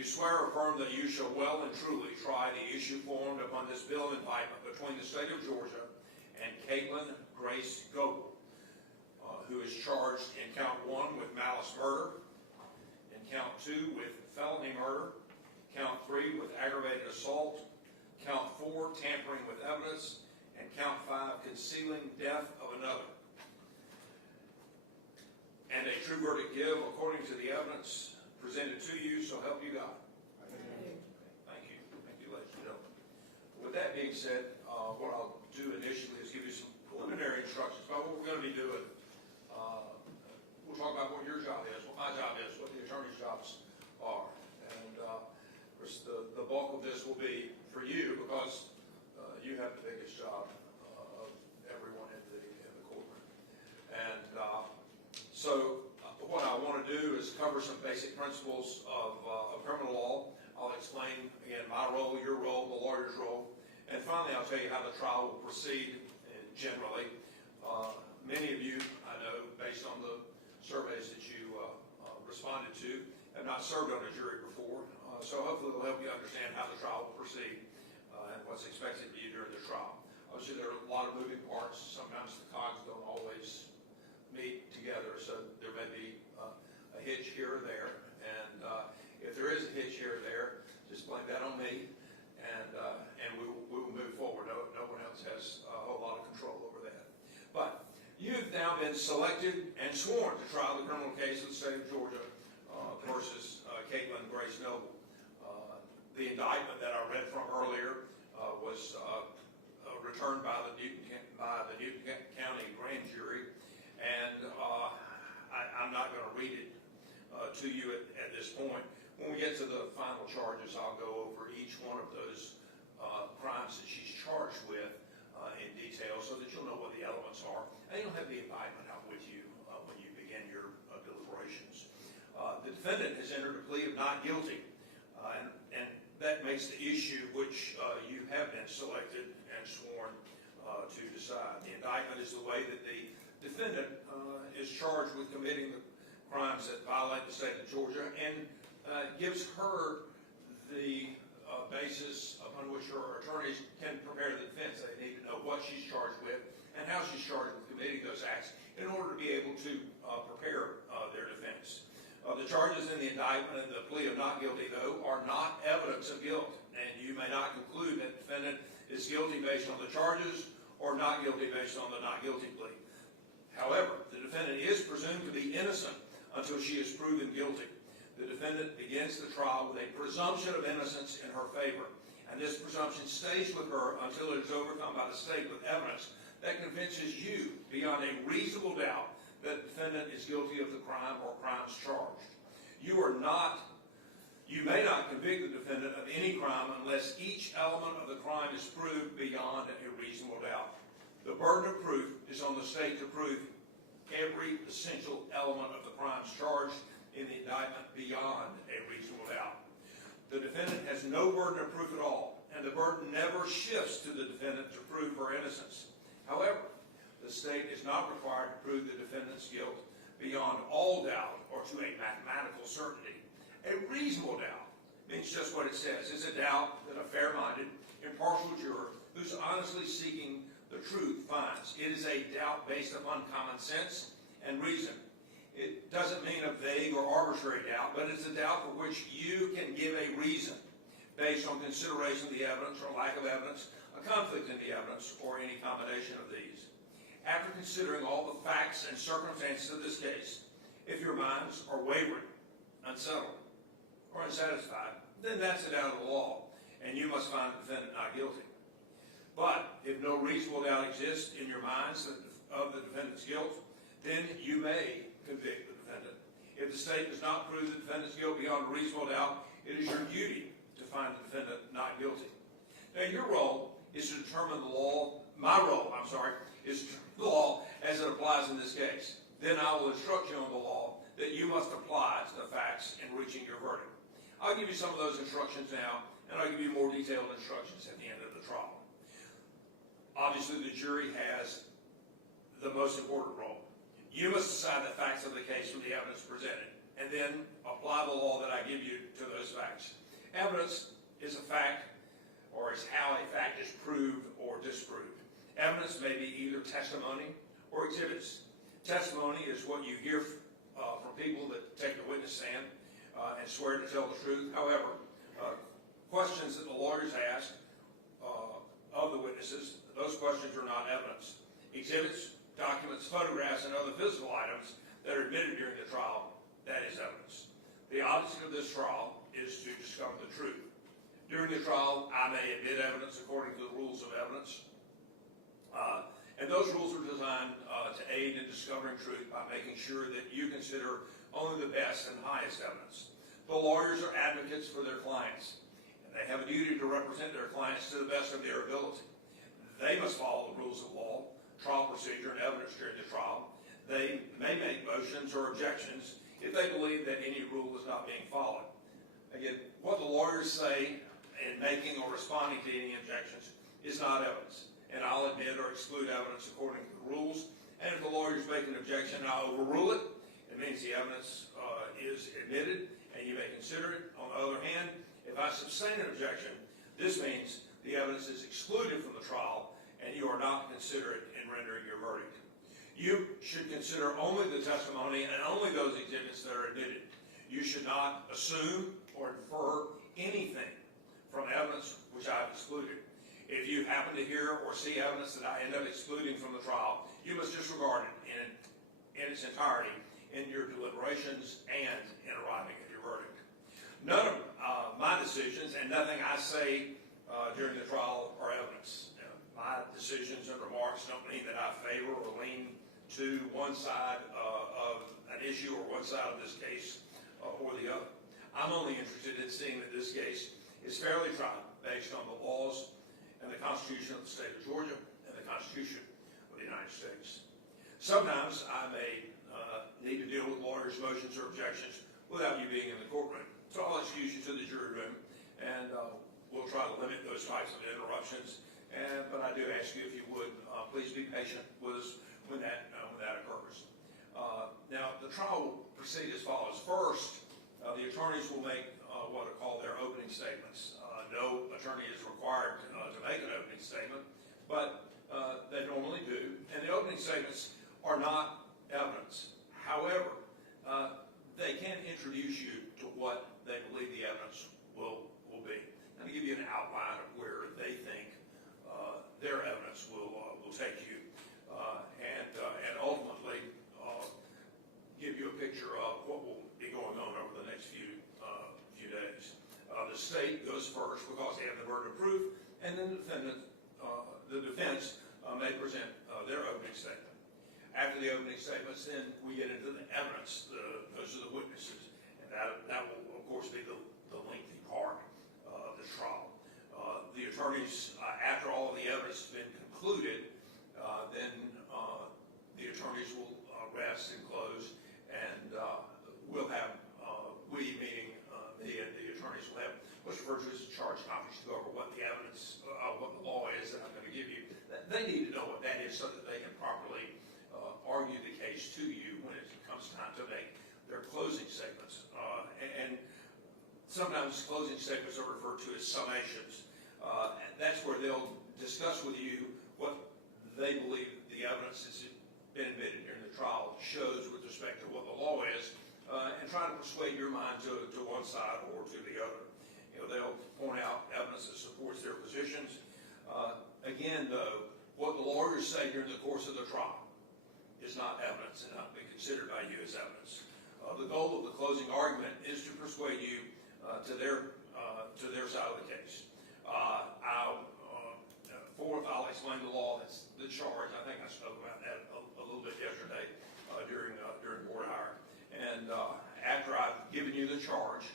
you swear or affirm that you shall well and truly try the issue formed upon this bill of indictment between the state of Georgia and Katelyn Goble, who is charged in count 1 with malice murder, in count 2 with felony murder, count 3 with aggravated assault, count 4 tampering with evidence, and count 5 concealing death of another, and a true verdict give according to the evidence presented to you, so help you God. Thank you. Thank you, ladies and gentlemen. With that being said, what I'll do initially is give you some preliminary instructions about what we're going to be doing. We'll talk about what your job is, what my job is, what the attorney's jobs are. And of course, the bulk of this will be for you because you have the biggest job of everyone in the courtroom. And so what I want to do is cover some basic principles of criminal law. I'll explain, again, my role, your role, the lawyer's role. And finally, I'll tell you how the trial will proceed generally. Many of you, I know, based on the surveys that you responded to, have not served on a jury before. So hopefully it will help you understand how the trial will proceed and what's expected of you during the trial. Obviously, there are a lot of moving parts. Sometimes the cogs don't always meet together, so there may be a hitch here or there. And if there is a hitch here or there, just blame that on me, and we will move forward. No one else has a whole lot of control over that. But you've now been selected and sworn to trial the criminal case of the state of Georgia versus Katelyn Goble. The indictment that I read from earlier was returned by the Newton County grand jury, and I'm not going to read it to you at this point. When we get to the final charges, I'll go over each one of those crimes that she's charged with in detail so that you'll know what the elements are, and you'll have the indictment out with you when you begin your deliberations. The defendant has entered a plea of not guilty, and that makes the issue which you have been selected and sworn to decide. The indictment is the way that the defendant is charged with committing the crimes that violate the state of Georgia, and gives her the basis upon which her attorneys can prepare the defense. They need to know what she's charged with and how she's charged with committing those acts in order to be able to prepare their defense. The charges in the indictment and the plea of not guilty, though, are not evidence of guilt, and you may not conclude that the defendant is guilty based on the charges or not guilty based on the not guilty plea. However, the defendant is presumed to be innocent until she is proven guilty. The defendant begins the trial with a presumption of innocence in her favor, and this presumption stays with her until it is overcome by the state with evidence that convinces you beyond a reasonable doubt that the defendant is guilty of the crime or crimes charged. You may not convict the defendant of any crime unless each element of the crime is proved beyond a reasonable doubt. The burden of proof is on the state to prove every essential element of the crimes charged in the indictment beyond a reasonable doubt. The defendant has no burden of proof at all, and the burden never shifts to the defendant to prove her innocence. However, the state is not required to prove the defendant's guilt beyond all doubt or to a mathematical certainty. A reasonable doubt means just what it says. It's a doubt that a fair-minded, impartial juror who's honestly seeking the truth finds. It is a doubt based upon common sense and reason. It doesn't mean a vague or arbitrary doubt, but it's a doubt for which you can give a reason based on consideration of the evidence or lack of evidence, a conflict in the evidence, or any combination of these. After considering all the facts and circumstances of this case, if your minds are wavering, unsettled, or unsatisfied, then that's a doubt of the law, and you must find the defendant not guilty. But if no reasonable doubt exists in your minds of the defendant's guilt, then you may convict the defendant. If the state does not prove the defendant's guilt beyond a reasonable doubt, it is your duty to find the defendant not guilty. Now, your role is to determine the law. My role, is to determine the law as it applies in this case. Then I will instruct you on the law that you must apply to the facts in reaching your verdict. I'll give you some of those instructions now, and I'll give you more detailed instructions at the end of the trial. Obviously, the jury has the most important role. You must decide the facts of the case from the evidence presented, and then apply the law that I give you to those facts. Evidence is a fact, or is how a fact is proved or disproved. Evidence may be either testimony or exhibits. Testimony is what you hear from people that take the witness stand and swear to tell the truth. However, questions that the lawyers ask of the witnesses, those questions are not evidence. Exhibits, documents, photographs, and other physical items that are admitted during the trial, that is evidence. The object of this trial is to discover the truth. During the trial, I may admit evidence according to the rules of evidence. And those rules are designed to aid in discovering truth by making sure that you consider only the best and highest evidence. The lawyers are advocates for their clients, and they have a duty to represent their clients to the best of their ability. They must follow the rules of law, trial procedure, and evidence during the trial. They may make motions or objections if they believe that any rule is not being followed. Again, what the lawyers say in making or responding to any objections is not evidence. And I'll admit or exclude evidence according to the rules. And if the lawyers make an objection and I overrule it, it means the evidence is admitted and you may consider it. On the other hand, if I sustain an objection, this means the evidence is excluded from the trial and you are not considerate in rendering your verdict. You should consider only the testimony and only those exhibits that are admitted. You should not assume or infer anything from evidence which I've excluded. If you happen to hear or see evidence that I end up excluding from the trial, you must disregard it in its entirety in your deliberations and in arriving at your verdict. None of my decisions and nothing I say during the trial are evidence. My decisions and remarks don't mean that I favor or lean to one side of an issue or one side of this case or the other. I'm only interested in seeing that this case is fairly tried based on the laws and the Constitution of the state of Georgia and the Constitution of the United States. Sometimes I may need to deal with lawyers' motions or objections without you being in the courtroom. So I'll excuse you to the jury room, and we'll try to limit those types of interruptions. But I do ask you, if you would, please be patient with us when that occurs. Now, the trial will proceed as follows. First, the attorneys will make what are called their opening statements. No attorney is required to make an opening statement, but they normally do. And the opening statements are not evidence. However, they can introduce you to what they believe the evidence will be. I'm going to give you an outline of where they think their evidence will take you, and ultimately give you a picture of what will be going on over the next few days. The state goes first because they have the burden of proof, and then the defense may present their opening statement. After the opening statements, then we get into the evidence. Those are the witnesses, and that will, of course, be the lengthy part of the trial. The attorneys, after all of the evidence has been concluded, then the attorneys will rest and close, and we'll have, meaning me and the attorneys, will have what's referred to as a charge conference to go over what the evidence, what the law is that I'm going to give you. They need to know what that is so that they can properly argue the case to you when it comes time to make their closing statements. And sometimes closing statements are referred to as summations. And that's where they'll discuss with you what they believe the evidence that's been admitted during the trial shows with respect to what the law is, and try to persuade your mind to one side or to the other. They'll point out evidence that supports their positions. Again, though, what the lawyers say during the course of the trial is not evidence and not be considered by you as evidence. The goal of the closing argument is to persuade you to their side of the case. I'll explain the law, that's the charge. I think I spoke about that a little bit yesterday during board hire. And after I've given you the charge,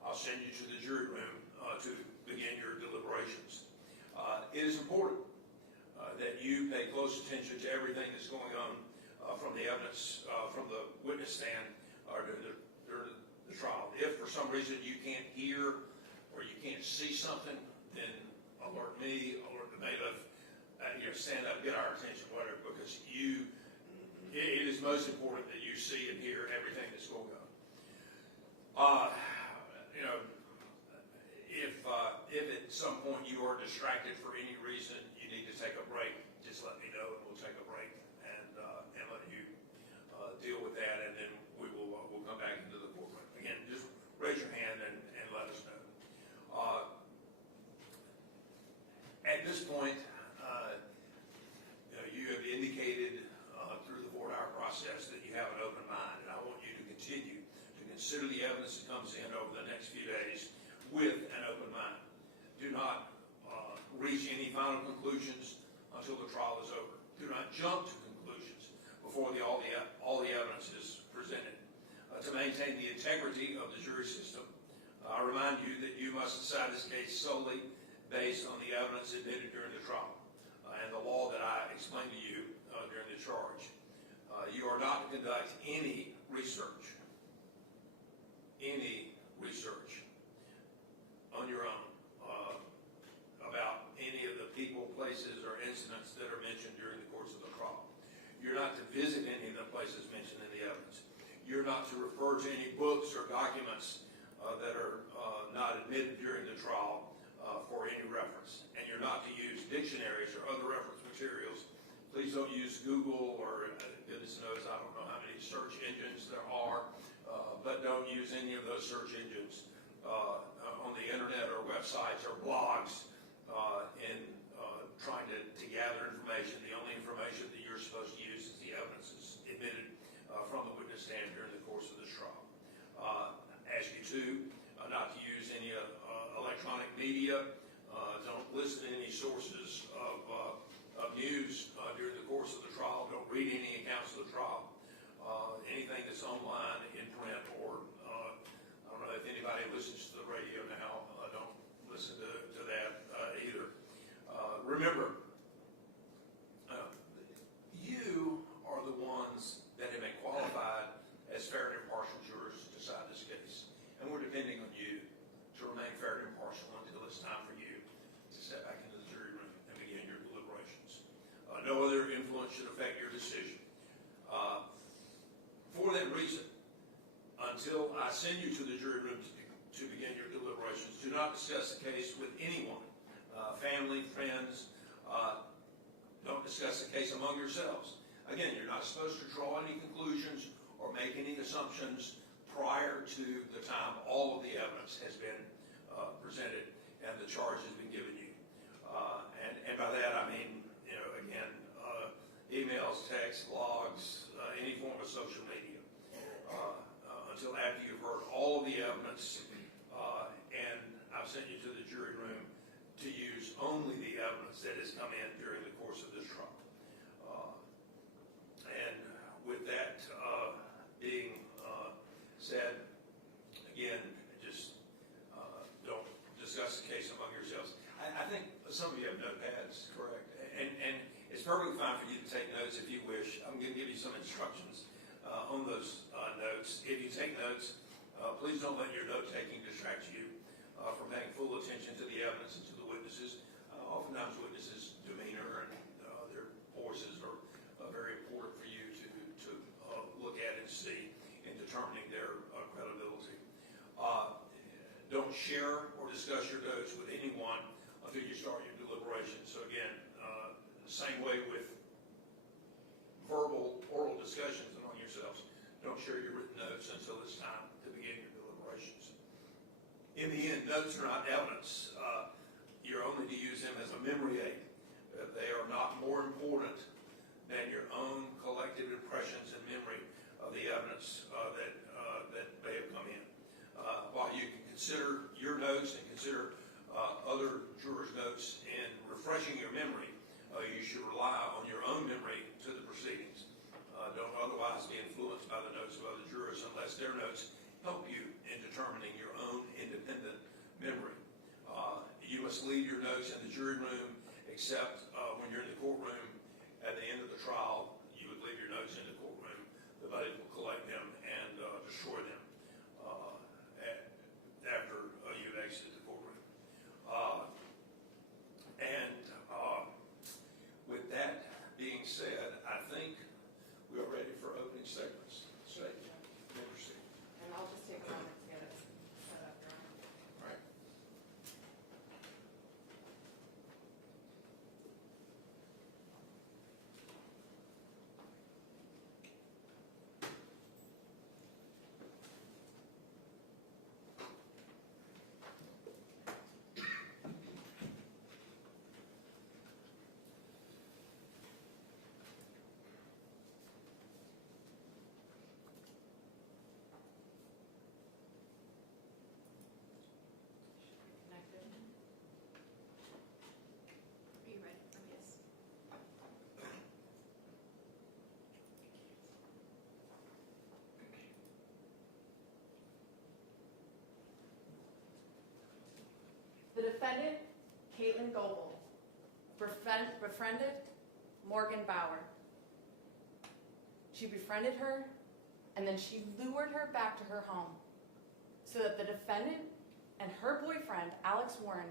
I'll send you to the jury room to begin your deliberations. It is important that you pay close attention to everything that's going on from the evidence, from the witness stand during the trial. If for some reason you can't hear or you can't see something, then alert me, alert the bailiff, stand up, get our attention, whatever, because it is most important that you see and hear everything that's going on. You know, if at some point you are distracted for any reason, you need to take a break, just let me know and we'll take a break and let you deal with that, and then we'll come back into the courtroom. Again, just raise your hand and let us know. At this point, you have indicated through the voir dire process that you have an open mind, and I want you to continue to consider the evidence that comes in over the next few days with an open mind. Do not reach any final conclusions until the trial is over. Do not jump to conclusions before all the evidence is presented. To maintain the integrity of the jury system, I remind you that you must decide this case solely based on the evidence admitted during the trial and the law that I explained to you during the charge. You are not to conduct any research on your own about any of the people, places, or incidents that are mentioned during the course of the trial. You're not to visit any of the places mentioned in the evidence. You're not to refer to any books or documents that are not admitted during the trial for any reference. And you're not to use dictionaries or other reference materials. Please don't use Google or, goodness knows, I don't know how many search engines there are, but don't use any of those search engines on the internet or websites or blogs in trying to gather information. The only information that you're supposed to use is the evidence that's admitted from the witness stand during the course of this trial. Ask you to not to use any electronic media. Don't listen to any sources of news during the course of the trial. Don't read any accounts of the trial. Anything that's online, in print, or I don't know if anybody listens to the radio now. Don't listen to that either. Remember, you are the ones that have been qualified as fair and impartial jurors to decide this case. And we're depending on you to remain fair and impartial until it's time for you to step back into the jury room and begin your deliberations. No other influence should affect your decision. For that reason, until I send you to the jury room to begin your deliberations, do not discuss the case with anyone, family, friends. Don't discuss the case among yourselves. Again, you're not supposed to draw any conclusions or make any assumptions prior to the time all of the evidence has been presented and the charge has been given you. And by that I mean, again, emails, texts, logs, any form of social media, until after you've heard all of the evidence and I've sent you to the jury room to use only the evidence that has come in during the course of this trial. And with that being said, again, just don't discuss the case among yourselves. I think some of you have notepads, correct? And it's perfectly fine for you to take notes if you wish. I'm going to give you some instructions on those notes. If you take notes, please don't let your note-taking distract you from paying full attention to the evidence and to the witnesses. Oftentimes witnesses' demeanor and their voices are very important for you to look at and see in determining their credibility. Don't share or discuss your notes with anyone until you start your deliberations. So again, the same way with verbal, oral discussions among yourselves, don't share your written notes until it's time to begin your deliberations. In the end, notes are not evidence. You're only to use them as a memory aid. They are not more important than your own collective impressions and memory of the evidence that may have come in. While you can consider your notes and consider other jurors' notes in refreshing your memory, you should rely on your own memory to the proceedings. Don't otherwise be influenced by the notes of other jurors unless their notes help you in determining your own independent memory. You must leave your notes in the jury room, except when you're in the courtroom at the end of the trial. You would leave your notes in the courtroom. The buddy will collect them and destroy them after you've exited the courtroom. With that being said, I think we are ready for opening statements. And I'll just take a moment to get it Co-defendant, Katelyn Goble, befriended Morgan Bauer. She befriended her, and then she lured her back to her home so that the defendant and her boyfriend, Alex Warren,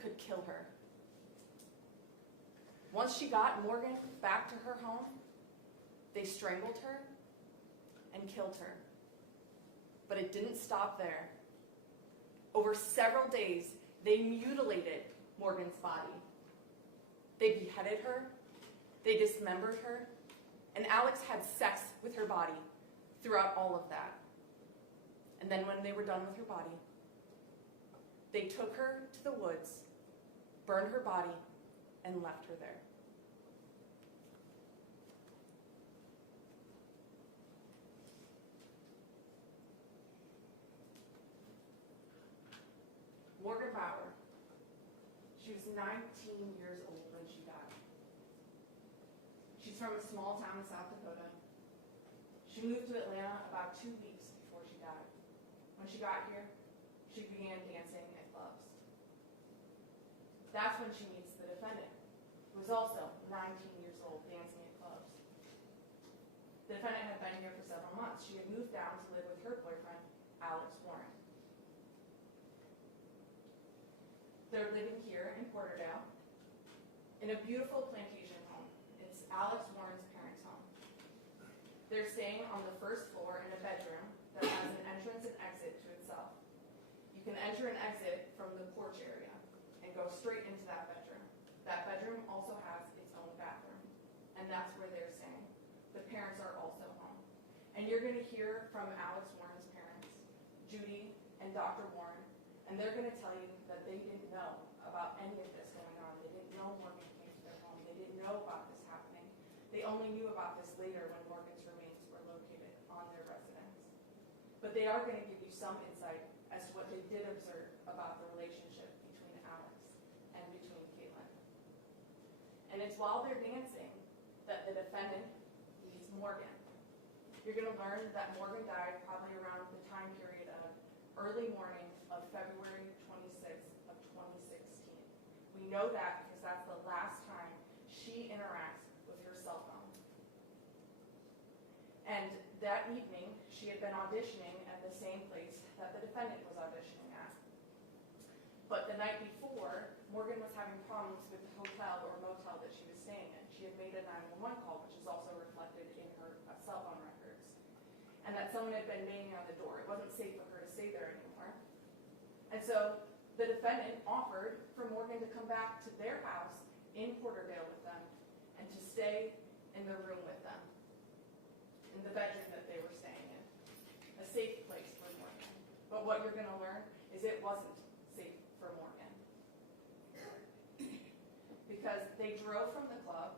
could kill her. Once she got Morgan back to her home, they strangled her and killed her. But it didn't stop there. Over several days, they mutilated Morgan's body. They beheaded her, they dismembered her, and Alex had sex with her body throughout all of that. And then when they were done with her body, they took her to the woods, burned her body, and left her there. Morgan Bauer, she was 19 years old when she died. She's from a small town in South Dakota. She moved to Atlanta about 2 weeks before she died. When she got here, she began dancing at clubs. That's when she meets the defendant, who was also 19 years old, dancing at clubs. The defendant had been here for several months. She had moved down to live with her boyfriend, Alex Warren. They're living here in Porterdale in a beautiful plantation home. It's Alex Warren's parents' home. They're staying on the first floor in a bedroom that has an entrance and exit to itself. You can enter and exit from the porch area and go straight into that bedroom. That bedroom also has its own bathroom, and that's where they're staying. The parents are also home. And you're going to hear from Alex Warren's parents, Judy and Dr. Warren, and they're going to tell you that they didn't know about any of this going on. They didn't know Morgan came to their home. They didn't know about this happening. They only knew about this later when Morgan's remains were located on their residence. But they are going to give you some insight as to what they did observe about the relationship between Alex and between Katelyn. And it's while they're dancing that the defendant meets Morgan. You're going to learn that Morgan died probably around the time period of early morning of February 26th of 2016. We know that because that's the last time she interacts with her cell phone. And that evening, she had been auditioning at the same place that the defendant was auditioning at. But the night before, Morgan was having problems with the hotel or motel that she was staying in. She had made a 911 call, which is also reflected in her cell phone records, and that someone had been banging on the door. It wasn't safe for her to stay there anymore. And so the defendant offered for Morgan to come back to their house in Porterdale with them and to stay in the room with them, in the bedroom that they were staying in. A safe place for Morgan. But what you're going to learn is it wasn't safe for Morgan. Because they drove from the club,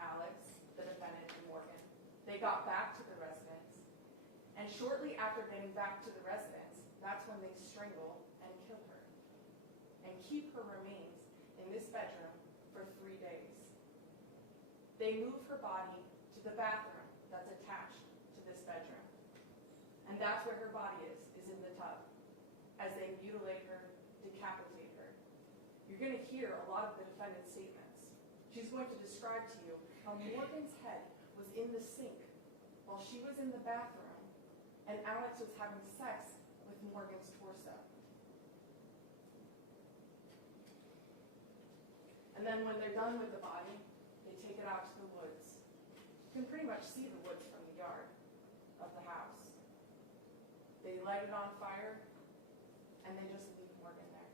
Alex, the defendant, and Morgan. They got back to the residence. And shortly after getting back to the residence, that's when they strangle and kill her and keep her remains in this bedroom for 3 days. They move her body to the bathroom that's attached to this bedroom. And that's where her body is in the tub, as they mutilate her, decapitate her. You're going to hear a lot of the defendant's statements. She's going to describe to you how Morgan's head was in the sink while she was in the bathroom and Alex was having sex with Morgan's torso. And then when they're done with the body, they take it out to the woods. You can pretty much see the woods from the yard of the house. They light it on fire, and they just leave Morgan there.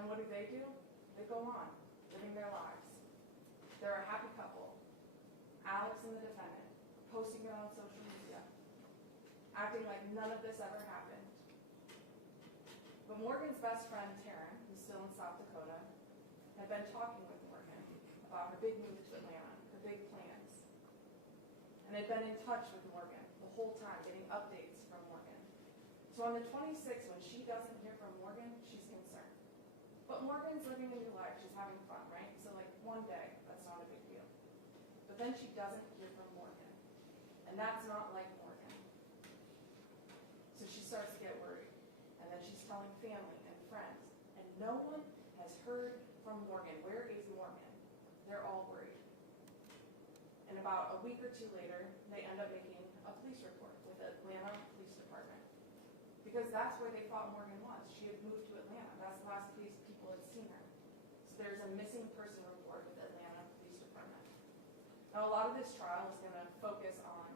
And what do? They go on, living their lives. They're a happy couple. Alex and the defendant, posting it on social media, acting like none of this ever happened. But Morgan's best friend, Taryn, who's still in South Dakota, had been talking with Morgan about her big move to Atlanta, her big plans, and had been in touch with Morgan the whole time, getting updates from Morgan. So on the 26th, when she doesn't hear from Morgan, she's concerned. But Morgan's living a new life. She's having fun, right? So like one day, that's not a big deal. But then she doesn't hear from Morgan. And that's not like Morgan. So she starts to get worried. And then she's telling family and friends. no one has heard from Morgan. Where is Morgan? They're all worried. And about a week or two later, they end up making a police report with the Atlanta Police Department. Because that's where they thought Morgan was. She had moved to Atlanta. That's the last place people had seen her. So there's a missing person report with the Atlanta Police Department. Now, a lot of this trial is going to focus on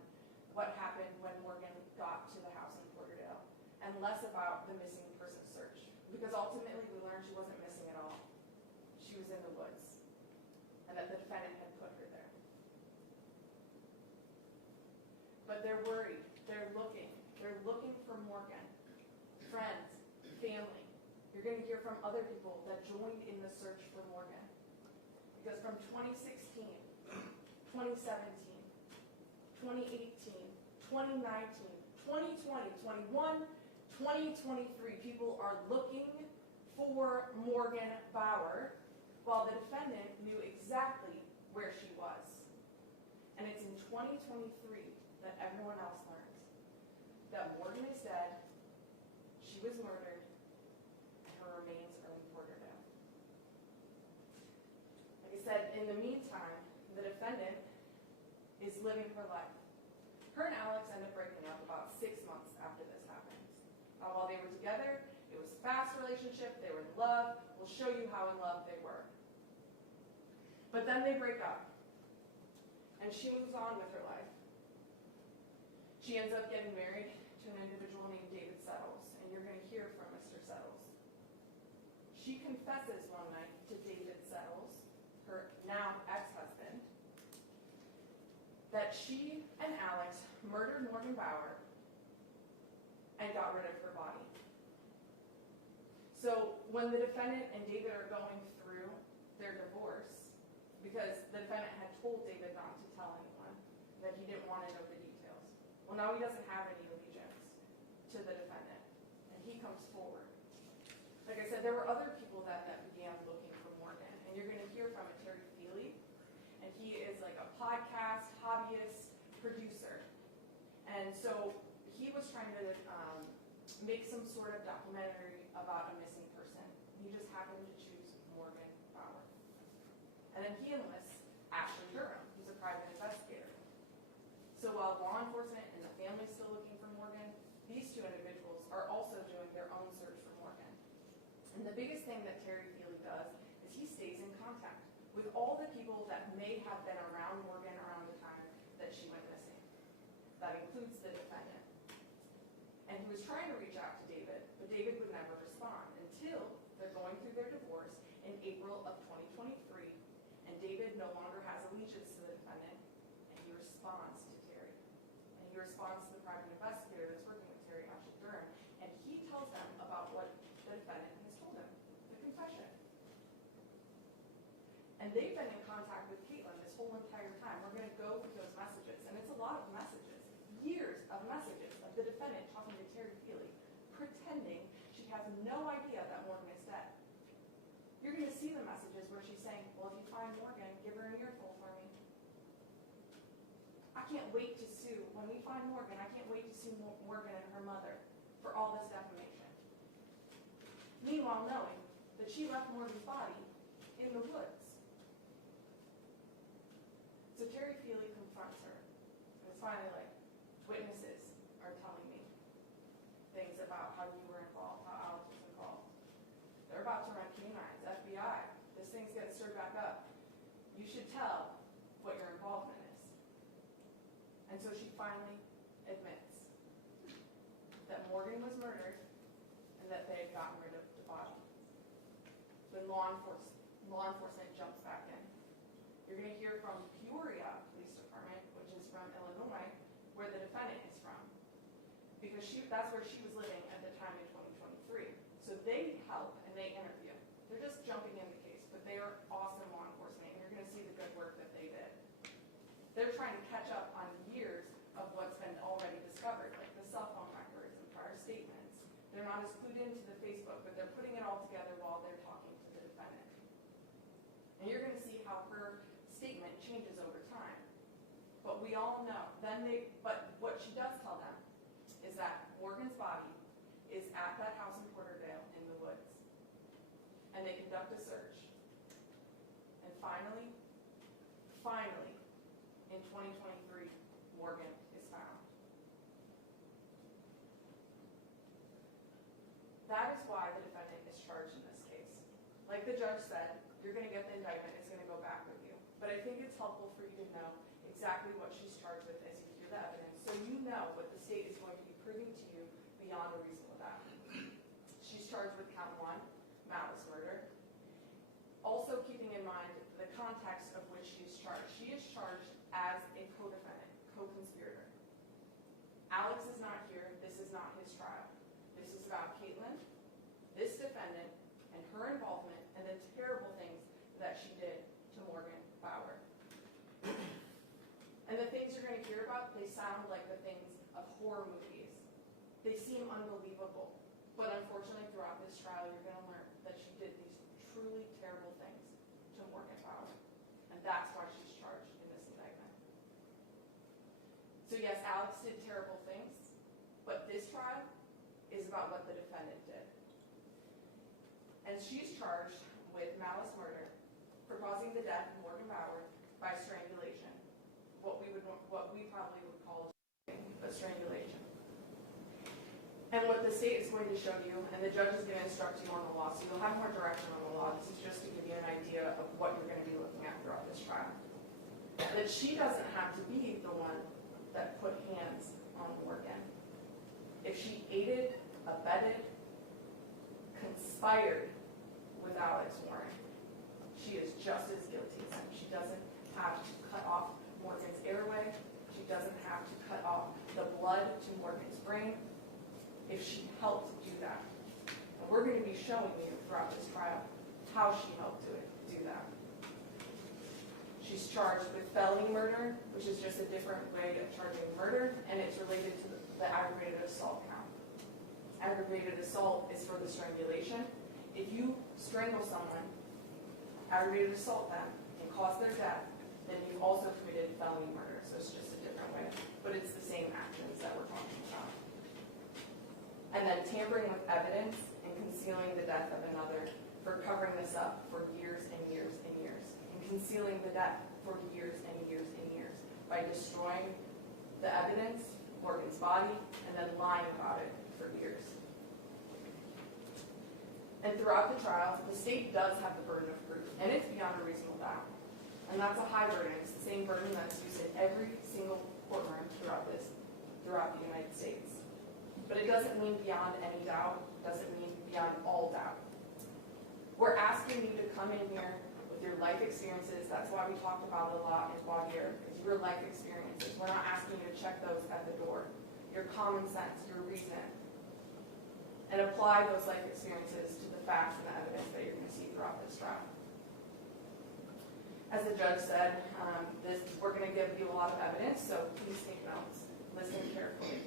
what happened when Morgan got to the house in Porterdale, and less about the missing person search. Because ultimately, we learned she wasn't missing at all. She was in the woods, and that the defendant had put her there. But they're worried. They're looking. They're looking for Morgan. Friends, family. You're going to hear from other people that joined in the search for Morgan. Because from 2016, 2017, 2018, 2019, 2020, 21, 2023, people are looking for Morgan Bauer, while the defendant knew exactly where she was. And it's in 2023 that everyone else learns that Morgan is dead, she was murdered, and her remains are in Porterdale. Like I said, in the meantime, the defendant is living her life. Her and Alex end up breaking up about 6 months after this happens. While they were together, it was a fast relationship, they were in love. We'll show you how in love they were. But then they break up, and she moves on with her life. She ends up getting married to an individual named David Settles, and you're going to hear from Mr. Settles. She confesses one night to David Settles, her now ex-husband, that she and Alex murdered Morgan Bauer and got rid of her body. So when the defendant and David are going through their divorce, because the defendant had told David not to tell anyone, that he didn't want to know the details. Well, now he doesn't have any allegiance to the defendant, and he comes forward. Like I said, there were other people that began looking for Morgan, and you're going to hear from Terry Feely, and he is like a podcast, hobbyist, producer. And so he was trying to make some sort of documentary about a missing person. He just happened to choose Morgan Bauer. And then he enlists Ashley Durham, who's a private investigator. So while law enforcement and the family is still looking for Morgan, these two individuals are also doing their own search for Morgan. And the biggest thing that Terry Feely does is he stays in contact with all the people that may have been around Morgan around the time that she went missing. That includes the defendant. And he was trying to reach out to David, but David would never respond until they're going through their divorce in April of 2023, and David no longer has allegiance to the defendant, and he responds to Terry. And he responds to the private investigator that's working with Terry, Ashley Durham, and he tells them about what the defendant has told him, the confession. And they've been in contact with Katelyn this whole entire time. We're going to go through those messages, and it's a lot of messages, years of messages of the defendant talking to Terry Feely, pretending she has no idea that Morgan is dead. You're going to see the messages where she's saying, well, if you find Morgan, give her an earful for me. I can't wait to sue. When we find Morgan, I can't wait to sue Morgan and her mother for all this defamation. Meanwhile, knowing that she left Morgan's body in the woods. So Terry Feely confronts her. And it's finally like, witnesses are telling me things about how you were involved, how Alex was involved. They're about to run canines, FBI. This thing's getting stirred back up. You should tell what your involvement is. And so she finally admits that Morgan was murdered and that they had gotten rid of the body. When law enforcement jumps back in. You're going to hear from Peoria Police Department, which is from Illinois, where the defendant is from. Because that's where she was living at the time in 2023. So they help and they interview. They're just jumping in the case, but they are awesome law enforcement, and you're going to see the good work that they did. They're trying to catch up on years of what's been already discovered, like the cell phone records and prior statements. They're not as clued into the Facebook, but they're putting it all together while they're talking to the defendant. And you're going to see how her statement changes over time. But we all know. But what she does tell them is that Morgan's body is at that house in Porterdale in the woods. and they conduct a search. And finally, in 2023, Morgan is found. That is why the defendant is charged in this case. Like the judge said, you're going to get the indictment, it's going to go back with you. But I think it's helpful for you to know exactly what she's charged with as you hear the evidence, so you know what the state is going to be proving to you beyond a reasonable doubt. She's charged with count 1, malice murder. Also keeping in mind the context of which she is charged. She is charged as a co-defendant, co-conspirator. Alex is not here. This is not his trial. This is about Katelyn, this defendant, and her involvement and the terrible things that she did to Morgan Bauer. And the things you're going to hear about, they sound like the things of horror movies. They seem unbelievable. But unfortunately, throughout this trial, you're going to learn that she did these truly terrible things to Morgan Bauer. And that's why she's charged in this indictment. So yes, Alex did terrible things, but this trial is about what the defendant did. And she's charged with malice murder for causing the death of Morgan Bauer by strangulation. What we probably would call a strangulation. And what the state is going to show you, and the judge is going to instruct you on the law, so you'll have more direction on the law. This is just to give you an idea of what you're going to be looking at throughout this trial. That she doesn't have to be the one that put hands on Morgan. If she aided, abetted, conspired with Alex Warren, she is just as guilty as him. She doesn't have to cut off Morgan's airway. She doesn't have to cut off the blood to Morgan's brain if she helped do that. And we're going to be showing you throughout this trial how she helped do that. She's charged with felony murder, which is just a different way of charging murder, and it's related to the aggravated assault count. Aggravated assault is for the strangulation. If you strangle someone, aggravated assault them, and cause their death, then you also committed felony murder. So it's just a different way, but it's the same actions that we're talking about. And then tampering with evidence and concealing the death of another for covering this up for years and years and years. And concealing the death for years and years and years by destroying the evidence, Morgan's body, and then lying about it for years. And throughout the trial, the state does have the burden of proof, and it's beyond a reasonable doubt. And that's a high burden. It's the same burden that's used in every single courtroom throughout the United States. But it doesn't mean beyond any doubt, doesn't mean beyond all doubt. We're asking you to come in here with your life experiences. That's why we talked about it a lot in Bauer, because your life experiences. We're not asking you to check those at the door. Your common sense, your reason. And apply those life experiences to the facts and the evidence that you're going to see throughout this trial. As the judge said, we're going to give you a lot of evidence, so please take notes. Listen carefully.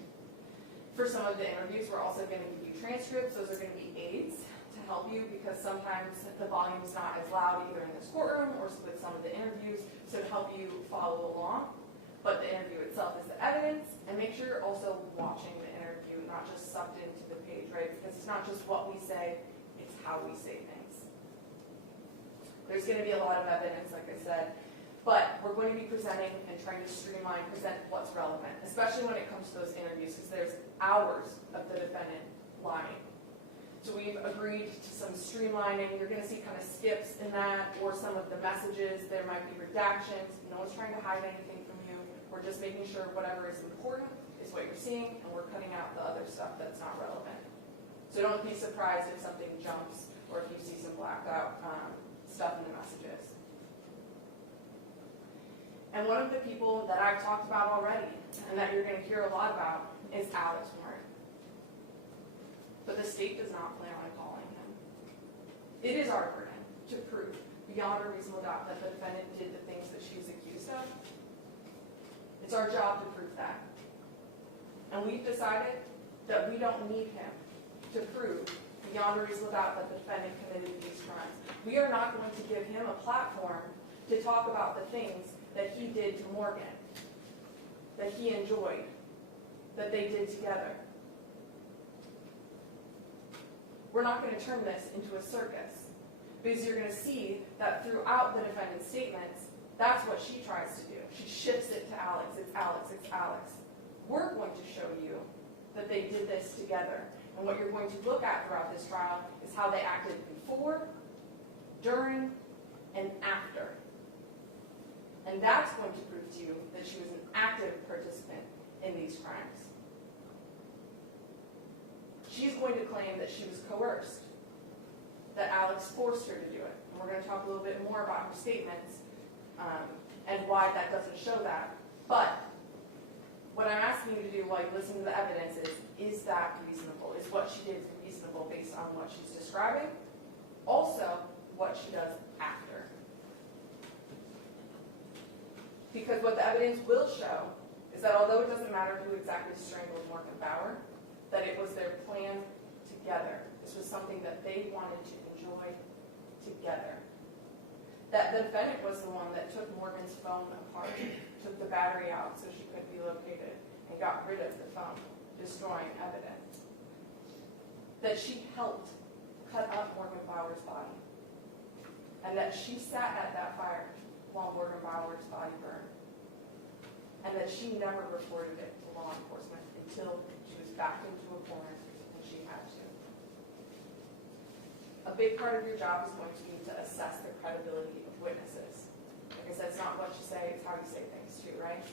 For some of the interviews, we're also going to give you transcripts. Those are going to be aids to help you because sometimes the volume is not as loud either in this courtroom or with some of the interviews, so to help you follow along. But the interview itself is the evidence, and make sure you're also watching the interview, not just sucked into the page, right? Because it's not just what we say, it's how we say things. There's going to be a lot of evidence, like I said, but we're going to be presenting and trying to present what's relevant, especially when it comes to those interviews, because there's hours of the defendant lying. So we've agreed to some streamlining. You're going to see kind of skips in that, or some of the messages. There might be redactions. No one's trying to hide anything from you. We're just making sure whatever is important is what you're seeing, and we're cutting out the other stuff that's not relevant. So don't be surprised if something jumps, or if you see some blacked out stuff in the messages. And one of the people that I've talked about already, and that you're going to hear a lot about, is Alex Warren. But the state does not plan on calling him. It is our burden to prove beyond a reasonable doubt that the defendant did the things that she's accused of. It's our job to prove that. And we've decided that we don't need him to prove beyond a reasonable doubt that the defendant committed these crimes. We are not going to give him a platform to talk about the things that he did to Morgan, that he enjoyed, that they did together. We're not going to turn this into a circus. Because you're going to see that throughout the defendant's statements, that's what she tries to do. She shifts it to Alex. It's Alex. It's Alex. We're going to show you that they did this together. And what you're going to look at throughout this trial is how they acted before, during, and after. And that's going to prove to you that she was an active participant in these crimes. She's going to claim that she was coerced, that Alex forced her to do it. And we're going to talk a little bit more about her statements and why that doesn't show that. But what I'm asking you to do while you listen to the evidence is that reasonable? Is what she did reasonable based on what she's describing? Also, what she does after. Because what the evidence will show is that although it doesn't matter who exactly strangled Morgan Bauer, that it was their plan together. This was something that they wanted to enjoy together. That the defendant was the one that took Morgan's phone apart, took the battery out so she couldn't be located, and got rid of the phone, destroying evidence. That she helped cut up Morgan Bauer's body. And that she sat at that fire while Morgan Bauer's body burned. And that she never reported it to law enforcement until she was backed into a corner and she had to. A big part of your job is going to be to assess the credibility of witnesses. Like I said, it's not what you say, it's how you say things too, right?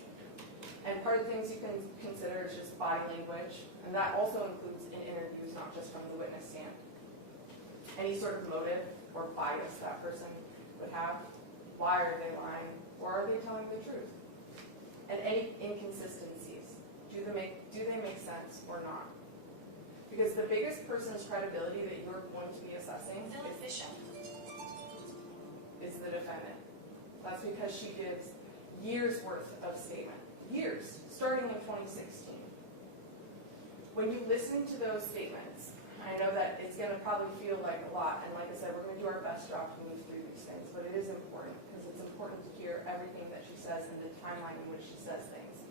And part of the things you can consider is just body language, and that also includes in interviews, not just from the witness stand. Any sort of motive or bias that person would have. Why are they lying? Or are they telling the truth? And any inconsistencies. Do they make sense or not? Because the biggest person's credibility that you're going to be assessing is the defendant. That's because she gives years worth of statement. Years, starting in 2016. When you listen to those statements, I know that it's going to probably feel like a lot, and like I said, we're going to do our best job to move through these things, but it is important because it's important to hear everything that she says and the timeline in which she says things.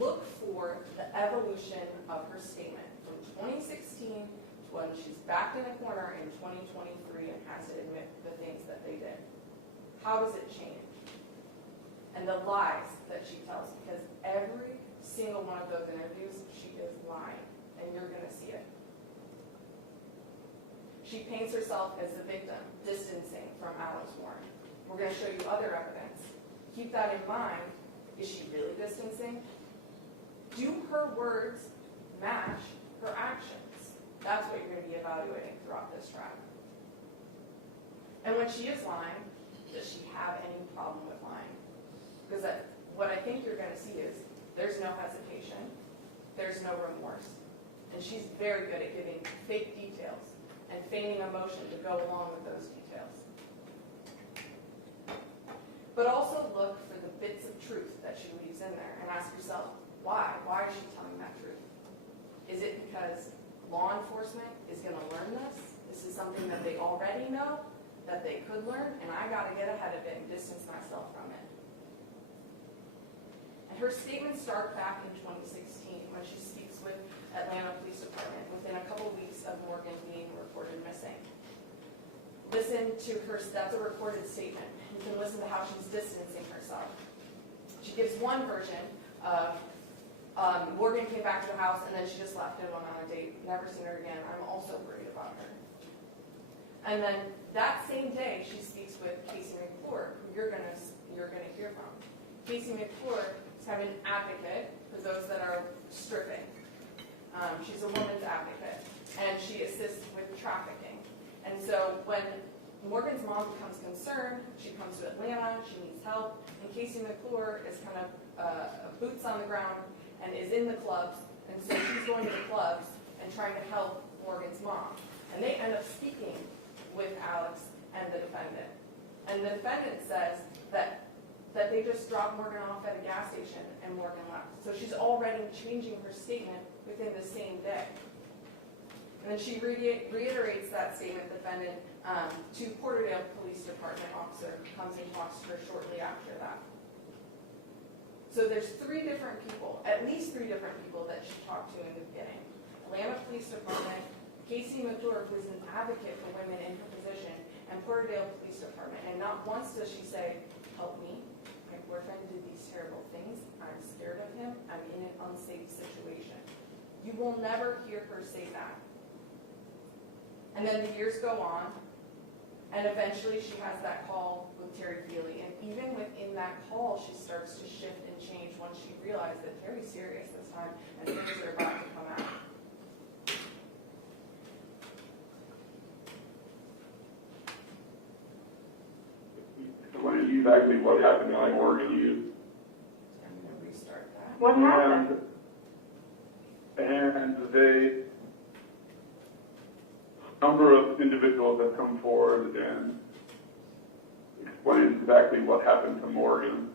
Look for the evolution of her statement from 2016 to when she's backed in a corner in 2023 and has to admit the things that they did. How does it change? And the lies that she tells, because every single one of those interviews, she is lying, and you're going to see it. She paints herself as the victim, distancing from Alex Warren. We're going to show you other evidence. Keep that in mind. Is she really distancing? Do her words match her actions? That's what you're going to be evaluating throughout this trial. And when she is lying, does she have any problem with lying? Because what I think you're going to see is there's no hesitation, there's no remorse, and she's very good at giving fake details and feigning emotion to go along with those details. But also look for the bits of truth that she leaves in there and ask yourself, why? Why is she telling that truth? Is it because law enforcement is going to learn this? This is something that they already know, that they could learn, and I got to get ahead of it and distance myself from it. And her statements start back in 2016 when she speaks with Atlanta Police Department within a couple weeks of Morgan being reported missing. Listen to her, that's a recorded statement. You can listen to how she's distancing herself. She gives one version of Morgan came back to the house and then she just left and went on a date. Never seen her again. I'm also worried about her. And then that same day, she speaks with Casey McClure, who you're gonna hear from. Casey McClure is kind of an advocate for those that are stripping. She's a woman's advocate, and she assists with trafficking. And so when Morgan's mom becomes concerned, she comes to Atlanta, she needs help, and Casey McClure is kind of boots on the ground and is in the clubs, and so she's going to the clubs and trying to help Morgan's mom. And they end up speaking with Alex and the defendant. And the defendant says that they just dropped Morgan off at a gas station and Morgan left. So she's already changing her statement within the same day. And then she reiterates that statement, defendant, to Porterdale Police Department officer, who comes and talks to her shortly after that. So there's three different people, at least three different people that she talked to in the beginning. Atlanta Police Department, Casey McClure, who is an advocate for women in her position, and Porterdale Police Department. And not once does she say, help me, my boyfriend did these terrible things, I'm scared of him, I'm in an unsafe situation. You will never hear her say that. And then the years go on, and eventually she has that call with Terry Feely. And even within that call, she starts to shift and change once she realized that Terry's serious this time and things are about to come out. Explain exactly what happened to Morgan. I'm going to restart that. What happened? And they, a number of individuals have come forward and explained exactly what happened to Morgan.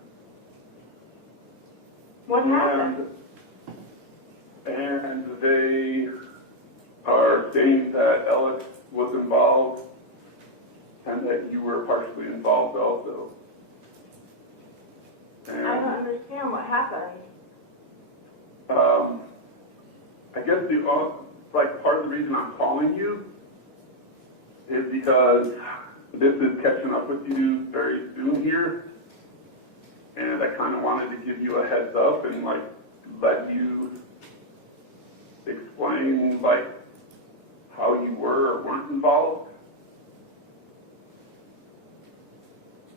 What happened? And they are saying that Alex was involved and that you were partially involved also. And, I don't understand what happened. I guess part of the reason I'm calling you is because this is catching up with you very soon here, and I kind of wanted to give you a heads up and let you explain how you were or weren't involved.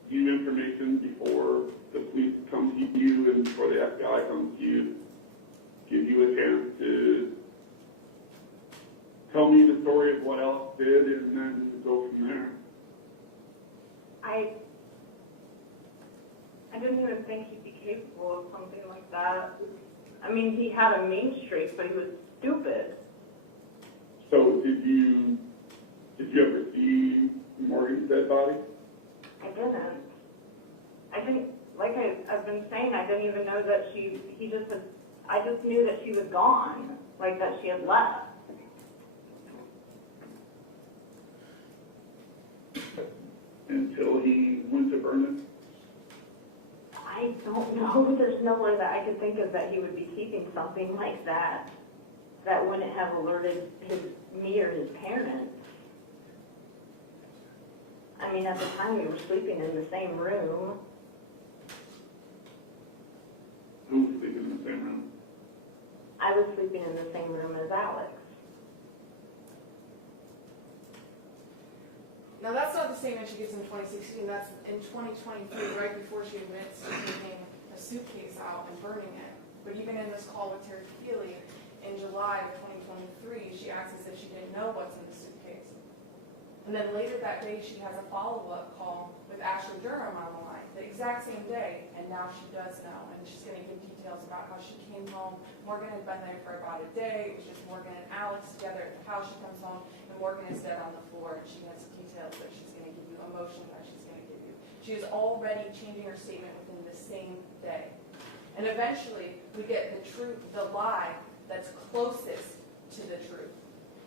Give you information before the police come to you and before the FBI comes to you. Give you a chance to tell me the story of what Alex did and then go from there. I didn't even think he'd be capable of something like that. I mean, he had a mean streak, but he was stupid. So did you ever see Morgan's dead body? I didn't. Like I've been saying, I didn't even know that I just knew that she was gone, like that she had left. Until he went to Vernon? I don't know. There's no way that I could think of that he would be keeping something like that wouldn't have alerted me or his parents. I mean, at the time we were sleeping in the same room. Who was sleeping in the same room? I was sleeping in the same room as Alex. Now, that's not the statement she gives in 2016. That's in 2023, right before she admits to taking a suitcase out and burning it. But even in this call with Terry Feely in July of 2023, she acts as if she didn't know what's in the suitcase. And then later that day, she has a follow-up call with Ashley Durham on the line, the exact same day, and now she does know. And she's going to give details about how she came home. Morgan had been there for about a day. It was just Morgan and Alex together at the house. She comes home, and Morgan is dead on the floor, and she has details that she's going to give you, emotion that she's going to give you. She is already changing her statement within the same day. And eventually, we get the truth, the lie that's closest to the truth.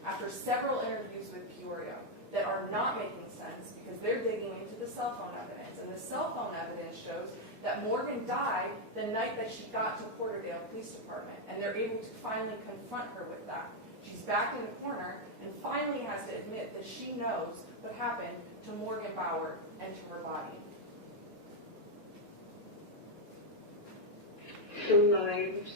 After several interviews with Peoria that are not making sense because they're digging into the cell phone evidence. And the cell phone evidence shows that Morgan died the night that she got to Porterdale Police Department. And they're able to finally confront her with that. She's back in the corner and finally has to admit that she knows what happened to Morgan Bauer and to her body. Some knives,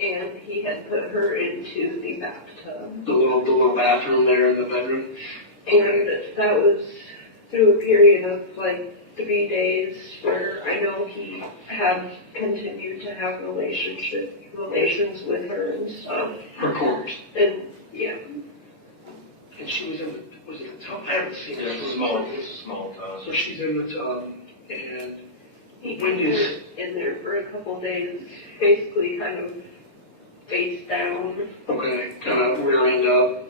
and he had put her into the bathtub. The little bathroom there in the bedroom. And that was through a period of 3 days where I know he had continued to have relations with her and stuff. Her quarters. And yeah. And she was in was it the tub? I haven't seen it. It's a small tub. So she's in the tub, and He when was is in there for a couple days, basically kind of face down. okay, kind of rear end up.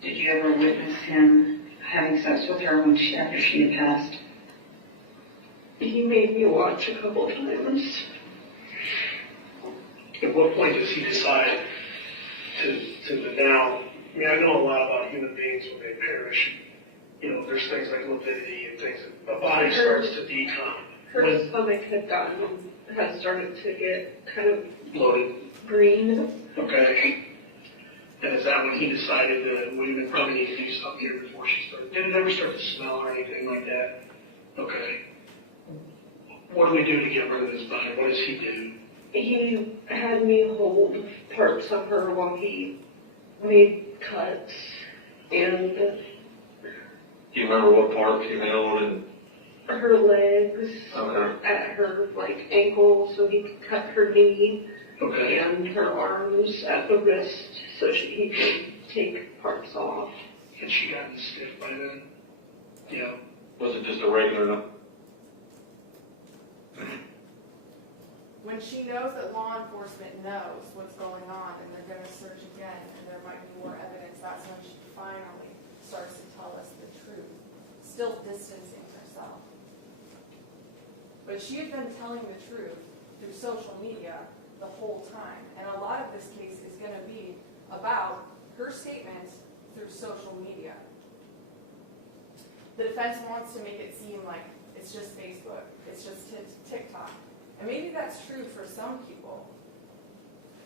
Did you ever witness him having sex with her after she had passed? He made me watch a couple times. At what point does he decide to now? I mean, I know a lot about human beings when they perish. You know, there's things like lividity and things. The body starts to decom. Her stomach had started to get kind of Bloated. green. Okay. And is that when he decided that we probably need to do something here before she started? Did it ever start to smell or anything like that? Okay. What do we do to get rid of this body? What does he do? He had me hold parts of her while he made cuts, and Do you remember what part you held and? her legs, Okay. at her like ankle, so he could cut her knee, Okay. and her arms at the wrist, so he could take parts off. Had she gotten stiff by then? Yeah. Was it just a regular? When she knows that law enforcement knows what's going on and they're going to search again and there might be more evidence, that's when she finally starts to tell us the truth, still distancing herself. But she had been telling the truth through social media the whole time, and a lot of this case is going to be about her statements through social media. The defense wants to make it seem like it's just Facebook, it's just TikTok. And maybe that's true for some people.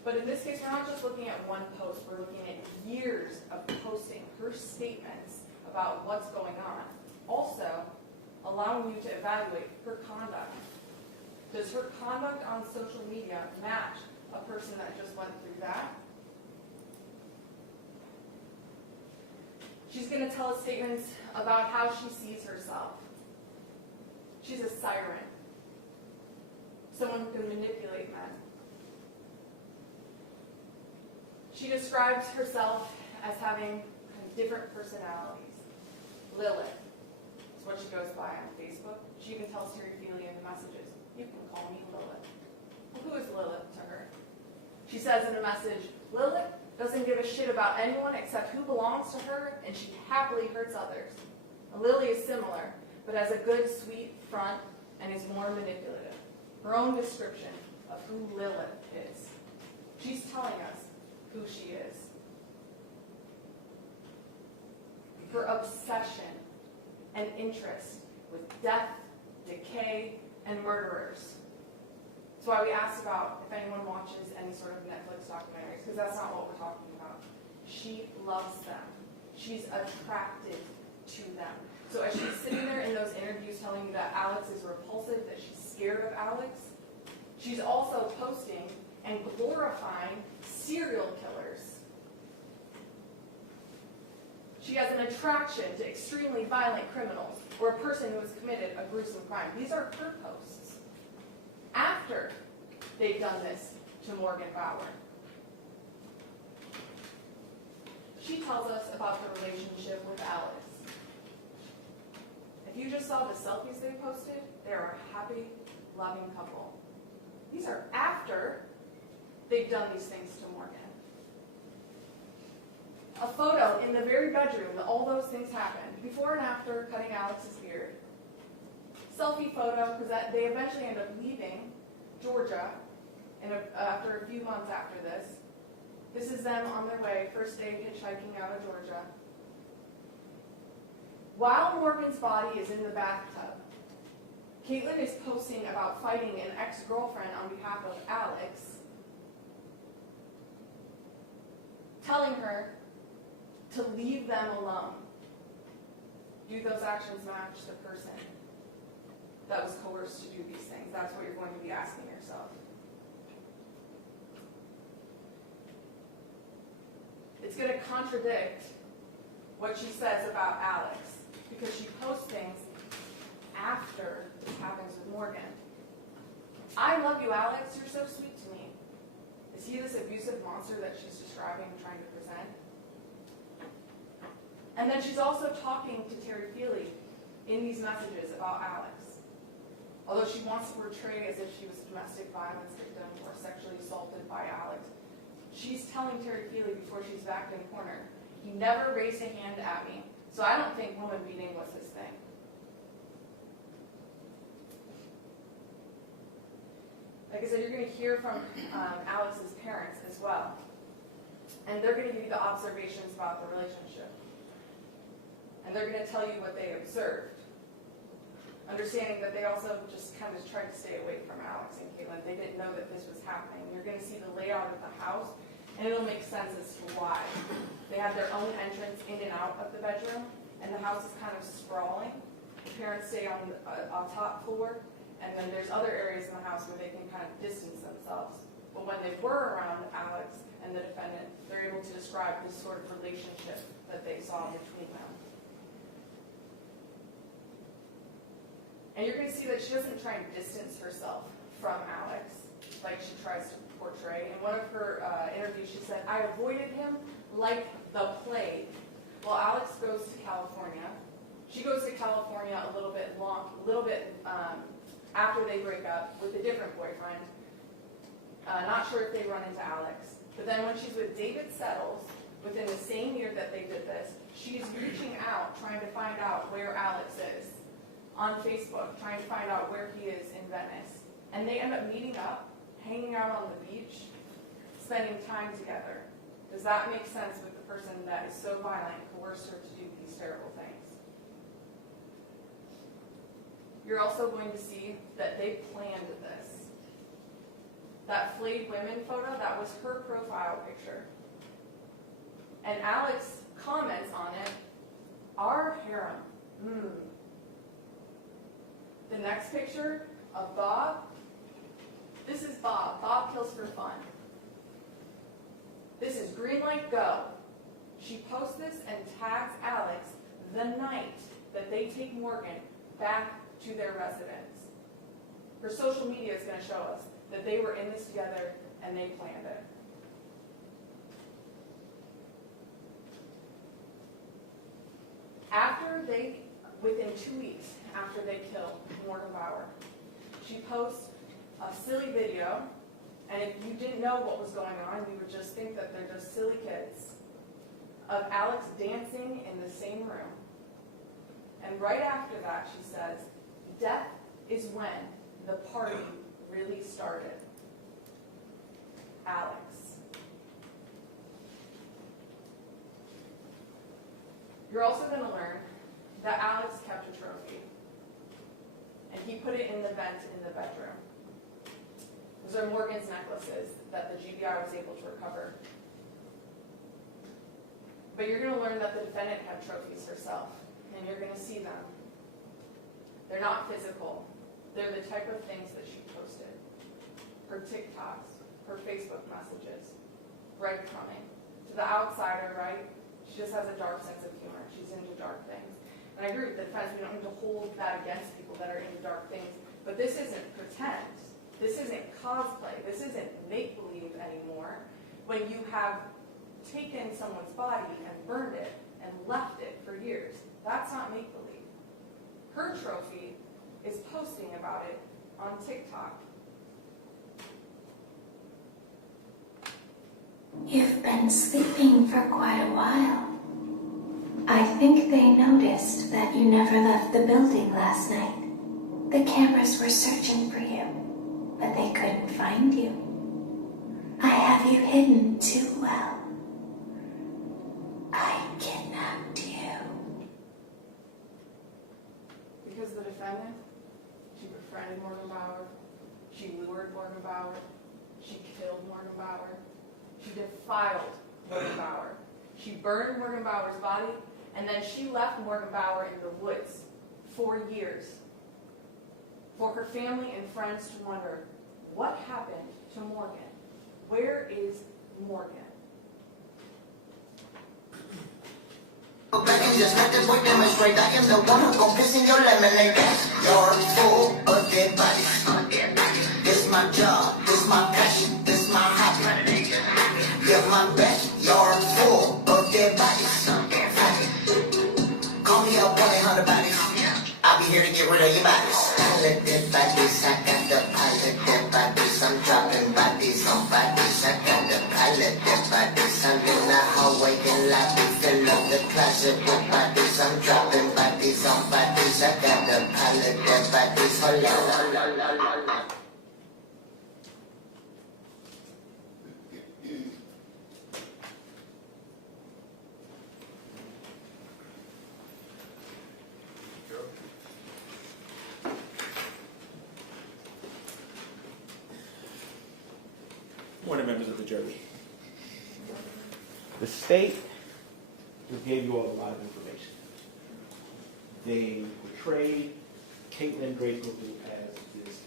But in this case, we're not just looking at one post, we're looking at years of posting her statements about what's going on. Also, allowing you to evaluate her conduct. Does her conduct on social media match a person that just went through that? She's going to tell us statements about how she sees herself. She's a siren. Someone who can manipulate men. She describes herself as having different personalities. Lilith is what she goes by on Facebook. She even tells Terry Feely in the messages, you can call me Lilith. Well, who is Lilith to her? She says in a message, Lilith doesn't give a shit about anyone except who belongs to her, and she happily hurts others. Lily is similar, but has a good, sweet front and is more manipulative. Her own description of who Lilith is. She's telling us who she is. Her obsession and interest with death, decay, and murderers. That's why we asked about if anyone watches any sort of Netflix documentaries, because that's not what we're talking about. She loves them. She's attracted to them. So as she's sitting there in those interviews telling you that Alex is repulsive, that she's scared of Alex, she's also posting and glorifying serial killers. She has an attraction to extremely violent criminals or a person who has committed a gruesome crime. These are her posts. After they've done this to Morgan Bauer. She tells us about the relationship with Alex. If you just saw the selfies they posted, they're a happy, loving couple. These are after they've done these things to Morgan. A photo in the very bedroom that all those things happened, before and after cutting Alex's beard. Selfie photo, because they eventually end up leaving Georgia after a few months after this. This is them on their way, first day hitchhiking out of Georgia. While Morgan's body is in the bathtub, Katelyn is posting about fighting an ex-girlfriend on behalf of Alex, telling her to leave them alone. Do those actions match the person that was coerced to do these things? That's what you're going to be asking yourself. It's going to contradict what she says about Alex, because she posts things after this happens with Morgan. I love you, Alex. You're so sweet to me. Is he this abusive monster that she's describing and trying to present? And then she's also talking to Terry Feely in these messages about Alex. Although she wants to portray as if she was a domestic violence victim or sexually assaulted by Alex, she's telling Terry Feely before she's backed in the corner, he never raised a hand at me, so I don't think woman beating was his thing. Like I said, you're going to hear from Alex's parents as well. And they're going to give you the observations about the relationship. And they're going to tell you what they observed. Understanding that they also just kind of tried to stay away from Alex and Katelyn. They didn't know that this was happening. You're going to see the layout of the house. and it'll make sense as to why. They have their own entrance in and out of the bedroom, and the house is kind of sprawling. The parents stay on top floor, and then there's other areas in the house where they can kind of distance themselves. But when they were around Alex and the defendant, they're able to describe this sort of relationship that they saw between them. And you're going to see that she doesn't try and distance herself from Alex like she tries to portray. In one of her interviews, she said, "I avoided him like the plague." Well, Alex goes to California. She goes to California a little bit after they break up with a different boyfriend. Not sure if they run into Alex. But then when she's with David Settles, within the same year that they did this, she's reaching out, trying to find out where Alex is on Facebook, trying to find out where he is in Venice. And they end up meeting up, hanging out on the beach, spending time together. Does that make sense with the person that is so violent, coerced her to do these terrible things? You're also going to see that they planned this. That flayed women photo, that was her profile picture. And Alex comments on it, "Our harem." The next picture of Bob, this is Bob. Bob kills for fun. This is green light, go. She posts this and tags Alex the night that they take Morgan back to their residence. Her social media is going to show us that they were in this together and they planned it. Within 2 weeks after they kill Morgan Bauer, she posts a silly video, and if you didn't know what was going on, you would just think that they're just silly kids, of Alex dancing in the same room. And right after that, she says, "Death is when the party really started." Alex. You're also going to learn that Alex kept a trophy, and he put it in the vent in the bedroom. Those are Morgan's necklaces that the GBI was able to recover. But you're going to learn that the defendant had trophies herself, and you're going to see them. They're not physical. They're the type of things that she posted. Her TikToks, her Facebook messages, breadcrumbing. To the outsider, right? She just has a dark sense of humor. She's into dark things. And I agree with the defense. We don't need to hold that against people that are into dark things. But this isn't pretend. This isn't cosplay. This isn't make-believe anymore. When you have taken someone's body and burned it and left it for years, that's not make-believe. Her trophy is posting about it on TikTok. You've been sleeping for quite a while. I think they noticed that you never left the building last night. The cameras were searching for you, but they couldn't find you. I have you hidden too well. I kidnapped you. Because the defendant, she befriended Morgan Bauer, she lured Morgan Bauer, she killed Morgan Bauer, she defiled Morgan Bauer. She burned Morgan Bauer's body, and then she left Morgan Bauer in the woods for years. For her family and friends to wonder, what happened to Morgan? Where is Morgan? Just let the boy demonstrate I am the one who's gon' piss in your lemonade. You're full of dead bodies. This my job, this my passion, this my hobby. Give my best, you're full of dead bodies. Call me up 1-800-BODIES. I'll be here to get rid of your bodies. Pilot dead bodies, I got the pilot dead bodies. I'm dropping bodies on bodies. I got the pilot dead bodies. I'm in the hallway and lobby. Fill up the closet with bodies. I'm dropping bodies on bodies. I got the pilot dead bodies. Hold on. Morning, members of the jury. The state just gave you all a lot of information. They portrayed Katelyn Goble as this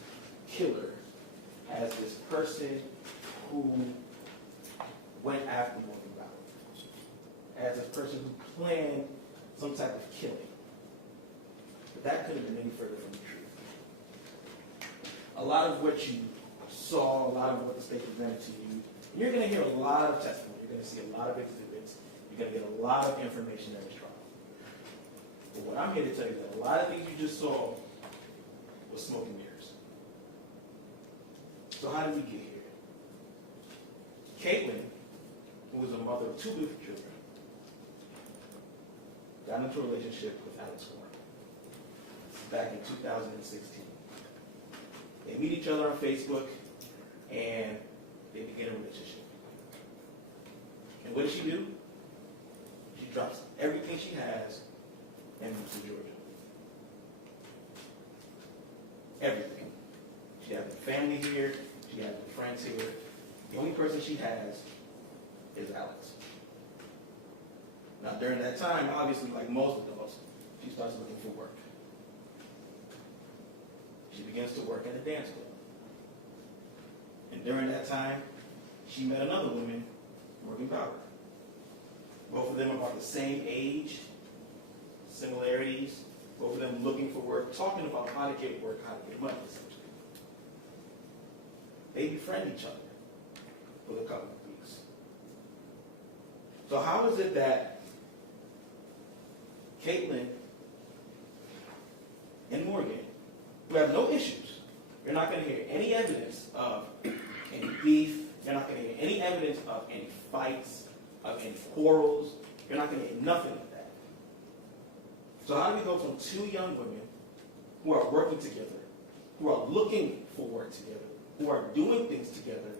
killer, as this person who went after Morgan Bauer, as this person who planned some type of killing. But that couldn't have been any further from the truth. A lot of what you saw, a lot of what the state presented to you, you're going to hear a lot of testimony. You're going to see a lot of exhibits. You're going to get a lot of information at this trial. But what I'm here to tell you is that a lot of things you just saw was smoke and mirrors. So how did we get here? Katelyn, who was a mother of two beautiful children, got into a relationship with Alex Warren back in 2016. They meet each other on Facebook, and they begin a relationship. And what does she do? She drops everything she has and moves to Georgia. Everything. She has a family here. She has friends here. The only person she has is Alex. Now, during that time, obviously, like most adults, she starts looking for work. She begins to work at a dance club. And during that time, she met another woman, Morgan Bauer. Both of them about the same age, similarities, both of them looking for work, talking about how to get work, how to get money, essentially. They befriend each other for a couple of weeks. So how is it that Katelyn and Morgan, who have no issues, you're not going to hear any evidence of any beef, you're not going to hear any evidence of any fights, of any quarrels, you're not going to hear nothing of that. So how do we go from two young women who are working together, who are looking for work together, who are doing things together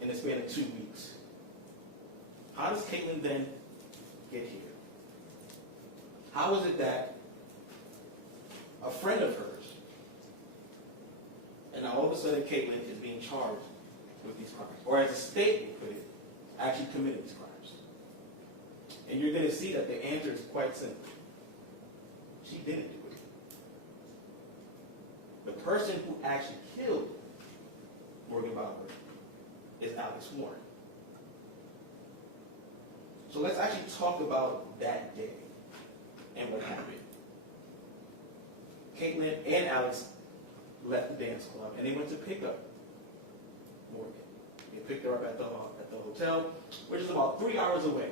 in the span of 2 weeks? How does Katelyn then get here? How is it that a friend of hers, and now all of a sudden Katelyn is being charged with these crimes, or as the state would put it, actually committed these crimes? And you're going to see that the answer is quite simple. She didn't do it. The person who actually killed Morgan Bauer is Alex Warren. So let's actually talk about that day and what happened. Katelyn and Alex left the dance club and they went to pick up Morgan. They picked her up at the hotel, which is about 3 hours away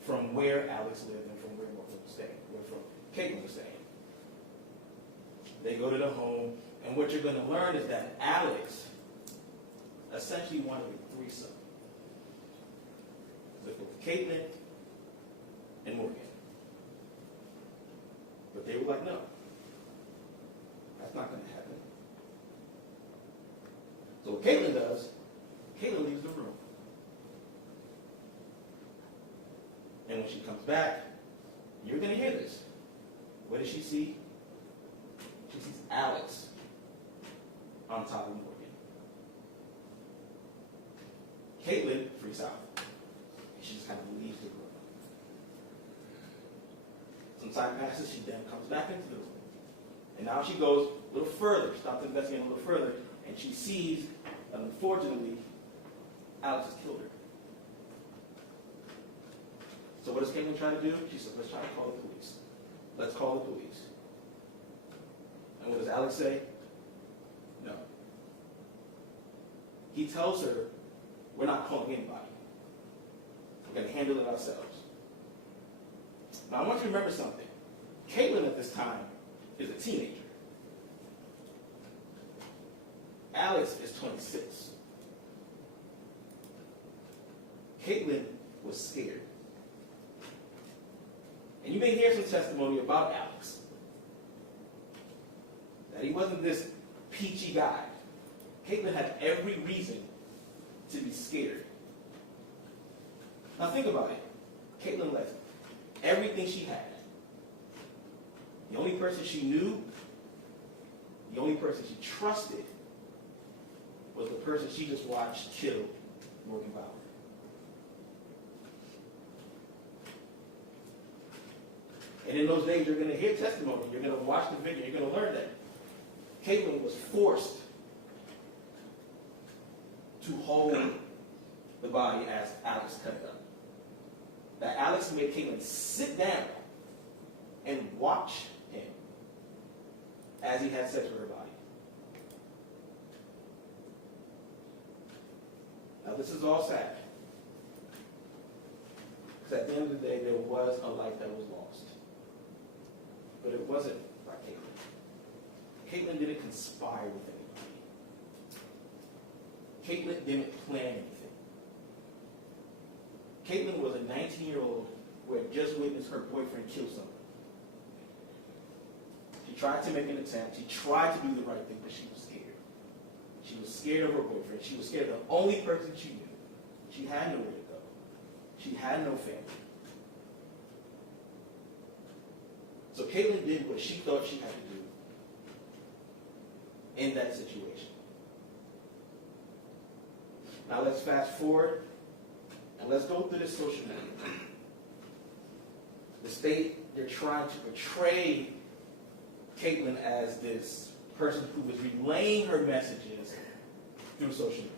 from where Alex lived and from where Morgan was staying, where from Katelyn was staying. They go to the home, and what you're going to learn is that Alex essentially wanted a threesome with both Katelyn and Morgan. But they were like, no, that's not going to happen. So what Katelyn does, Katelyn leaves the room. And when she comes back, you're going to hear this. What does she see? She sees Alex on top of Morgan. Katelyn freaks out. And she just kind of leaves the room. Some time passes, she then comes back into the room. And now she goes a little further, stops investigating a little further, and she sees, unfortunately, Alex has killed her. So what does Katelyn try to do? She says, let's try to call the police. Let's call the police. And what does Alex say? No. He tells her, we're not calling anybody. We're going to handle it ourselves. Now I want you to remember something. Katelyn at this time is a teenager. Alex is 26. Katelyn was scared. And you may hear some testimony about Alex. That he wasn't this peachy guy. Katelyn had every reason to be scared. Now think about it. Katelyn left everything she had. The only person she knew, the only person she trusted, was the person she just watched kill Morgan Bauer. And in those days, you're going to hear testimony, you're going to watch the video, you're going to learn that Katelyn was forced to hold the body as Alex cut it up. That Alex made Katelyn sit down and watch him as he had sex with her body. Now this is all sad. Because at the end of the day, there was a life that was lost. But it wasn't by Katelyn. Katelyn didn't conspire with anybody. Katelyn didn't plan anything. Katelyn was a 19-year-old who had just witnessed her boyfriend kill someone. She tried to make an attempt. She tried to do the right thing, but she was scared. She was scared of her boyfriend. She was scared of the only person she knew. She had nowhere to go. She had no family. So Katelyn did what she thought she had to do in that situation. Now let's fast forward and let's go through this social media. The state, they're trying to portray Katelyn as this person who was relaying her messages through social media.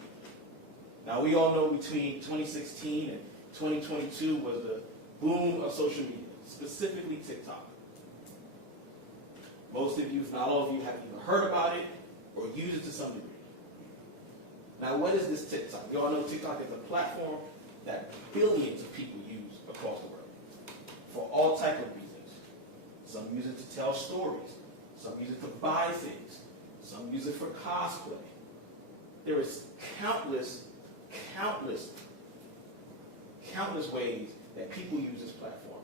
Now we all know between 2016 and 2022 was the boom of social media, specifically TikTok. Most of you, if not all of you, have either heard about it or used it to some degree. Now what is this TikTok? You all know TikTok is a platform that billions of people use across the world for all types of reasons. Some use it to tell stories. Some use it to buy things. Some use it for cosplay. There is countless ways that people use this platform.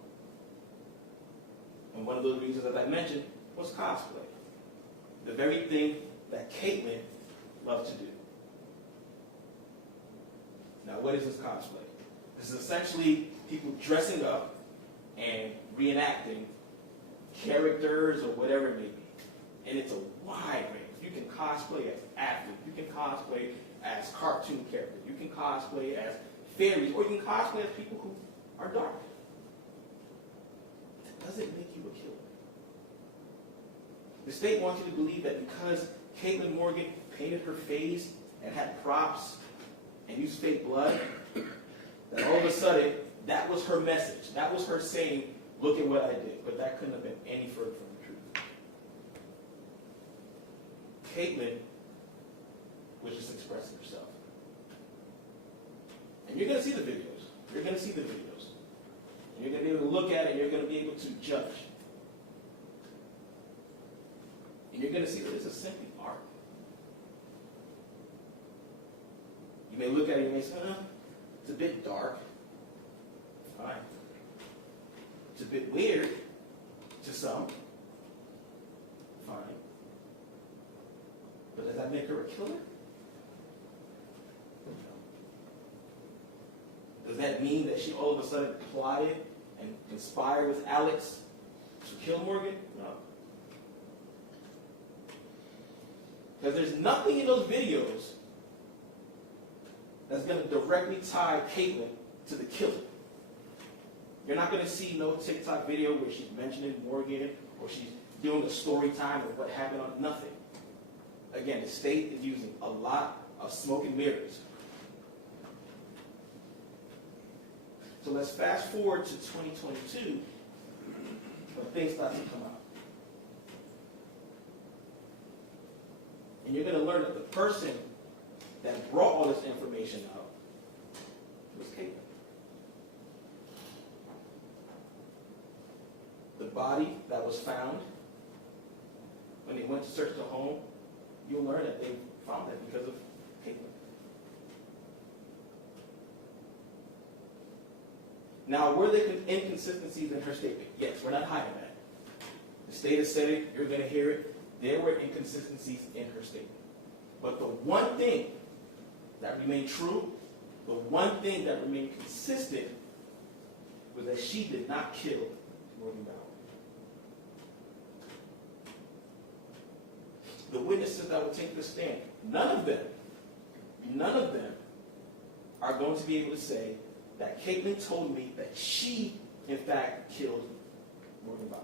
And one of those reasons, as I mentioned, was cosplay. The very thing that Katelyn loved to do. Now, what is this cosplay? This is essentially people dressing up and reenacting characters or whatever it may be. And it's a wide range. You can cosplay as athletes. You can cosplay as cartoon characters. You can cosplay as fairies. Or you can cosplay as people who are dark. That doesn't make you a killer. The state wants you to believe that because Katelyn Morgan painted her face and had props and used fake blood, that all of a sudden, that was her message. That was her saying, look at what I did. But that couldn't have been any further from the truth. Katelyn was just expressing herself. And you're going to see the videos. You're going to see the videos. And you're going to be able to look at it and you're going to be able to judge. And you're going to see that this is simply art. You may look at it and you may say, it's a bit dark. Fine. It's a bit weird to some. Fine. But does that make her a killer? No. Does that mean that she all of a sudden plotted and conspired with Alex to kill Morgan? No. Because there's nothing in those videos that's going to directly tie Katelyn to the killing. You're not going to see no TikTok video where she's mentioning Morgan or she's doing a story time of what happened on nothing. Again, the state is using a lot of smoke and mirrors. So let's fast forward to 2022 when things start to come out. And you're going to learn that the person that brought all this information out was Katelyn. The body that was found, when they went to search the home, you'll learn that they found that because of Katelyn. Now, were there inconsistencies in her statement? Yes, we're not hiding that. The state has said it, you're going to hear it. There were inconsistencies in her statement. But the one thing that remained true, the one thing that remained consistent, was that she did not kill Morgan Bauer. The witnesses that will take the stand, none of them are going to be able to say that Katelyn told me that she, in fact, killed Morgan Bauer.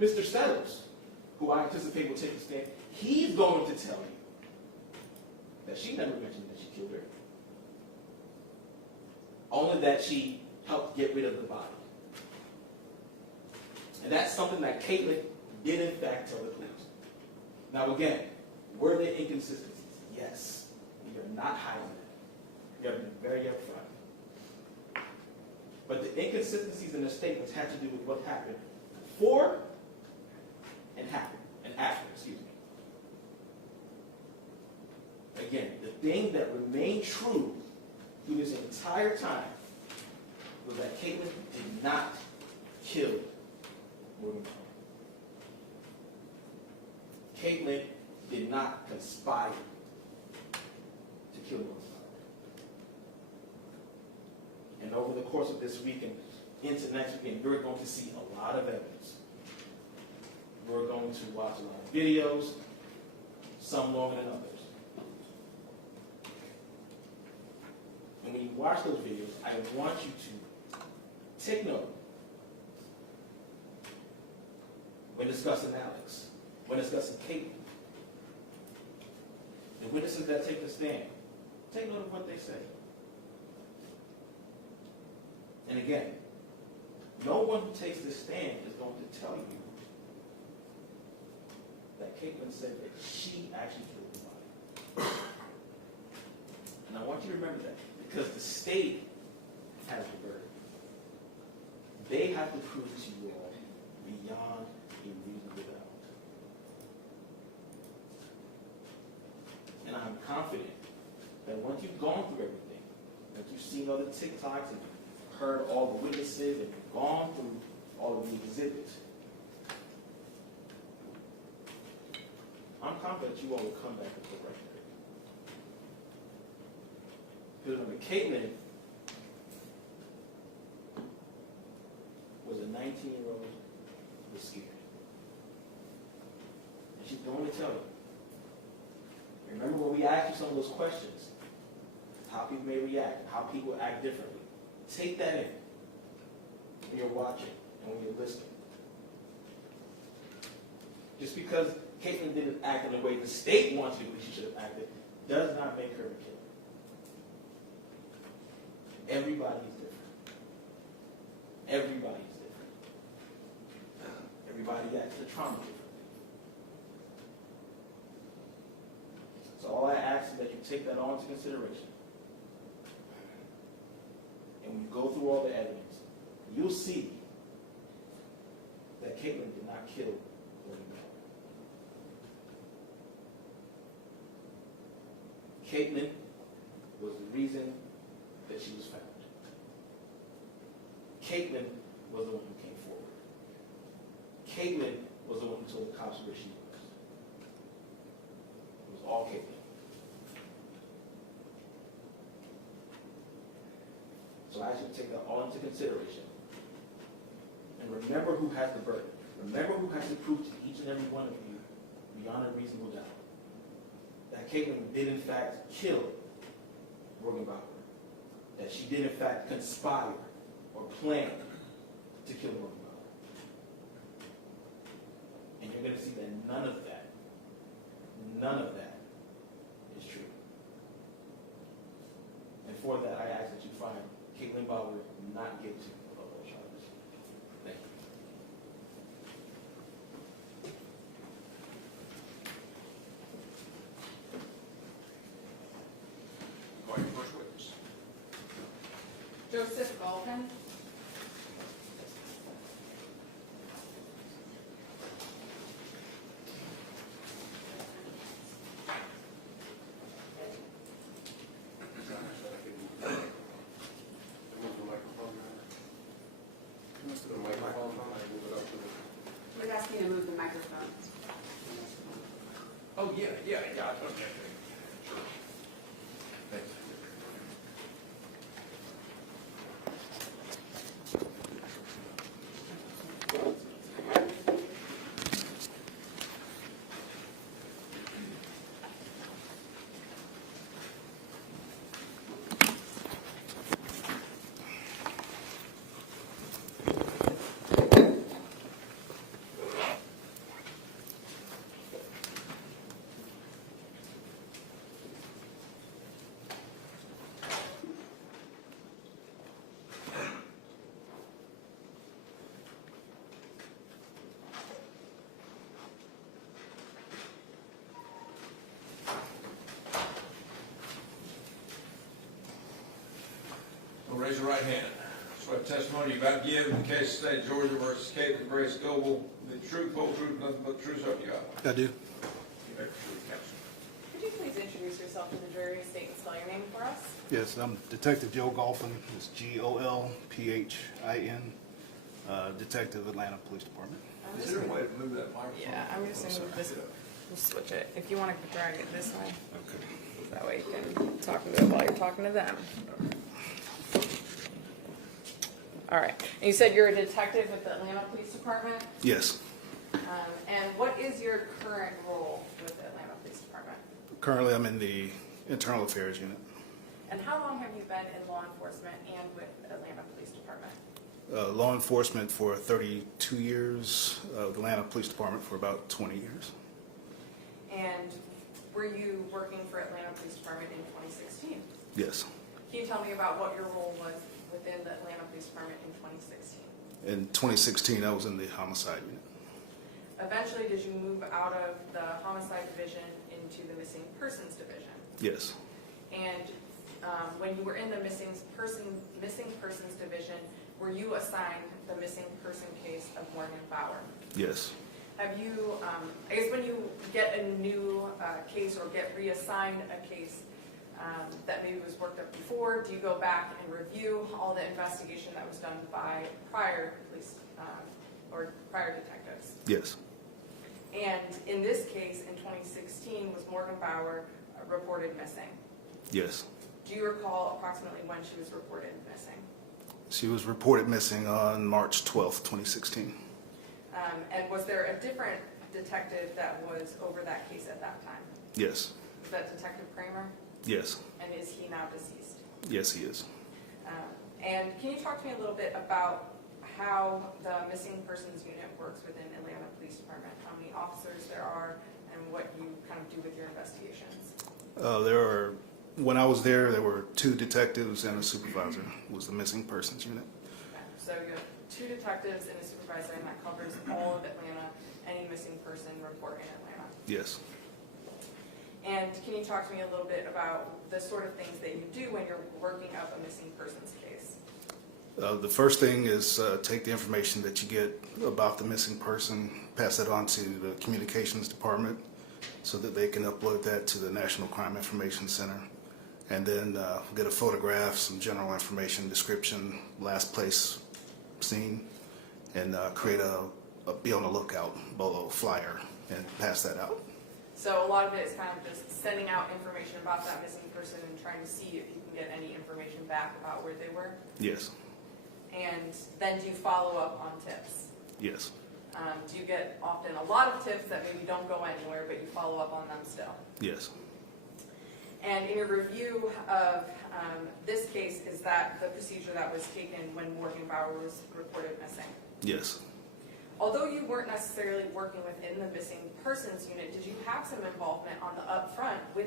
Mr. Settles, who I anticipate will take the stand, he's going to tell you that she never mentioned that she killed her. Only that she helped get rid of the body. And that's something that Katelyn did in fact tell the police. Now again, were there inconsistencies? Yes. We are not hiding that. We have been very upfront. But the inconsistencies in the statements had to do with what happened before and after, excuse me. Again, the thing that remained true through this entire time was that Katelyn did not kill Morgan Bauer. Katelyn did not conspire to kill Morgan Bauer. And over the course of this week and into next weekend, you're going to see a lot of evidence. We're going to watch a lot of videos, some longer than others. And when you watch those videos, I want you to take note when discussing Alex, when discussing Katelyn. The witnesses that take the stand, take note of what they say. And again, no one who takes this stand is going to tell you that Katelyn said that she actually killed the body. And I want you to remember that, because the state has the burden. They have to prove to you all beyond a reasonable doubt. And I'm confident that once you've gone through everything, that you've seen other TikToks and heard all the witnesses and gone through all of the exhibits, I'm confident you all will come back with the right verdict. Because remember, Katelyn was a 19-year-old who was scared. And she's going to tell you. Remember when we asked you some of those questions, how people may react, how people act differently. Take that in when you're watching and when you're listening. Just because Katelyn didn't act in the way the state wants you to believe she should have acted does not make her a killer. Everybody is different. Everybody is different. Everybody acts the trauma differently. So all I ask is that you take that all into consideration. And when you go through all the evidence, you'll see that Katelyn did not kill Morgan Bauer. Katelyn was the reason that she was found. Katelyn was the one who came forward. Katelyn was the one who told the cops where she was. It was all Katelyn. So I ask you to take that all into consideration. And remember who has the burden. Remember who has to prove to each and every one of you, beyond a reasonable doubt, that Katelyn did in fact kill Morgan Bauer. That she did in fact conspire or plan to kill Morgan Bauer. And you're going to see that none of that is true. And for that, I ask that you find Katelyn Bauer not guilty of all charges. Thank you. Go ahead, first witness. Joseph Goble. We're asking you to move the microphone. Oh, yeah, okay. Sure. Thanks. raise your right hand. Swear testimony you about to give in the case of State of Georgia versus Katelyn Goble, the truth, whole truth, nothing but the truth, so help you God. I do. You may proceed, counsel. Could you please introduce yourself to the jury, state and spell your name for us? Yes, I'm Detective Joe Golphin. It's Golphin, Detective, Atlanta Police Department. Is there a way to move that microphone? Yeah, I'm just gonna move this, we'll switch it. If you want to drag it this way, Okay. that way you can talk to it while you're talking to them. All right, and you said you're a detective with the Atlanta Police Department? Yes. And what is your current role with the Atlanta Police Department? Currently, I'm in the Internal Affairs Unit. And how long have you been in law enforcement and with Atlanta Police Department? Law enforcement for 32 years, Atlanta Police Department for about 20 years. And were you working for Atlanta Police Department in 2016? Yes. Can you tell me about what your role was within the Atlanta Police Department in 2016? In 2016, I was in the Homicide Unit. Eventually, did you move out of the Homicide Division into the Missing Persons Division? Yes. And when you were in the Missing Persons Division, were you assigned the missing person case of Morgan Bauer? Yes. Have you, I guess when you get a new case or get reassigned a case that maybe was worked up before, do you go back and review all the investigation that was done by prior police or prior detectives? Yes. And in this case, in 2016, was Morgan Bauer reported missing? Yes. Do you recall approximately when she was reported missing? She was reported missing on March 12th, 2016. And was there a different detective that was over that case at that time? Yes. Was that Detective Kramer? Yes. And is he now deceased? Yes, he is. And can you talk to me a little bit about how the Missing Persons Unit works within Atlanta Police Department? How many officers there are and what you kind of do with your investigations? When I was there were 2 detectives and a supervisor was the Missing Persons Unit. Okay. So you have 2 detectives and a supervisor, and that covers all of Atlanta, any missing person report in Atlanta. Yes. And can you talk to me a little bit about the sort of things that you do when you're working up a missing persons case? The first thing is take the information that you get about the missing person, pass that on to the communications department so that they can upload that to the National Crime Information Center. And then get a photograph, some general information, description, last place seen, and create be on the lookout below flyer and pass that out. So a lot of it is kind of just sending out information about that missing person and trying to see if you can get any information back about where they were? Yes. And then do you follow up on tips? Yes. Do you get often a lot of tips that maybe don't go anywhere, but you follow up on them still? Yes. And in your review of this case, is that the procedure that was taken when Morgan Bauer was reported missing? Yes. Although you weren't necessarily working within the Missing Persons Unit, did you have some involvement on the upfront with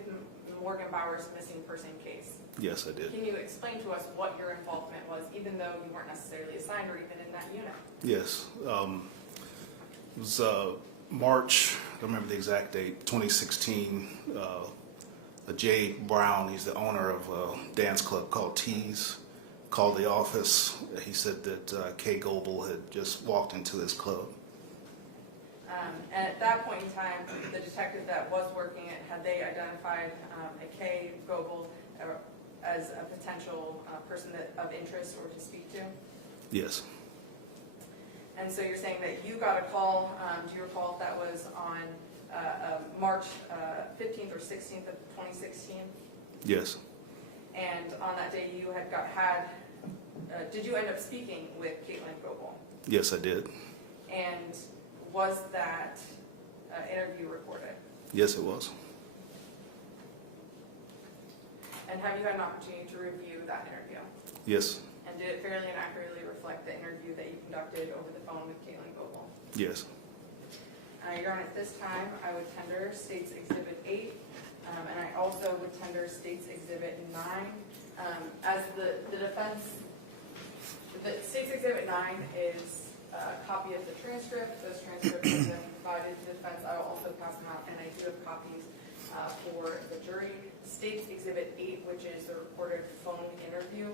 Morgan Bauer's missing person case? Yes, I did. Can you explain to us what your involvement was, even though you weren't necessarily assigned or even in that unit? Yes. It was March, I don't remember the exact date, 2016. Jay Brown, he's the owner of a dance club called Tees, called the office. He said that Kay Goble had just walked into this club. And at that point in time, the detective that was working it, had they identified a Kay Goble as a potential person of interest or to speak to? Yes. And so you're saying that you got a call, do you recall if that was on March 15th or 16th of 2016? Yes. And on that day you did you end up speaking with Katelyn Goble? Yes, I did. And was that interview recorded? Yes, it was. And have you had an opportunity to review that interview? Yes. And did it fairly and accurately reflect the interview that you conducted over the phone with Katelyn Goble? Yes. Your Honor, at this time, I would tender State's Exhibit 8, and I also would tender State's Exhibit 9. As the defense, the State's Exhibit 9 is a copy of the transcript. Those transcripts have been provided to the defense. I will also pass them out, and I do have copies for the jury. State's Exhibit 8, which is the recorded phone interview,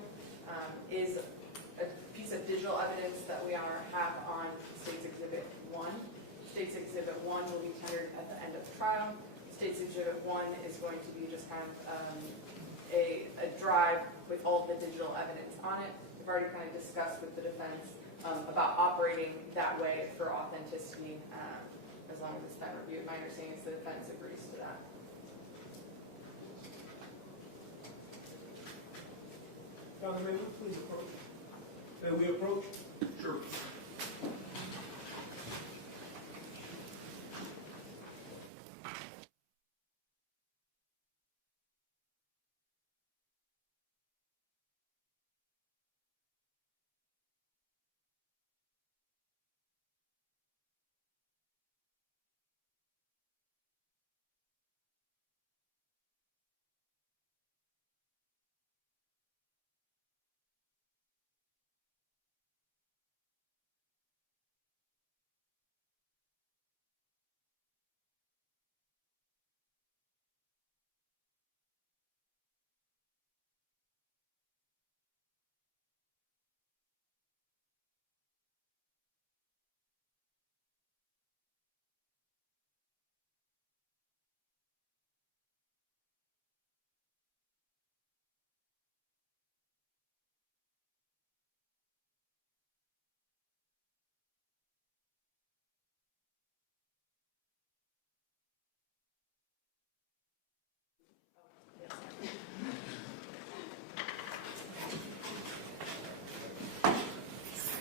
drive with all of the digital evidence on it. We've already kind of discussed with the defense about operating that way for authenticity, as long as it's been reviewed. My understanding is the defense agrees to that. Council member, please approach. May we approach? Sure.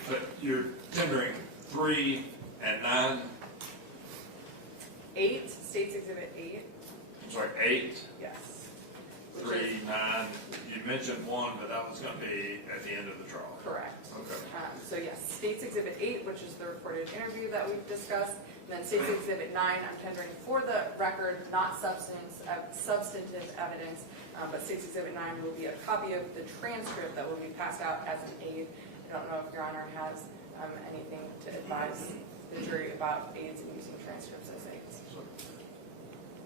But you're tendering 3 and 9? 8, State's Exhibit 8. I'm sorry, 8? Yes. 3, 9. You mentioned 1, but that was going to be at the end of the trial. Correct. Okay. So yes, State's Exhibit 8, which is the recorded interview that we've discussed, and then State's Exhibit 9, I'm tendering for the record, not substantive evidence, but State's Exhibit 9 will be a copy of the transcript that will be passed out as an aid. I don't know if Your Honor has anything to advise the jury about aids and using transcripts as aids.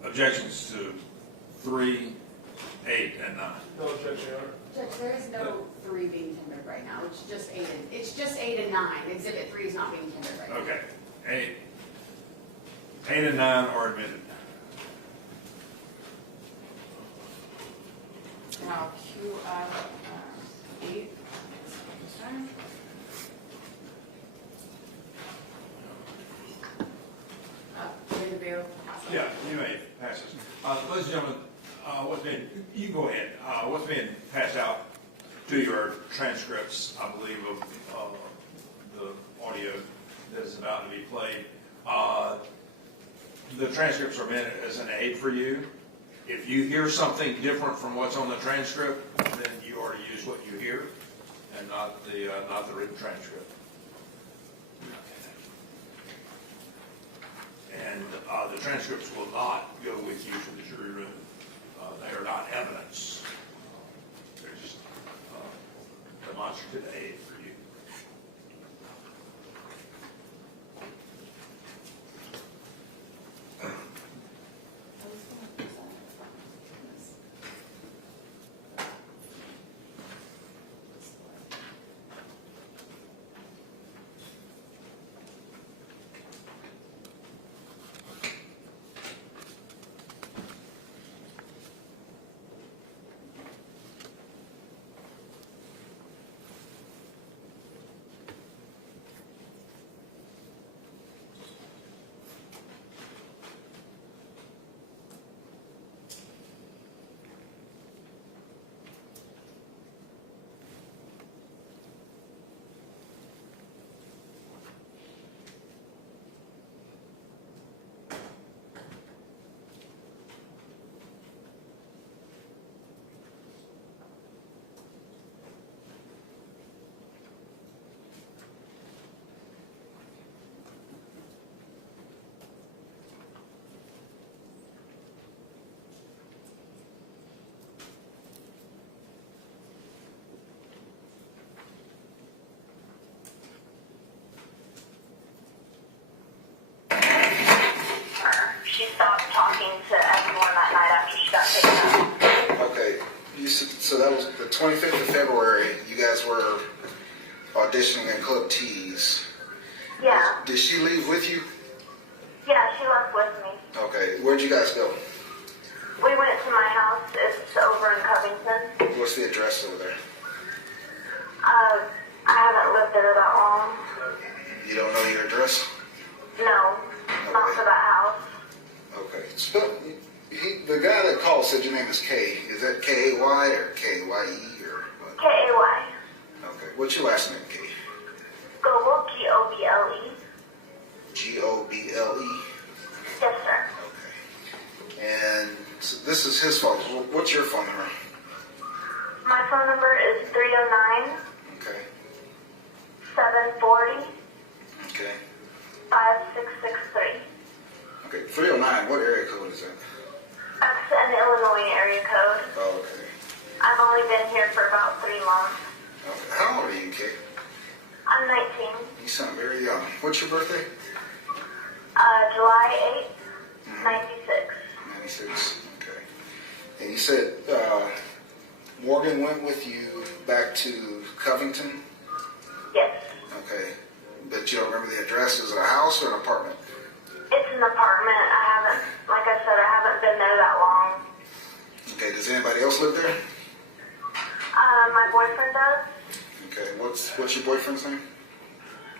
Objections to 3, 8, and 9. No objection, Your Honor. Judge, there is no 3 being tendered right now. It's just 8 and 9. Exhibit 3 is not being tendered right now. Okay. 8 and 9 are admitted. Now, cue up 8. Yeah, you may pass this. Ladies and gentlemen, you can go ahead. What's being passed out to your transcripts, I believe, of the audio that is about to be played. The transcripts are meant as an aid for you. If you hear something different from what's on the transcript, then you are to use what you hear and not the written transcript. And the transcripts will not go with you to the jury room. They are not evidence. They're just demonstrative aid for you. She stopped talking to everyone that night after she got taken up. Okay, so that was the 25th of February. You guys were auditioning at Club T's. Yeah. Did she leave with you? Yeah, she left with me. Okay, where'd you guys go? We went to my house. It's over in Covington. What's the address over there? I haven't lived there that long. You don't know your address? No, not for that house. Okay. The guy that called said your name is Kay. Is that K-A-Y or K-Y-E or what? K-A-Y. Okay. What's your last name, Kay? Goble, G-O-B-L-E. G-O-B-L-E? Yes, sir. Okay. And so this is his phone. What's your phone number? My phone number is 309 Okay. 740 Okay. 5663. Okay. 309, what area code is that? That's an Illinois area code. Oh, okay. I've only been here for about 3 months. Okay. How old are you, Kay? I'm 19. You sound very young. What's your birthday? July 8th, 96. 96. Okay. And you said Morgan went with you back to Covington? Yes. Okay. But you don't remember the address? Is it a house or an apartment? It's an apartment. Like I said, I haven't been there that long. Okay. Does anybody else live there? My boyfriend does. Okay. What's your boyfriend's name?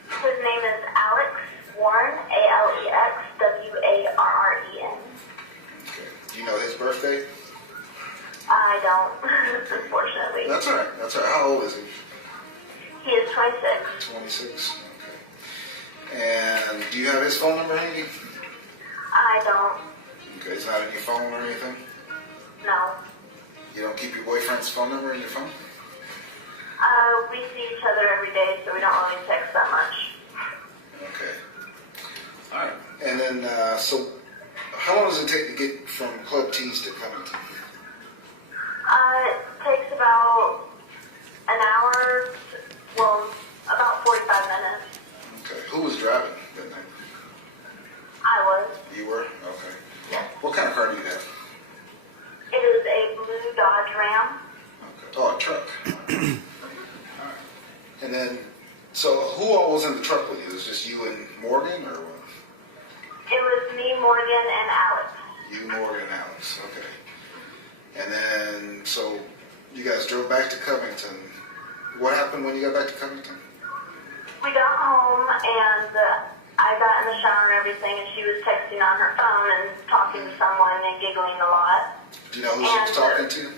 His name is Alex Warren, A-L-E-X-W-A-R-R-E-N. Okay. Do you know his birthday? I don't, unfortunately. That's all right. That's all right. How old is he? He is 26. 26. Okay. And do you have his phone number handy? I don't. Okay. It's not in your phone or anything? No. You don't keep your boyfriend's phone number in your phone? We see each other every day, so we don't really text that much. Okay. All right. And then, so how long does it take to get from Club T's to Covington? It takes about an hour, about 45 minutes. Okay. Who was driving that night? I was. You were? Okay. Yes. What kind of car do you have? It is a blue Dodge Ram. Okay. Oh, a truck. All right. And then, so who all was in the truck with you? It was just you and Morgan, or what? It was me, Morgan, and Alex. You, Morgan, and Alex. Okay. And then, so you guys drove back to Covington. What happened when you got back to Covington? We got home, and I got in the shower and everything, and she was texting on her phone and talking to someone and giggling a lot. Do you know who she was talking to?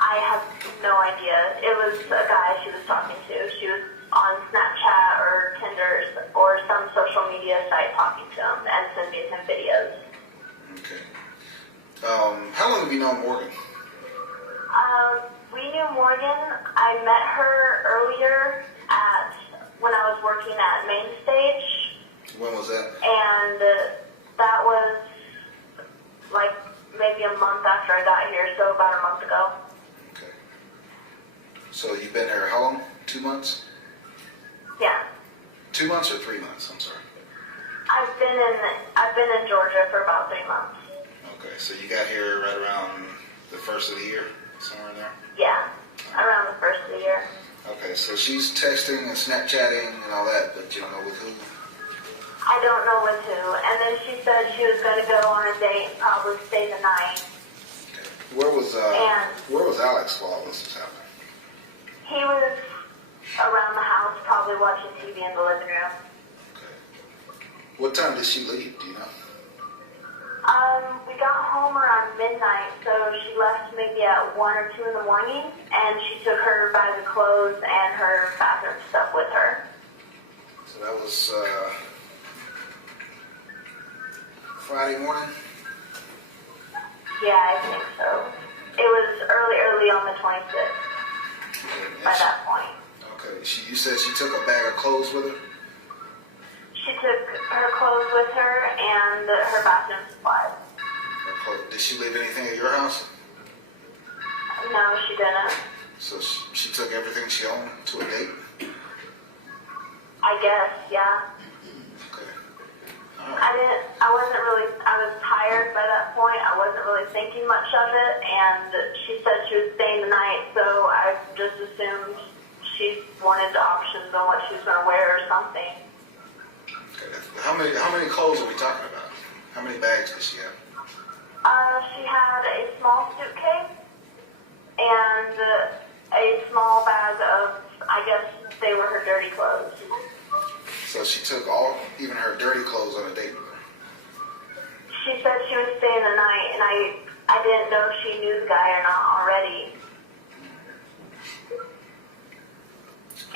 I have no idea. It was a guy she was talking to. She was on Snapchat or Tinder or some social media site talking to him and sending him videos. Okay. How long have you known Morgan? We knew Morgan. I met her earlier when I was working at Main Stage. When was that? And that was like maybe a month after I got here, so about a month ago. Okay. So you've been there how long? 2 months? Yeah. 2 months or 3 months? I'm sorry. I've been in Georgia for about 3 months. Okay, so you got here right around the first of the year, somewhere in there? Yeah, around the first of the year. Okay, so she's texting and Snapchatting and all that, but you don't know with who? I don't know with who. And then she said she was going to go on a date and probably stay the night. Okay. Where was Alex while all this was happening? He was around the house, probably watching TV in the living room. Okay. What time did she leave? Do you know? We got home around midnight, so she left maybe at 1 or 2 in the morning, and she took her bag of clothes and her bathroom stuff with her. So that was Friday morning? Yeah, I think so. It was early on the 26th by that point. Okay, you said she took a bag of clothes with her? She took her clothes with her and her bathroom supplies. Did she leave anything at your house? No, she didn't. So she took everything she owned to a date? I guess, yeah. Okay. I was tired by that point. I wasn't really thinking much of it, and she said she was staying the night, so I just assumed she wanted the options on what she was going to wear or something. Okay. How many clothes are we talking about? How many bags does she have? She had a small suitcase and a small bag of, I guess they were her dirty clothes. So she took even her dirty clothes on a date with her? She said she was staying the night, and I didn't know if she knew the guy or not already.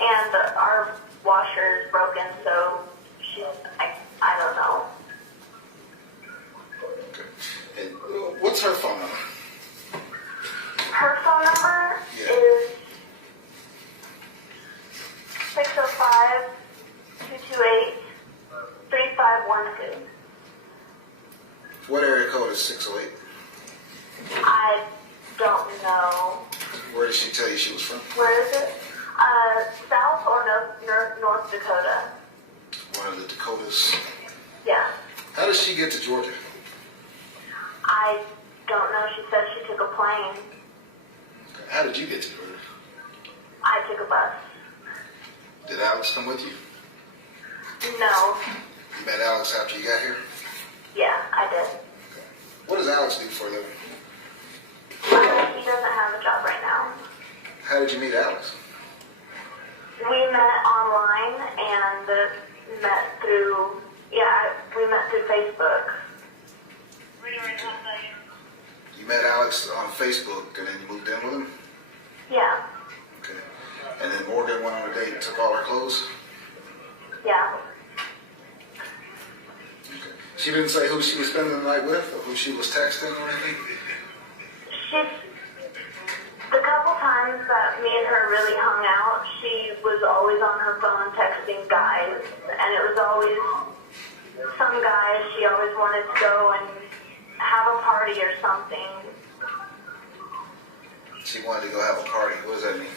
And our washer is broken, so I don't know. Okay. And what's her phone number? Her phone number Yeah. is 605-228-3512. What area code is 608? I don't know. Where did she tell you she was from? Where is it? South or North Dakota? One of the Dakotas. Yeah. How did she get to Georgia? I don't know. She said she took a plane. Okay. How did you get to Georgia? I took a bus. Did Alex come with you? No. You met Alex after you got here? Yeah, I did. Okay. What does Alex do for a living? He doesn't have a job right now. How did you meet Alex? We met online and met through Facebook. You met Alex on Facebook and then you moved in with him? Yeah. Okay. And then Morgan went on a date and took all her clothes? Yeah. Okay. She didn't say who she was spending the night with or who she was texting or anything? The couple times that me and her really hung out, she was always on her phone texting guys, and it was always some guys. She always wanted to go and have a party or something. She wanted to go have a party. What does that mean?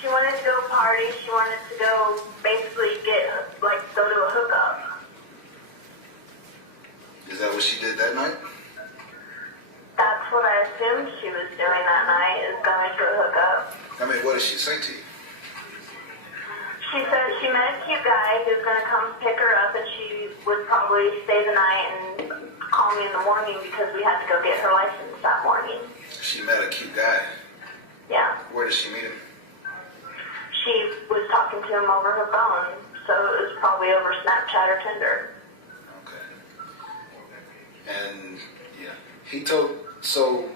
She wanted to go party. She wanted to go basically go to a hookup. Is that what she did that night? That's what I assumed she was doing that night, is going to a hookup. I mean, what did she say to you? She said she met a cute guy who was going to come pick her up, and she would probably stay the night and call me in the morning because we had to go get her license that morning. She met a cute guy. Yeah. Where did she meet him? She was talking to him over her phone, so it was probably over Snapchat or Tinder. Okay. And, yeah, he told, so,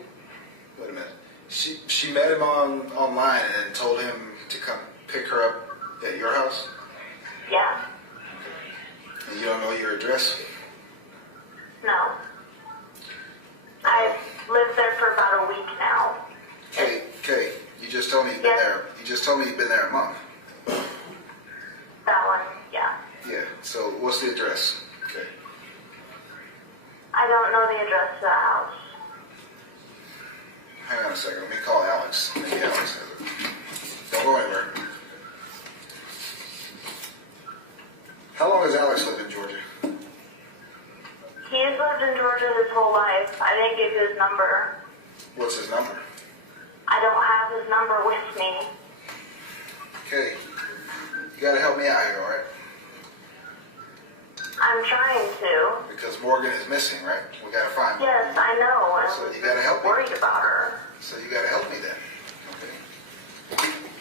wait a minute. She met him online and told him to come pick her up at your house? Yeah. And you don't know your address? No. I've lived there for about a week now. Kay, you just told me you've been there. You just told me you've been there a month. That one, yeah. Yeah, so what's the address? Okay. I don't know the address to the house. Hang on a second, let me call Alex. Maybe Alex has it. Don't go anywhere. How long has Alex lived in Georgia? He's lived in Georgia his whole life. I didn't give you his number. What's his number? I don't have his number with me. Okay. You gotta help me out here, all right? I'm trying to. Because Morgan is missing, right? We gotta find her. Yes, I know. I'm So you gotta help me. worried about her. So you gotta help me then. Okay.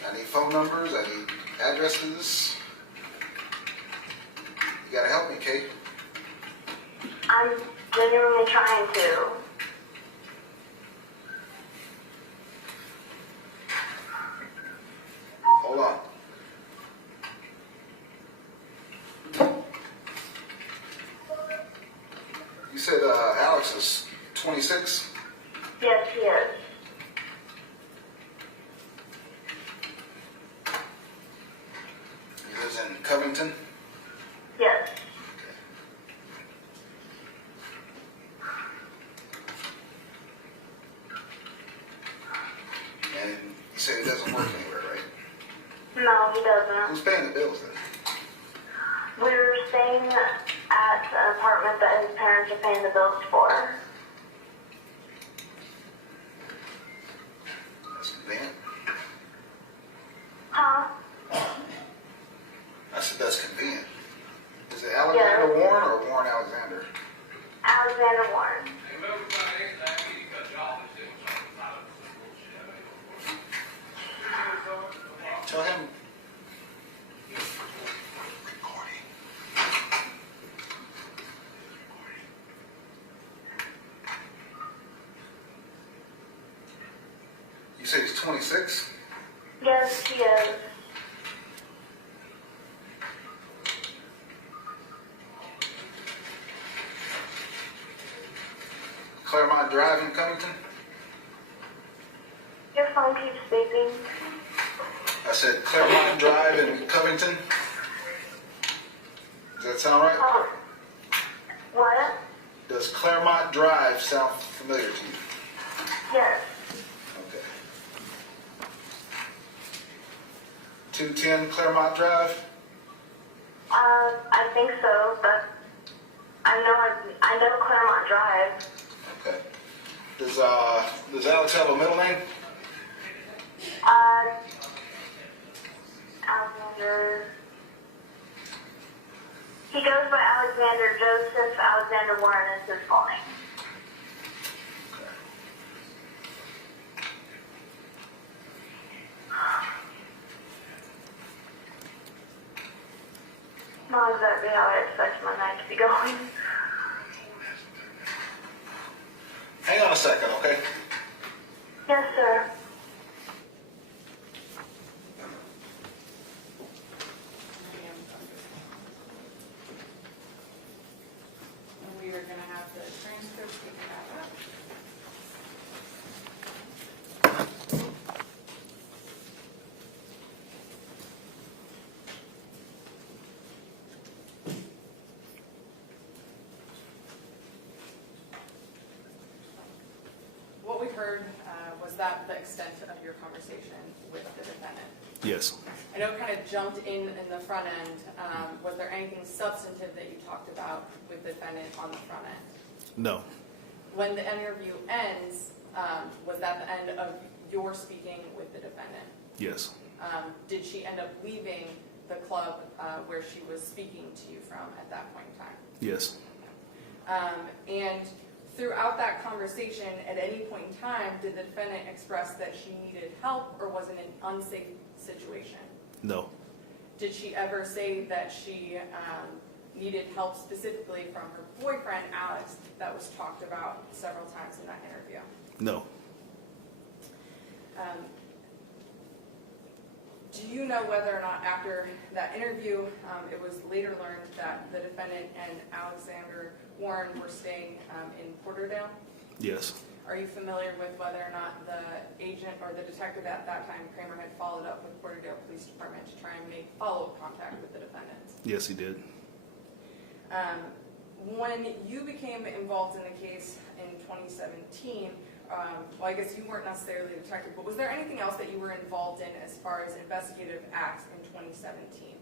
I need phone numbers, I need addresses. You gotta help me, Kate. I'm genuinely trying to. Hold on. You said Alex is 26? Yes, he is. He lives in Covington? Yes. And you said he doesn't work anywhere, right? No, he doesn't. Who's paying the bills then? We're staying at an apartment that his parents are paying the bills for. That's convenient. Huh? I said that's convenient. Is it Alexander Warren or Warren Alexander? Alexander Warren. Tell him. You said he's 26? Yes, he is. Claremont Drive in Covington? Your phone keeps beeping. I said Claremont Drive in Covington. Does that sound right? What? Does Claremont Drive sound familiar to you? Yes. Okay. 210 Claremont Drive? I think so, but I know Claremont Drive. Okay. Does Alex have a middle name? Alexander. He goes by Alexander Joseph. Alexander Warren is his full name. Not exactly how I expect my night to be going. Hang on a second, okay? Yes, sir. And we are going to have the transcript taken back up. What we heard was that the extent of your conversation with the defendant. Yes. I know it kind of jumped in the front end. Was there anything substantive that you talked about with the defendant on the front end? No. When the interview ends, was that the end of your speaking with the defendant? Yes. Did she end up leaving the club where she was speaking to you from at that point in time? Yes. And throughout that conversation, at any point in time, did the defendant express that she needed help or was in an unsafe situation? No. Did she ever say that she needed help specifically from her boyfriend, Alex, that was talked about several times in that interview? No. Do you know whether or not after that interview, it was later learned that the defendant and Alexander Warren were staying in Porterdale? Yes. Are you familiar with whether or not the agent or the detective at that time, Kramer, had followed up with Porterdale Police Department to try and make follow-up contact with the defendant? Yes, he did. When you became involved in the case in 2017, well, I guess you weren't necessarily a detective, but was there anything else that you were involved in as far as investigative acts in 2017?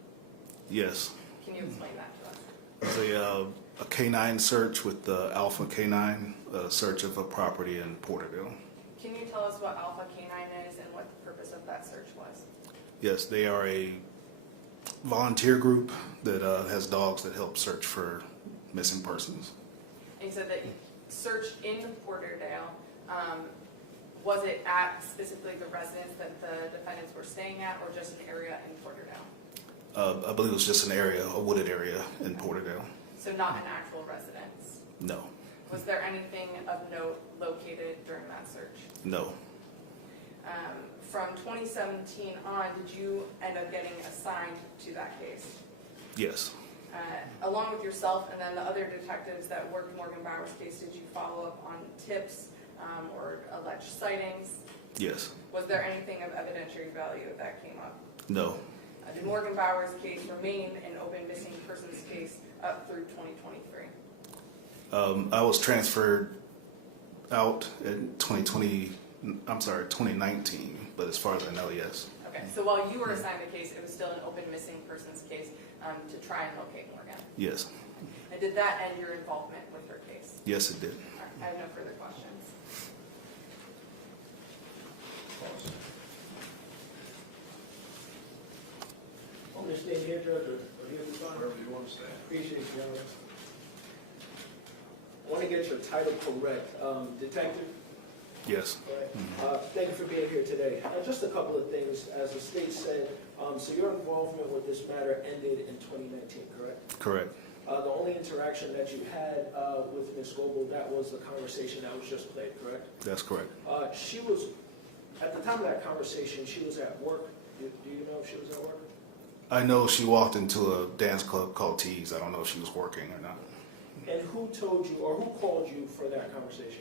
Yes. Can you explain that to us? It was a canine search with the Alpha Canine, search of a property in Porterville. Can you tell us what Alpha Canine is and what the purpose of that search was? Yes, they are a volunteer group that has dogs that help search for missing persons. And you said that you searched in Porterdale. Was it at specifically the residence that the defendants were staying at, or just an area in Porterdale? I believe it was just an area, a wooded area in Porterdale. So not an actual residence? No. Was there anything of note located during that search? No. From 2017 on, did you end up getting assigned to that case? Yes. Along with yourself and then the other detectives that worked Morgan Bauer's case, did you follow up on tips or alleged sightings? Yes. Was there anything of evidentiary value that came up? No. Did Morgan Bauer's case remain an open missing persons case up through 2023? I was transferred out in 2019, but as far as I know, yes. Okay, so while you were assigned the case, it was still an open missing persons case to try and locate Morgan? Yes. And did that end your involvement with her case? Yes, it did. All right, I have no further questions. Want me to stay here, Judge, or here in the front? Wherever you want to stand. Appreciate you, gentlemen. I want to get your title correct. Detective? Yes. Right. Thank you for being here today. Just a couple of things. As the state said, so your involvement with this matter ended in 2019, correct? Correct. The only interaction that you had with Ms. Goble, that was the conversation that was just played, correct? That's correct. She was, at the time of that conversation, she was at work. Do you know if she was at work? I know she walked into a dance club called Tees. I don't know if she was working or not. And who told you, or who called you for that conversation?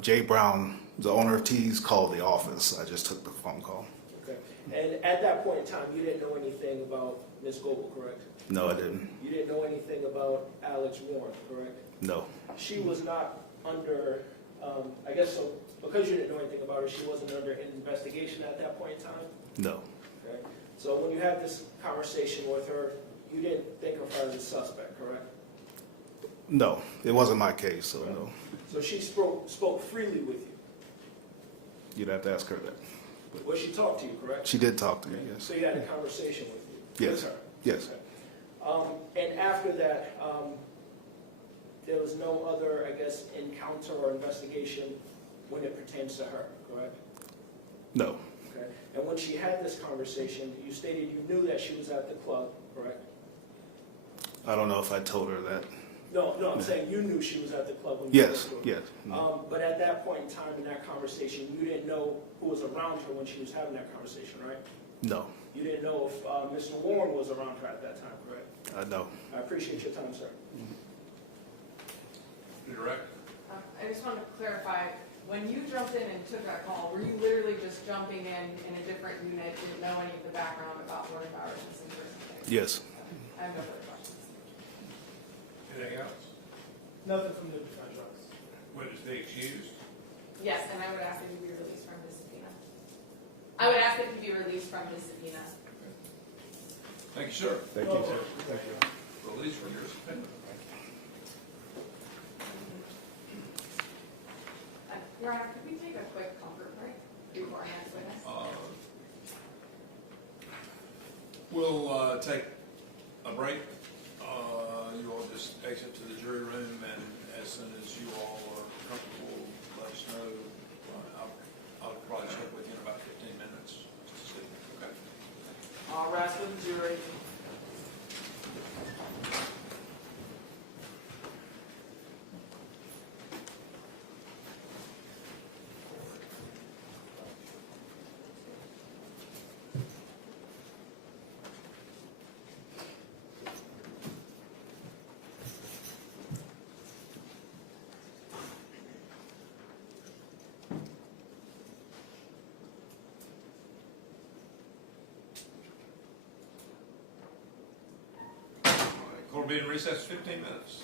Jay Brown, the owner of Tees, called the office. I just took the phone call. Okay. And at that point in time, you didn't know anything about Ms. Goble, correct? No, I didn't. You didn't know anything about Alex Warren, correct? No. She was not under, I guess so, because you didn't know anything about her, she wasn't under an investigation at that point in time? No. Okay. So when you had this conversation with her, you didn't think of her as a suspect, correct? No. It wasn't my case, so Right. no. So she spoke freely with you. You'd have to ask her that. Well, she talked to you, correct? She did talk to me, yes. So you had a conversation with you? Yes. With her? Yes. Okay. And after that, there was no other, I guess, encounter or investigation when it pertains to her, correct? No. Okay. And when she had this conversation, you stated you knew that she was at the club, correct? I don't know if I told her that. No, I'm saying you knew she was at the club when you Yes, spoke to her. yes. But at that point in time in that conversation, you didn't know who was around her when she was having that conversation, right? No. You didn't know if Mr. Warren was around her at that time, correct? No. I appreciate your time, sir. Direct. I just want to clarify, when you jumped in and took that call, were you literally just jumping in a different unit, didn't know any of the background about Morgan Bauer missing person? Yes. I have no further questions. Anything else? Nothing from the defense. Witness the accused? Yes, and I would ask that you be released from his subpoena. I would ask that you be released from his subpoena. Thank you, sir. Thank you, sir. Thank you. Release from your subpoena. Your Honor, could we take a quick comfort break before our next witness? We'll take a break. You all just exit to the jury room, and as soon as you all are comfortable, let us know. I'll probably check with you in about 15 minutes. Just to see. Okay. All rise for the jury. Court will be in recess 15 minutes.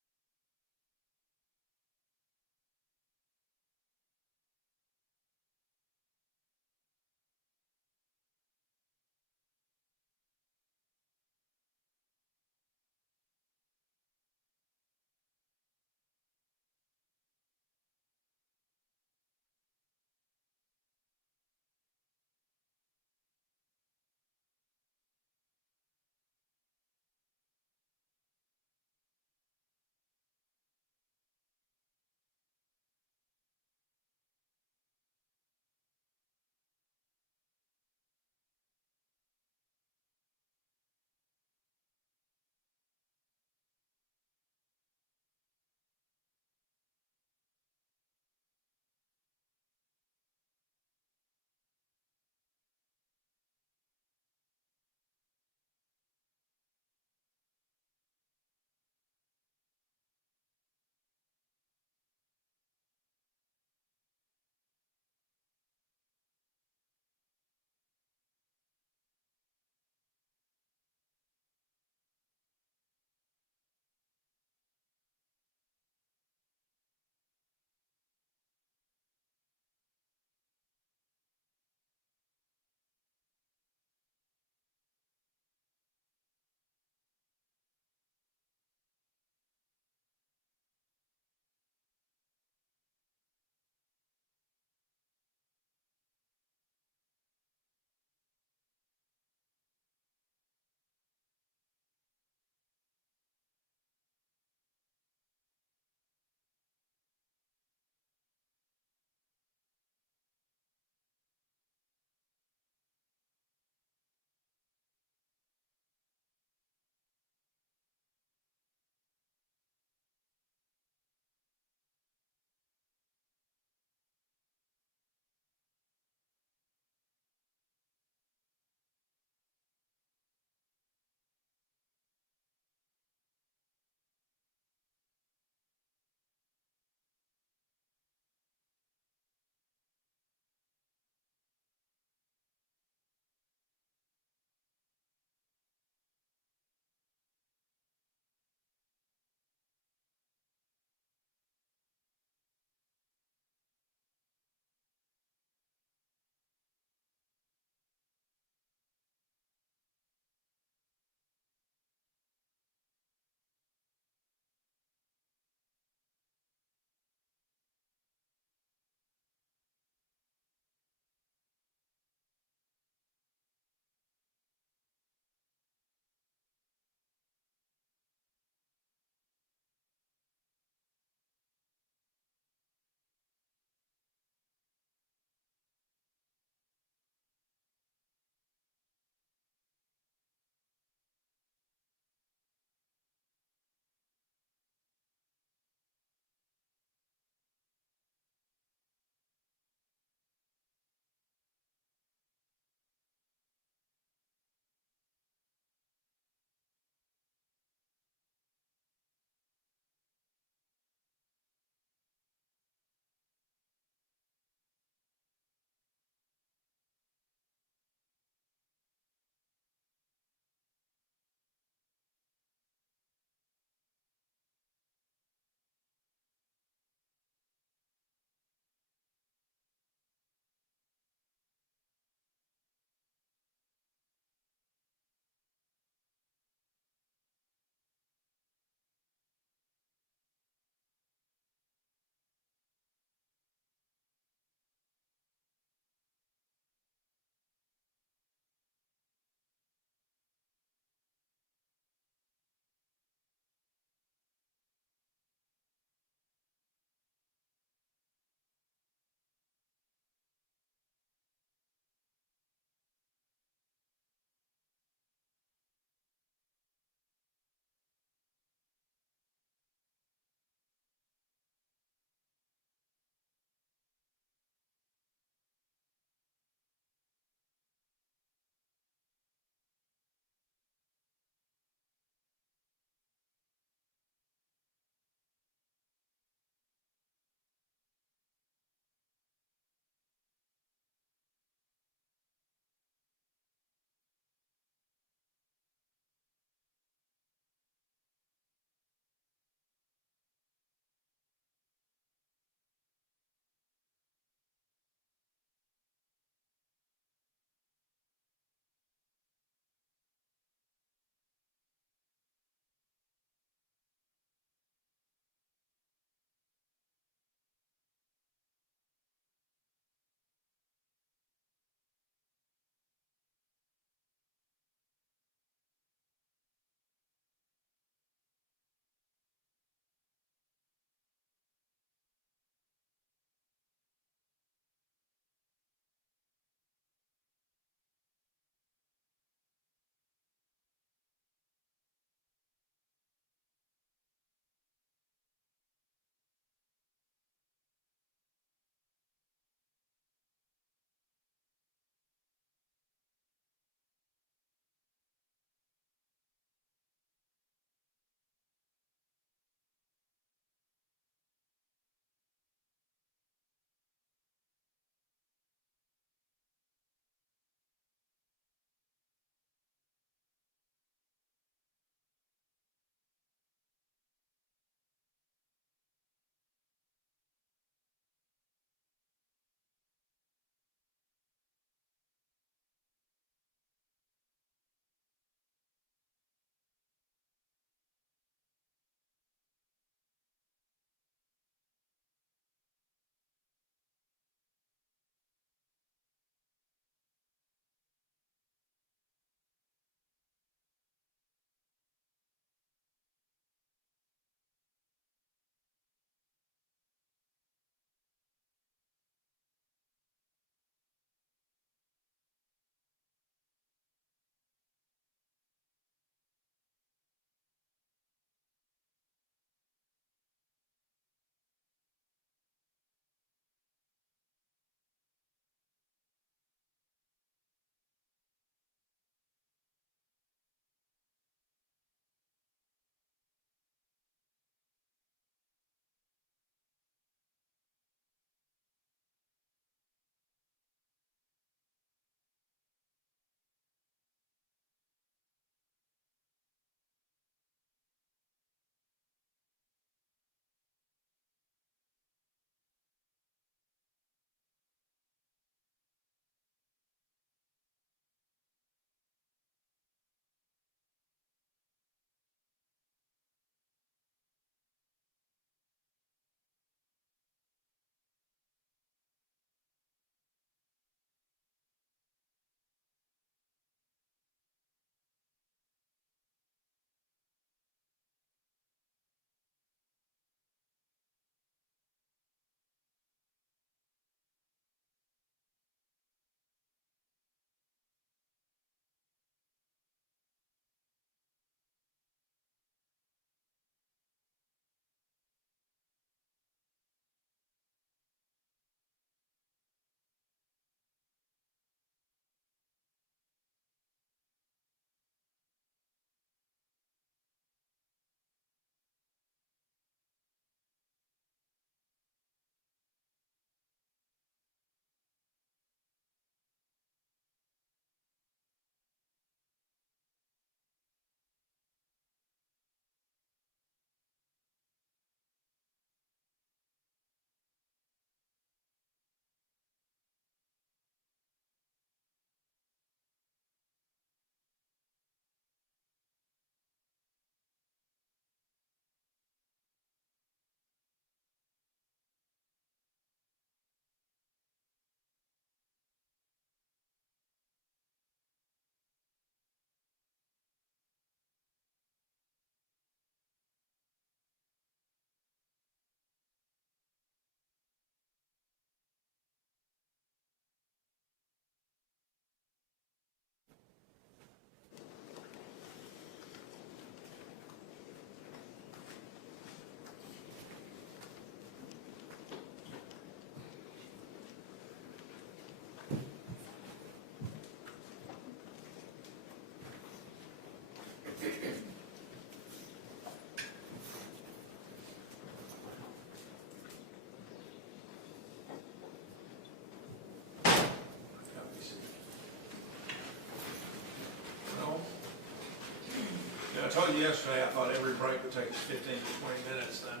told you yesterday, I thought every break would take us 15 to 20 minutes, and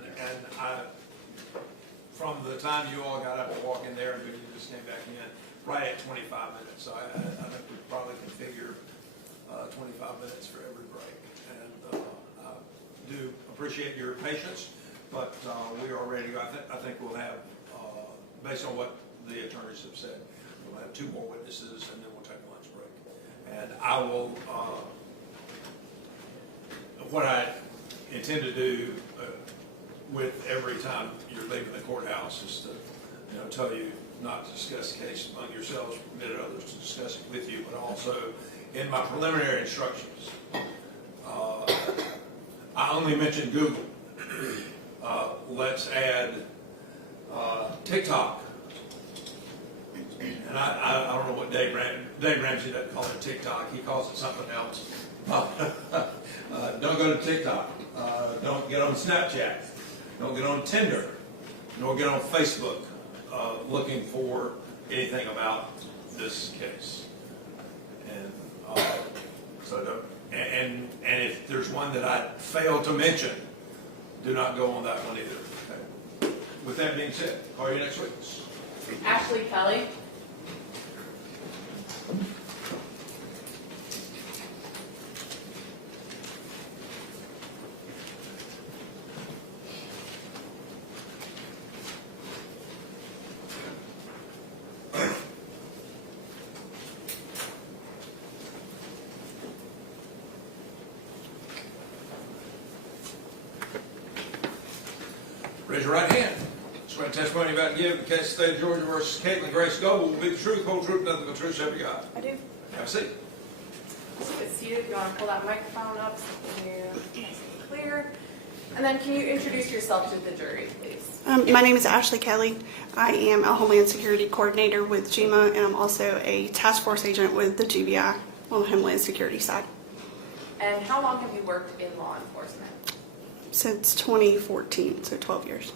from the time you all got up and walked in there, and you just came back in, right at 25 minutes. So I think we probably can figure 25 minutes for every break. And I do appreciate your patience, but we are ready. I think we'll have, based on what the attorneys have said, we'll have 2 more witnesses, and then we'll take a lunch break. And I will, what I intend to do with every time you're leaving the courthouse is to, tell you not to discuss the case among yourselves, permit others to discuss it with you, but also in my preliminary instructions, I only mentioned Google. Let's add TikTok. And I don't know what Dave Ramsey doesn't call it TikTok. He calls it something else. Don't go to TikTok. Don't get on Snapchat. Don't get on Tinder. Don't get on Facebook looking for anything about this case. And so don't. And if there's one that I failed to mention, do not go on that one either. Okay. With that being said, call your next witness. Ashley Kelly. Raise your right hand. Swear testimony you're about to give in the case of State of Georgia versus Katelyn Goble will be the truth, whole truth, nothing but truth, so help you God. I do. Have a seat. Just get seated. If you want to pull that microphone up so we can hear you nice and clear. And then can you introduce yourself to the jury, please? My name is Ashley Kelly. I am a Homeland Security Coordinator with GMA, and I'm also a task force agent with the GBI on the Homeland Security side. And how long have you worked in law enforcement? Since 2014, so 12 years.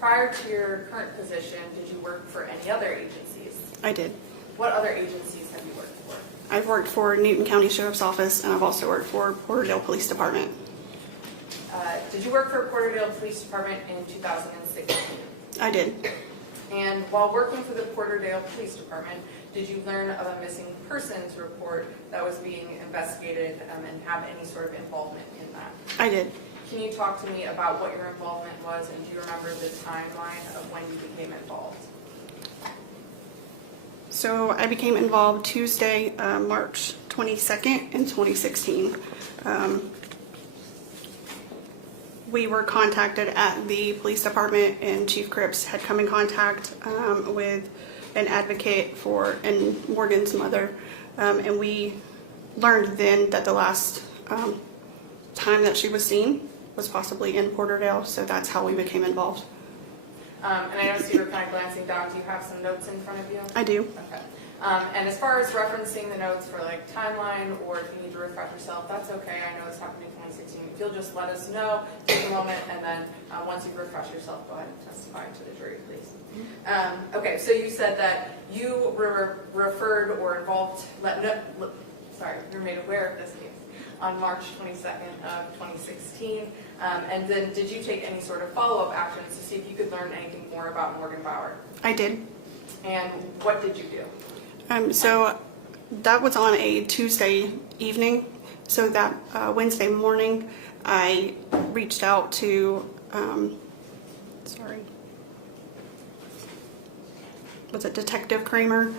Prior to your current position, did you work for any other agencies? I did. What other agencies have you worked for? I've worked for Newton County Sheriff's Office, and I've also worked for Porterdale Police Department. Did you work for Porterdale Police Department in 2016? I did. And while working for the Porterdale Police Department, did you learn of a missing persons report that was being investigated and have any sort of involvement in that? I did. Can you talk to me about what your involvement was, and do you remember the timeline of when you became involved? So I became involved Tuesday, March 22nd in 2016. We were contacted at the police department, and Chief Cripps had come in contact with an advocate and Morgan's mother, and we learned then that the last time that she was seen was possibly in Porterdale, so that's how we became involved. And I noticed you were kind of glancing down. Do you have some notes in front of you? I do. Okay. And as far as referencing the notes for like timeline, or if you need to refresh yourself, that's okay. I know it's happened in 2016. If you'll just let us know, take a moment, and then once you've refreshed yourself, go ahead and testify to the jury, please. Okay, so you said that you were referred or involved, you were made aware of this case on March 22nd of 2016. And then did you take any sort of follow-up actions to see if you could learn anything more about Morgan Bauer? I did. And what did you do? So that was on a Tuesday evening. So that Wednesday morning, I reached out to, was it Detective Kramer?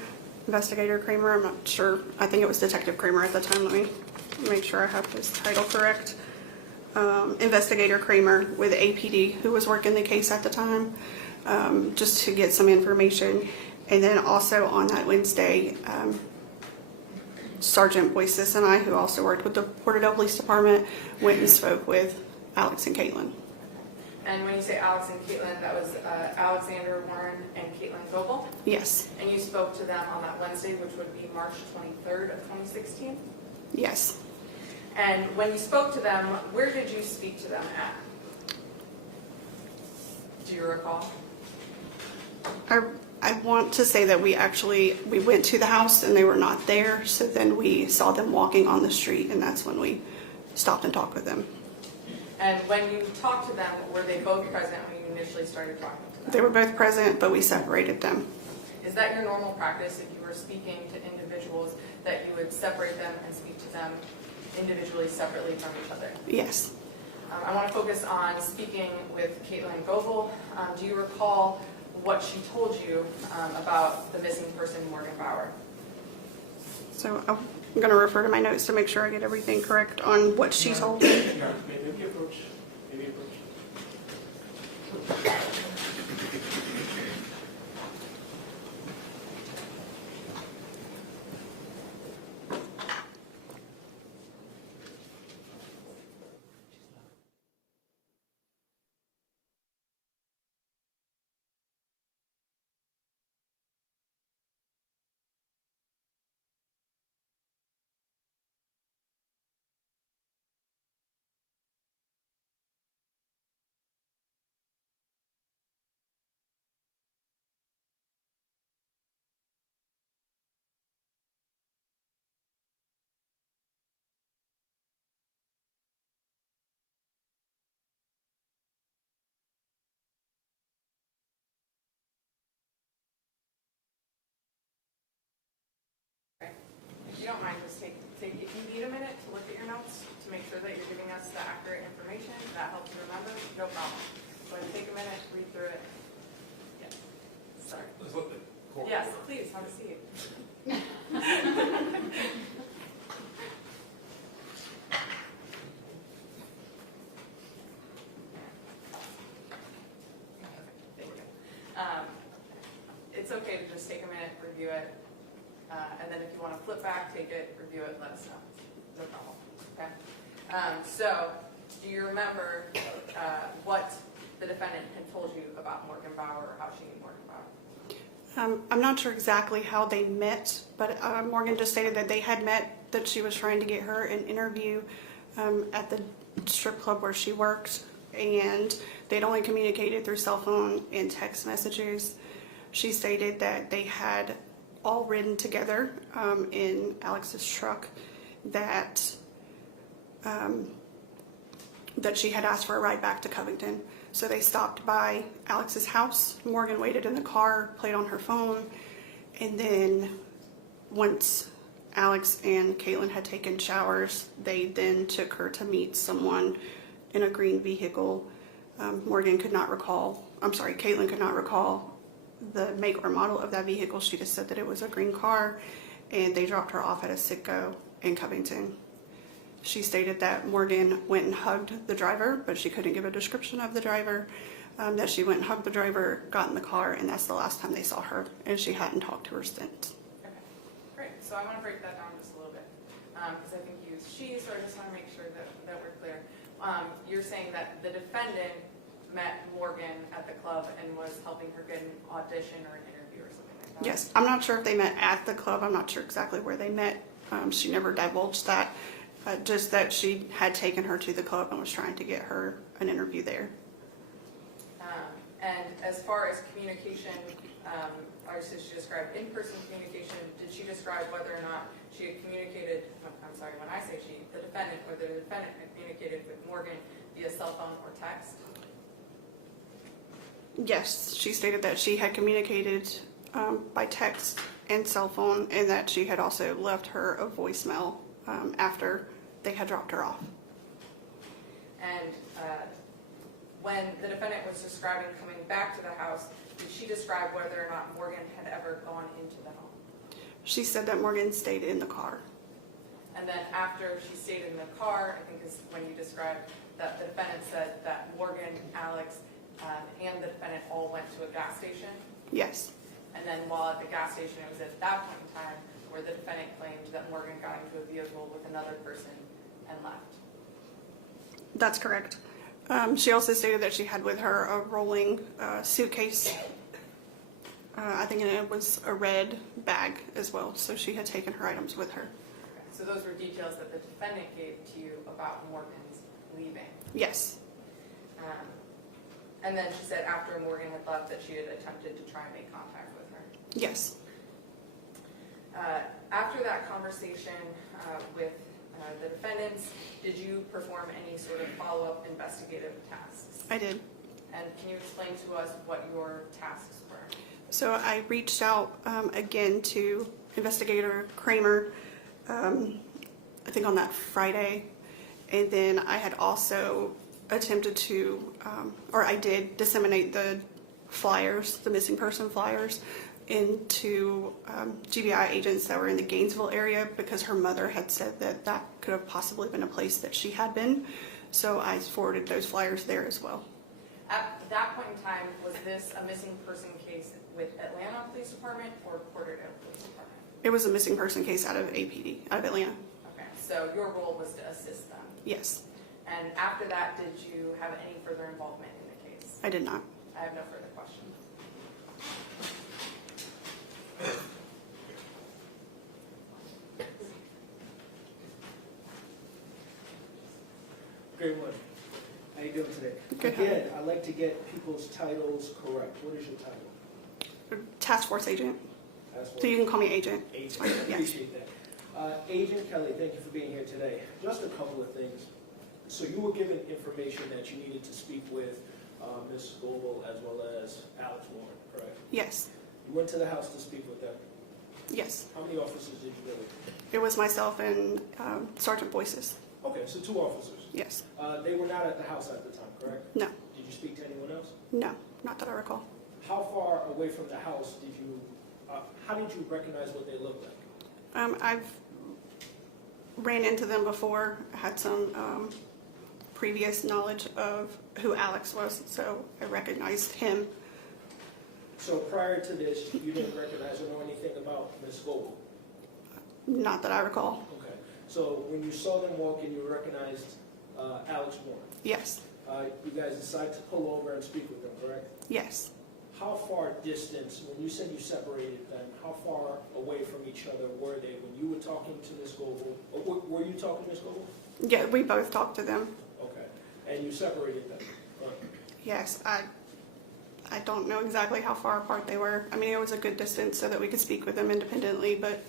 Investigator Kramer? I'm not sure. I think it was Detective Kramer at the time. Let me make sure I have his title correct. Investigator Kramer with APD, who was working the case at the time, just to get some information. And then also on that Wednesday, Sergeant Boyces and I, who also worked with the Porterdale Police Department, went and spoke with Alex and Katelyn. And when you say Alex and Katelyn, that was Alexander Warren and Katelyn Goble? Yes. And you spoke to them on that Wednesday, which would be March 23rd of 2016? Yes. And when you spoke to them, where did you speak to them at? Do you recall? I want to say that we went to the house and they were not there, so then we saw them walking on the street, and that's when we stopped and talked with them. And when you talked to them, were they both present when you initially started talking to them? They were both present, but we separated them. Is that your normal practice if you were speaking to individuals, that you would separate them and speak to them individually, separately from each other? Yes. I want to focus on speaking with Katelyn Goble. Do you recall what she told you about the missing person, Morgan Bauer? So I'm going to refer to my notes to make sure I get everything correct on what she told me. Maybe approach. If you don't mind, just take if you need a minute to look at your notes to make sure that you're giving us the accurate information, that helps you remember, no problem. Go ahead and take a minute, read through it. Yeah. Sorry. Let's look at the court. Yes, please, have a seat. It's okay to just take a minute, review it, and then if you want to flip back, take it, review it, let us know. No problem. Okay. So, do you remember what the defendant had told you about Morgan Bauer, or how she knew Morgan Bauer? I'm not sure exactly how they met, but Morgan just stated that they had met, that she was trying to get her an interview at the strip club where she worked, and they'd only communicated through cell phone and text messages. She stated that they had all ridden together in Alex's truck, that she had asked for a ride back to Covington. So they stopped by Alex's house. Morgan waited in the car, played on her phone, and then once Alex and Katelyn had taken showers, they then took her to meet someone in a green vehicle. Katelyn could not recall the make or model of that vehicle. She just said that it was a green car, and they dropped her off at a Citgo in Covington. She stated that Morgan went and hugged the driver, but she couldn't give a description of the driver. That she went and hugged the driver, got in the car, and that's the last time they saw her, and she hadn't talked to her since. Okay, great. So I want to break that down just a little bit, because I think you used she, so I just want to make sure that we're clear. You're saying that the defendant met Morgan at the club and was helping her get an audition or an interview or something like that? Yes, I'm not sure if they met at the club. I'm not sure exactly where they met. She never divulged that, just that she had taken her to the club and was trying to get her an interview there. And as far as communication, obviously she described in-person communication. Did she describe whether or not she had communicated, I'm sorry, when I say she, the defendant, whether the defendant had communicated with Morgan via cell phone or text? Yes, she stated that she had communicated by text and cell phone, and that she had also left her a voicemail after they had dropped her off. And when the defendant was describing coming back to the house, did she describe whether or not Morgan had ever gone into the home? She said that Morgan stayed in the car. And then after she stayed in the car, I think is when you described that the defendant said that Morgan, Alex, and the defendant all went to a gas station? Yes. And then while at the gas station, it was at that point in time where the defendant claimed that Morgan got into a vehicle with another person and left. That's correct. She also stated that she had with her a rolling suitcase. I think it was a red bag as well, so she had taken her items with her. Okay. So those were details that the defendant gave to you about Morgan's leaving? Yes. And then she said after Morgan had left that she had attempted to try and make contact with her? Yes. After that conversation with the defendants, did you perform any sort of follow-up investigative tasks? I did. And can you explain to us what your tasks were? So I reached out again to Investigator Kramer, I think on that Friday, and then I had also attempted to, or I did disseminate the flyers, the missing person flyers, into GBI agents that were in the Gainesville area because her mother had said that that could have possibly been a place that she had been. So I forwarded those flyers there as well. At that point in time, was this a missing person case with Atlanta Police Department or Porterdale Police Department? It was a missing person case out of APD, out of Atlanta. Okay, so your role was to assist them. Yes. And after that, did you have any further involvement in the case? I did not. I have no further questions. Great one. How you doing today? Good. Again, I like to get people's titles correct. What is your title? Task Force Agent. Task Force. So you can call me Agent. Agent. Yes. I appreciate that. Agent Kelly, thank you for being here today. Just a couple of things. So you were given information that you needed to speak with Ms. Goble as well as Alex Warren, correct? Yes. You went to the house to speak with them. Yes. How many officers did you go with? It was myself and Sergeant Boyces. Okay, so 2 officers. Yes. They were not at the house at the time, correct? No. Did you speak to anyone else? No, not that I recall. How far away from the house did you, how did you recognize what they looked like? I've ran into them before. I had some previous knowledge of who Alex was, so I recognized him. So prior to this, you didn't recognize or know anything about Ms. Goble? Not that I recall. Okay. So when you saw them walk in, you recognized Alex Warren? Yes. You guys decided to pull over and speak with them, correct? Yes. How far distance, when you said you separated them, how far away from each other were they when you were talking to Ms. Goble? Or were you talking to Ms. Goble? Yeah, we both talked to them. Okay. And you separated them? Right. Yes, I don't know exactly how far apart they were. I mean, it was a good distance so that we could speak with them independently, but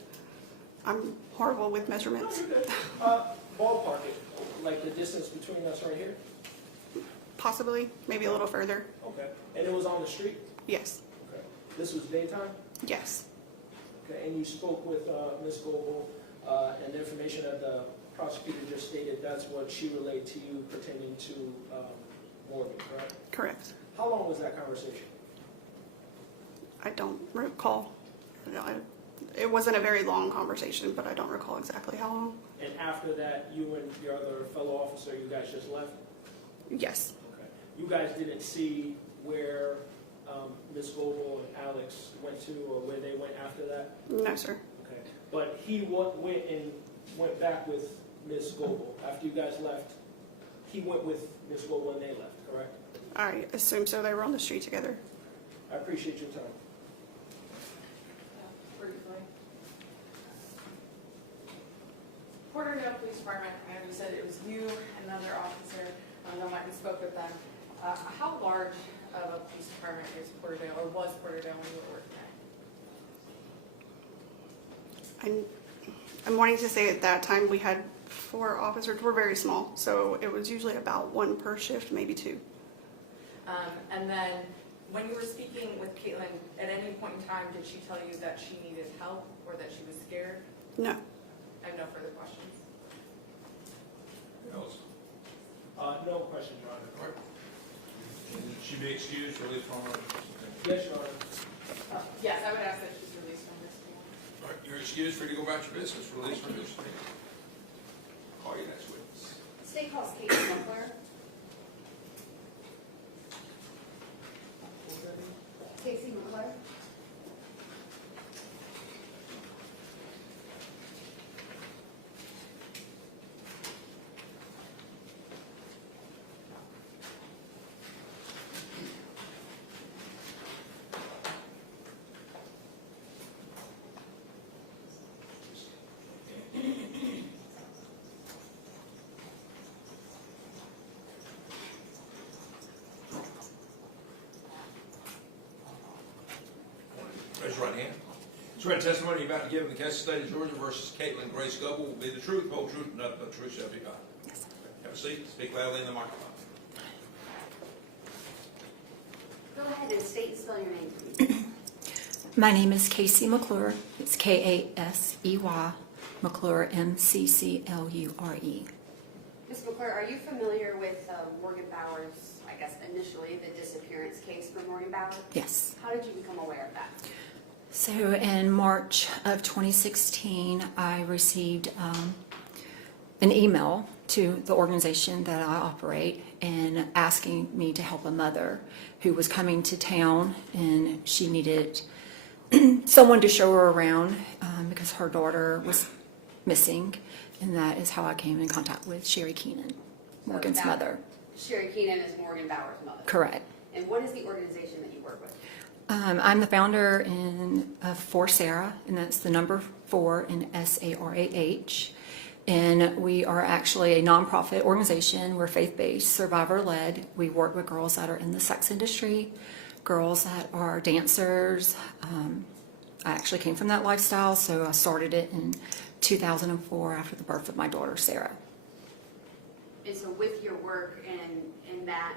I'm horrible with measurements. No, you're good. Ballpark it, like the distance between us right here? Possibly, maybe a little further. Okay. And it was on the street? Yes. Okay. This was daytime? Yes. Okay. And you spoke with Ms. Goble, and the information that the prosecutor just stated, that's what she relayed to you pertaining to Morgan, correct? Correct. How long was that conversation? I don't recall. It wasn't a very long conversation, but I don't recall exactly how long. And after that, you and your other fellow officer, you guys just left? Yes. Okay. You guys didn't see where Ms. Goble and Alex went to, or where they went after that? No, sir. Okay. But he went back with Ms. Goble after you guys left. He went with Ms. Goble and they left, correct? I assume so. They were on the street together. I appreciate your time. Briefly. Porterdale Police Department, I know you said it was you and another officer, that went and spoke with them. How large of a police department is Porterdale, or was Porterdale when you were working there? I'm wanting to say at that time we had 4 officers. We're very small, so it was usually about 1 per shift, maybe 2. And then when you were speaking with Katelyn, at any point in time, did she tell you that she needed help or that she was scared? No. I have no further questions. No question, Your Honor. Should she be excused, released from her? Yes, Your Honor. Yes, I would ask that she's released from this. All right, you're excused, free to go about your business, released from this. Call your next witness. State calls Katelyn Goble. Casey Miller. Swear testimony you're about to give in the case of the state of Georgia versus Katelyn Grace Goble will be the truth, whole truth, and nothing but truth shall be found. Yes, sir. Have a seat. Speak loudly in the microphone. Go ahead and state and spell your name, please. My name is Casey McClure. It's Kasey McClure, McClure. Ms. McClure, are you familiar with Morgan Bauer's, I guess initially, the disappearance case for Morgan Bauer? Yes. How did you become aware of that? So in March of 2016, I received an email to the organization that I operate and asking me to help a mother who was coming to town, and she needed someone to show her around because her daughter was missing, and that is how I came in contact with Sherry Keenan, Morgan's mother. Sherry Keenan is Morgan Bauer's mother? Correct. And what is the organization that you work with? I'm the founder of For Sarah, and that's the number 4 in SARAH. And we are actually a nonprofit organization. We're faith-based, survivor-led. We work with girls that are in the sex industry, girls that are dancers. I actually came from that lifestyle, so I started it in 2004 after the birth of my daughter, Sarah. And so with your work in that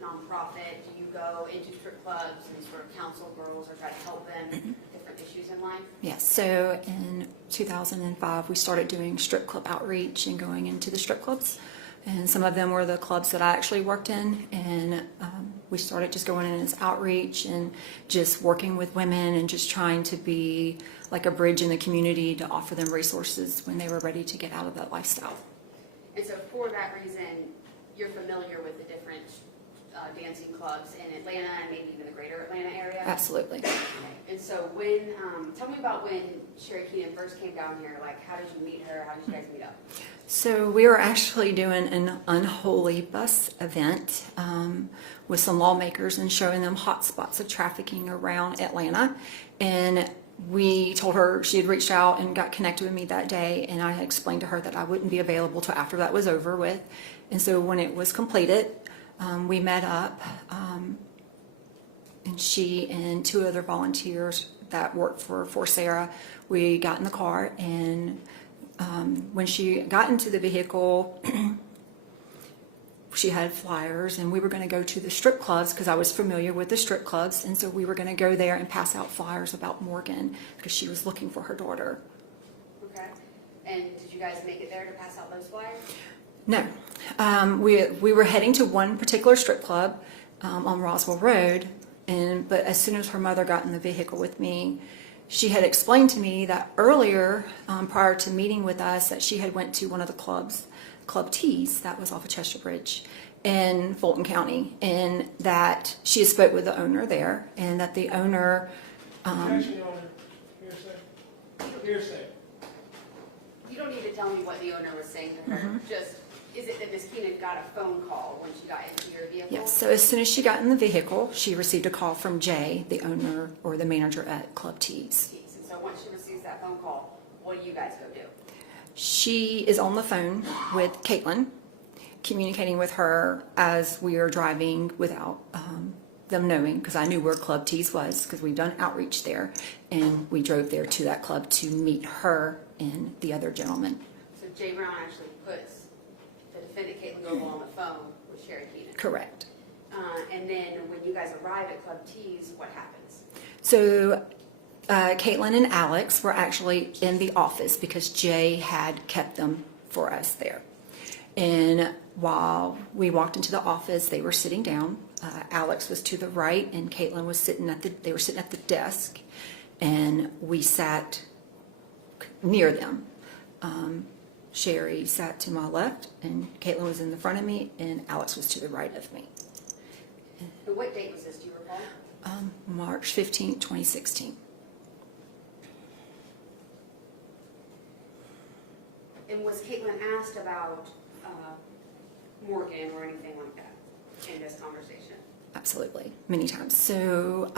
nonprofit, do you go into strip clubs and sort of counsel girls or try to help them with different issues in life? Yes, so in 2005, we started doing strip club outreach and going into the strip clubs. And some of them were the clubs that I actually worked in. And we started just going in as outreach and just working with women and just trying to be like a bridge in the community to offer them resources when they were ready to get out of that lifestyle. And so for that reason, you're familiar with the different dancing clubs in Atlanta and maybe even the greater Atlanta area? Absolutely. Okay. And so when, tell me about when Sherry Keenan first came down here, like how did you meet her, how did you guys meet up? So we were actually doing an unholy bus event with some lawmakers and showing them hot spots of trafficking around Atlanta. And we told her she had reached out and got connected with me that day, and I had explained to her that I wouldn't be available till after that was over with. And so when it was completed, we met up, and she and 2 other volunteers that worked for Sarah, we got in the car, and when she got into the vehicle, she had flyers, and we were going to go to the strip clubs because I was familiar with the strip clubs, and so we were going to go there and pass out flyers about Morgan because she was looking for her daughter. Okay. And did you guys make it there to pass out those flyers? No. We were heading to one particular strip club on Roswell Road, but as soon as her mother got in the vehicle with me, she had explained to me that earlier, prior to meeting with us, that she had went to one of the clubs, Club T's, that was off of Chester Bridge in Fulton County, and that she had spoke with the owner there, and that the owner... Hearsay. Hearsay. You don't need to tell me what the owner was saying to her. Just, is it that Ms. Keenan got a phone call when she got into your vehicle? Yes, so as soon as she got in the vehicle, she received a call from Jay, the owner or the manager at Club T's. And so once she receives that phone call, what do you guys go do? She is on the phone with Katelyn, communicating with her as we are driving without them knowing, because I knew where Club T's was because we've done outreach there, and we drove there to that club to meet her and the other gentleman. So Jay Brown actually puts the defendant Katelyn Goble on the phone with Sherry Keenan? Correct. And then when you guys arrive at Club T's, what happens? So Katelyn and Alex were actually in the office because Jay had kept them for us there. And while we walked into the office, they were sitting down. Alex was to the right, and Katelyn was sitting at the desk, and we sat near them. Sherry sat to my left, and Katelyn was in the front of me, and Alex was to the right of me. And what date was this, do you recall? March 15, 2016. And was Katelyn asked about Morgan or anything like that in this conversation? Absolutely, many times. So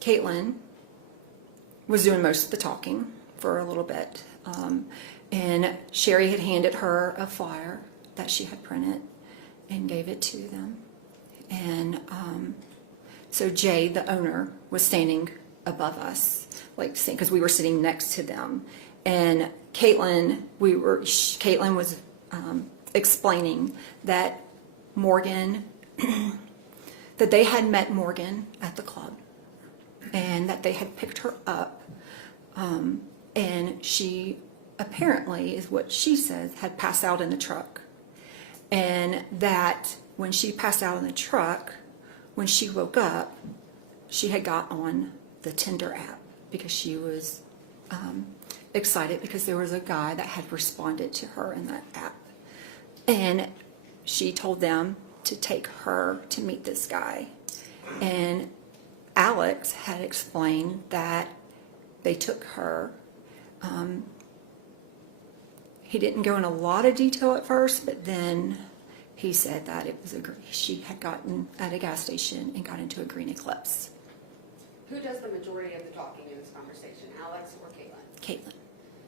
Katelyn was doing most of the talking for a little bit, and Sherry had handed her a flyer that she had printed and gave it to them. And So Jay, the owner, was standing above us, like, because we were sitting next to them. And Katelyn was explaining that Morgan, that they had met Morgan at the club, and that they had picked her up, and she apparently, is what she says, had passed out in the truck. And that when she passed out in the truck, when she woke up, she had got on the Tinder app because she was excited because there was a guy that had responded to her in that app. And she told them to take her to meet this guy. And Alex had explained that they took her. He didn't go in a lot of detail at first, but then he said that it was she had gotten at a gas station and got into a green eclipse. Who does the majority of the talking in this conversation, Alex or Katelyn? Katelyn.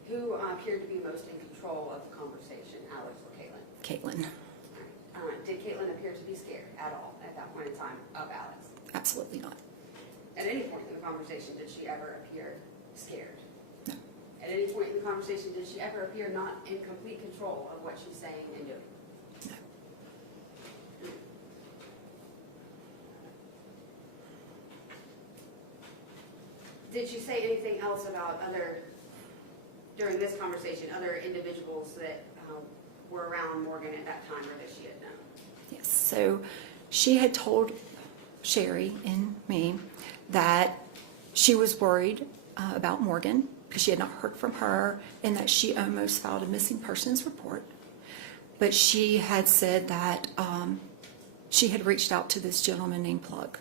Who appeared to be most in control of the conversation, Alex or Katelyn? Caitlin. Did Katelyn appear to be scared at all at that point in time of Alex? Absolutely not. At any point in the conversation, did she ever appear scared? No. At any point in the conversation, did she ever appear not in complete control of what she's saying and doing? No. Did she say anything else about during this conversation, other individuals that were around Morgan at that time or that she had known? Yes. So she had told Sherry and me that she was worried about Morgan because she had not heard from her and that she almost filed a missing persons report. But she had said that she had reached out to this gentleman named Plug.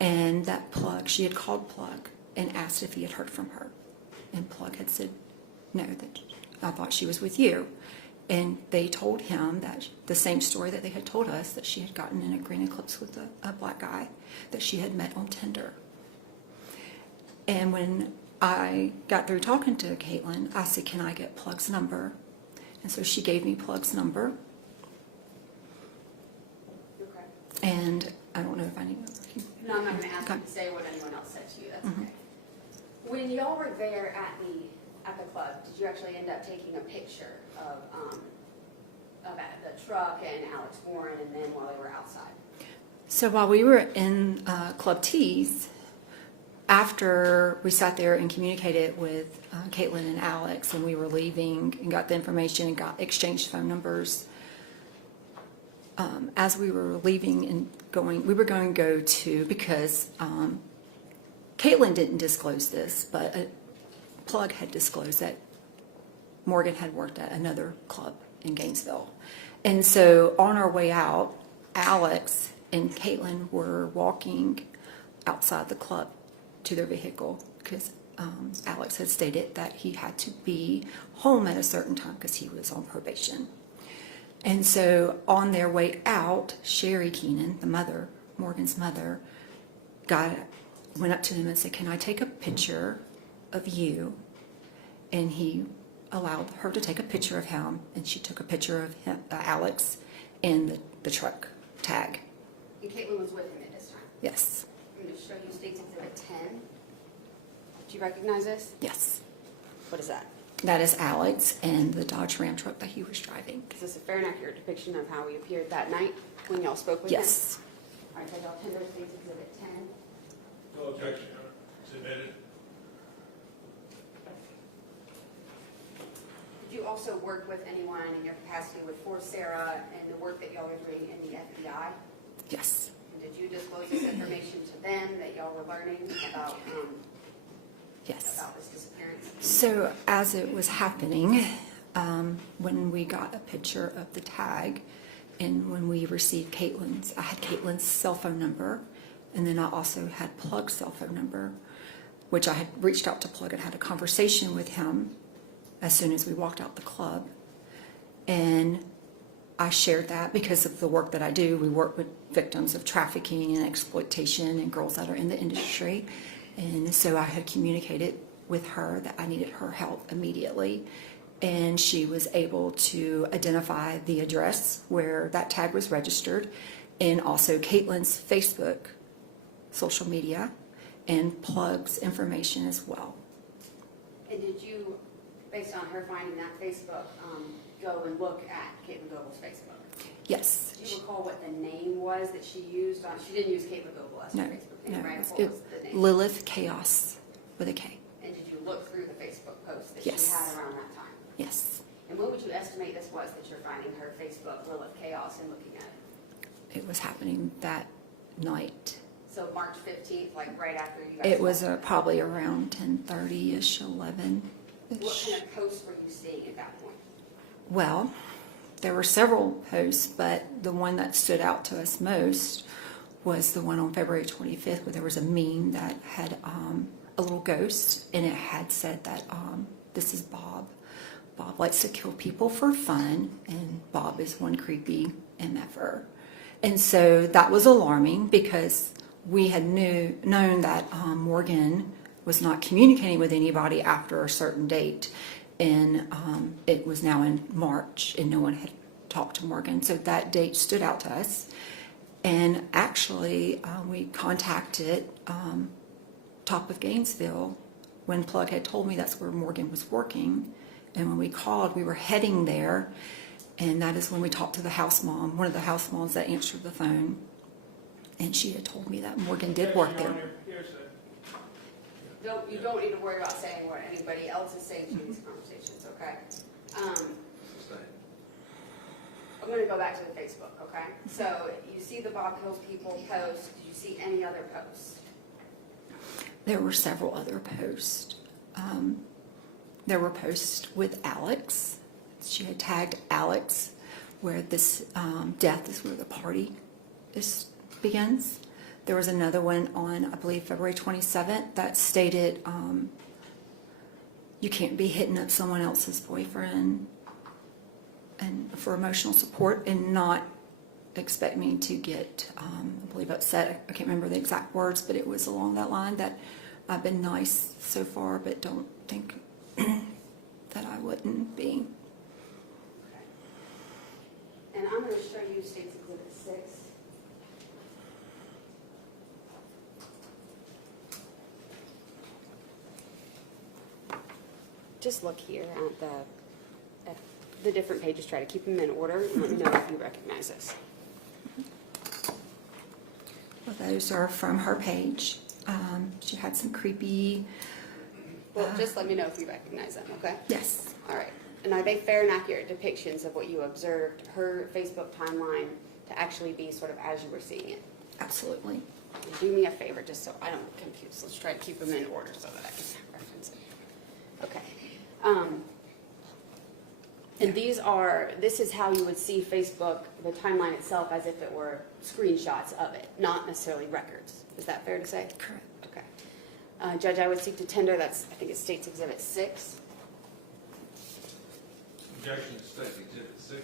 And that Plug, she had called Plug and asked if he had heard from her. And Plug had said, no, that I thought she was with you. And they told him that the same story that they had told us, that she had gotten in a green eclipse with a black guy that she had met on Tinder. And when I got through talking to Katelyn, I said, can I get Plug's number? And so she gave me Plug's number. Okay. And I don't know if I need to. No, I'm not going to ask you to say what anyone else said to you. That's okay. When y'all were there at the club, did you actually end up taking a picture of the truck and Alex Warren, and then while they were outside? So while we were in Club T's, after we sat there and communicated with Katelyn and Alex, and we were leaving and got the information and exchanged phone numbers, as we were leaving and going, we were going to go to, because Katelyn didn't disclose this, but Plug had disclosed that Morgan had worked at another club in Gainesville. And so on our way out, Alex and Katelyn were walking outside the club to their vehicle because Alex had stated that he had to be home at a certain time because he was on probation. And so on their way out, Sherry Keenan, the mother, Morgan's mother, went up to them and said, can I take a picture of you? And he allowed her to take a picture of him, and she took a picture of him, Alex, and the truck tag. And Katelyn was with him at this time? Yes. I'm going to show you State's Exhibit 10. Do you recognize this? Yes. What is that? That is Alex and the Dodge Ram truck that he was driving. Is this a fair and accurate depiction of how he appeared that night when y'all spoke with him? Yes. All right, so y'all tender State's Exhibit 10. No objection, submitted. Did you also work with anyone in your capacity with Force Sarah and the work that y'all were doing in the FBI? Yes. And did you disclose this information to them that y'all were learning about Yes. about this disappearance? So as it was happening, when we got a picture of the tag, and when we received Katelyn's, I had Katelyn's cell phone number, and then I also had Plug's cell phone number, which I had reached out to Plug and had a conversation with him as soon as we walked out the club. And I shared that because of the work that I do. We work with victims of trafficking and exploitation and girls that are in the industry. And so I had communicated with her that I needed her help immediately. And she was able to identify the address where that tag was registered, and also Katelyn's Facebook social media and plugs information as well. And did you, based on her finding that Facebook, go and look at Katelyn Goble's Facebook? Yes. Do you recall what the name was that she used on? She didn't use Katelyn Goble as her Facebook name, right? What was the name? Lilith Chaos with a K. And did you look through the Facebook posts that Yes. she had around that time? Yes. And what would you estimate this was that you're finding her Facebook Lilith Chaos and looking at it? It was happening that night. So March 15th, like right after you guys. It was probably around 10:30-ish, 11. What kind of posts were you seeing at that point? Well, there were several posts, but the one that stood out to us most was the one on February 25th where there was a meme that had a little ghost, and it had said that this is Bob. Bob likes to kill people for fun, and Bob is one creepy MFer. And so that was alarming because we had known that Morgan was not communicating with anybody after a certain date, and it was now in March, and no one had talked to Morgan. So that date stood out to us, and actually we contacted Top of Gainesville when Plug had told me that's where Morgan was working, and when we called, we were heading there, and that is when we talked to the house mom, one of the house moms that answered the phone, and she had told me that Morgan did work there. You don't need to worry about saying what anybody else is saying to these conversations, okay? I'm going to go back to the Facebook, okay? So you see the Bob Kills People post. Did you see any other posts? There were several other posts. There were posts with Alex. She had tagged Alex where this death is where the party begins. There was another one on, I believe, February 27th that stated you can't be hitting up someone else's boyfriend and for emotional support and not expect me to get, I believe, upset. I can't remember the exact words, but it was along that line that I've been nice so far, but don't think that I wouldn't be. Okay. And I'm going to show you State's Exhibit 6. Just look here at the different pages. Try to keep them in order and let me know if you recognize this. Well, those are from her page. She had some creepy... Well, just let me know if you recognize them, okay? Yes. All right. And are they fair and accurate depictions of what you observed her Facebook timeline to actually be sort of as you were seeing it? Absolutely. And do me a favor, just so I don't get confused. Let's try to keep them in order so that I can reference it. Okay. And this is how you would see Facebook, the timeline itself, as if it were screenshots of it, not necessarily records. Is that fair to say? Correct. Okay. Judge, I would seek to tender, I think it's State's Exhibit 6. Objection to State Exhibit 6.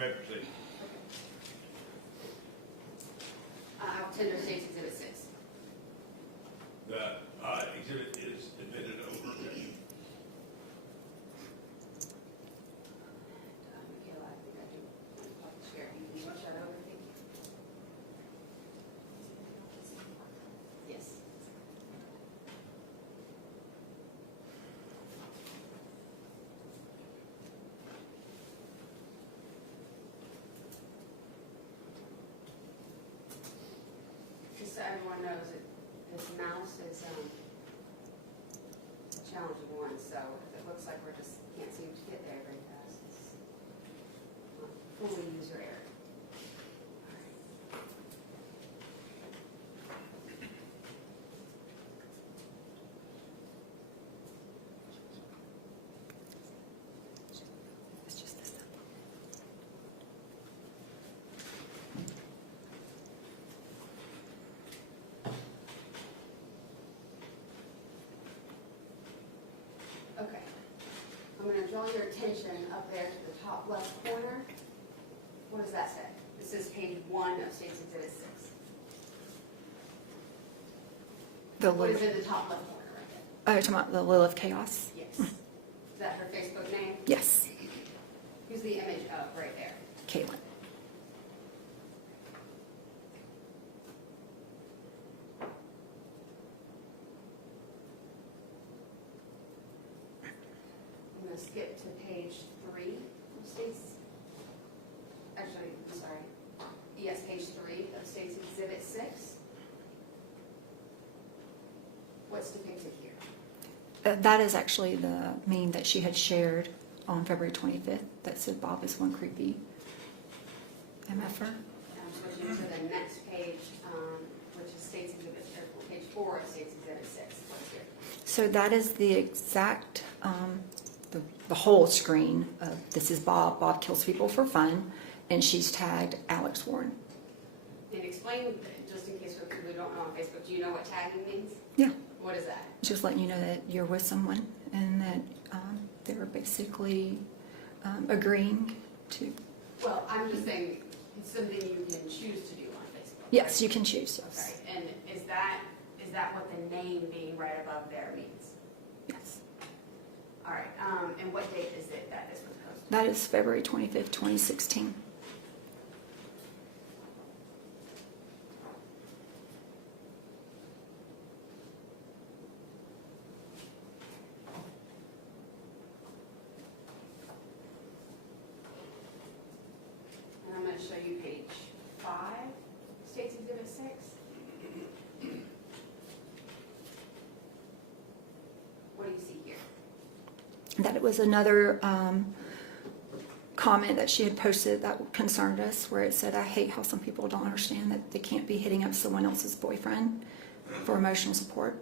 may proceed. I'll tender State's Exhibit 6. The exhibit is admitted over objection. Michaela, I think I do. Share. You can switch that over, thank you. Yes. Just so everyone knows, this mouse is a challenging one, so it looks like we just can't seem to get there very fast. It's not fully user error. Okay, I'm going to draw your attention up there to the top left corner. What does that say? This is page 1 of State's Exhibit 6. What is in the top left corner right there? Oh, you're talking about the Lil of Chaos? Yes. Is that her Facebook name? Yes, Who's the image of right there? Katelyn. I'm going to skip to page 3 of State's, actually, I'm sorry. Yes, page 3 of State's Exhibit 6. What's depicted here? That is actually the meme that she had shared on February 25th that said Bob is one creepy MFer. I'm switching to the next page, which is State's Exhibit, or page 4 of State's Exhibit 6. What's here? So that is the exact, the whole screen of this is Bob. Bob kills people for fun, and she's tagged Alex Warren. And explain, just in case for people who don't know on Facebook, do you know what tagging means? Yeah. What is that? Just letting you know that you're with someone and that they're basically agreeing to. Well, I'm just saying it's something you can choose to do on Facebook. Yes, right? you can choose. Yes. Okay, and is that what the name being right above there means? Yes. All right, and what date is it that this was posted? That is February 25th, 2016. And I'm going to show you page 5, State's Exhibit 6. What do you see here? That it was another comment that she had posted that concerned us, where it said, I hate how some people don't understand that they can't be hitting up someone else's boyfriend for emotional support,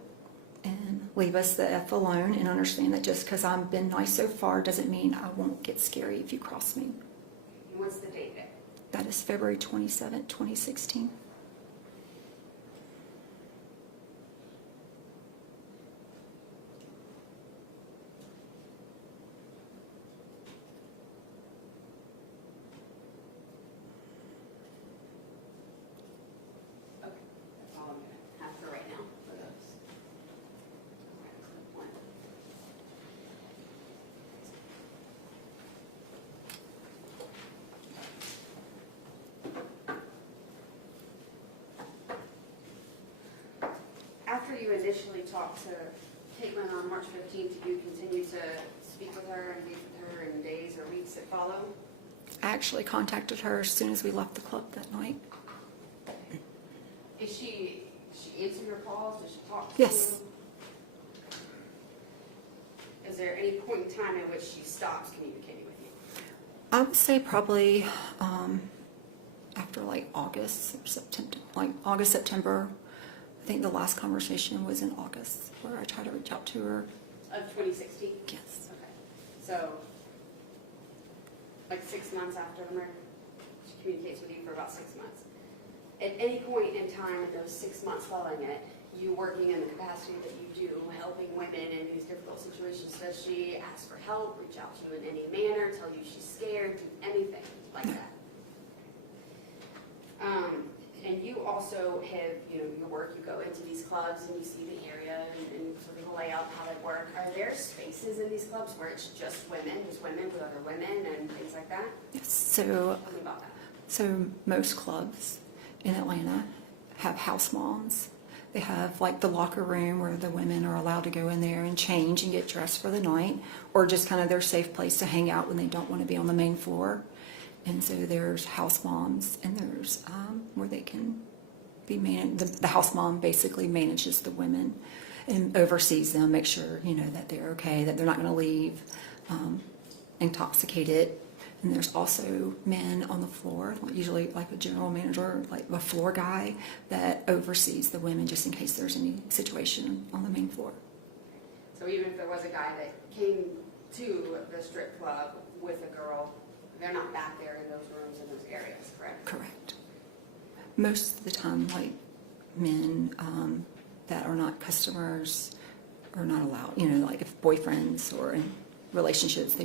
and leave us the F alone and understand that just because I've been nice so far doesn't mean I won't get scary if you cross me. What's the date there? That is February 27th, 2016. Okay, that's all I'm going to have for right now for those. One. After you initially talked to Katelyn on March 15th, did you continue to speak with her and meet with her in days or weeks that followed? I actually contacted her as soon as we left the club that night. Is she answer your calls? Does she talk to Yes. you? Is there any point in time in which she stops communicating with you? I would say probably after like August or September, September. I think the last conversation was in August where I tried to reach out to her. Of 2016? Yes. Okay. So, like 6 months after the murder? She communicates with you for about 6 months. At any point in time in those 6 months following it, you working in the capacity that you do, helping women in these difficult situations, does she ask for help, reach out to you in any manner, tell you she's scared, do anything like that? you know, your work, you go into these clubs and you see the area and sort of the layout, how they work. Are there spaces in these clubs where it's just women, there's women with other women and things like that? Yes, so, Tell me about that. so most clubs in Atlanta have house moms. They have like the locker room where the women are allowed to go in there and change and get dressed for the night, or just kind of their safe place to hang out when they don't want to be on the main floor. And so there's house moms, and there's where they can be the house mom basically manages the women and oversees them, make sure, you know, that they're okay, that they're not going to leave intoxicated. And there's also men on the floor, usually like a general manager, like a floor guy that oversees the women just in case there's any situation on the main floor. So even if there was a guy that came to the strip club with a girl, they're not back there in those rooms in those areas, correct? Correct. Most of the time, like men that are not customers are not allowed, you know, like if boyfriends or in relationships,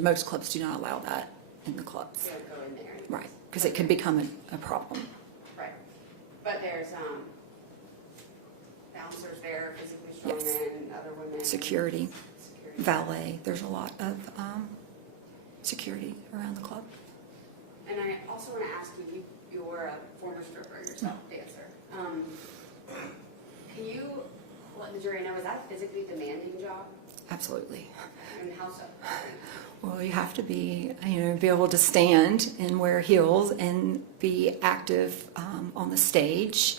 most clubs do not allow that in the clubs. They don't go in there. Right, because it can become a problem. Right. But there's bouncers there, physically strong Yes. men, other women. Security, valet, there's a lot of security around the club. And I also want to ask you, you're a former stripper yourself, dancer. Can you let the jury know, is that a physically demanding job? Absolutely. And how so? Well, you have to be, you know, be able to stand and wear heels and be active on the stage.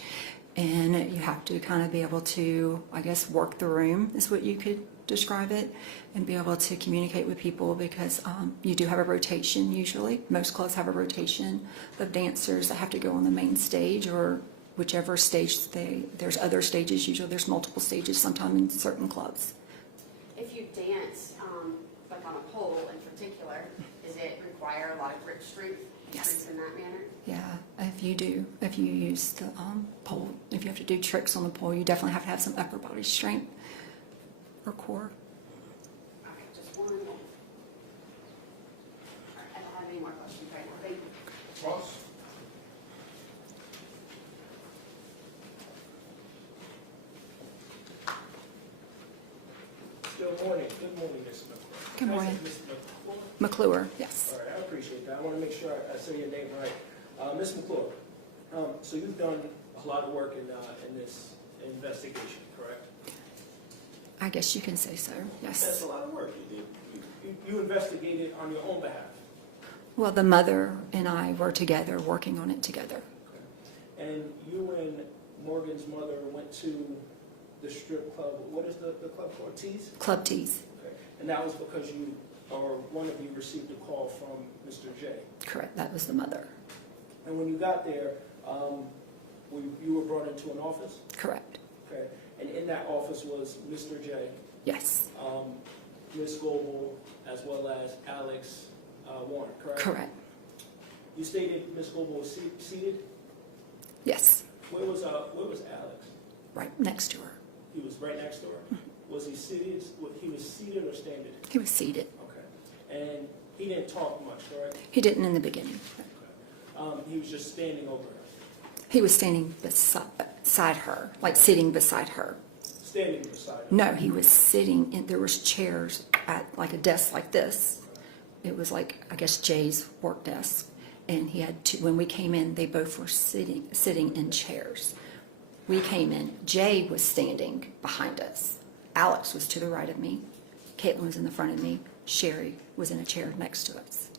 And you have to kind of be able to, I guess, work the room is what you could describe it, and be able to communicate with people because you do have a rotation usually. Most clubs have a rotation of dancers that have to go on the main stage or whichever stage there's other stages. Usually there's multiple stages sometimes in certain clubs. If you dance, like on a pole in particular, does it require a lot of grip strength? Yes. In that manner? Yeah, if you use the pole, if you have to do tricks on the pole, you definitely have to have some upper body strength or core. Okay, just one more. I don't have any more questions right now. Thank you. Ross? Good morning, Ms. McClure. Good morning. Ms. McClure? McClure, yes. All right, I appreciate that. I want to make sure I say your name right. Ms. McClure, so you've done a lot of work in this investigation, correct? I guess you can say so, yes. That's a lot of work you did. You investigated on your own behalf. Well, the mother and I were together, working on it together. Okay. And you and Morgan's mother went to the strip club. What is the club called? Tees? Club Tees. Okay. And that was because you, or one of you, received a call from Mr. J. Correct, that was the mother. And when you got there, you were brought into an office? Correct. Okay. And in that office was Mr. J. Yes. Ms. Goble, as well as Alex Warren, correct? Correct. You stated Ms. Goble was seated? Yes. Where was Alex? Right next to her. He was right next to her? Mm-hmm. Was he seated? He was seated or standing? He was seated. Okay. And he didn't talk much, correct? He didn't in the beginning. Okay. He was just standing over her? He was standing beside her, like sitting beside her. Standing beside her? No, he was sitting, and there was chairs at like a desk like this. It was like, I guess, Jay's work desk. And he had two, when we came in, they both were sitting in chairs. We came in, Jay was standing behind us. Alex was to the right of me. Katelyn was in the front of me. Sherry was in a chair next to us.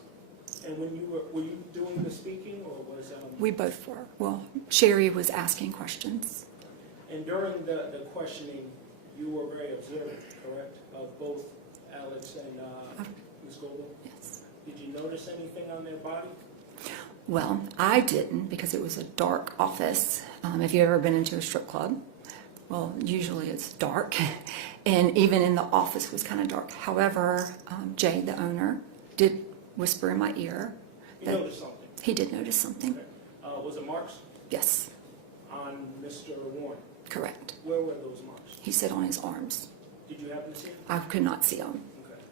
And when were you doing the speaking, or was... We both were. Well, Sherry was asking questions. And during the questioning, you were very observant, correct, of both Alex and Ms. Goble? Yes. Did you notice anything on their body? Well, I didn't because it was a dark office. If you've ever been into a strip club, well, usually it's dark. And even in the office was kind of dark. However, Jay, the owner, did whisper in my ear. He noticed something? He did notice something. Okay. Was it marks? Yes. On Mr. Warren? Correct. Where were those marks? He said on his arms. Did you happen to see them? I could not see them.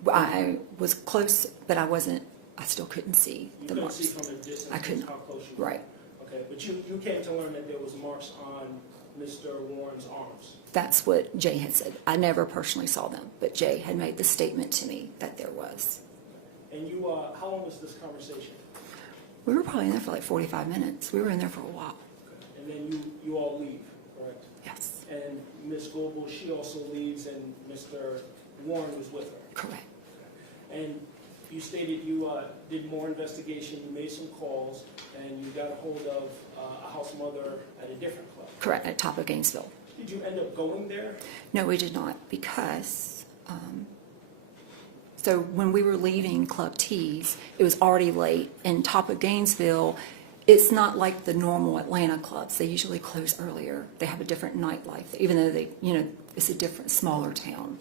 Okay. I was close, but I still couldn't see You the couldn't marks. see from a distance? I couldn't. How close you were? Right. Okay, but you came to learn that there was marks on Mr. Warren's arms. That's what Jay had said. I never personally saw them, but Jay had made the statement to me that there was. And you, how long was this conversation? We were probably in there for like 45 minutes. We were in there for a while. And then you all leave, correct? Yes. And Ms. Goble, she also leaves, and Mr. Warren was with her. Correct. And you stated you did more investigation, you made some calls, and you got a hold of a house mother at a different club. Correct, at top of Gainesville. Did you end up going there? No, we did not, because so when we were leaving Club T's, it was already late, and top of Gainesville, it's not like the normal Atlanta clubs. They usually close earlier. They have a different nightlife, even though they, it's a different, smaller town.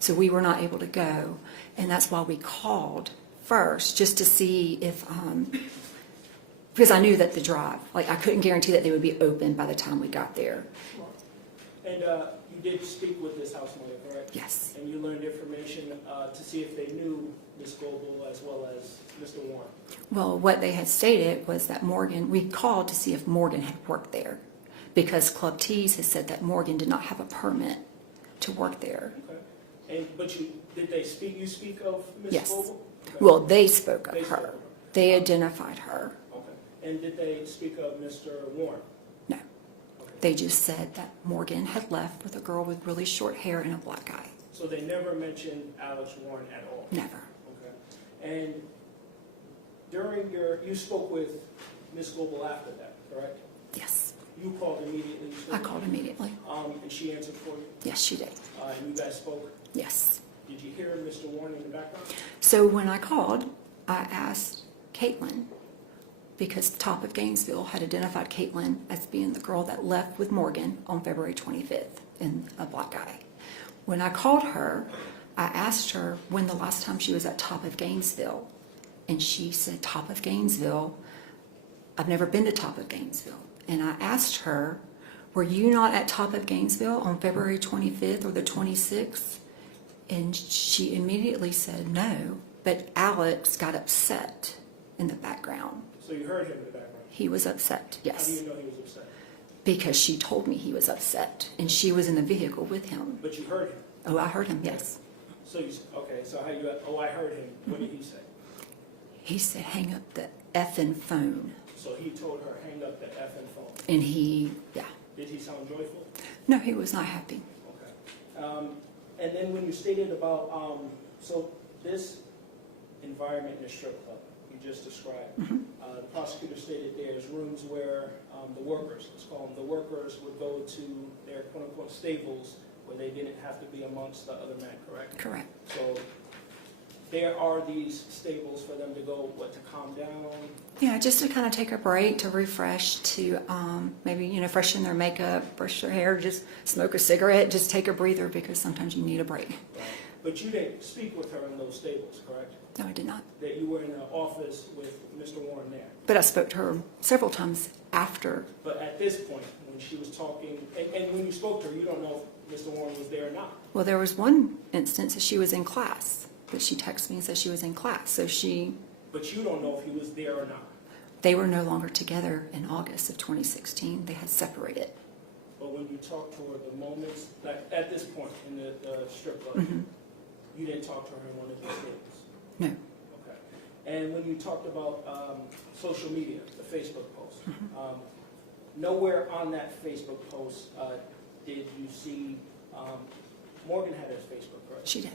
So we were not able to go, and that's why we called first, just to see if, because I knew that the drive, like I couldn't guarantee that they would be open by the time we got there. And you did speak with this house mother, correct? Yes. And you learned information to see if they knew Ms. Goble as well as Mr. Warren. Well, what they had stated was that Morgan, we called to see if Morgan had worked there, because Club T's had said that Morgan did not have a permit to work there. Okay. But did they speak? You speak of Ms. Yes. Goble? Okay. Well, they spoke of They spoke her. of her. They identified her. Okay. And did they speak of Mr. Warren? No. They just said that Morgan had left with a girl with really short hair and a black eye. So they never mentioned Alex Warren at all? Never. Okay. And during you spoke with Ms. Goble after that, correct? Yes. You called immediately? I called immediately. And she answered for you? Yes, she did. And you guys spoke? Yes. Did you hear Mr. Warren in the background? So when I called, I asked Katelyn, because Top of Gainesville had identified Katelyn as being the girl that left with Morgan on February 25th in a black eye. When I called her, I asked her when the last time she was at Top of Gainesville, and she said, Top of Gainesville, I've never been to Top of Gainesville. And I asked her, were you not at Top of Gainesville on February 25th or the 26th? And she immediately said no, but Alex got upset in the background. So you heard him in the background? He was upset, yes. How do you know he was upset? Because she told me he was upset, and she was in the vehicle with him. But you heard him? Oh, I heard him, yes. So I heard him. What did he say? He said, hang up the effing phone. So he told her, hang up the effing phone. And he, yeah. Did he sound joyful? No, he was not happy. Okay. And then when you stated about, so this environment in a strip club you just described, the prosecutor stated there's rooms where the workers, let's call them the workers, would go to their quote-unquote stables where they didn't have to be amongst the other men, correct? Correct. So there are these stables for them to go, to calm down? Yeah, just to kind of take a break, to refresh, to maybe, freshen their makeup, brush their hair, just smoke a cigarette, just take a breather, because sometimes you need a break. But you didn't speak with her in those stables, correct? No, I did not. That you were in the office with Mr. Warren there? But I spoke to her several times after. But at this point, when she was talking, and when you spoke to her, you don't know if Mr. Warren was there or not? Well, there was one instance that she was in class, that she texted me and said she was in class, so she... But you don't know if he was there or not? They were no longer together in August of 2016. They had separated. But when you talked to her, the moments, like at this point in the strip club, you didn't talk to her in one of these statements? No. Okay. And when you talked about social media, the Facebook post, nowhere on that Facebook post did you see, Morgan had his Facebook, correct? She did.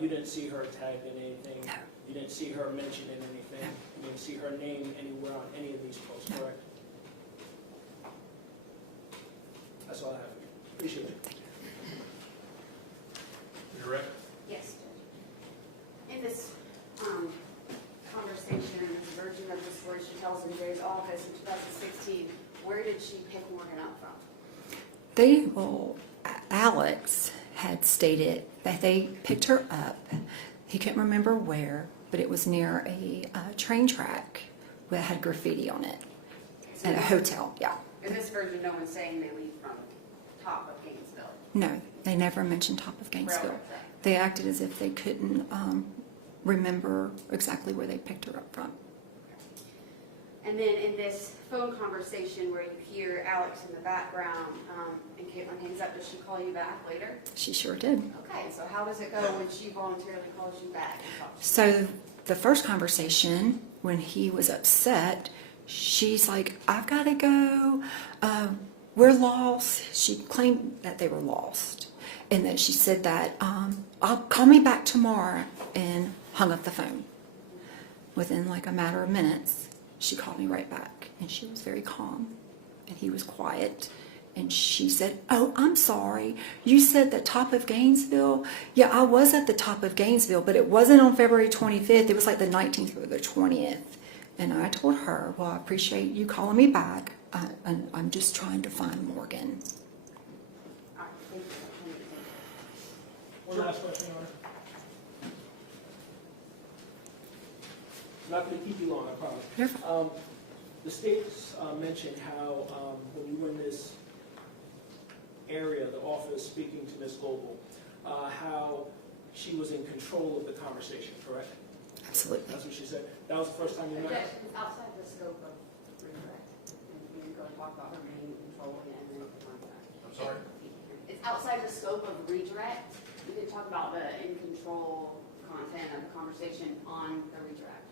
You didn't see her tagged in anything? No. You didn't see her mentioned in anything? No. You didn't see her name anywhere on any of these posts, No. correct? That's all I have for you. Appreciate it. You're right. Yes, Judge. In this conversation, this version of the story she tells in Jay's office in 2016, where did she pick Morgan up from? Alex had stated that they picked her up. He couldn't remember where, but it was near a train track that had graffiti on it at a hotel. Yeah. In this version, no one's saying they leave from Top of Gainesville. No, they never mentioned Top of Gainesville. Railroad track. They acted as if they couldn't remember exactly where they picked her up from. And then in this phone conversation where you hear Alex in the background, and Katelyn hangs up, does she call you back later? She sure did. Okay, so how does it go when she voluntarily calls you back and talks? So the first conversation, when he was upset, she's like, I've got to go. We're lost. She claimed that they were lost. And then she said that, I'll call me back tomorrow, and hung up the phone. Within like a matter of minutes, she called me right back, and she was very calm, and he was quiet. And she said, oh, I'm sorry. You said the top of Gainesville? Yeah, I was at the top of Gainesville, but it wasn't on February 25th. It was like the 19th or the 20th. And I told her, well, I appreciate you calling me back. I'm just trying to find Morgan. One last question, Your Honor. I'm not going to keep you long, I promise. The states mentioned how when you were in this area, the office, speaking to Ms. Goble, how she was in control of the conversation, correct? Absolutely. That's what she said. That was the first time you met her? Yes, it's outside the scope of redirect. And we didn't go and talk about her being in control and anything like that. I'm sorry? It's outside the scope of redirect. We didn't talk about the in control content of the conversation on the redirect.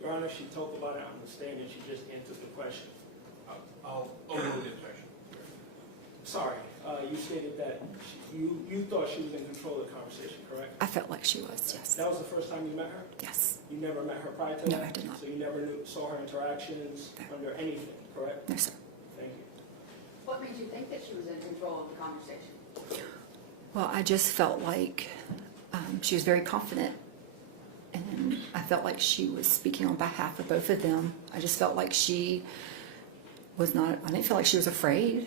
Your Honor, she talked about it on the stand and she just answered the question. I'll overrule the objection. Sorry, you stated that you thought she was in control of the conversation, correct? I felt like she was, yes. That was the first time you met her? Yes. You never met her prior to that? No, I did not. So you never saw her interactions under anything, correct? No, sir. Thank you. What made you think that she was in control of the conversation? Well, I just felt like she was very confident, and I felt like she was speaking on behalf of both of them. I just felt like she was not, I didn't feel like she was afraid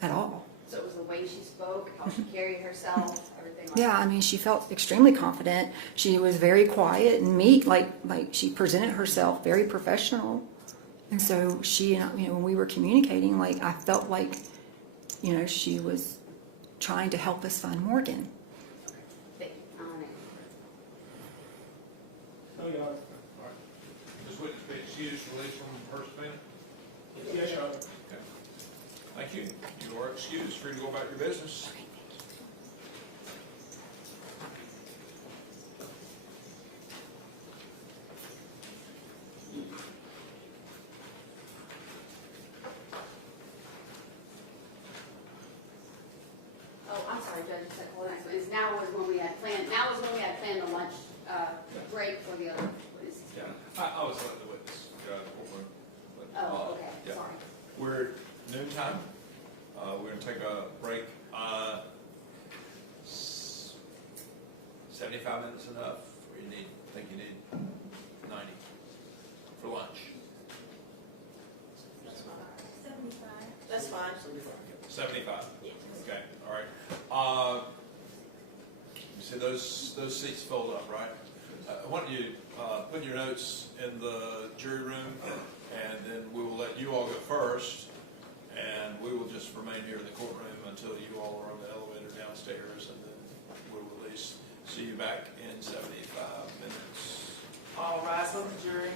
at all. So it was the way she spoke, how she carried herself, everything like Yeah, that? I mean, she felt extremely confident. She was very quiet and meek, like she presented herself very professional. And so she, when we were communicating, like I felt like, she was trying to help us find Morgan. Thank you. No, Your Honor. All right. This witness be excused, released from her stand? Yes, Your Honor. Okay. Thank you. You are excused, free to go about your business. Oh, I'm sorry, Judge, you said, hold on, so now was when we had planned the lunch break for the other witnesses. Yeah, I was letting the witness go out of the courtroom. But, Oh, okay, yeah. sorry. We're noontime. We're going to take a break. 75 minutes enough, or you think you need 90 for lunch? That's fine. 75? Yes. Okay, all right. You see those seats fold up, right? I want you put your notes in the jury room, and then we will let you all go first, and we will just remain here in the courtroom until you all are on the elevator downstairs, and then we'll release. See you back in 75 minutes. All rise on the jury.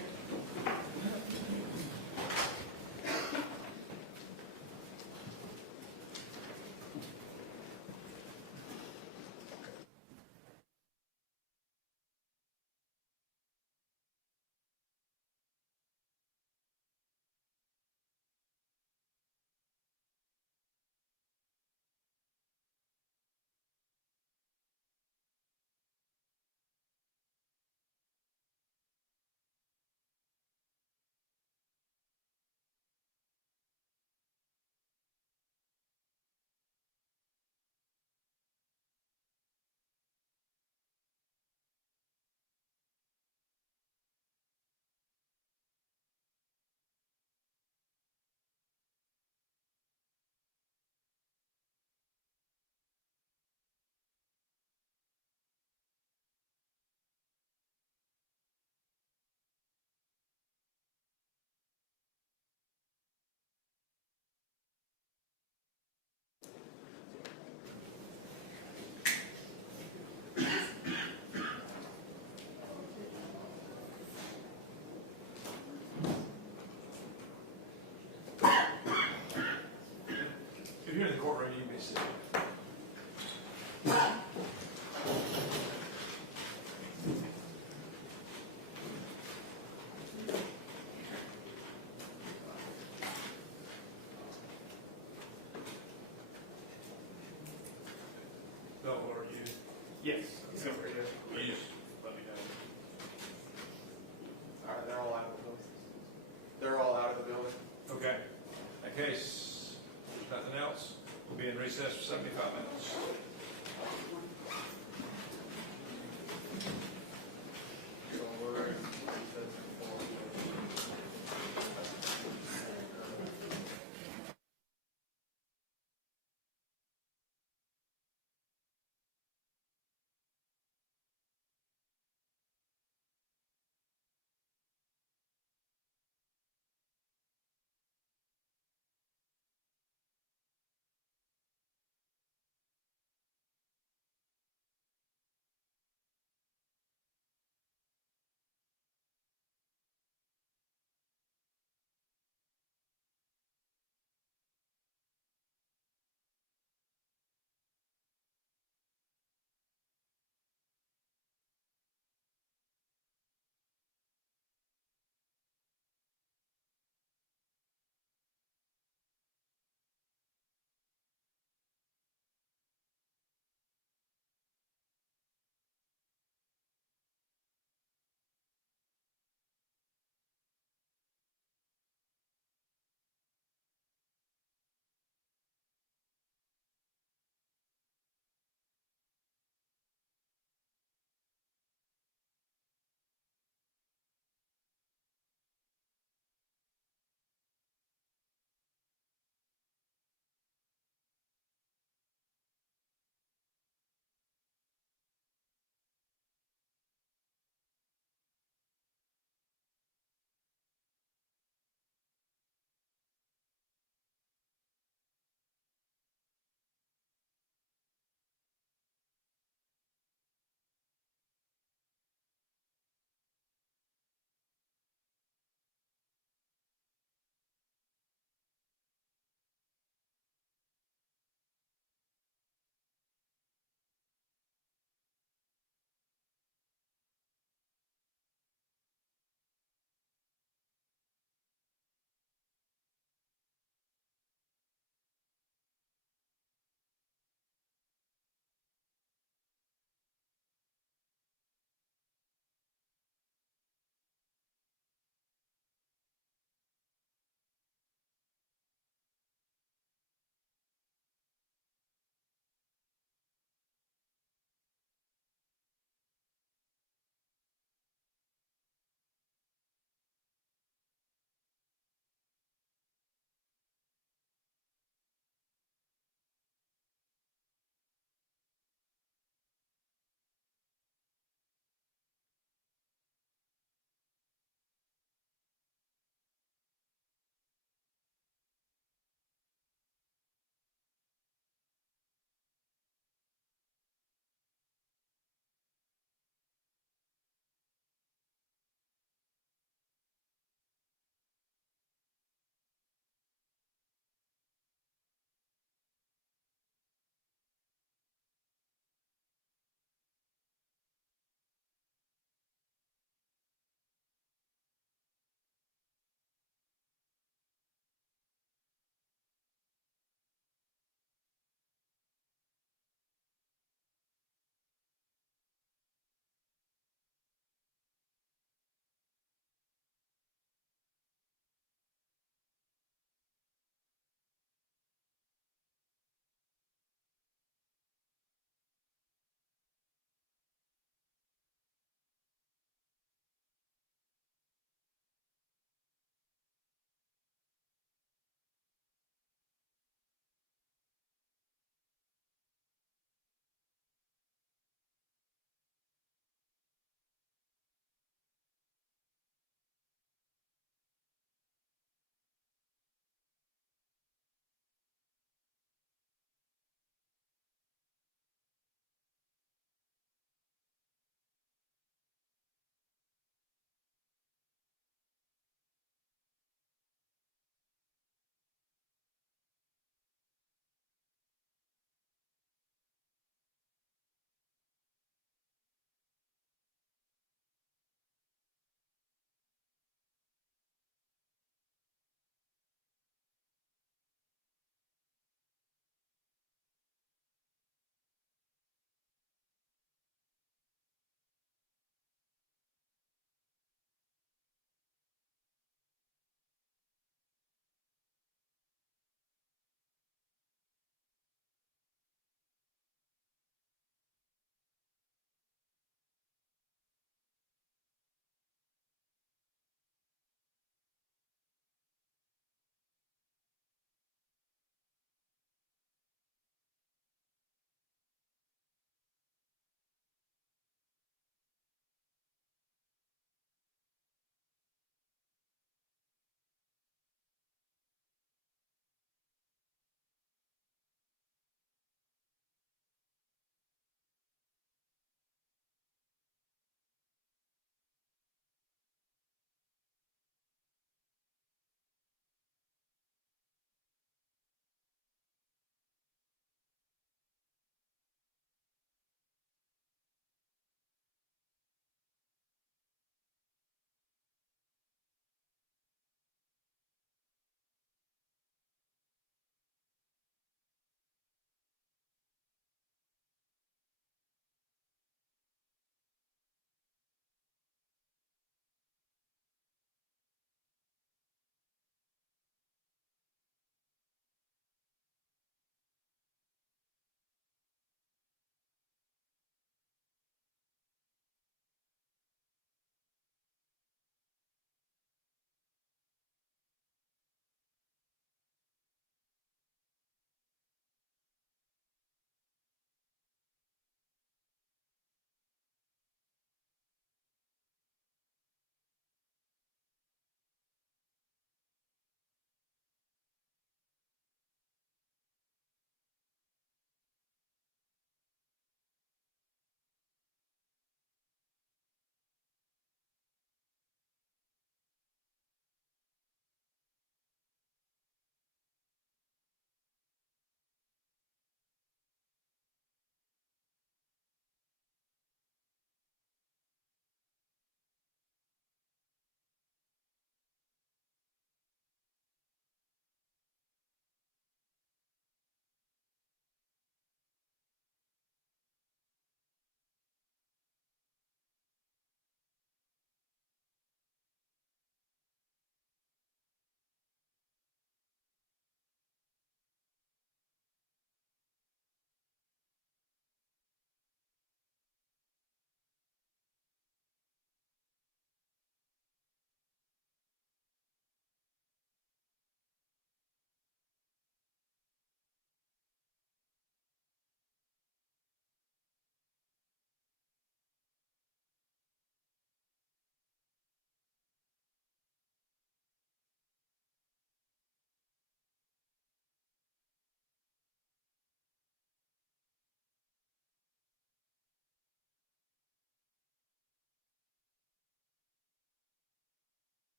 case, if nothing else, we'll be in recess for 75 minutes.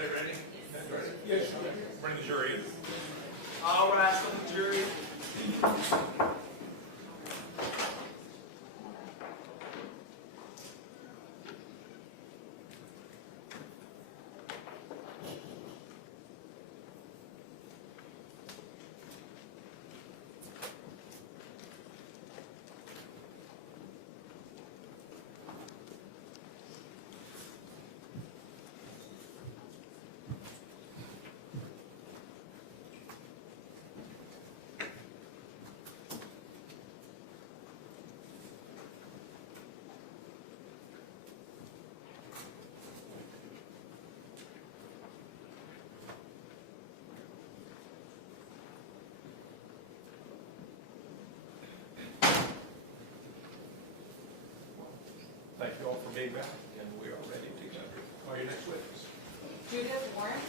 Stay ready? Ready? Yes. Bring the jury in. All rise for the jury. Thank you all for being back, and we are ready to go. Call your next witness. Judith Warren.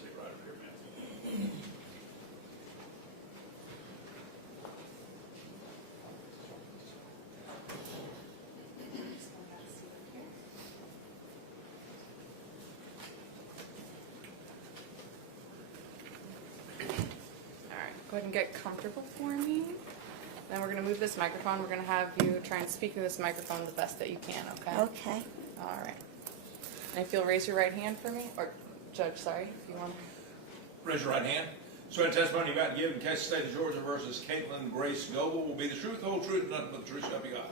Sit right up here, man. All right, go ahead and get comfortable for me. Then we're going to move this microphone. We're going to have you try and speak through this microphone the best that you can, okay? Okay. All right. And if you'll raise your right hand for me, or Judge, sorry, if you want to. Raise your right hand. Swear the testimony you're about to give in case the state of Georgia versus Katelyn Grace Goble will be the truth, the whole truth, and nothing but the truth shall be God.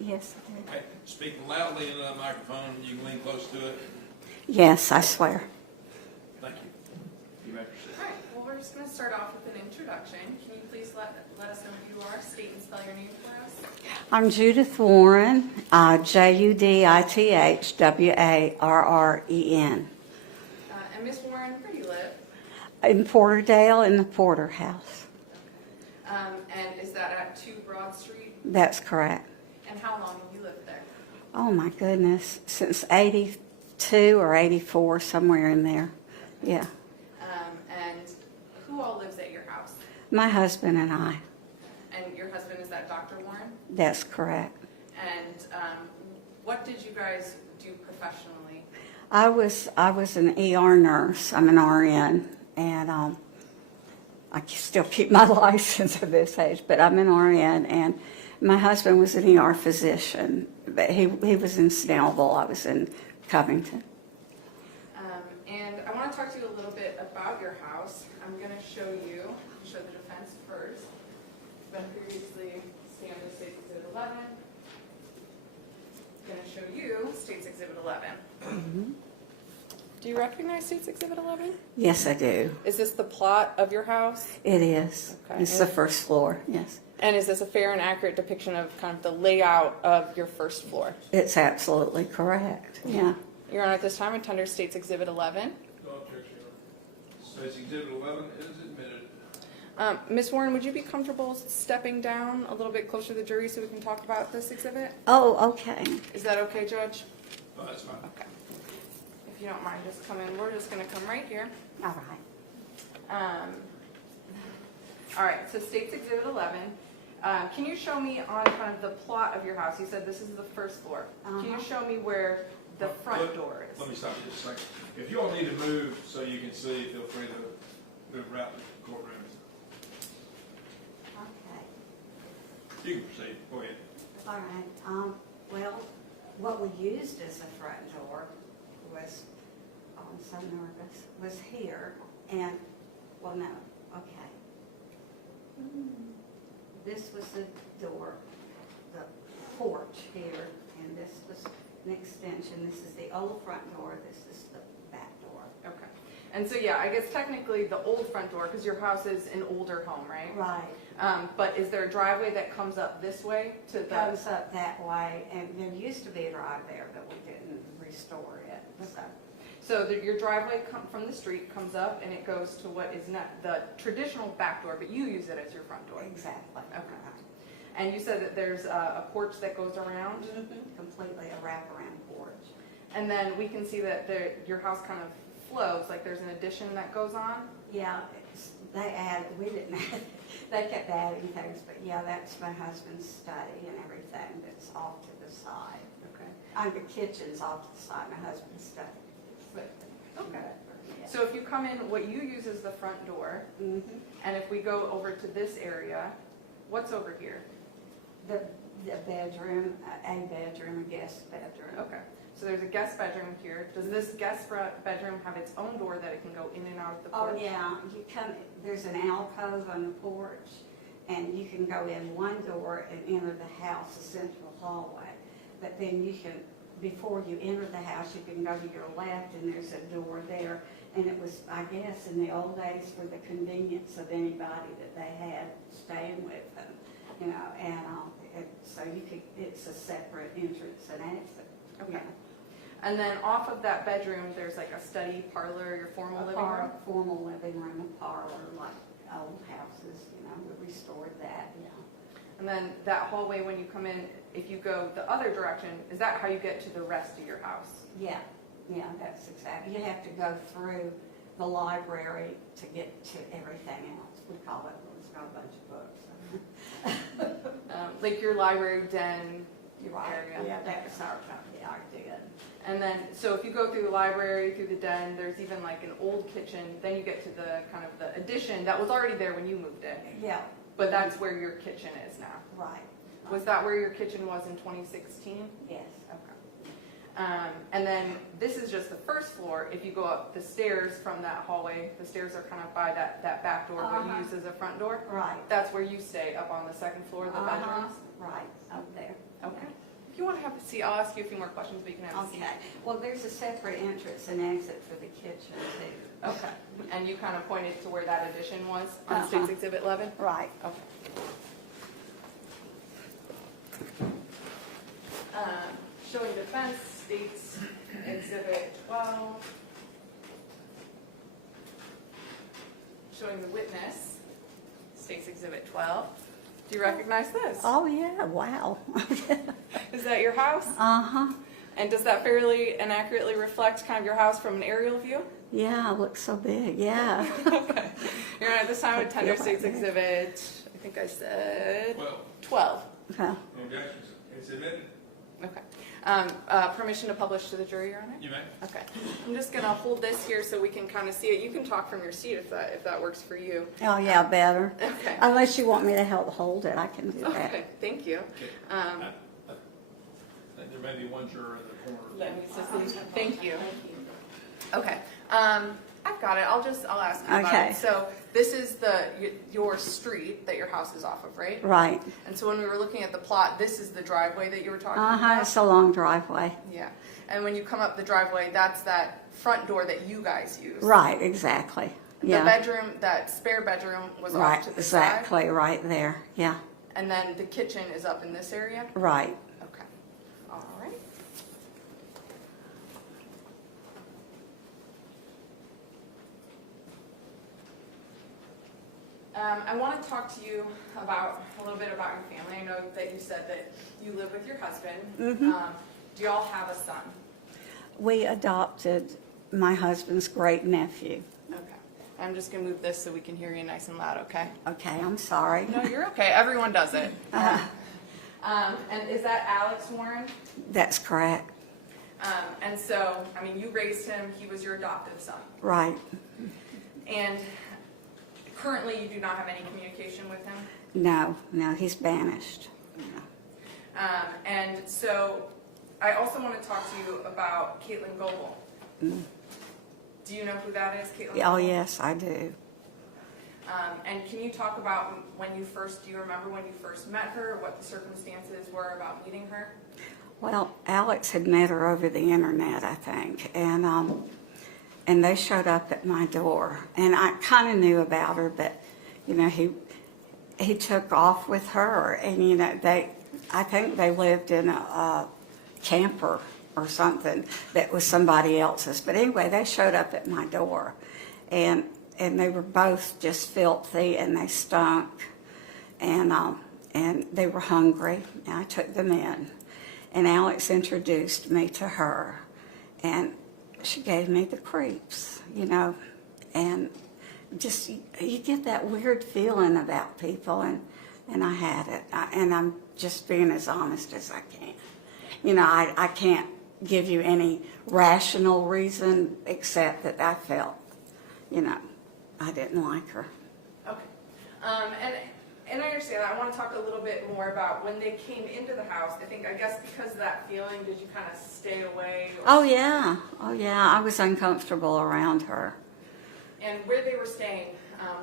Yes, I do. Okay, speak loudly into the microphone. You can lean close to it. Yes, I swear. Thank you. You may proceed. All right, well, we're just going to start off with an introduction. Can you please let us know who you are, state and spell your name for us? I'm Judith Warren, Judithwarren. And Miss Warren, where do you live? In Porterdale, in the Porter House. And is that at 2 Broad Street? That's correct. And how long have you lived there? Oh my goodness, since 82 or 84, somewhere in there. Yeah. And who all lives at your house? My husband and I. And your husband, is that Dr. Warren? That's correct. And what did you guys do professionally? I was an ER nurse. I'm an RN, and I still keep my license at this age, but I'm an RN, and my husband was an ER physician, but he was in Snellville. I was in Covington. And I want to talk to you a little bit about your house. I'm going to show the defense first. It's been previously standard States Exhibit 11. I'm going to show you States Exhibit 11. Mm-hmm. Do you recognize States Exhibit 11? Yes, I do. Is this the plot of your house? It is. Okay. It's the first floor, yes. And is this a fair and accurate depiction of kind of the layout of your first floor? It's absolutely correct, yeah. Your Honor, at this time, attender States Exhibit 11. No objection, Your Honor. States Exhibit 11 is admitted. Ms. Warren, would you be comfortable stepping down a little bit closer to the jury so we can talk about this exhibit? Oh, okay. Is that okay, Judge? Oh, that's fine. Okay. If you don't mind, just come in. We're just going to come right here. All right. All right, so States Exhibit 11. Can you show me on kind of the plot of your house? You said this is the first floor. Can you show me where the front door is? Let me stop you just a second. If you all need to move so you can see, feel free to move around the courtroom. Okay. You can proceed. Go ahead. All right. Well, what we used as a front door was, oh, I'm so nervous, was here. And, well, no, okay. this was the door, the porch here, and this was an extension. This is the old front door, this is the back door. Okay. And so, yeah, I guess technically the old front door, because your house is an older home, right? Right. But is there a driveway that comes up this way to the? Comes up that way, and there used to be a drive there, but we didn't restore it, so. So your driveway from the street comes up and it goes to what is not the traditional back door, but you use it as your front door. Exactly. Okay. And you said that there's a porch that goes around? Mm-hmm. Completely a wraparound porch. And then we can see that your house kind of flows, like there's an addition that goes on? Yeah, they added, we didn't add, they kept adding things, but yeah, that's my husband's study and everything that's off to the side. Okay. The kitchen's off to the side, my husband's study. Okay. So if you come in, what you use is the front door, Mm-hmm. and if we go over to this area, what's over here? The bedroom, a bedroom, a guest bedroom. Okay. So there's a guest bedroom here. Does this guest bedroom have its own door that it can go in and out of the porch? Oh, yeah, there's an alcove on the porch, and you can go in one door and enter the house, a central hallway. But then you can, before you enter the house, you can go to your left, and there's a door there. And it was, I guess, in the old days for the convenience of anybody that they had staying with them, you know, and so it's a separate entrance and exit. Okay. Yeah. And then off of that bedroom, there's like a study, parlor, your formal living room? Formal living room, a parlor, like old houses, you know, we restored that, yeah. And then that hallway, when you come in, if you go the other direction, is that how you get to the rest of your house? Yeah, that's exactly. You have to go through the library to get to everything else. We call it, it's got a bunch of books. Like your library den Right. area? Yeah, that's our company, our den. And then, so if you go through the library, through the den, there's even like an old kitchen, then you get to the kind of the addition that was already there when you moved in. Yeah. But that's where your kitchen is now. Right. Was that where your kitchen was in 2016? Yes. Okay. And then this is just the first floor. If you go up the stairs from that hallway, the stairs are kind of by that back door, what you use as a front door. Right. That's where you stay, up on the second floor, the bedrooms. Right, up there. Okay. If you want to have a seat, I'll ask you a few more questions, but you can have a seat. Okay. Well, there's a separate entrance and exit for the kitchen too. Okay. And you kind of pointed to where that addition was on State's Exhibit 11? Right. Okay. Showing defense, State's Exhibit 12. Showing the witness, State's Exhibit 12. Do you recognize this? Oh, yeah, wow. Is that your house? Uh-huh. And does that fairly and accurately reflect kind of your house from an aerial view? Yeah, it looks so big, yeah. Okay. You're at this time with Tender State's Exhibit, I think I said 12. Okay. No objections. It's admitted. Okay. Permission to publish to the jury, Your Honor? You may. Okay. I'm just going to hold this here so we can kind of see it. You can talk from your seat if that works for you. Oh, yeah, better. Okay. Unless you want me to help hold it, I can do that. Okay, thank you. I think there may be one juror in the corner. Let me just, thank you. Okay. I've got it. I'll ask you about Okay. it. So this is your street that your house is off of, right? Right. And so when we were looking at the plot, this is the driveway that you were talking Uh-huh, about? it's a long driveway. Yeah. And when you come up the driveway, that's that front door that you guys use. Right, exactly. Yeah. The bedroom, that spare bedroom was Right, off to the side. exactly, right there, yeah. And then the kitchen is up in this area? Right. Okay. All right. I want to talk to you about a little bit about your family. I know that you said that you live with your husband. Mhm. Do y'all have a son? We adopted my husband's great nephew. Okay. I'm just going to move this so we can hear you nice and loud, okay? Okay, I'm sorry. No, you're okay. Everyone does it. And is that Alex Warren? That's correct. And so, I mean, you raised him. He was your adoptive son. Right. And currently, you do not have any communication with him? No, he's banished. And so, I also want to talk to you about Katelyn Goble. Mm. Do you know who that is, Katelyn? Oh, yes, I do. And can you talk about do you remember when you first met her, what the circumstances were about meeting her? Well, Alex had met her over the internet, I think, and they showed up at my door, and I kind of knew about her, but he took off with her, and I think they lived in a camper or something that was somebody else's. But anyway, they showed up at my door, and they were both just filthy, and they stunk, and they were hungry, and I took them in. And Alex introduced me to her, and she gave me the creeps, and just, you get that weird feeling about people, and I had it, and I'm just being as honest as I can. I can't give you any rational reason except that I felt, I didn't like her. Okay. And I understand that. I want to talk a little bit more about when they came into the house. I guess because of that feeling, did you kind of stay away? Oh yeah. I was uncomfortable around her. And where they were staying,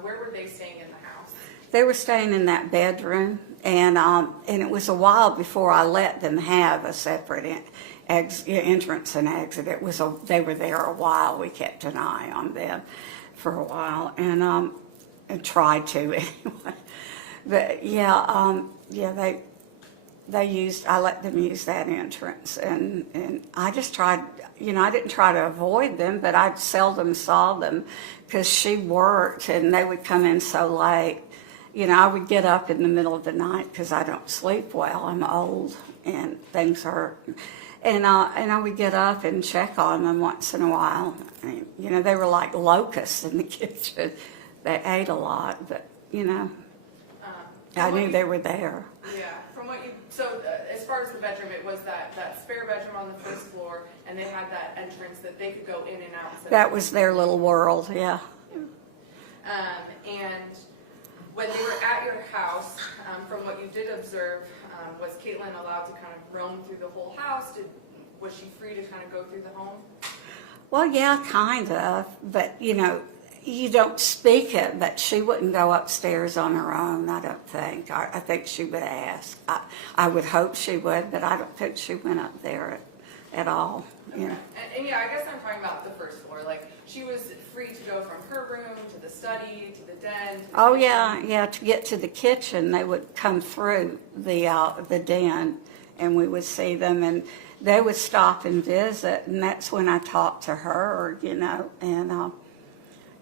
where were they staying in the house? They were staying in that bedroom, and it was a while before I let them have a separate entrance and exit. They were there a while. We kept an eye on them for a while, and tried to anyway. But I let them use that entrance, and I just tried, I didn't try to avoid them, but I seldom saw them because she worked and they would come in so late. I would get up in the middle of the night because I don't sleep well. I'm old and things hurt. And I would get up and check on them once in a while. They were like locusts in the kitchen. They ate a lot, but, I knew they were there. Yeah. So as far as the bedroom, it was that spare bedroom on the first floor, and they had that entrance that they could go in and out. So that was their little world, yeah. And when they were at your house, from what you did observe, was Katelyn allowed to kind of roam through the whole house? Was she free to kind of go through the home? Well, yeah, kind of, but you don't speak it, but she wouldn't go upstairs on her own, I don't think. I think she would ask. I would hope she would, but I don't think she went up there at all. Okay. And I guess I'm talking about the first floor. Like, she was free to go from her room to the study, to the den. To the kitchen. Yeah, to get to the kitchen, they would come through the den, and we would see them, and they would stop and visit, and that's when I talked to her,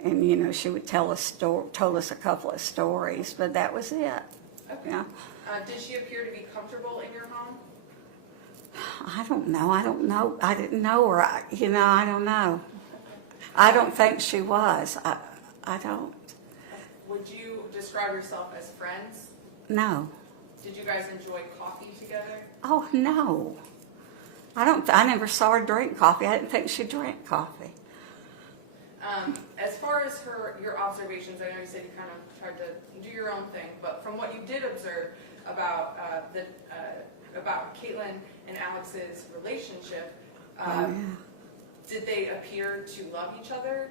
and she would told us a couple of stories, but that was it. Okay. Yeah. Did she appear to be comfortable in your home? I don't know. I didn't know her. I don't know. I don't think she was. I don't. Would you describe yourself as friends? No. Did you guys enjoy coffee together? Oh, no. I never saw her drink coffee. I didn't think she drank coffee. As far as your observations, I know you said you kind of tried to do your own thing, but from what you did observe about Katelyn and Alex's relationship, did they appear to love each other?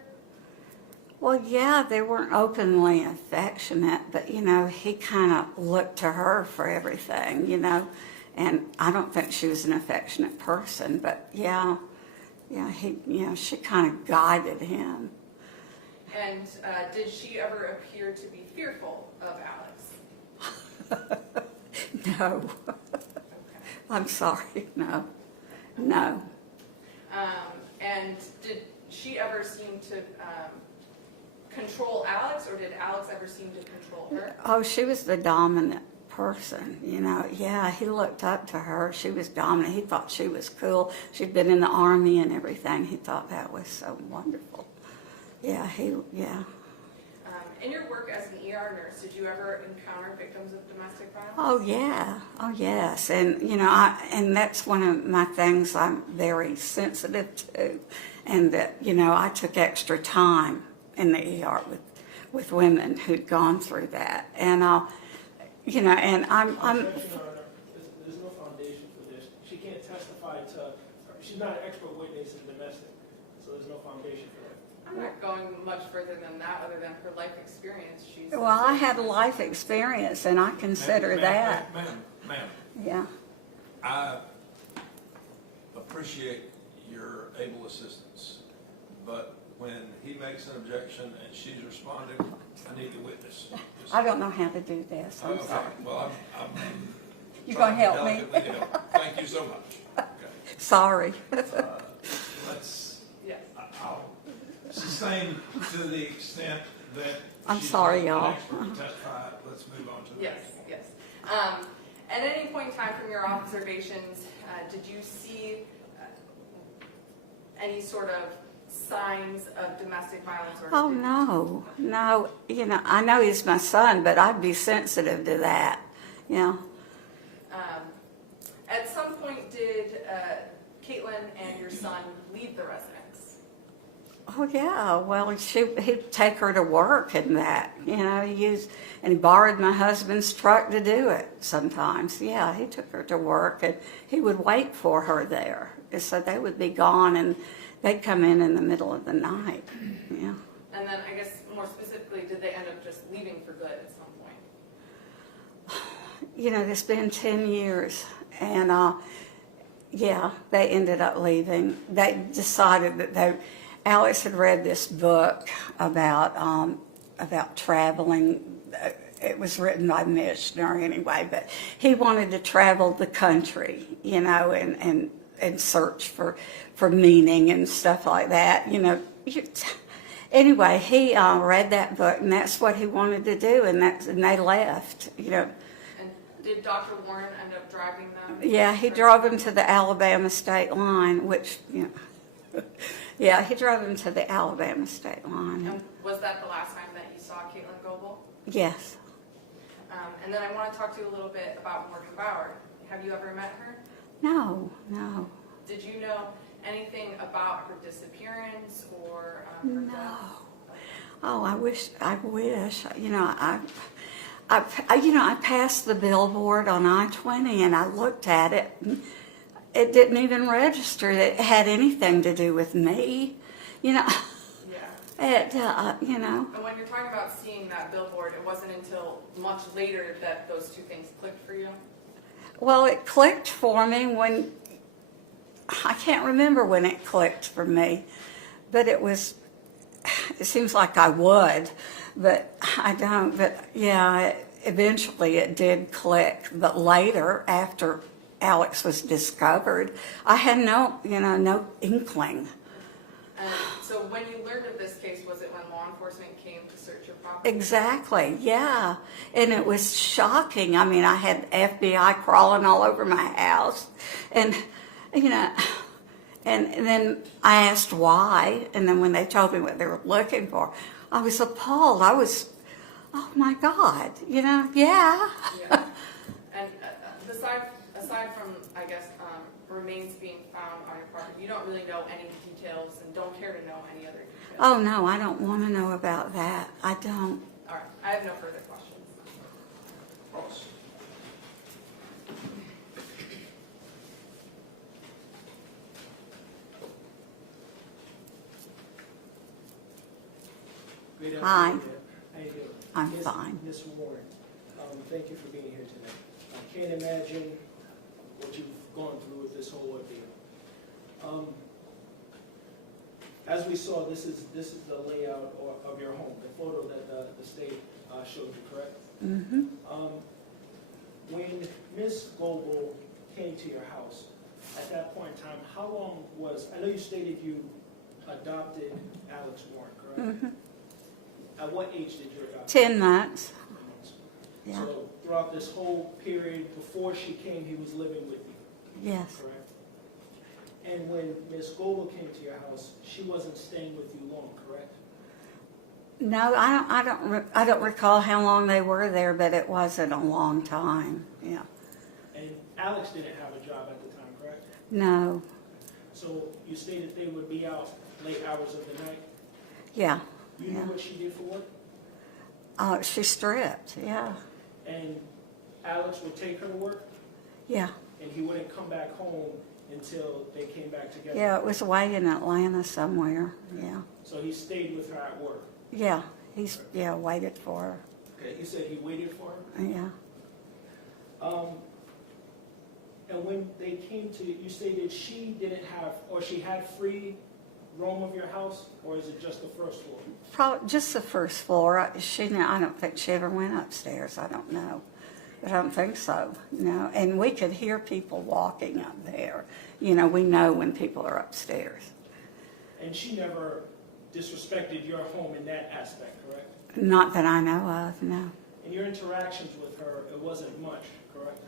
Well, yeah, they weren't openly affectionate, but he kind of looked to her for everything, and I don't think she was an affectionate person, but yeah, she kind of guided him. And did she ever appear to be fearful of Alex? No. Okay. I'm sorry, no. And did she ever seem to control Alex, or did Alex ever seem to control her? Oh, she was the dominant person, Yeah, he looked up to her. She was dominant. He thought she was cool. She'd been in the Army and everything. He thought that was so wonderful. Yeah, In your work as an ER nurse, did you ever encounter victims of domestic violence? Oh, yeah. Oh, yes. And, and that's one of my things I'm very sensitive to. And that, I took extra time in the ER with women who'd gone through that. And, and I'm There's no foundation for this. She can't testify she's not an expert witness in domestic, so there's no foundation for that. not going much further than that, other than her life experience. She's Well, I had a life experience, and I consider that. Ma'am, Yeah. I appreciate your able assistance, but when he makes an objection and she's responding, I need the witness. I don't know how to do this. I'm Okay, sorry. well, I'm You trying gonna help me? delicately to help. Thank you so much. Sorry. Let's, I'll sustain to the extent that I'm she's sorry, an y'all. expert to testify. Let's move on to the Yes, next one. yes. At any point in time from your observations, did you see any sort of signs of domestic violence? Or Oh, no. You know, I know he's my son, but I'd be sensitive to that, you know. At some point, did Katelyn and your son leave the residence? Oh, yeah. Well, he'd take her to work and that, you know. And he borrowed my husband's truck to do it sometimes. Yeah, he took her to work, and he would wait for her there. So they would be gone, and they'd come in the middle of the night. Yeah. And then, I guess, more specifically, did they end up just leaving for good at some point? You know, it's been 10 years, and yeah, they ended up leaving. They decided that Alex had read this book about traveling. It was written by a missionary anyway, but he wanted to travel the country, you know, and search for meaning and stuff like that, you know. Anyway, he read that book, and that's what he wanted to do, and they left, you know. And did Dr. Warren end up driving them? Yeah, he drove him to the Alabama state line, which, you know, yeah, he drove him to the Alabama state line. And was that the last time that you saw Katelyn Goble? Yes. And then I want to talk to you a little bit about Morgan Bauer. Have you ever met her? No. Did you know anything about her disappearance or her No. death? Oh, I wish. You know, I passed the billboard on I-20, and I looked at it. And it didn't even register that it had anything to do with me. You know. You know. And when you're talking about seeing that billboard, it wasn't until much later that those two things clicked for you? Well, it clicked for me when, I can't remember when it clicked for me, but it seems like I would, but I don't. But yeah, eventually it did click. But later, after Alex was discovered, I had no inkling. And so when you learned of this case, was it when law enforcement came to search your property? Exactly, yeah. And it was shocking. I mean, I had FBI crawling all over my house. And, you know, and then I asked why. And then when they told me what they were looking for, I was appalled. Oh my God, you know, yeah. And aside from, I guess, remains being found on your property, you don't really know any details and don't care to know any other details? Oh, no, I don't want to know about that. I don't. All right, I have no further questions. Ross. Good afternoon. Hi. How you doing? I'm fine. Miss Warren, thank you for being here today. I can't imagine what you've gone through with this whole ordeal. As we saw, this is the layout of your home, the photo that the state showed you, correct? Mm-hmm. When Ms. Goble came to your house, at that point in time, how long I know you stated you adopted Alex Warren, correct? Mm-hmm. At what age did you adopt? 10 months. Yeah. So throughout this whole period before she came, he was living with you? Yes. Correct. And when Ms. Goble came to your house, she wasn't staying with you long, correct? No, I don't recall how long they were there, but it wasn't a long time. Yeah. And Alex didn't have a job at the time, correct? No. So you stated they would be out late hours of the night? Yeah. You knew what she did for work? She stripped, yeah. And Alex would take her to work? Yeah. And he wouldn't come back home until they came back together? Yeah, it was away in Atlanta somewhere, yeah. So he stayed with her at work? Yeah, waited for her, Okay, you said he waited for her? yeah. And when they came to, you stated she didn't have, or she had free roam of your house, or is it just the first floor? Probably just the first floor. I don't think she ever went upstairs. I don't know. But I don't think so, no. And we could hear people walking up there. You know, we know when people are upstairs. And she never disrespected your home in that aspect, correct? Not that I know of, no. In your interactions with her, it wasn't much, correct?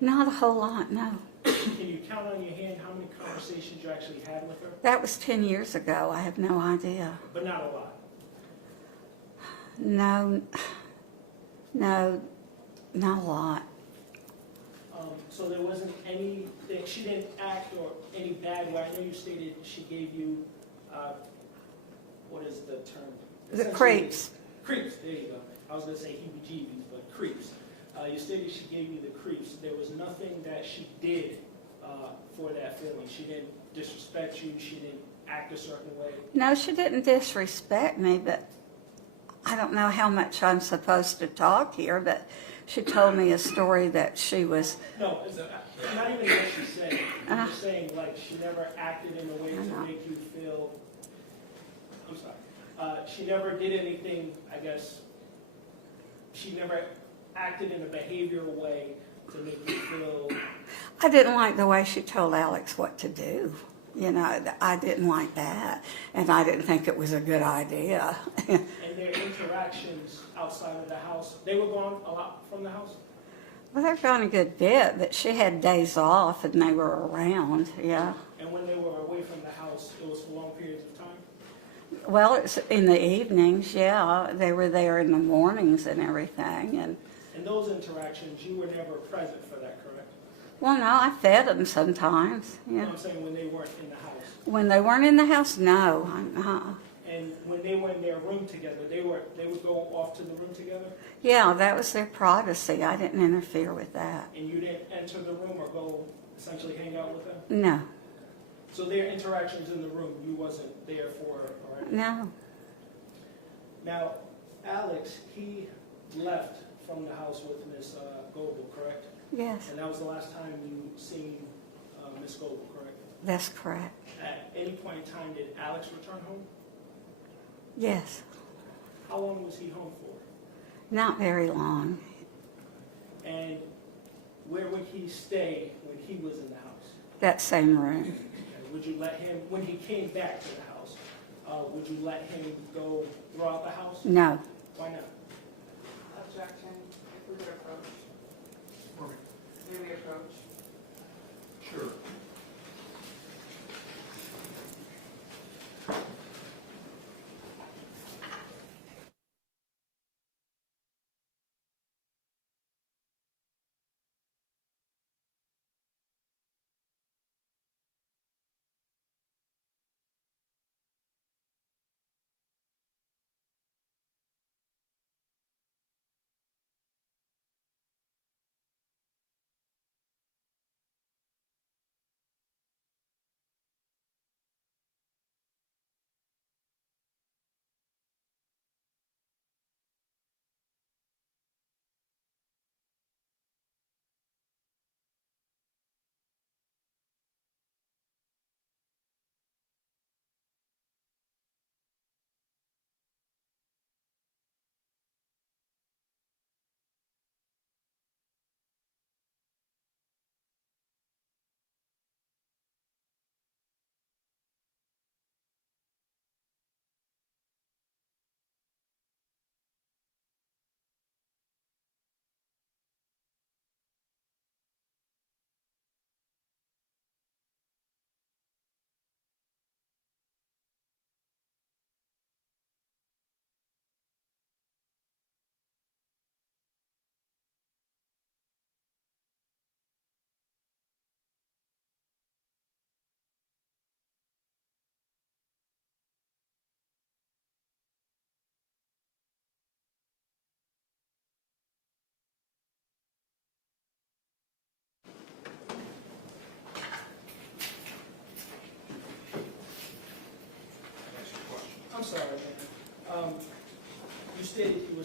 Not a whole lot, no. Can you count on your hand how many conversations you actually had with her? That was 10 years ago. I have no idea. But not a lot? No, not a lot. So there wasn't anything, she didn't act or any bad way. I know you stated she gave you, what is the term? The creeps. Creeps, there you go. I was going to say heebie-jeebies, but creeps. You stated she gave you the creeps. There was nothing that she did for that feeling. She didn't disrespect you. She didn't act a certain way. No, she didn't disrespect me, but I don't know how much I'm supposed to talk here, but she told me a story that she was... No, it's not even what she said. I'm just saying, like, she never acted in a way to make you feel... I'm sorry. She never did anything, I guess... She never acted in a behavioral way to make you feel... I didn't like the way she told Alex what to do. You know, I didn't like that, and I didn't think it was a good idea. And their interactions outside of the house, they were gone a lot from the house? Well, they're gone a good bit, but she had days off, and they were around, yeah. And when they were away from the house, it was for long periods of time? Well, it's in the evenings, yeah. They were there in the mornings and everything, and... In those interactions, you were never present for that, correct? Well, no, I fed them sometimes, yeah. I'm saying when they weren't in the house. When they weren't in the house, no. And when they were in their room together, they would go off to the room together? Yeah, that was their privacy. I didn't interfere with that. And you didn't enter the room or go essentially hang out with them? No. So their interactions in the room, you wasn't there for, all right? No. Now, Alex, he left from the house with Miss Goble, correct? Yes. And that was the last time you seen Miss Goble, correct? That's correct. At any point in time, did Alex return home? Yes. How long was he home for? Not very long. And where would he stay when he was in the house? That same room. And would you let him, when he came back to the house, would you let him go throughout the house? No. Why not? Objection, if we could approach. May we approach? Sure.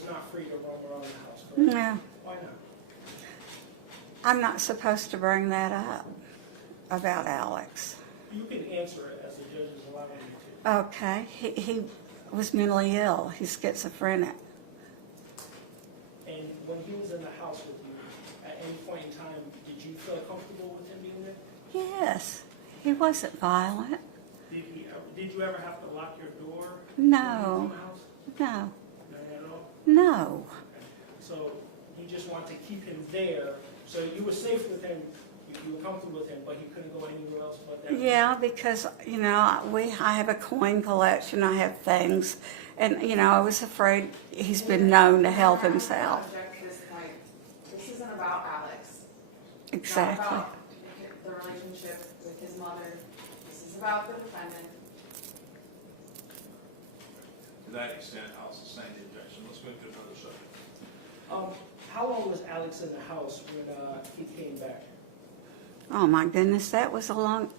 not free to roam around the house, correct? No, Why not? I'm not supposed to bring that up about Alex. You can answer it as the judge is allowing you to. Okay, he was mentally ill. He's schizophrenic. And when he was in the house with you, at any point in time, did you feel comfortable with him being there? Yes, he wasn't violent. Did you ever have to lock your door? No, When he was in the house? no, None at all? no. So you just want to keep him there, so you were safe with him, you were comfortable with him, but he couldn't go anywhere else but that? Yeah, because, you know, I have a coin collection, I have things, and, you know, I was afraid he's been known to help himself. At this point, this isn't about Alex. Exactly. Not about the relationship with his mother. This is about the defendant. To that extent, I'll sustain the objection. Let's move to another subject. How long was Alex in the house when he came back? Oh, my goodness, that was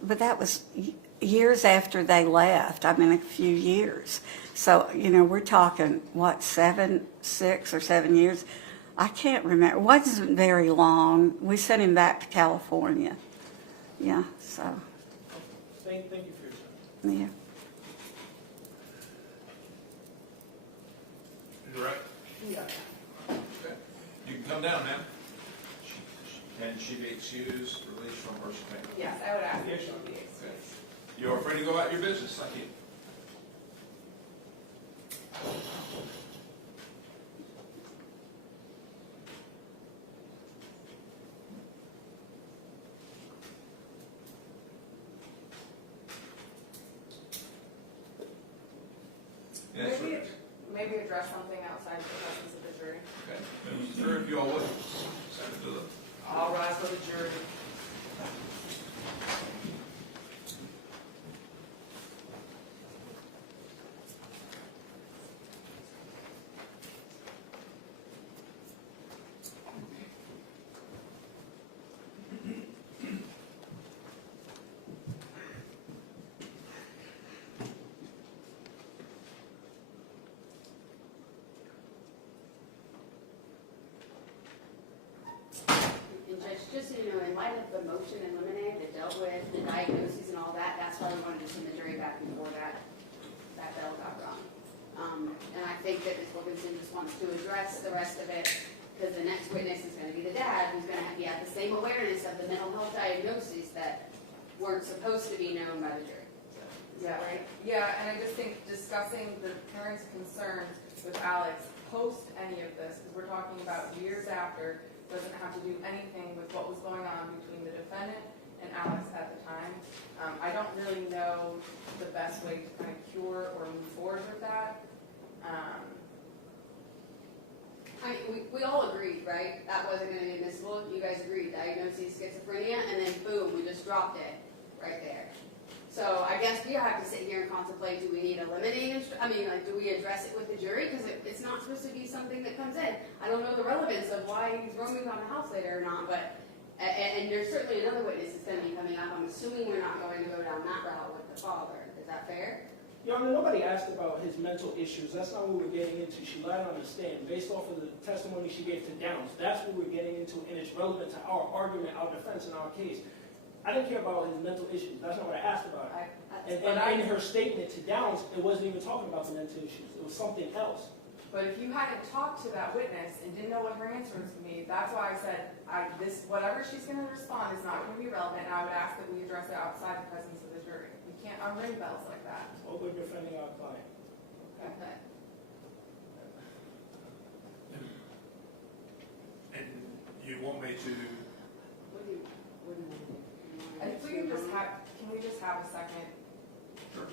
but that was years after they left. I mean, a few years. So, you know, we're talking, what, 6 or 7 years? I can't remember. It wasn't very long. We sent him back to California. Yeah, so, Thank you for your time. yeah. You right? Yeah. Okay. You can come down, ma'am. Can she be excused, released from her subpoena? Yes, I would ask that she be excused. You are free to go about your business. Thank you. Yes, sir. Maybe address something outside the presence of the jury. Okay. Mr. Jury, if you all would, send it to them. All rise for the jury. And Judge, just so you know, in light of the motion in limine that dealt with the diagnoses and all that, that's why we wanted to send the jury back before that bell got rung. And I think that Ms. Wilkinson just wants to address the rest of it, because the next witness is going to be the dad, who's going to have the same awareness of the mental health diagnoses that weren't supposed to be known by the jury. Is that right? Yeah, and I just think discussing the parents' concerns with Alex post any of this, because we're talking about years after, doesn't have to do anything with what was going on between the defendant and Alex at the time. I don't really know the best way to kind of cure or move forward with that. I mean, we all agreed, right? That wasn't going to be admissible. You guys agreed, diagnosis schizophrenia, and then boom, we just dropped it right there. So I guess we have to sit here and contemplate, do we need a limiting, do we address it with the jury? Because it's not supposed to be something that comes in. I don't know the relevance of why he's roaming on the house later or not, but, and there's certainly another witness that's going to be coming up. I'm assuming we're not going to go down that route with the father. Is that fair? Your Honor, nobody asked about his mental issues. That's not what we're getting into. She lied on the stand. Based off of the testimony she gave to Downs, that's what we're getting into, and it's relevant to our argument, our defense, and our case. I didn't care about his mental issues. That's not what I asked about. And in her statement to Downs, it wasn't even talking about the mental issues. It was something else. But if you hadn't talked to that witness and didn't know what her answer was going to be, that's why I said whatever she's going to respond is not going to be relevant, and I would ask that we address it outside the presence of the jury. We can't unring bells like that. Well, we're defending our client. Okay. And you want me to, If we can we just have a second? sure.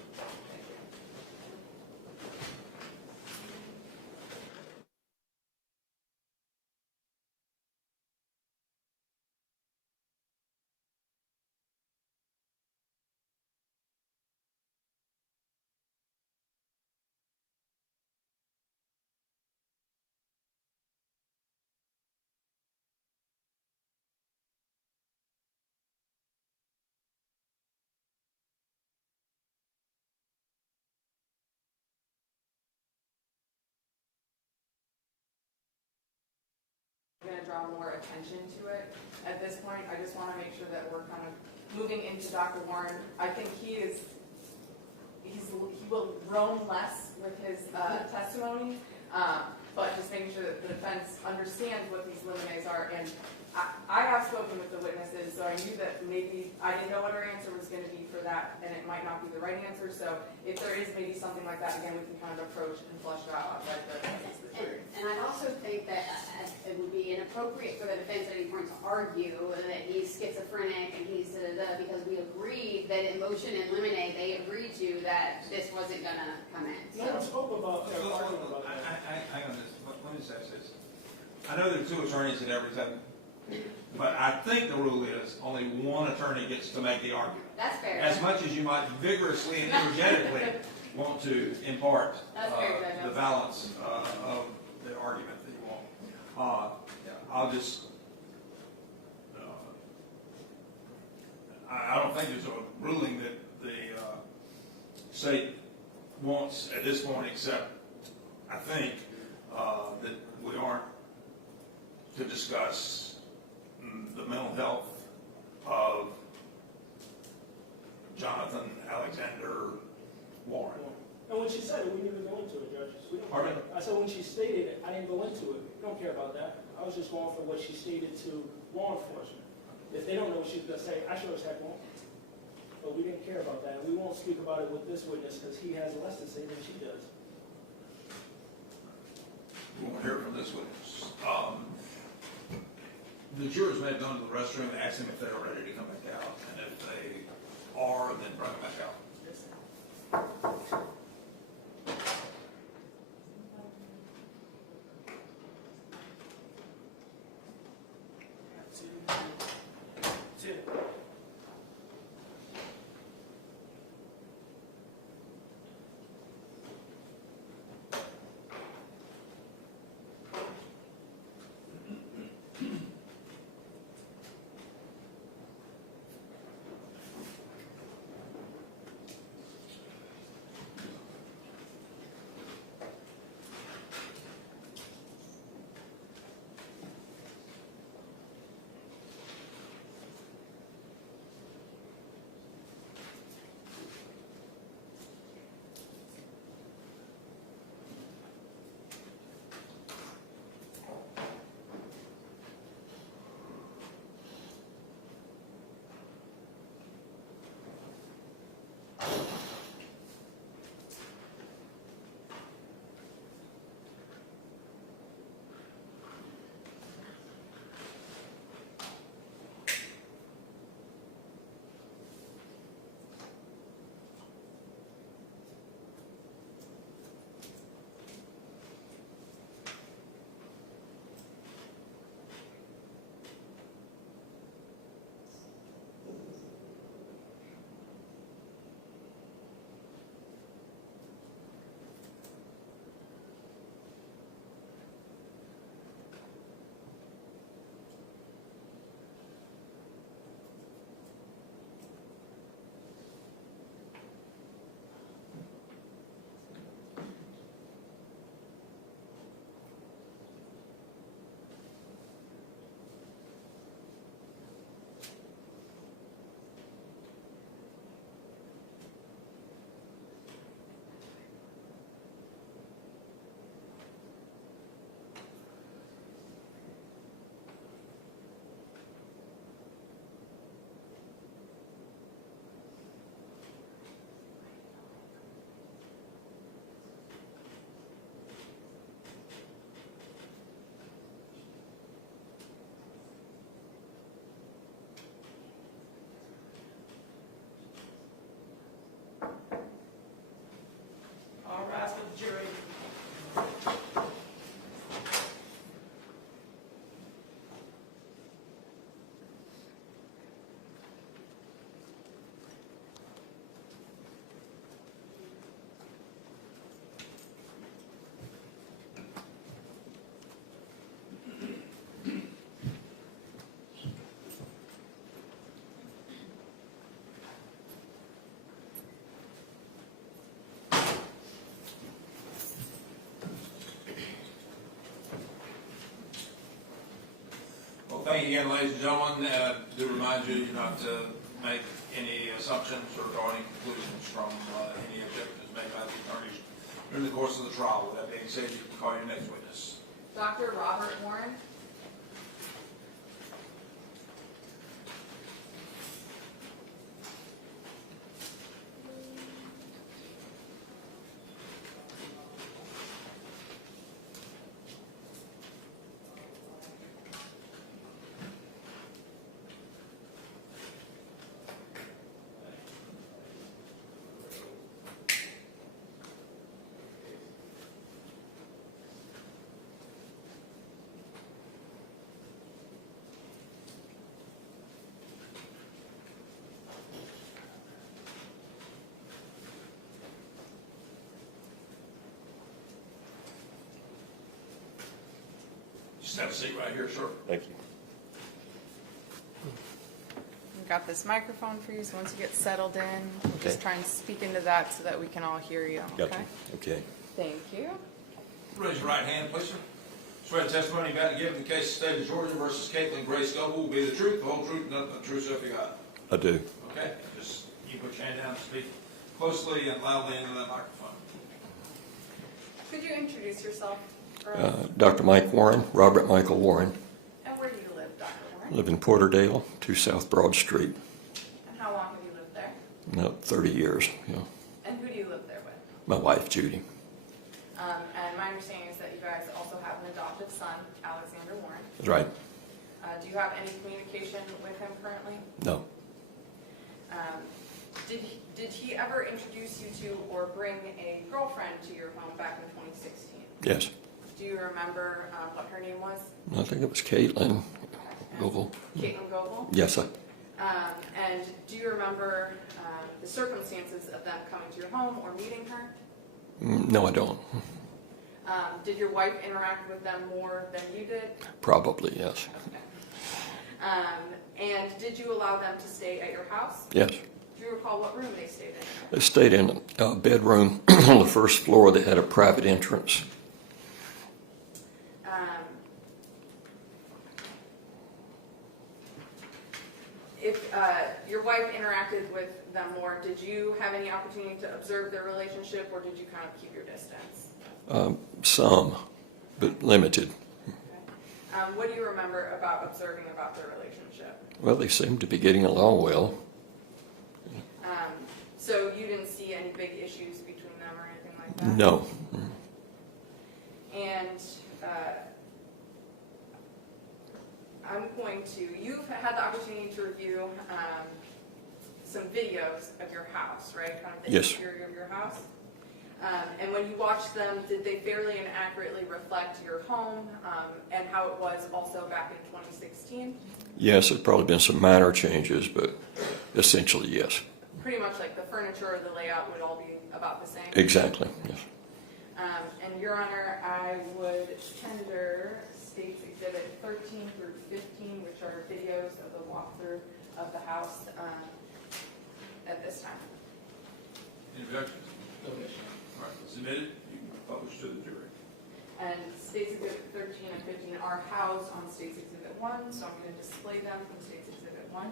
draw more attention to it. At this point, I just want to make sure that we're kind of moving into Dr. Warren. I think he will roam less with his testimony, but just making sure that the defense understands what these limines are. And I have spoken with the witnesses, so I knew that maybe, I didn't know what her answer was going to be for that, and it might not be the right answer. So if there is maybe something like that, again, we can kind of approach and flush it out outside the jury. And I also think that it would be inappropriate for the defense at any point to argue that he's schizophrenic and he's because we agreed that in motion and limine, they agreed to that this wasn't going to come in. No one spoke about that. Hang on this, let me say this. I know there are two attorneys at every time, but I think the rule is only one attorney gets to make the argument. That's fair. As much as you might vigorously and energetically want to impart the balance of the argument that you want. I'll just, I don't think there's a ruling that the state wants at this point, except I think that we aren't to discuss the mental health of Jonathan Alexander Warren. And when she said it, we didn't even go into it, Judge. We don't Pardon? I said when she stated it, I didn't go into it. We don't care about that. I was just going for what she stated to law enforcement. If they don't know what she's going to say, I sure as heck won't. But we didn't care about that. And we won't speak about it with this witness because he has less to say than she does. We won't hear from this witness. The jurors may have gone to the restroom and asked them if they were ready to come back out. And if they are, then bring them back out. Thank you again, ladies and gentlemen. Do remind you not to make any assumptions or draw any conclusions from any objections made by the attorneys during the course of the trial. With that being said, you can call your next witness. Dr. Robert Warren. Just have a seat right here, sir. Thank you. We've got this microphone for you, so once you get settled in, just try and speak into that so that we can all hear you, okay? Gotcha. Okay. Thank you. Raise your right hand, please, sir. Swear the testimony you're about to give in the case of the state of Georgia versus Katelyn Goble will be the truth, the whole truth, nothing but the truth, so help you God. I do. Okay? Just you put your hand down and speak closely and loudly into that microphone. Could you introduce yourself for us? Dr. Mike Warren, Robert Michael Warren. And where do you live, Dr. Warren? Live in Porterdale, 2 South Broad Street. And how long have you lived there? About 30 years. Yeah. And who do you live there with? My wife, Judy. And my understanding is that you guys also have an adoptive son, Alexander Warren. That's right. Do you have any communication with him currently? No. Did he ever introduce you to or bring a girlfriend to your home back in 2016? Yes. Do you remember what her name was? I think it was Katelyn Goble. Katelyn Goble? Yes, I. And do you remember the circumstances of them coming to your home or meeting her? No, I don't. Did your wife interact with them more than you did? Probably, yes. Okay. And did you allow them to stay at your house? Yes. Do you recall what room they stayed in? They stayed in a bedroom on the first floor that had a private entrance. If your wife interacted with them more, did you have any opportunity to observe their relationship, or did you kind of keep your distance? Some, but limited. What do you remember about observing about their relationship? Well, they seemed to be getting along well. So you didn't see any big issues between them or anything like that? No. And you've had the opportunity to review some videos of your house, right? Kind of the Yes. interior of your house. And when you watched them, did they fairly and accurately reflect your home and how it was also back in 2016? Yes, there's probably been some minor changes, but essentially, yes. Pretty much like the furniture or the layout would all be about the same? Exactly, yes. And Your Honor, I would tender States Exhibit 13 through 15, which are videos of the walkthrough of the house at this time. Any objections? No objection. All right, submitted. You can publish to the jury. And States Exhibit 13 and 15 are housed on States Exhibit 1, so I'm going to display them from States Exhibit 1.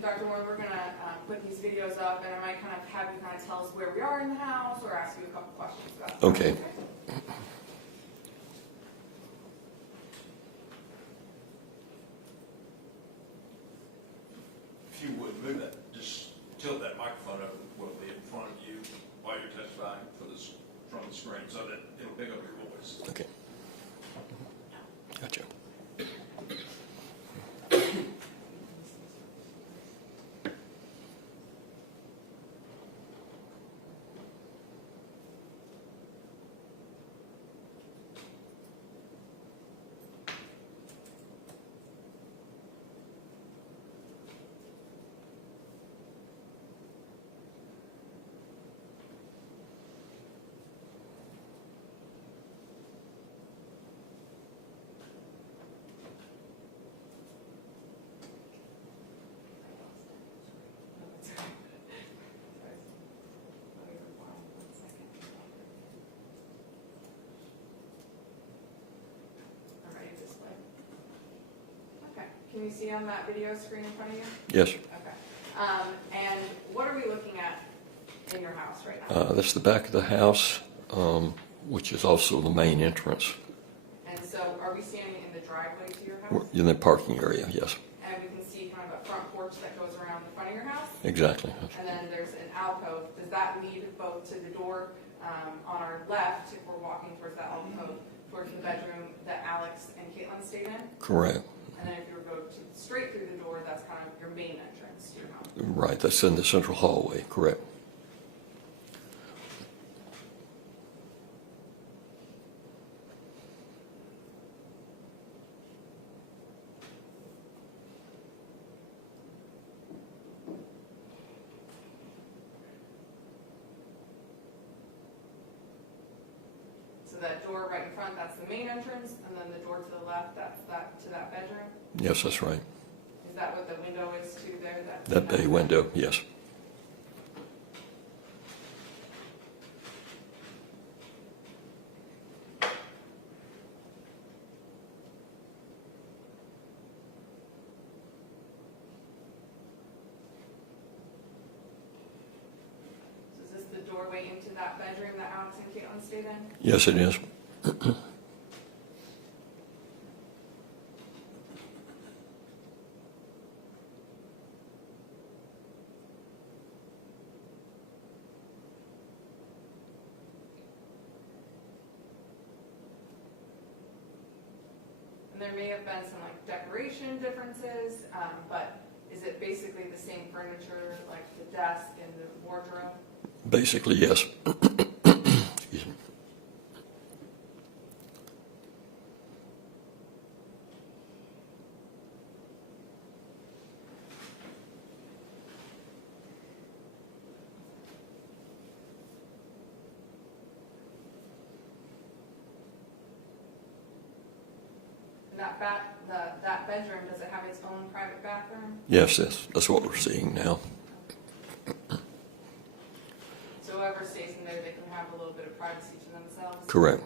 Dr. Warren, we're going to put these videos up, and I might kind of have you kind of tell us where we are in the house or ask you a couple questions about it. Okay. If you would, move that, just tilt that microphone over, will be in front of you while you're testifying from the screen so that it'll pick up your voice. Okay. Gotcha. Can you see on that video screen in front of you? Yes. Okay. And what are we looking at in your house right now? That's the back of the house, which is also the main entrance. And so are we standing in the driveway to your house? In the parking area, yes. And we can see kind of a front porch that goes around the front of your house? Exactly. And then there's an alcove. Does that lead both to the door on our left, if we're walking towards that alcove, towards the bedroom that Alex and Katelyn stayed in? Correct. And then if you were to go straight through the door, that's kind of your main entrance to your home? Right, that's in the central hallway, correct. So that door right in front, that's the main entrance, and then the door to the left, that's to that bedroom? Yes, that's right. Is that what the window is to there? That bay window, yes. So is this the doorway into that bedroom that Alex and Katelyn stayed in? Yes, it is. And there may have been some like decoration differences, but is it basically the same furniture, like the desk and the wardrobe? Basically, yes. Excuse me. That bedroom, does it have its own private bathroom? Yes, that's what we're seeing now. So whoever stays in there, they can have a little bit of privacy to themselves? Correct.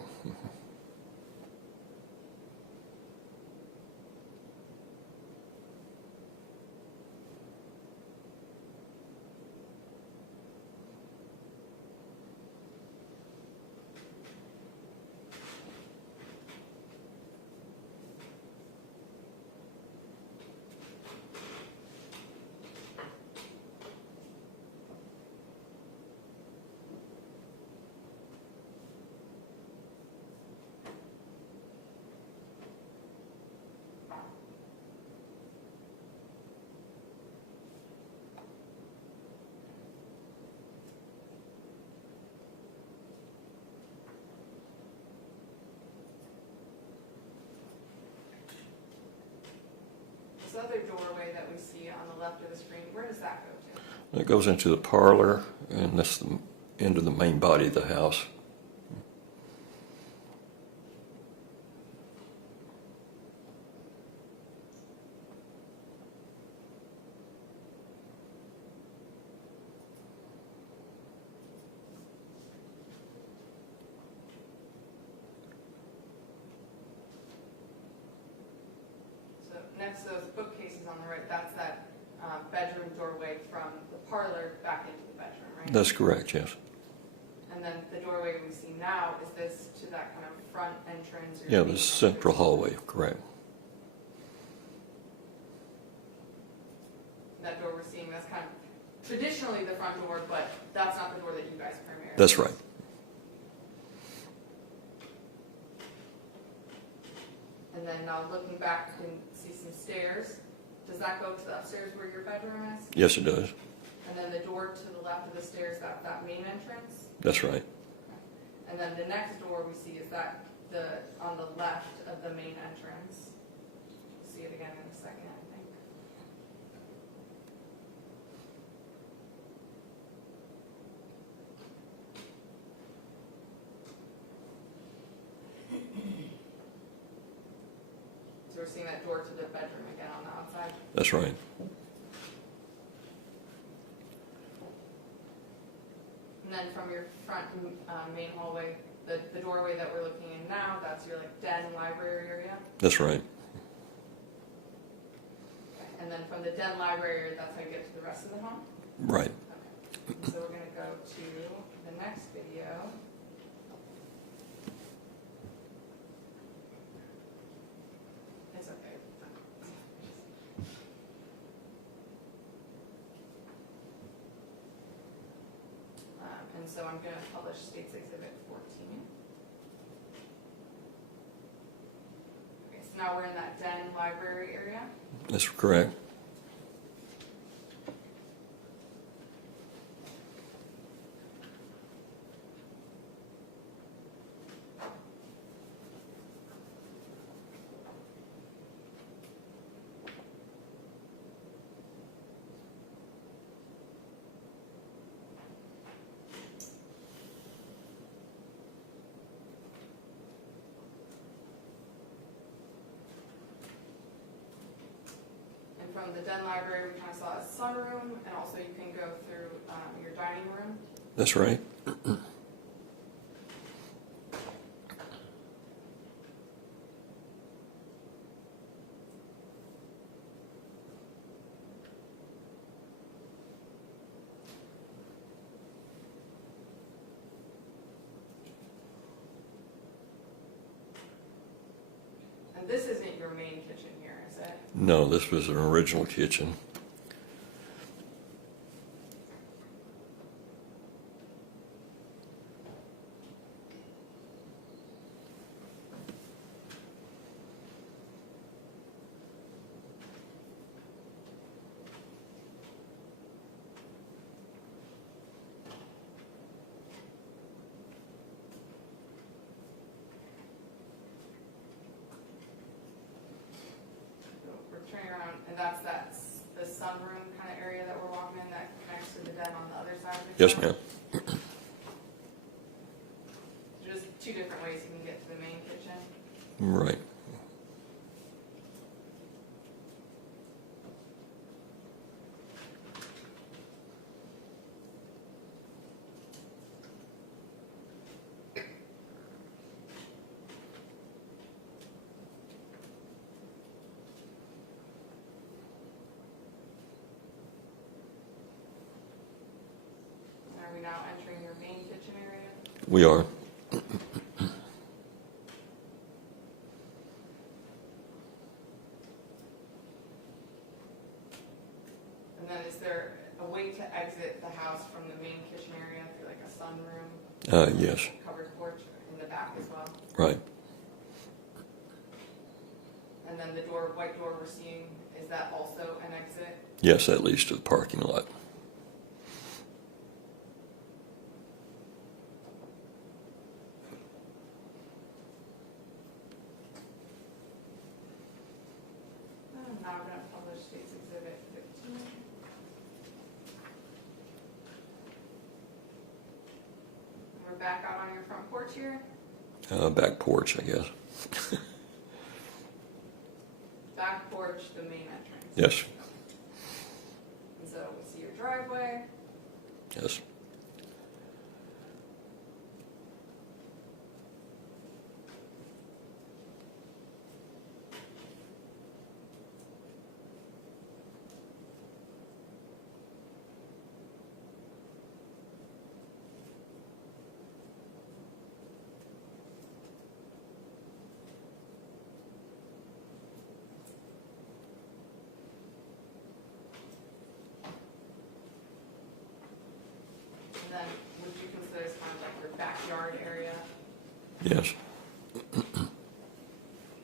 This other doorway that we see on the left of the screen, where does that go to? It goes into the parlor, and that's the end of the main body of the house. So next to those bookcases on the right, that's that bedroom doorway from the parlor back into the bedroom, right? That's correct, yes. And then the doorway we see now, is this to that kind of front entrance? Or Yeah, the central hallway, correct. That door we're seeing, that's kind of traditionally the front door, but that's not the door that you guys primarily. That's right. And then now looking back, you can see some stairs. Does that go to the upstairs where your bedroom is? Yes, it does. And then the door to the left of the stairs, that main entrance? That's right. And then the next door we see is that on the left of the main entrance. See it again in a second, I think. So we're seeing that door to the bedroom again on the outside. That's right. And then from your front main hallway, the doorway that we're looking in now, that's your like den library area. That's right. den library, that's how you get to the rest of the home? Right. Okay. So we're gonna go to the next video. It's okay. And so I'm gonna publish State's Exhibit 14. Okay, so now we're in that den library area. That's correct. From the den library, we kind of saw a sunroom, and also you can go through your dining room. That's right. And this isn't your main kitchen here, is it? No, this was an original kitchen. We're turning around, and that's the sunroom kind of area that we're walking in that connects to the den on the other side of the Yes, kitchen. ma'am. Just two different ways you can get to the main kitchen. Right. Are we now entering your main kitchen area? We are. And then is there a way to exit the house from the main kitchen area through like a sunroom? Yes. Covered porch in the back as well? Right. And then the white door we're seeing, is that also an exit? Yes, that leads to the parking lot. Now we're going to publish State's Exhibit 15. We're back out on your front porch here. Back porch, I guess. Back porch, the main entrance. Yes. And so we see your driveway. Yes. And then would you consider this kind of like your backyard area? Yes.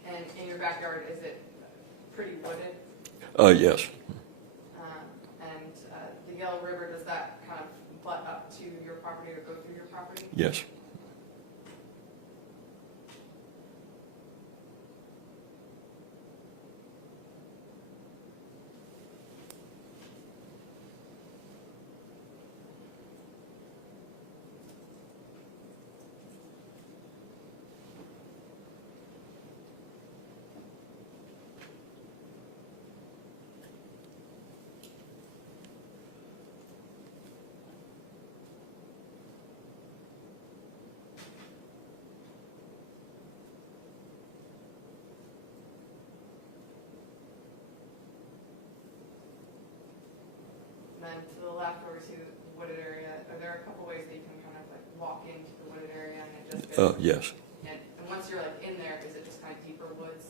And in your backyard, is it pretty wooded? Yes. And the Yellow River, does that kind of butt up to your property or go through your property? Yes. And then to the left where we see the wooded area, are there a couple ways that you can kind of like walk into the wooded area and it just gets, Yes. and once you're like in there, is it just kind of deeper woods?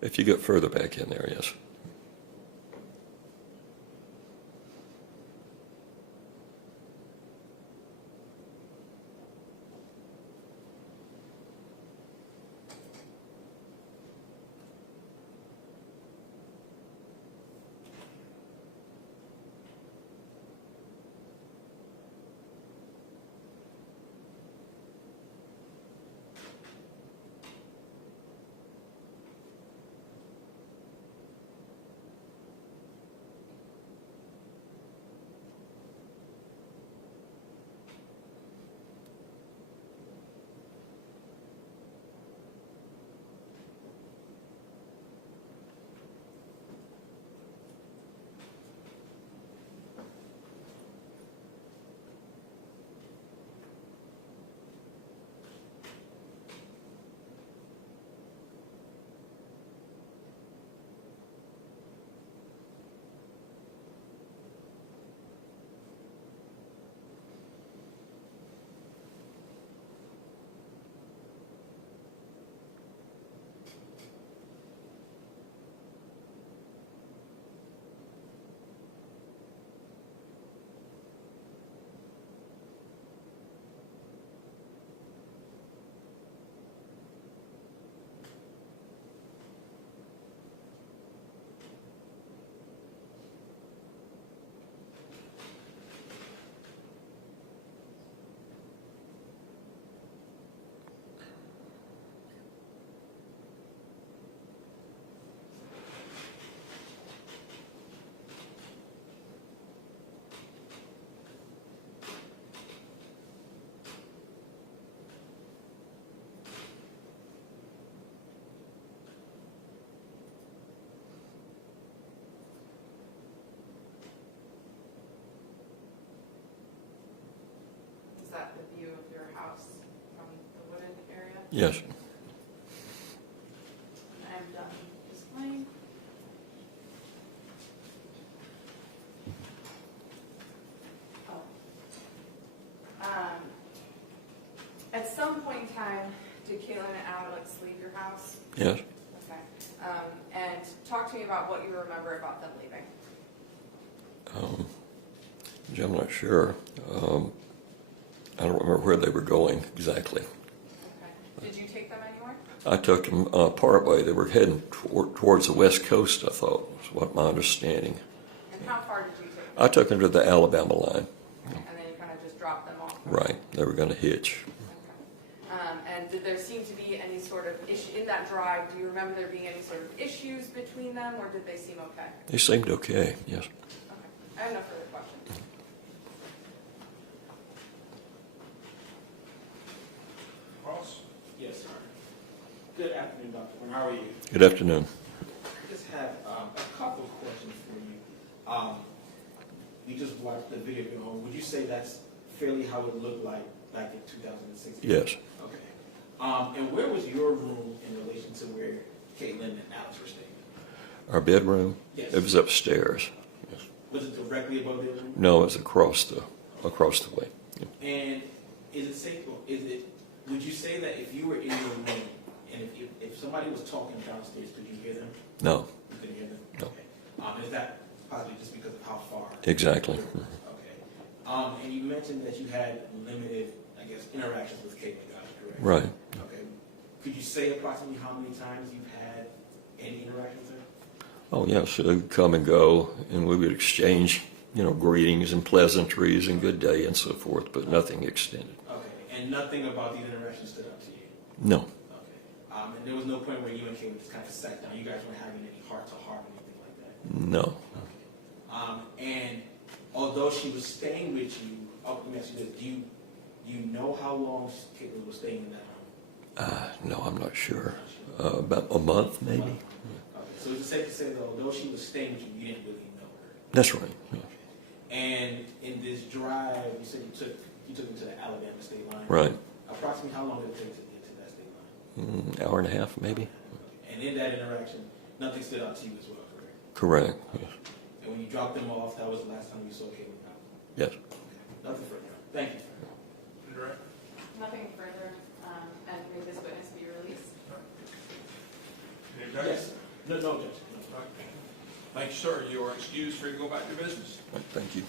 If you get further back in there, yes. Is that the view of your house from the wooded area? Yes. I'm done displaying. At some point in time, did Katelyn and Alex leave your house? Yes. Okay. And talk to me about what you remember about them leaving. I'm not sure. I don't remember where they were going exactly. Okay. Did you take them anywhere? I took them part way. They were heading towards the west coast, I thought, was what my understanding. And how far did you take them? I took them to the Alabama line. And then you kind of just dropped them off? Right. They were going to hitch. And did there seem to be any sort of issue in that drive? Do you remember there being any sort of issues between them, or did they seem okay? They seemed okay, yes. Okay. I have no further questions. Ross? Yes, sir. Good afternoon, Dr. Warren. How are you? Good afternoon. I just have a couple of questions for you. We just watched the video at home. Would you say that's fairly how it looked like back in 2016? Yes. Okay. And where was your room in relation to where Katelyn and Alex were staying? Our bedroom? Yes. It was upstairs. Yes. Was it directly above their room? No, it was across the way. Yeah. And is it safe? Would you say that if you were in your room and if somebody was talking downstairs, could you hear them? No. You couldn't hear them. No. Okay. Is that possibly just because of how far? Exactly. Okay. And you mentioned that you had limited, I guess, interactions with Katelyn Goble, correct? Right. Okay. Could you say approximately how many times you've had any interactions with her? Oh, yes. It would come and go, and we would exchange, greetings and pleasantries and good day and so forth, but nothing extended. Okay. And nothing about these interactions stood out to you? No. Okay. And there was no point where you and Katelyn just kind of sat down. You guys weren't having any heart-to-heart or anything like that? No. Okay. And although she was staying with you, let me ask you this, do you know how long Katelyn was staying in that home? No, I'm not sure. About a month, maybe. Okay. So is it safe to say that although she was staying with you, you didn't really know her? That's right. Yeah. And in this drive, you said you took them to the Alabama state line. Right. Approximately how long did it take to get to that state line? Hour and a half, maybe. And in that interaction, nothing stood out to you as well, correct? Correct. Yes. And when you dropped them off, that was the last time you saw Katelyn Goble? Yes. Nothing further. Thank you. Nothing further, and may this witness be released. Yes. No, Judge. Thank you, sir. You are excused, free to go back to your business. Thank you.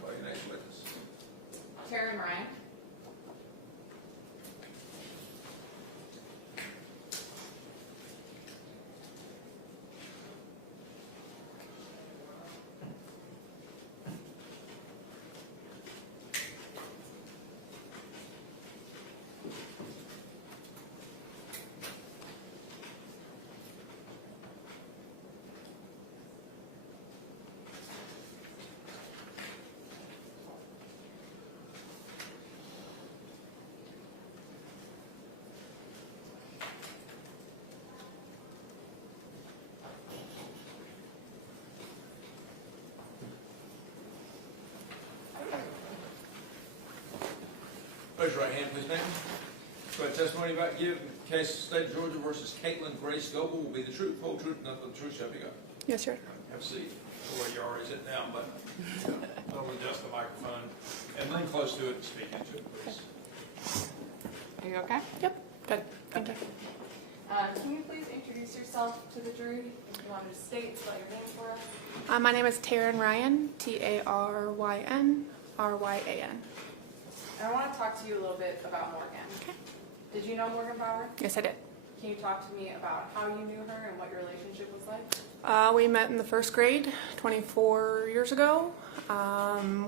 Call your next witness. Karen Ryan. Raise your right hand, please, ma'am. Swear testimony about to give in the case of State of Georgia versus Katelyn Grace Goble will be the truth, whole truth, nothing but the truth, shall be God. Yes, sir. Have a seat. Well, you're already sitting down, but I'll adjust the microphone and lean close to it and speak into it, please. Are you okay? Yep. Good. Thank you. Can you please introduce yourself to the jury? If you want to state, spell your name for us. My name is Taryn Ryan, Taryn Ryan. And I want to talk to you a little bit about Morgan. Okay. Did you know Morgan Bauer? Yes, I did. Can you talk to me about how you knew her and what your relationship was like? We met in the first grade 24 years ago.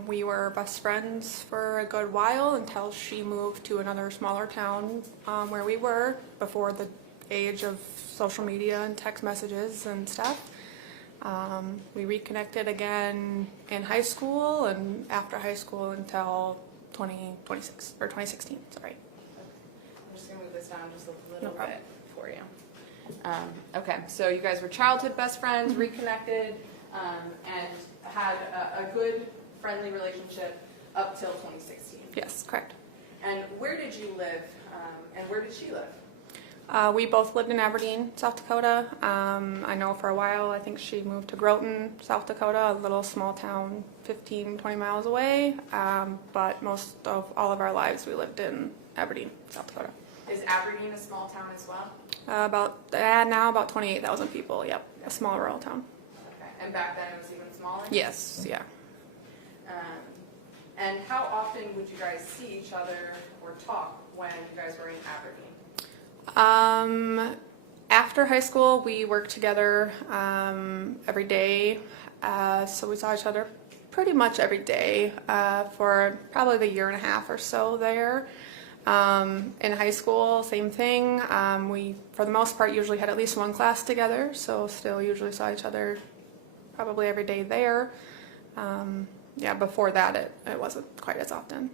We were best friends for a good while until she moved to another smaller town where we were before the age of social media and text messages and stuff. We reconnected again in high school and after high school until 2016, sorry. I'm just going to move this down just a little bit for you. Okay, so you guys were childhood best friends, reconnected, and had a good, friendly relationship up till 2016. Yes, correct. And where did you live, and where did she live? We both lived in Aberdeen, South Dakota. I know for a while, I think she moved to Groton, South Dakota, a little small town 15, 20 miles away. But most of all of our lives, we lived in Aberdeen, South Dakota. Is Aberdeen a small town as well? Now about 28,000 people, yep, a small rural town. Okay, and back then it was even smaller? Yes, yeah. And how often would you guys see each other or talk when you guys were in Aberdeen? After high school, we worked together every day, so we saw each other pretty much every day for probably the year and a half or so there. In high school, same thing. We, for the most part, usually had at least one class together, so still usually saw each other probably every day there. Yeah, before that, it wasn't quite as often.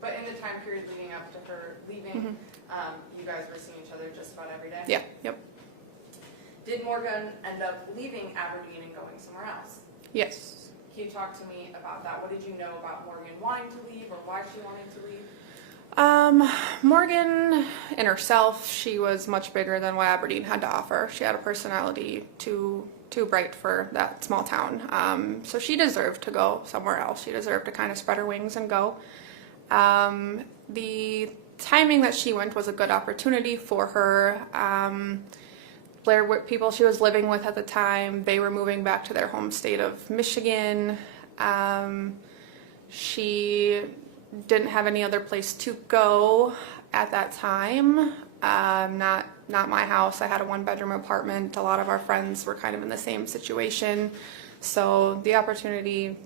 But in the time period leading up to her leaving, you guys were seeing each other just about every day? Yeah, yep. Did Morgan end up leaving Aberdeen and going somewhere else? Yes. Can you talk to me about that? What did you know about Morgan wanting to leave or why she wanted to leave? Morgan in herself, she was much bigger than what Aberdeen had to offer. She had a personality too bright for that small town. So she deserved to go somewhere else. She deserved to kind of spread her wings and go. The timing that she went was a good opportunity for her. People she was living with at the time, they were moving back to their home state of Michigan. She didn't have any other place to go at that time. Not my house. I had a one-bedroom apartment. A lot of our friends were kind of in the same situation. So the opportunity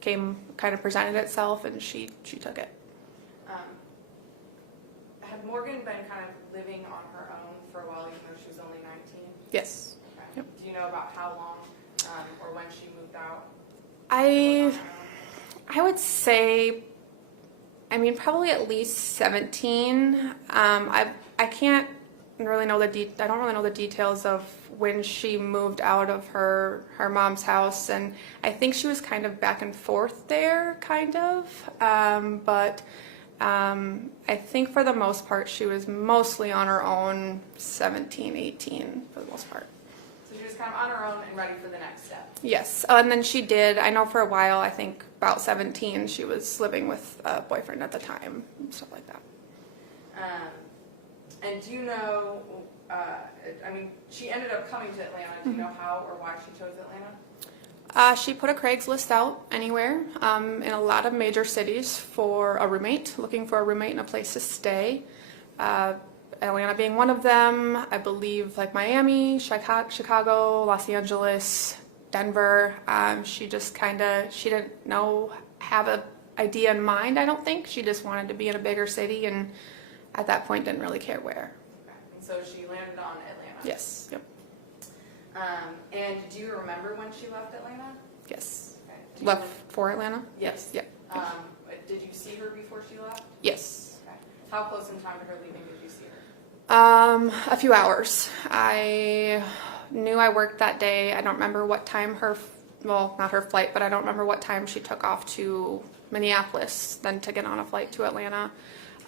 kind of presented itself, and she took it. Had Morgan been kind of living on her own for a while, even though she was only 19? Yes. Okay. Yep. Do you know about how long or when she moved out? I would say I mean, probably at least 17. I can't really know I don't really know the details of when she moved out of her mom's house, and I think she was kind of back and forth there, kind of. But I think for the most part, she was mostly on her own, 17, 18 for the most part. So she was kind of on her own and ready for the next step. Yes, and then she did, I know for a while, I think about 17, she was living with a boyfriend at the time, and stuff like that. And do you know, I mean, she ended up coming to Atlanta. Do you know how or why she chose Atlanta? She put a Craigslist out anywhere in a lot of major cities for a roommate, looking for a roommate and a place to stay. Atlanta being one of them, I believe like Miami, Chicago, Los Angeles, Denver. She just she didn't have an idea in mind, I don't think. She just wanted to be in a bigger city, and at that point didn't really care where. Okay. And so she landed on Atlanta. Yes, yep. And do you remember when she left Atlanta? Yes. Okay. Left for Atlanta? Yes. Yep. Did you see her before she left? Yes. Okay. How close in time to her leaving did you see her? A few hours. I knew I worked that day. I don't remember what time not her flight, but I don't remember what time she took off to Minneapolis, then to get on a flight to Atlanta.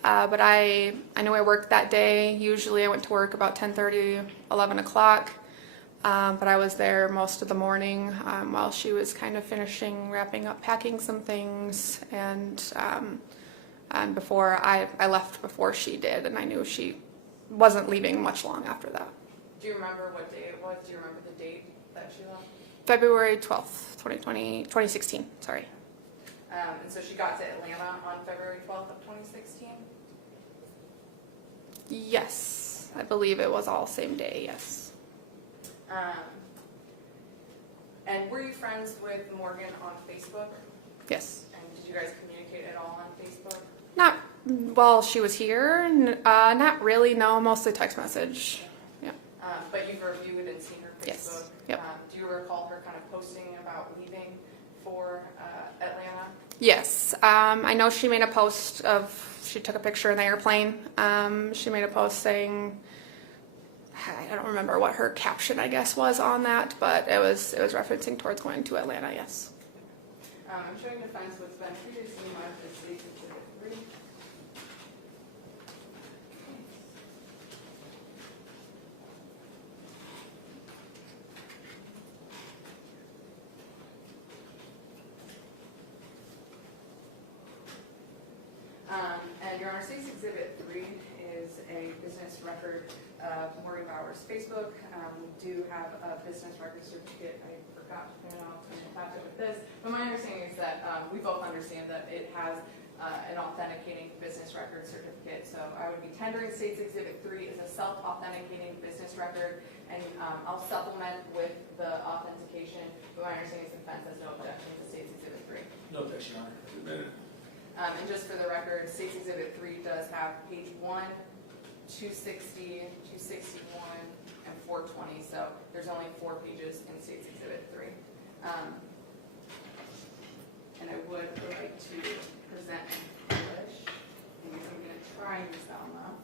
But I knew I worked that day. Usually I went to work about 10:30, 11 o'clock. But I was there most of the morning while she was kind of wrapping up, packing some things, and before I left before she did, and I knew she wasn't leaving much long after that. Do you remember what day it was? Do you remember the date that she left? February 12th, 2016, sorry. And so she got to Atlanta on February 12th of 2016? Yes, I believe it was all same day, yes. And were you friends with Morgan on Facebook? Yes. And did you guys communicate at all on Facebook? Not while she was here, not really, no, mostly text message. Yeah. But you've reviewed and seen her Facebook? Yes. Yep. Do you recall her kind of posting about leaving for Atlanta? Yes. I know she made a post she took a picture in the airplane. She made a post saying, I don't remember what her caption, I guess, was on that, but it was referencing towards going to Atlanta, yes. I'm showing the fence what's been previously marked as State's Exhibit 3. And Your Honor, State's Exhibit 3 is a business record of Morgan Bauer's Facebook. We do have a business record certificate. I forgot to print it out, so I'm going to with this. But my understanding is that we both understand that it has an authenticating business record certificate. So I would be tendering State's Exhibit 3 as a self-authenticating business record, and I'll supplement with the authentication. But my understanding is the defense has no objection to State's Exhibit 3. No objection, Your Honor. And just for the record, State's Exhibit 3 does have page 1, 260, 261, and 420. So there's only 4 pages in State's Exhibit 3. And I would like to present in English. And I'm going to try and use that one though.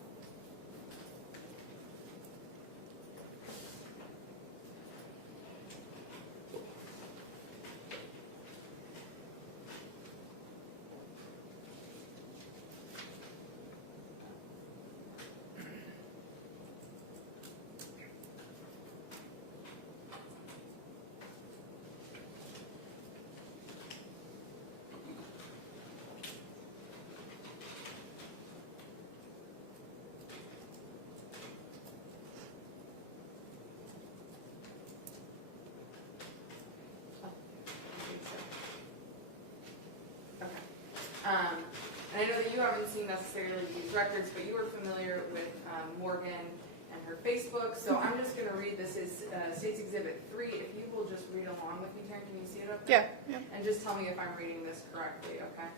And I know that you haven't seen necessarily these records, but you were familiar with Morgan and her Facebook. So I'm just going to read. This is State's Exhibit 3. If you will just read along with me, Taryn, can you see it up there? Yeah. And just tell me if I'm reading this correctly, okay?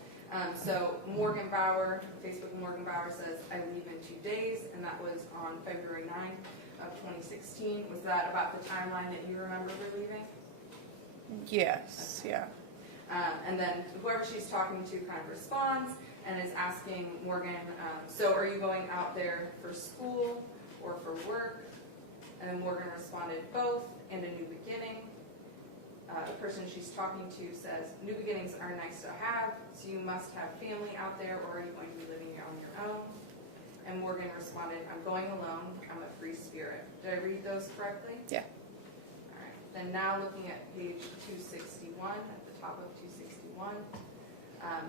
So Morgan Bauer, Facebook Morgan Bauer says, I leave in 2 days, and that was on February 9th of 2016. Was that about the timeline that you remember her leaving? Yes, yeah. And then whoever she's talking to kind of responds and is asking Morgan, so are you going out there for school or for work? And then Morgan responded, both, and a new beginning. The person she's talking to says, new beginnings are nice to have, so you must have family out there, or are you going to be living on your own? And Morgan responded, I'm going alone, I'm a free spirit. Did I read those correctly? Yeah. All right. Then now looking at page 261, at the top of 261,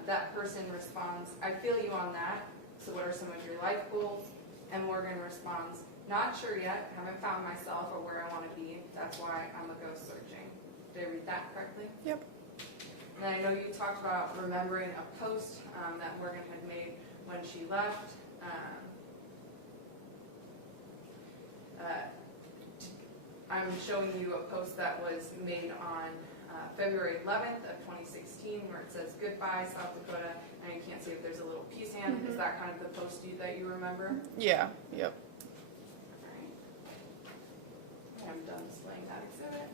that person responds, I feel you on that, so what are some of your life goals? And Morgan responds, not sure yet, haven't found myself or where I want to be, that's why I'm a ghost searching. Did I read that correctly? Yep. And then I know you talked about remembering a post that Morgan had made when she left. I'm showing you a post that was made on February 11th of 2016 where it says, goodbye, South Dakota, and you can't see if there's a little peace hand. Is that kind of the post that you remember? Yeah, yep. All right. I'm done displaying that exhibit.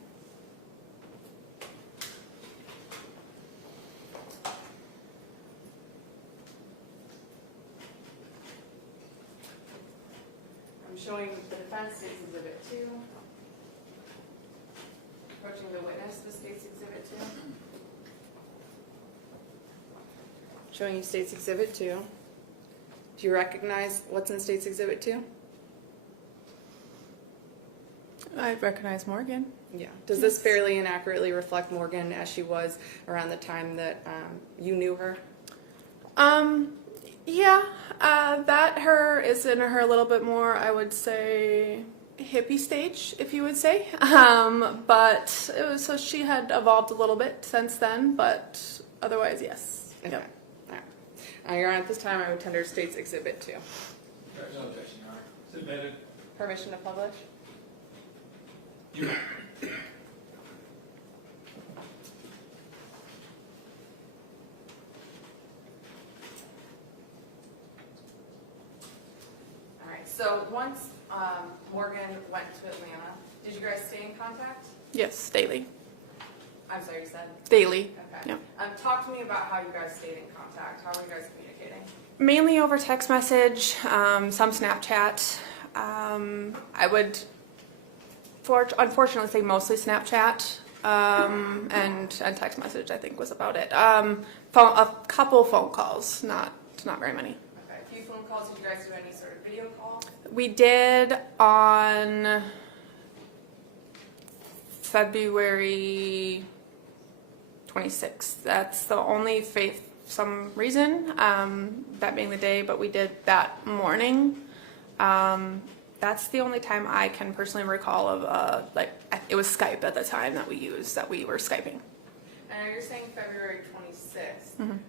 I'm showing the defense state's exhibit 2. Approaching the witness, the state's exhibit 2. Showing you state's exhibit 2. Do you recognize what's in state's exhibit 2? I recognize Morgan. Yeah. Does this fairly and accurately reflect Morgan as she was around the time that you knew her? Yeah, that her is in her a little bit more, I would say, hippie stage, if you would say. But it was, so she had evolved a little bit since then, but otherwise, yes. Okay. Yep. All right. Your Honor, at this time, I would tender state's exhibit 2. There's no objection, Your Honor. Submitted. Permission to publish? You. All right. So once Morgan went to Atlanta, did you guys stay in contact? Yes, daily. I'm sorry, you said? Daily. Okay. Yep. Talk to me about how you guys stayed in contact. How were you guys communicating? Mainly over text message, some Snapchat. I would, unfortunately, say mostly Snapchat and text message. I think was about it. A couple phone calls, not very many. Okay. A few phone calls. Did you guys do any sort of video call? We did on February 26th. That's the only faith. Some reason, that being the day, but we did that morning. That's the only time I can personally recall of, it was Skype at the time that we used, that we were Skyping. And you're saying February 26th,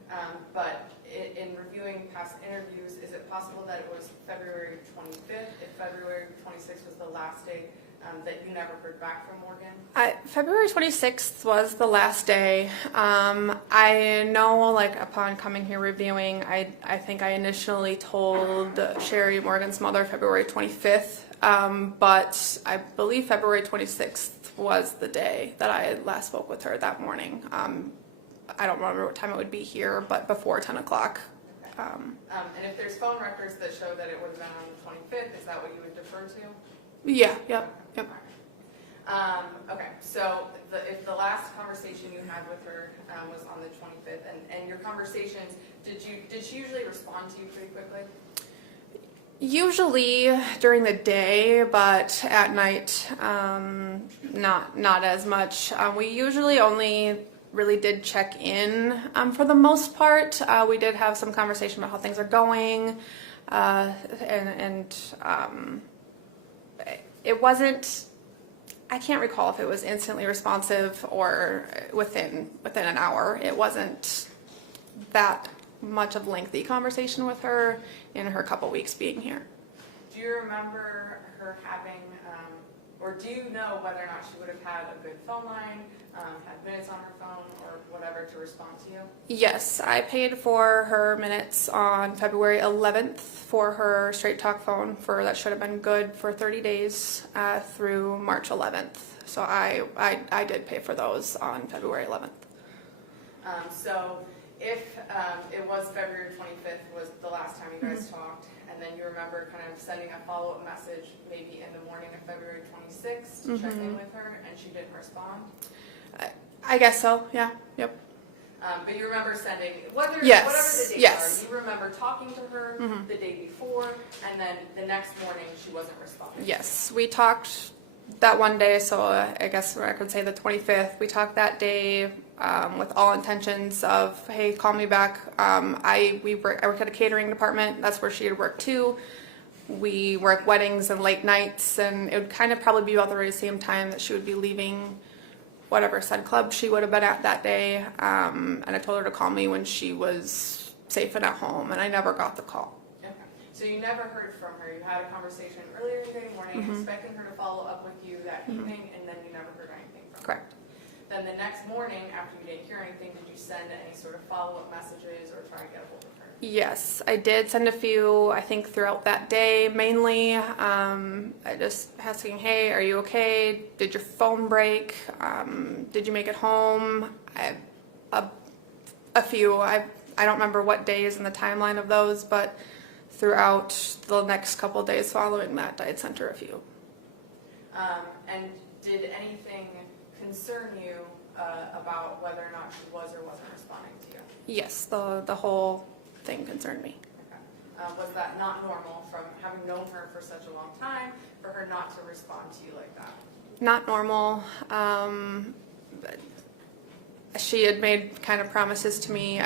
but in reviewing past interviews, is it possible that it was February 25th, if February 26th was the last day that you never heard back from Morgan? February 26th was the last day. I know, upon coming here reviewing, I think I initially told Sherry, Morgan's mother, February 25th, but I believe February 26th was the day that I last spoke with her that morning. I don't remember what time it would be here, but before 10 o'clock. Okay. And if there's phone records that show that it would have been on the 25th, is that what you would defer to? Yeah, yep. Okay, so if the last conversation you had with her was on the 25th, and your conversations, did she usually respond to you pretty quickly? Usually during the day, but at night, not as much. We usually only really did check in for the most part. We did have some conversation about how things are going, and it wasn't, I can't recall if it was instantly responsive or within an hour. It wasn't that much of a lengthy conversation with her in her couple weeks being here. Do you remember her having, or do you know whether or not she would have had a good phone line, had minutes on her phone, or whatever to respond to you? Yes, I paid for her minutes on February 11th for her straight talk phone. That should have been good for 30 days through March 11th. So I did pay for those on February 11th. So if it was February 25th was the last time you guys talked, and then you remember kind of sending a follow-up message maybe in the morning of February 26th to check in with her, and she didn't respond? I guess so, yeah, yep. But you remember sending, whatever the Yes, dates yes. are, you remember talking to her the day before, and then the next morning she wasn't responding? Yes, we talked that one day, so I guess I could say the 25th. We talked that day with all intentions of, hey, call me back. I work at a catering department. That's where she had worked too. We work weddings and late nights, and it would kind of probably be about the very same time that she would be leaving whatever said club she would have been at that day. And I told her to call me when she was safe and at home, and I never got the call. Okay. So you never heard from her. You had a conversation earlier today morning, expecting her to follow up with you that evening, and then you never heard anything from her. Correct. Then the next morning, after you didn't hear anything, did you send any sort of follow-up messages or try to get a hold of her? Yes, I did send a few, I think, throughout that day, mainly. I just asking, hey, are you okay? Did your phone break? Did you make it home? A few. I don't remember what days and the timeline of those, but throughout the next couple of days following that, I had sent her a few. And did anything concern you about whether or not she was or wasn't responding to you? Yes, the whole thing concerned me. Okay. Was that not normal from having known her for such a long time for her not to respond to you like that? Not normal. She had made kind of promises to me.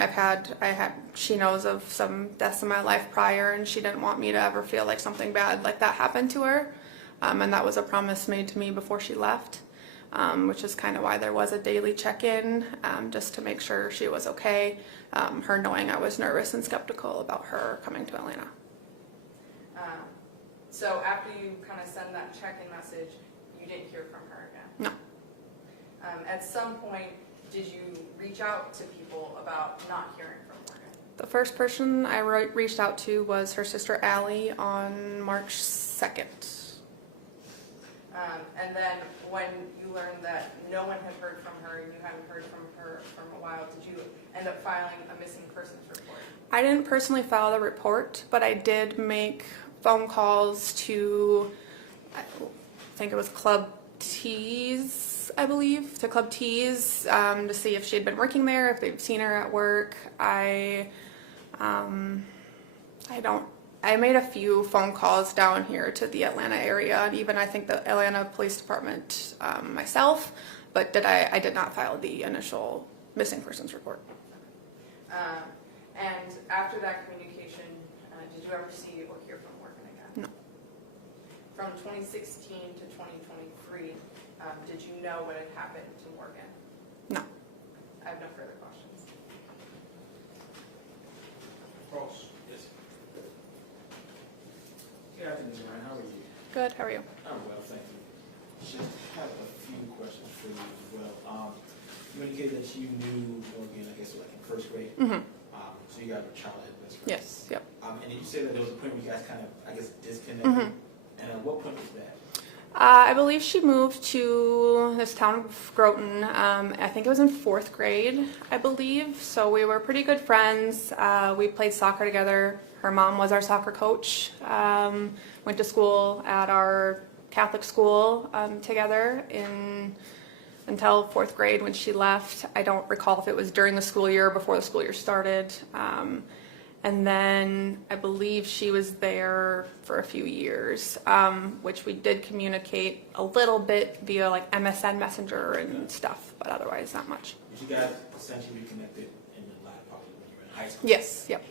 She knows of some deaths in my life prior, and she didn't want me to ever feel like something bad like that happened to her. And that was a promise made to me before she left, which is kind of why there was a daily check-in, just to make sure she was okay. Her knowing I was nervous and skeptical about her coming to Atlanta. So after you kind of send that check-in message, you didn't hear from her again? No. At some point, did you reach out to people about not hearing from Morgan? The first person I reached out to was her sister Allie on March 2nd. And then when you learned that no one had heard from her and you hadn't heard from her from a while, did you end up filing a missing persons report? I didn't personally file the report, but I did make phone calls to, I think it was Club T's, I believe, to Club T's, to see if she had been working there, if they'd seen her at work. I made a few phone calls down here to the Atlanta area, and even I think the Atlanta Police Department myself, but I did not file the initial missing persons report. And after that communication, did you ever see or hear from Morgan again? No. From 2016 to 2023, did you know what had happened to Morgan? No. I have no further questions. Cross. Yes. Good afternoon, Ryan. How are you? Good, how are you? I'm well, thank you. Just have a few questions for you as well. You indicated that you knew Morgan, I guess, like in first grade. So you got a childhood best friend. Yes, yep. And then you said that there was a point where you guys kind of, I guess, disconnected. And at what point was that? I believe she moved to this town of Groton. I think it was in 4th grade, I believe. So we were pretty good friends. We played soccer together. Her mom was our soccer coach. Went to school at our Catholic school together until 4th grade when she left. I don't recall if it was during the school year or before the school year started. And then I believe she was there for a few years, which we did communicate a little bit via like MSN Messenger and stuff, but otherwise not much. Did you guys essentially reconnected in the latter part when you were in high school? Yes, yep.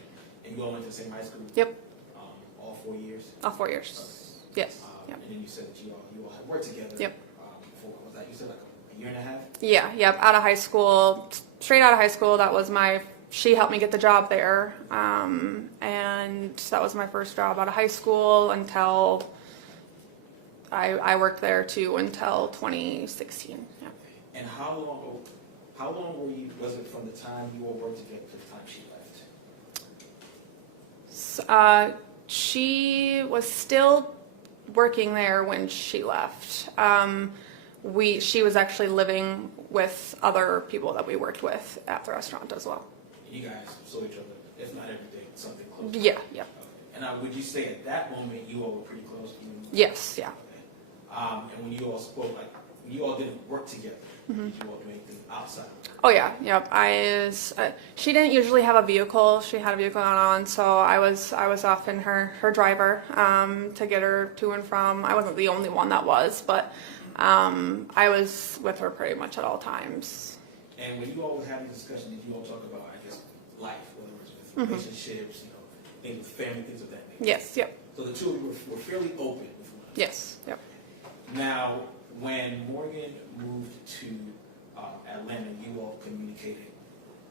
And you all went to the same high school? Yep. All 4 years? All 4 years. Yes. Yep. And then you said that you all had worked together. Yep. Before, was that, you said like a year and a half? Yeah, yep. Out of high school, straight out of high school, that was she helped me get the job there. And that was my first job out of high school until I worked there too until 2016. Yeah. And how long was it from the time you all worked together to the time she left? She was still working there when she left. She was actually living with other people that we worked with at the restaurant as well. You guys saw each other, if not every day, something close. Yeah, yeah. Okay. And would you say at that moment you all were pretty close? Yes, yeah. And when you all spoke, like when you all didn't work together, Mhm. did you all do anything outside? Oh yeah, yep. She didn't usually have a vehicle. She had a vehicle on, so I was often her driver to get her to and from. I wasn't the only one that was, but I was with her pretty much at all times. And when you all were having discussion, did you all talk about, I guess, life, whether it was with Mhm. relationships, things with family, things of that nature? Yes, yep. So the two of you were fairly open with one another. Yes, yep. Now, when Morgan moved to Atlanta, you all communicated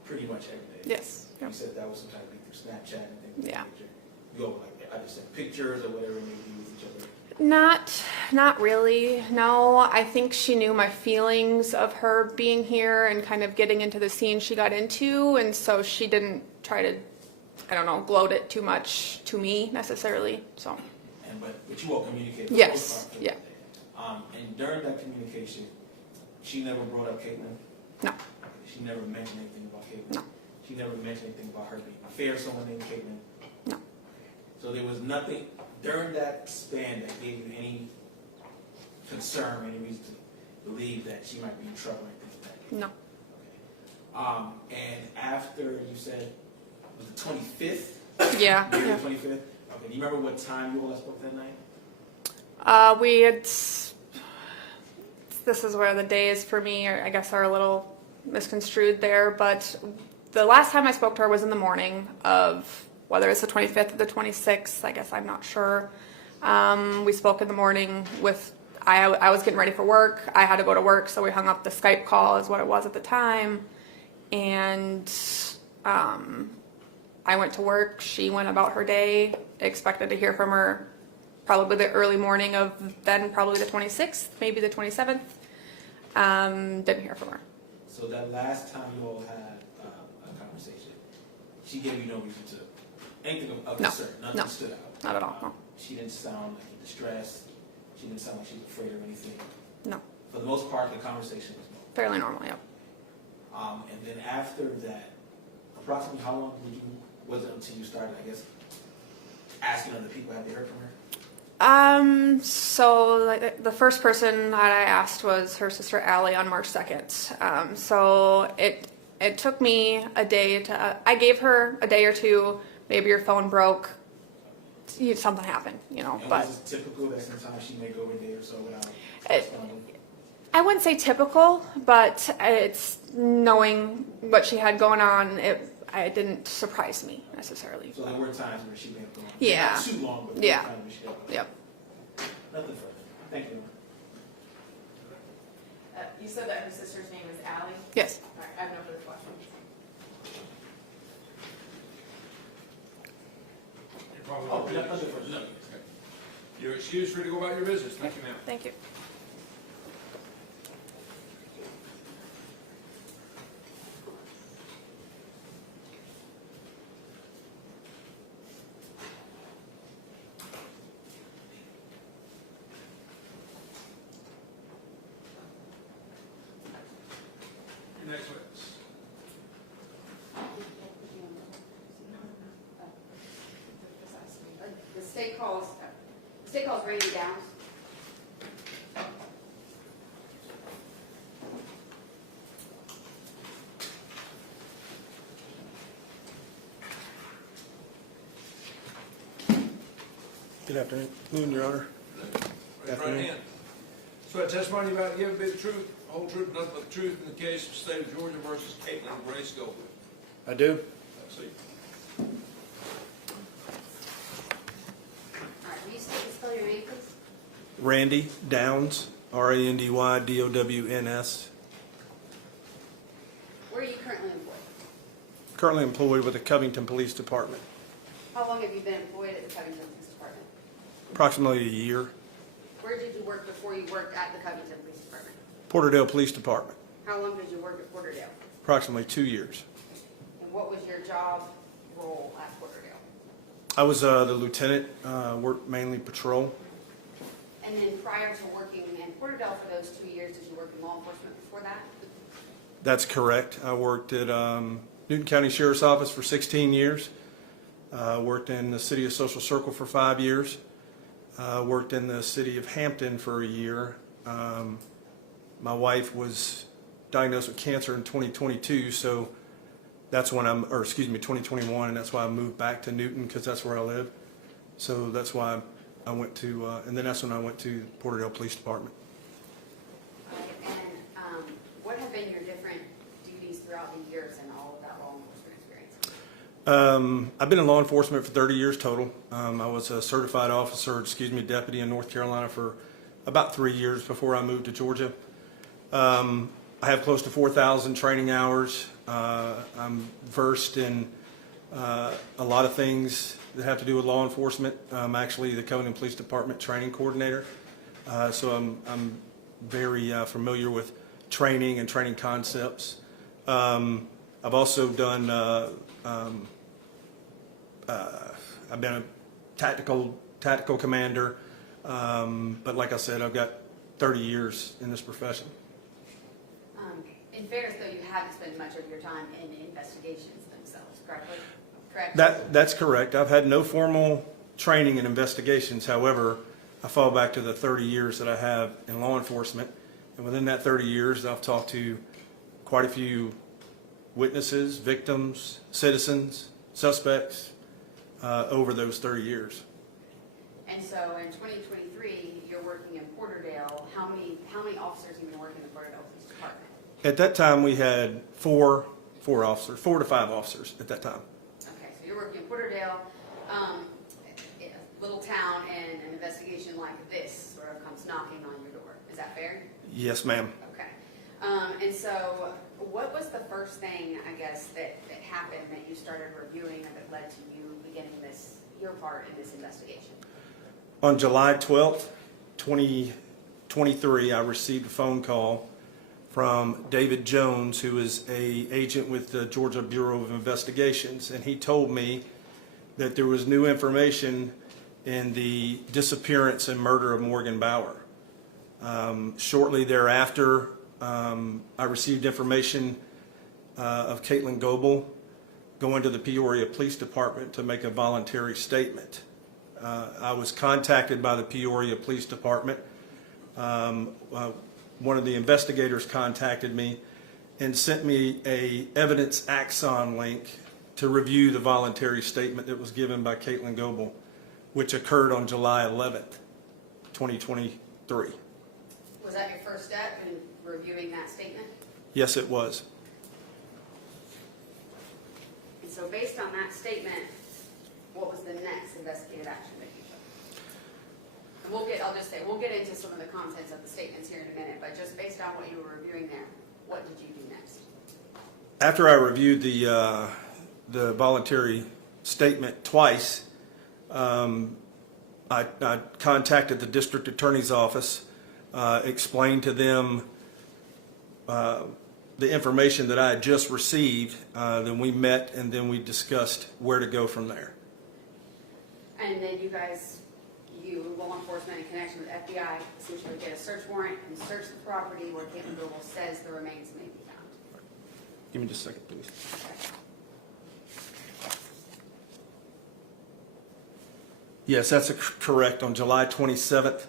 pretty much every day. Yes, You yep. said that was sometimes through Snapchat and things of Yeah. that nature. You all would like either send pictures or whatever it may be with each other. Not really. No, I think she knew my feelings of her being here and kind of getting into the scene she got into, and so she didn't try to, I don't know, gloat it too much to me necessarily. So. But you all communicated. Yes. Yeah. And during that communication, she never brought up Katelyn. No. She never mentioned anything about Katelyn. No. She never mentioned anything about her being affair with someone named Katelyn. No. So there was nothing during that span that gave you any concern, any reason to believe that she might be in trouble or anything like that? No. And after you said it was the 25th? Yeah. Maybe Yeah. the 25th? Okay. Do you remember what time you all spoke that night? We had. This is where the days for me, I guess, are a little misconstrued there. But the last time I spoke to her was in the morning of whether it's the 25th or the 26th. I guess I'm not sure. We spoke in the morning with. I was getting ready for work. I had to go to work, so we hung up the Skype call, is what it was at the time, and I went to work. She went about her day. Expected to hear from her probably the early morning of then probably the 26th, maybe the 27th. Didn't hear from her. So that last time you all had a conversation, she gave you no reason to anything of concern. Nothing stood out. Not at all. No. She didn't sound like distressed. She didn't sound like she was afraid of anything. No. For the most part, the conversation was normal. Fairly normal. Yep. And then after that, approximately how long was it until you started, I guess, asking other people have they heard from her? So like, the first person that I asked was her sister Allie on March 2nd. So it took me a day to, I gave her a day or two, maybe your phone broke, something happened, And but. was it typical that sometimes she may go a day or so without responding? I wouldn't say typical, but it's knowing what she had going on, it didn't surprise me necessarily. So there were times where she may have gone Yeah. not too long, but Yeah. there were times where she had gone. Yep. Nothing further. Thank you. You said that her sister's name is Allie? Yes. All right, I have no further questions. Nothing further. No. You're excused, free to go about your business. Thank you, ma'am. Thank you. Next witness. The state calls Randy Downs. Good afternoon, Your Honor. Raise your right hand. Swear testimony you about to give be the truth, whole truth, nothing but the truth in the case of the state of Georgia versus Katelyn Grace Goble. I do. Have a seat. All right, will you spell your name, please? Randy Downs, RANDY-DOWNS. Where are you currently employed? Currently employed with the Covington Police Department. How long have you been employed at the Covington Police Department? Approximately a year. Where did you work before you worked at the Covington Police Department? Porterdale Police Department. How long did you work at Porterdale? Approximately 2 years. And what was your job role at Porterdale? I was the lieutenant, worked mainly patrol. And then prior to working in Porterdale for those 2 years, did you work in law enforcement before that? That's correct. I worked at Newton County Sheriff's Office for 16 years. Worked in the city of Social Circle for 5 years. Worked in the city of Hampton for a year. My wife was diagnosed with cancer in 2022, so that's when 2021, and that's why I moved back to Newton, because that's where I live. So that's why I went to, and then that's when I went to Porterdale Police Department. And what have been your different duties throughout the years in all of that law enforcement experience? I've been in law enforcement for 30 years total. I was a certified deputy in North Carolina for about 3 years before I moved to Georgia. I have close to 4,000 training hours. I'm versed in a lot of things that have to do with law enforcement. I'm actually the Katelyn Police Department training coordinator, so I'm very familiar with training and training concepts. I've also done. I've been a tactical commander, but like I said, I've got 30 years in this profession. In fairness, though, you haven't spent much of your time in investigations themselves, correct? That's correct. I've had no formal training in investigations. However, I fall back to the 30 years that I have in law enforcement. And within that 30 years, I've talked to quite a few witnesses, victims, citizens, suspects over those 30 years. And so in 2023, you're working in Porterdale. How many officers have you been working in the Porterdale Police Department? At that time, we had four officers, 4 to 5 officers at that time. Okay, so you're working in Porterdale, a little town, and an investigation like this sort of comes knocking on your door. Is that fair? Yes, ma'am. Okay. And so what was the first thing, I guess, that happened that you started reviewing or that led to you beginning your part in this investigation? On July 12th, 2023, I received a phone call from David Jones, who is an agent with the Georgia Bureau of Investigations, and he told me that there was new information in the disappearance and murder of Morgan Bauer. Shortly thereafter, I received information of Katelyn Goble going to the Peoria Police Department to make a voluntary statement. I was contacted by the Peoria Police Department. One of the investigators contacted me and sent me a evidence axon link to review the voluntary statement that was given by Katelyn Goble, which occurred on July 11th, 2023. Was that your first step in reviewing that statement? Yes, it was. And so based on that statement, what was the next investigative action that you took? And we'll get into some of the contents of the statements here in a minute, but just based on what you were reviewing there, what did you do next? After I reviewed the voluntary statement twice, I contacted the district attorney's office, explained to them the information that I had just received. Then we met and then we discussed where to go from there. And then you, law enforcement in connection with FBI, essentially get a search warrant and search the property where Katelyn Goble says the remains may be found. Give me just a second, please. Yes, that's correct. On July 27th,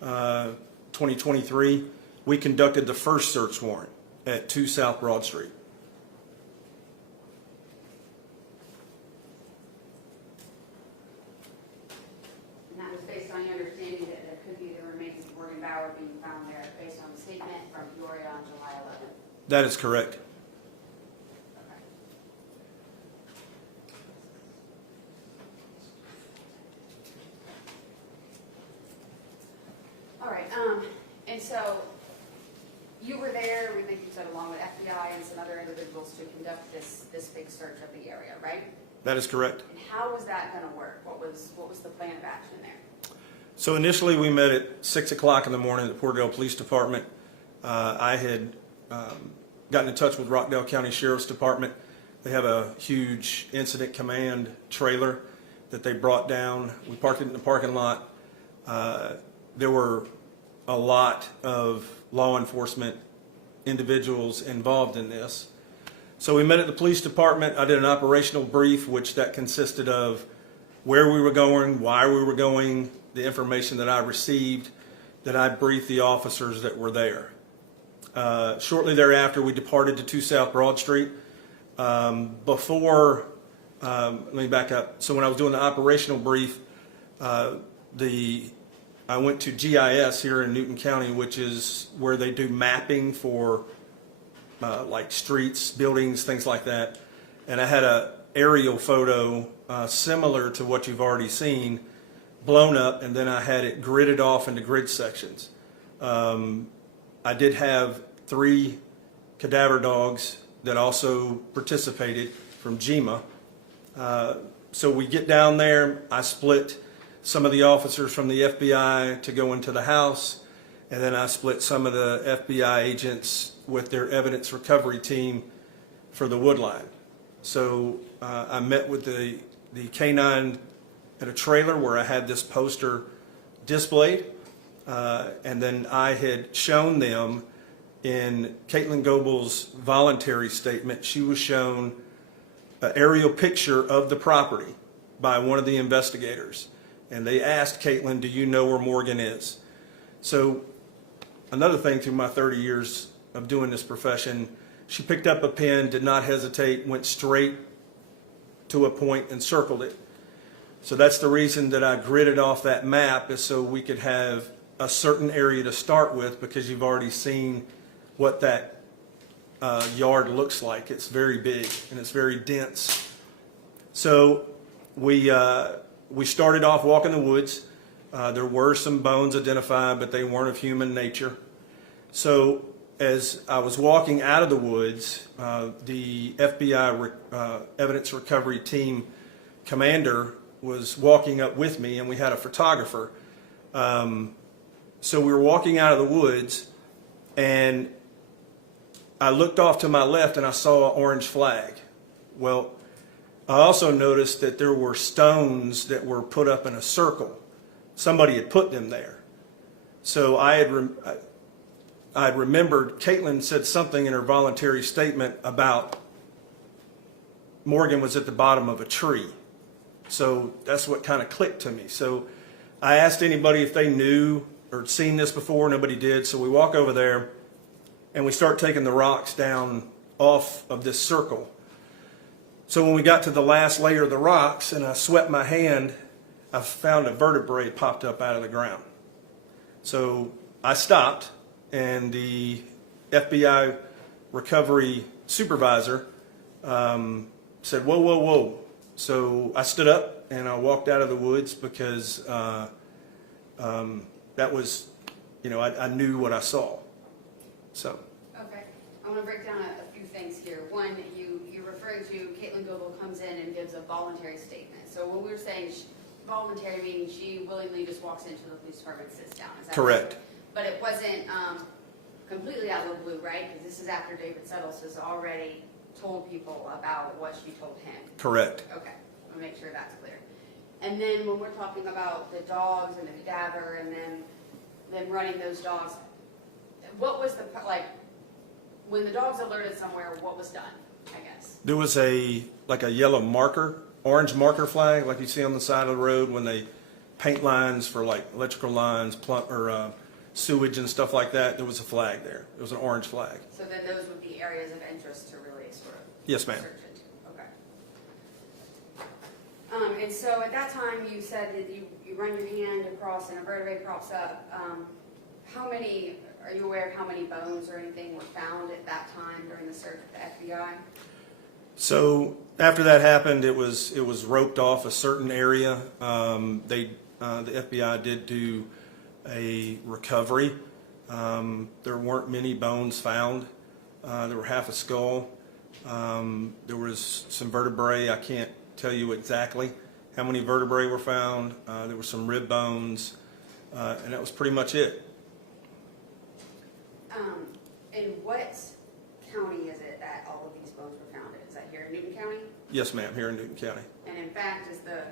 2023, we conducted the first search warrant at 2 South Broad Street. And that was based on your understanding that there could be the remains of Morgan Bauer being found there based on the statement from Peoria on July 11th. That is correct. All right, and so you were there, we think you said, along with FBI and some other individuals to conduct this big search of the area, right? That is correct. And how was that going to work? What was the plan of action there? So initially we met at 6 o'clock in the morning at the Porterdale Police Department. I had gotten in touch with Rockdale County Sheriff's Department. They have a huge incident command trailer that they brought down. We parked it in the parking lot. there were a lot of law enforcement individuals involved in this. So we met at the police department. I did an operational brief, which that consisted of where we were going, why we were going, the information that I received, that I briefed the officers that were there. Shortly thereafter, we departed to 2 South Broad Street. Let me back up. So when I was doing the operational brief, I went to GIS here in Newton County, which is where they do mapping for like streets, buildings, things like that. And I had an aerial photo similar to what you've already seen, blown up, and then I had it gridded off into grid sections. I did have 3 cadaver dogs that also participated from GEMA. So we get down there, I split some of the officers from the FBI to go into the house, and then I split some of the FBI agents with their evidence recovery team for the wood line. So I met with the K-9 at a trailer where I had this poster displayed, and then I had shown them in Katelyn Goble's voluntary statement. She was shown an aerial picture of the property by one of the investigators. And they asked Katelyn, do you know where Morgan is? So another thing through my 30 years of doing this profession, she picked up a pen, did not hesitate, went straight to a point and circled it. So that's the reason that I gridded off that map, is so we could have a certain area to start with, because you've already seen what that yard looks like. It's very big and it's very dense. So we started off walking the woods. There were some bones identified, but they weren't of human nature. So as I was walking out of the woods, the FBI evidence recovery team commander was walking up with me, and we had a photographer. So we were walking out of the woods, and I looked off to my left and I saw an orange flag. Well, I also noticed that there were stones that were put up in a circle. Somebody had put them there. So I had remembered Katelyn said something in her voluntary statement about Morgan was at the bottom of a tree. So that's what kind of clicked to me. So I asked anybody if they knew or seen this before. Nobody did. So we walk over there and we start taking the rocks down off of this circle. So when we got to the last layer of the rocks and I swept my hand, I found a vertebrae popped up out of the ground. So I stopped, and the FBI recovery supervisor said, whoa, whoa, whoa. So I stood up and I walked out of the woods, because that was, I knew what I saw. So. Okay, I want to break down a few things here. One, you're referring to Katelyn Goble comes in and gives a voluntary statement. So when we're saying voluntary, meaning she willingly just walks into the police department and sits down. Is that correct? Right? But it wasn't completely out of the blue, right? Because this is after David Settles has already told people about what she told him. Correct. Okay, I'll make sure that's clear. And then when we're talking about the dogs and the cadaver and then running those dogs, what was when the dogs alerted somewhere, what was done, I guess? There was a yellow marker, orange marker flag, like you see on the side of the road when they paint lines for like electrical lines, sewage and stuff like that. There was a flag there. It was an orange flag. So then those would be areas of interest to really sort of yes, ma'am. search into. Okay. And so at that time you said that you run your hand across and a vertebrae pops up. Are you aware of how many bones or anything were found at that time during the search of the FBI? So after that happened, it was roped off a certain area. The FBI did do a recovery. There weren't many bones found. There were half a skull. There was some vertebrae. I can't tell you exactly how many vertebrae were found. There were some rib bones, and that was pretty much it. In what county is it that all of these bones were found in? Is that here in Newton County? Yes, ma'am, here in Newton County. And in fact, is the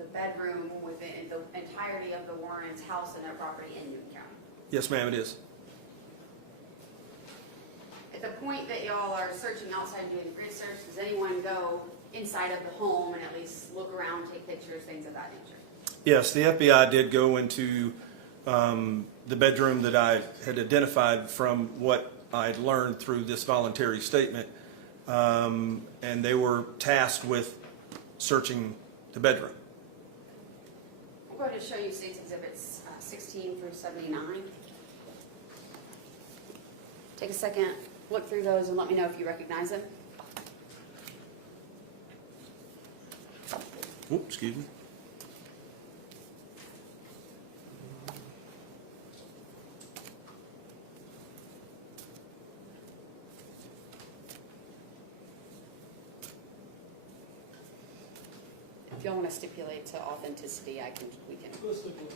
the bedroom within the entirety of the Warrens' house and their property in Newton County? Yes, ma'am, it is. At the point that y'all are searching outside and doing grid search, does anyone go inside of the home and at least look around, take pictures, things of that nature? Yes, the FBI did go into the bedroom that I had identified from what I'd learned through this voluntary statement, and they were tasked with searching the bedroom. I'm going to show you State's Exhibits 16 through 79. Take a second, look through those, and let me know if you recognize them. Oops, excuse me. If y'all want to stipulate to authenticity, we can.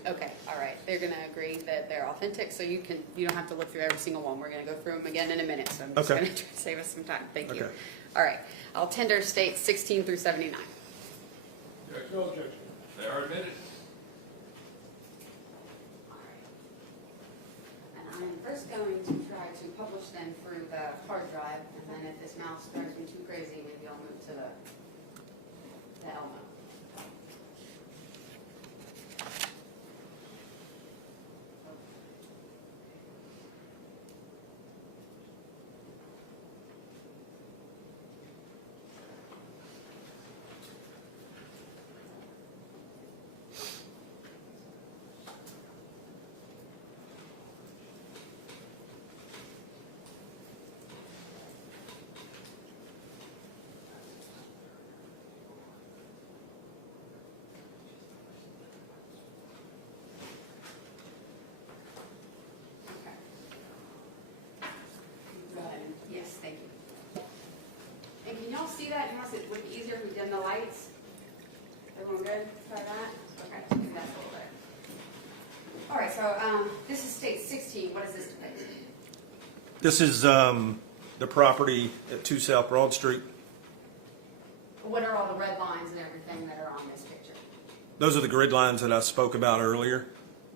Okay, all right. They're going to agree that they're authentic, so you don't have to look through every single one. We're going to go through them again in a minute, so I'm just going to try to save us some time. Thank you. All right. I'll tender States 16 through 79. No objection. They are admitted. All right. And I'm first going to try to publish them through the hard drive, and then if this mouse drives me too crazy, maybe I'll move to the Elmo. Yes, thank you. And can y'all see that? Unless it would be easier if we dim the lights. Everyone good? Try that? Okay, maybe that's a little better. All right, so this is State 16. What is this depict? This is the property at 2 South Broad Street. What are all the red lines and everything that are on this picture? Those are the grid lines that I spoke about earlier.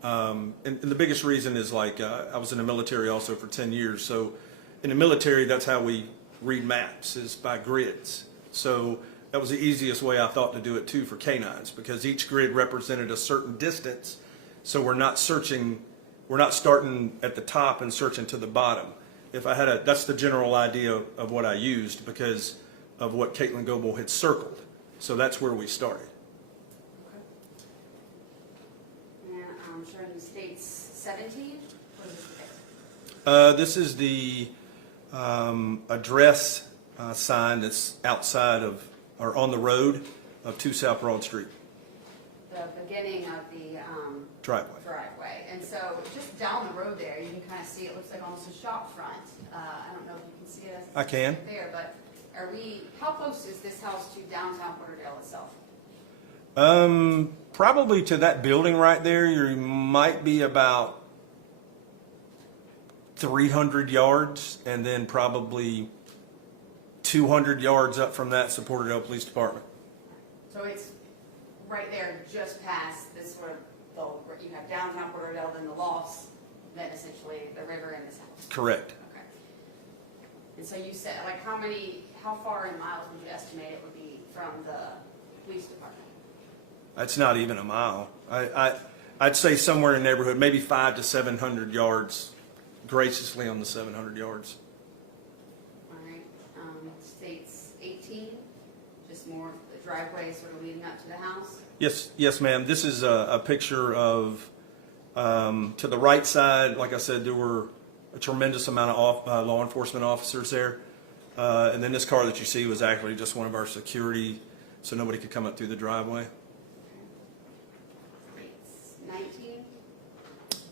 And the biggest reason is I was in the military also for 10 years. So in the military, that's how we read maps, is by grids. So that was the easiest way I thought to do it too for canines, because each grid represented a certain distance. So we're not starting at the top and searching to the bottom. That's the general idea of what I used because of what Katelyn Goble had circled. So that's where we started. And I'm showing you States 17. What is this depict? This is the address sign that's outside of, or on the road of 2 South Broad Street. The beginning of the Driveway. And so just down the road there, you can kind of see it looks like almost a shop front. I don't know if you can see it. I can. There, but how close is this house to downtown Porterdale itself? Probably to that building right there, you might be about 300 yards, and then probably 200 yards up from that, Porterdale Police Department. So it's right there, just past this sort of, you have downtown Porterdale, then the lofts, then essentially the river and this house. Correct. Okay. And so you said, how far in miles would you estimate it would be from the police department? That's not even a mile. I'd say somewhere in the neighborhood, maybe 500 to 700 yards, graciously on the 700 yards. All right. States 18, just more the driveway sort of leading up to the house. Yes, ma'am. This is a picture of, to the right side, like I said, there were a tremendous amount of law enforcement officers there. And then this car that you see was actually just one of our security, so nobody could come up through the driveway. States 19.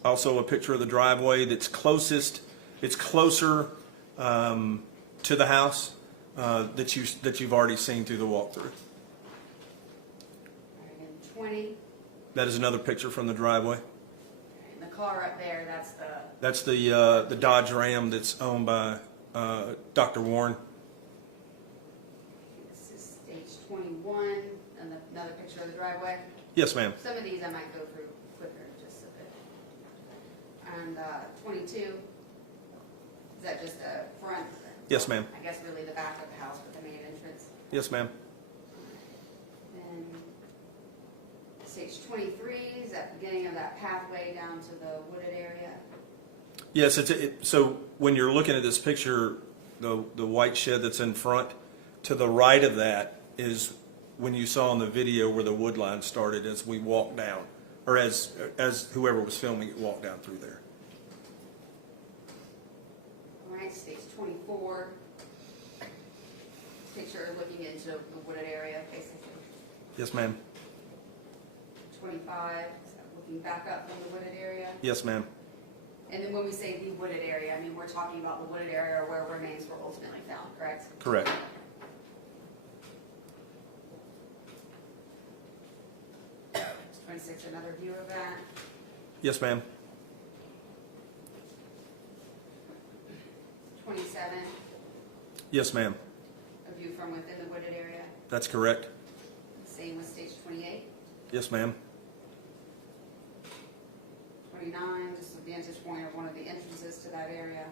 Also a picture of the driveway that's closest, it's closer to the house that you've already seen through the walkthrough. 20. That is another picture from the driveway. And the car up there, That's the Dodge Ram that's owned by Dr. Warren. This is stage 21, another picture of the driveway? Yes, ma'am. Some of these I might go through quicker, just a bit. And 22, is that just the front? Yes, ma'am. I guess really the back of the house with the main entrance. Yes, ma'am. Then stage 23, is that beginning of that pathway down to the wooded area? Yes, so when you're looking at this picture, the white shed that's in front, to the right of that is when you saw in the video where the wood line started as we walked down, or as whoever was filming it walked down through there. All right, stage 24. Picture looking into the wooded area, basically. Yes, ma'am. 25, is that looking back up from the wooded area? Yes, ma'am. And then when we say the wooded area, I mean, we're talking about the wooded area where remains were ultimately found, correct? Correct. Is 26 another view of that? Yes, ma'am. 27, Yes, ma'am. a view from within the wooded area? That's correct. Same with stage 28? Yes, ma'am. 29, just a vantage point of one of the entrances to that area.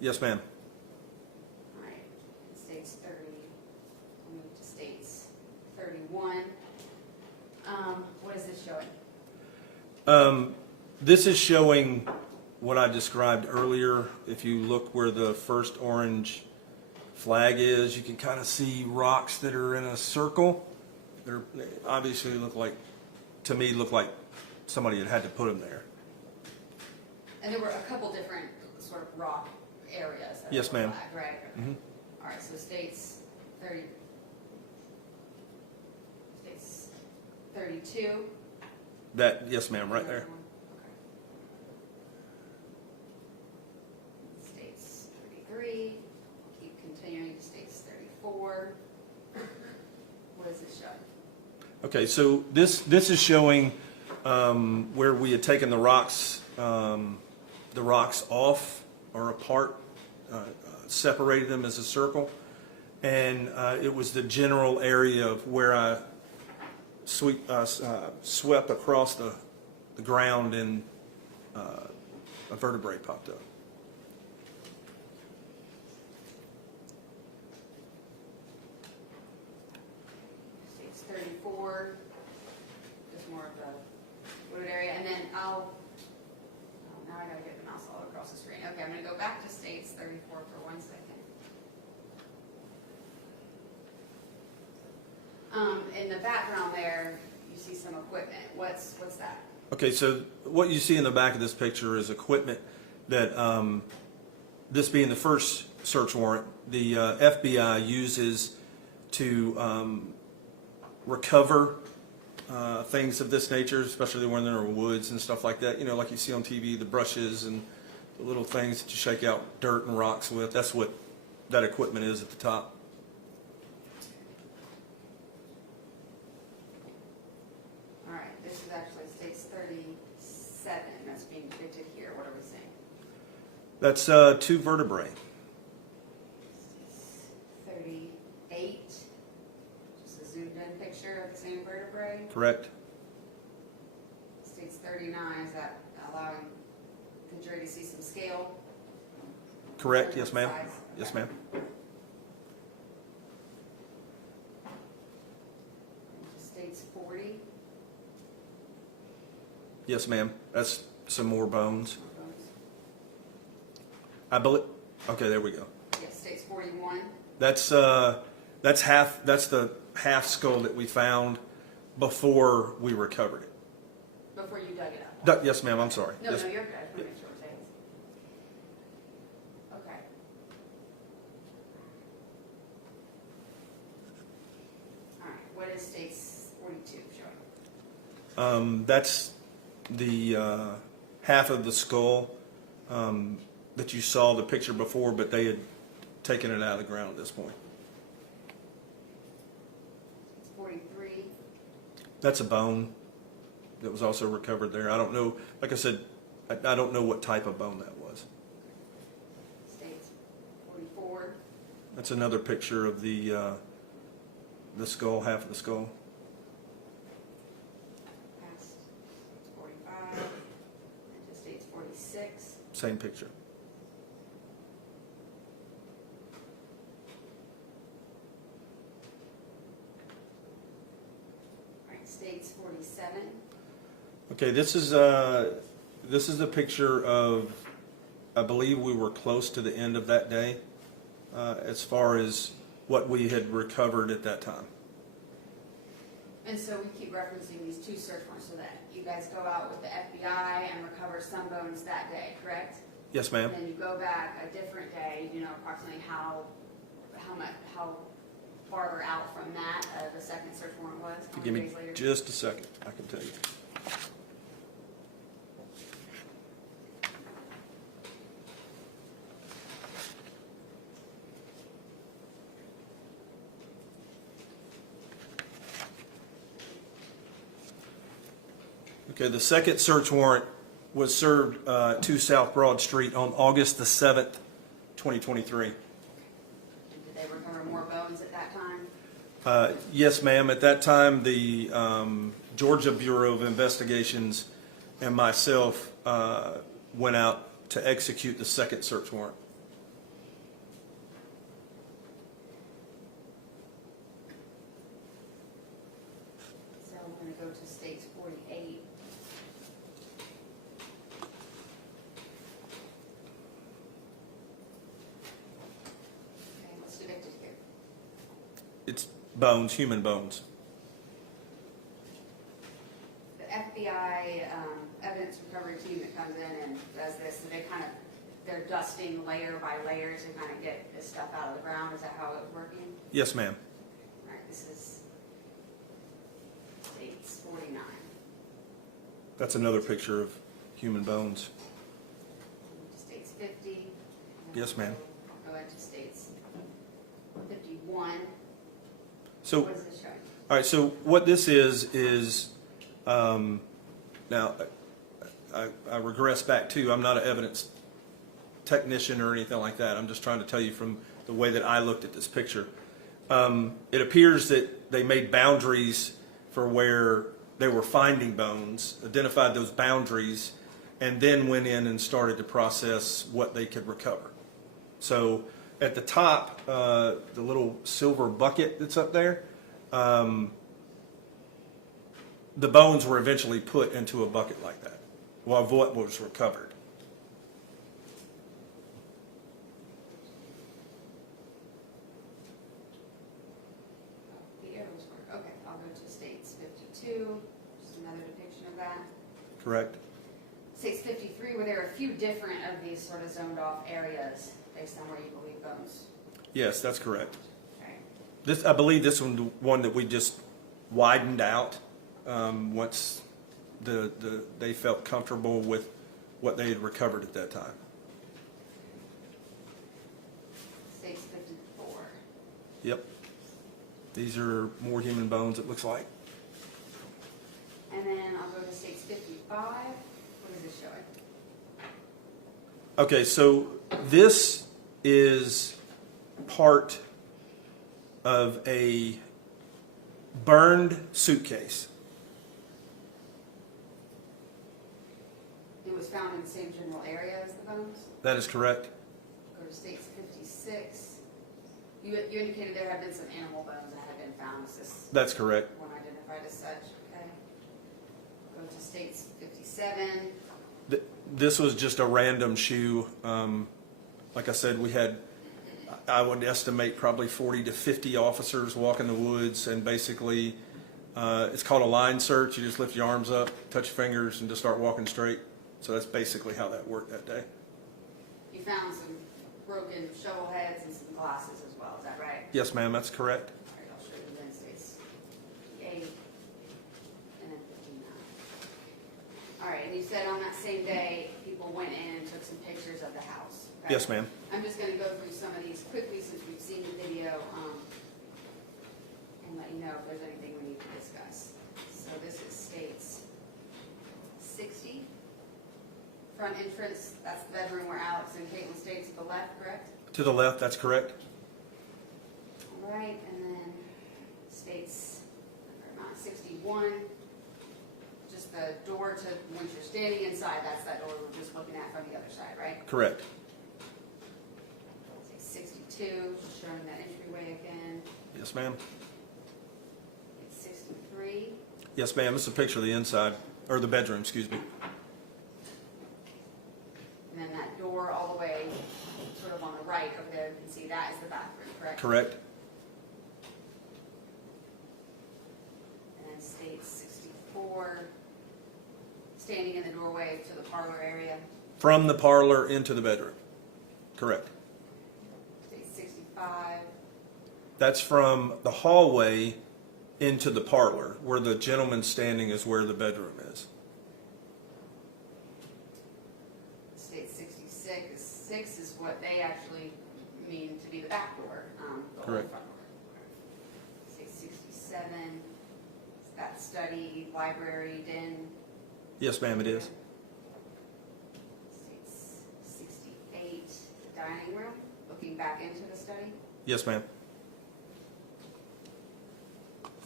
Yes, ma'am. All right, states 30, I'll move to states 31. What is this showing? This is showing what I described earlier. If you look where the first orange flag is, you can kind of see rocks that are in a circle. They obviously look like, to me, look like somebody had to put them there. And there were a couple different sort of rock areas. That Yes, were ma'am. flagged, right? Mhm. All right, so states 30, states 32. That, yes, ma'am, right there. States 33. Keep continuing to states 34. What is this showing? Okay, so this is showing where we had taken the rocks off or apart, separated them as a circle, and it was the general area of where I swept across the ground and a vertebrae popped up. States 34. Just more of the wooded area, and then I'll. Now I gotta get the mouse all across the screen. Okay, I'm gonna go back to states 34 for 1 second. In the background there, you see some equipment. What's that? Okay, so what you see in the back of this picture is equipment that, this being the first search warrant, the FBI uses to recover things of this nature, especially when they're in woods and stuff like that. You know, like you see on TV, the brushes and the little things that you shake out dirt and rocks with. That's what that equipment is at the top. All right, this is actually states 37 that's being depicted here. What are we saying? That's 2 vertebrae. 38. Just a zoomed in picture of the same vertebrae. Correct. States 39, is that allowing the jury to see some scale? Correct, yes, ma'am. Yes, ma'am. States 40. Yes, ma'am. That's some more bones. I believe. Okay, there we go. Yes, states 41. That's half. That's the half skull that we found before we recovered it. Before you dug it up. Yes, ma'am. I'm sorry. No, Yes. no, you're good. I just want to make sure we're saying. Okay. All right. What is states 42 showing? That's the half of the skull that you saw the picture before, but they had taken it out of the ground at this point. It's 43. That's a bone that was also recovered there. I don't know. Like I said, I don't know what type of bone that was. States 44. That's another picture of the skull, half of the skull. same picture. All right, States 47. Okay, this is a picture of, I believe we were close to the end of that day, as far as what we had recovered at that time. And so we keep referencing these two search warrants so that you guys go out with the FBI and recover some bones that day, correct? Yes, ma'am. And then you go back a different day, you know, approximately how farther out from that the second search warrant was? How Give many me days later? just a second, I can tell you. Okay, the second search warrant was served 2 South Broad Street on August the 7th, 2023. Did they recover more bones at that time? Yes, ma'am. At that time, the Georgia Bureau of Investigations and myself went out to execute the second search warrant. So I'm going to go to States 48. Okay, what's depicted here? It's bones, human bones. The FBI evidence recovery team that comes in and does this, and they're dusting layer by layer to kind of get this stuff out of the ground. Is that how it's working? Yes, ma'am. All right, this is States 49. That's another picture of human bones. States 50. Yes, ma'am. Go ahead to States 51. So, What is this showing? all right. So what this is now I regress back to, I'm not an evidence technician or anything like that. I'm just trying to tell you from the way that I looked at this picture. It appears that they made boundaries for where they were finding bones, identified those boundaries, and then went in and started to process what they could recover. So at the top, the little silver bucket that's up there, the bones were eventually put into a bucket like that, while what was recovered. The arrows work. Okay, I'll go to States 52. Just another depiction of that. Correct. States 53, were there a few different of these sort of zoned off areas based on where you believe bones? Yes, that's correct. Okay. This, I believe, this one that we just widened out once they felt comfortable with what they had recovered at that time. States 54. Yep. These are more human bones, it looks like. And then I'll go to States 55. What is this showing? Okay, so this is part of a burned suitcase. It was found in the same general area as the bones? That is correct. Go to States 56. You indicated there had been some animal bones that had been found. Is this That's correct. one identified as such? Okay. Go to States 57. This was just a random shoe. Like I said, we had, I would estimate, probably 40 to 50 officers walk in the woods, and basically it's called a line search. You just lift your arms up, touch your fingers, and just start walking straight. So that's basically how that worked that day. You found some broken shovel heads and some glasses as well, is that right? Yes, ma'am, that's correct. All right, I'll show you then States 58 and then 59. All right, and you said on that same day, people went in and took some pictures of the house, right? Yes, ma'am. I'm just going to go through some of these quickly since we've seen the video and let you know if there's anything we need to discuss. So this is States 60. Front entrance, that's the bedroom where Alex and Katelyn stayed to the left, correct? To the left, that's correct. All right, and then States 61, just just the door to, once you're standing inside, that's that door we're just looking at from the other side, right? Correct. Say 62, just showing that entryway again. Yes, ma'am. It's 63. Yes, ma'am. This is a picture of the inside, or the bedroom, excuse me. And then that door all the way, sort of on the right over there, you can see that is the bathroom, correct? Correct. And then state 64, standing in the doorway to the parlor area. From the parlor into the bedroom. Correct. State 65, That's from the hallway into the parlor. Where the gentleman standing is where the bedroom is. state 66. 6 is what they actually mean to be the back door. The Correct. front door. State 67, is that study, library, den. Yes, ma'am, it is. State 68, the dining room, looking back into the study. Yes, ma'am.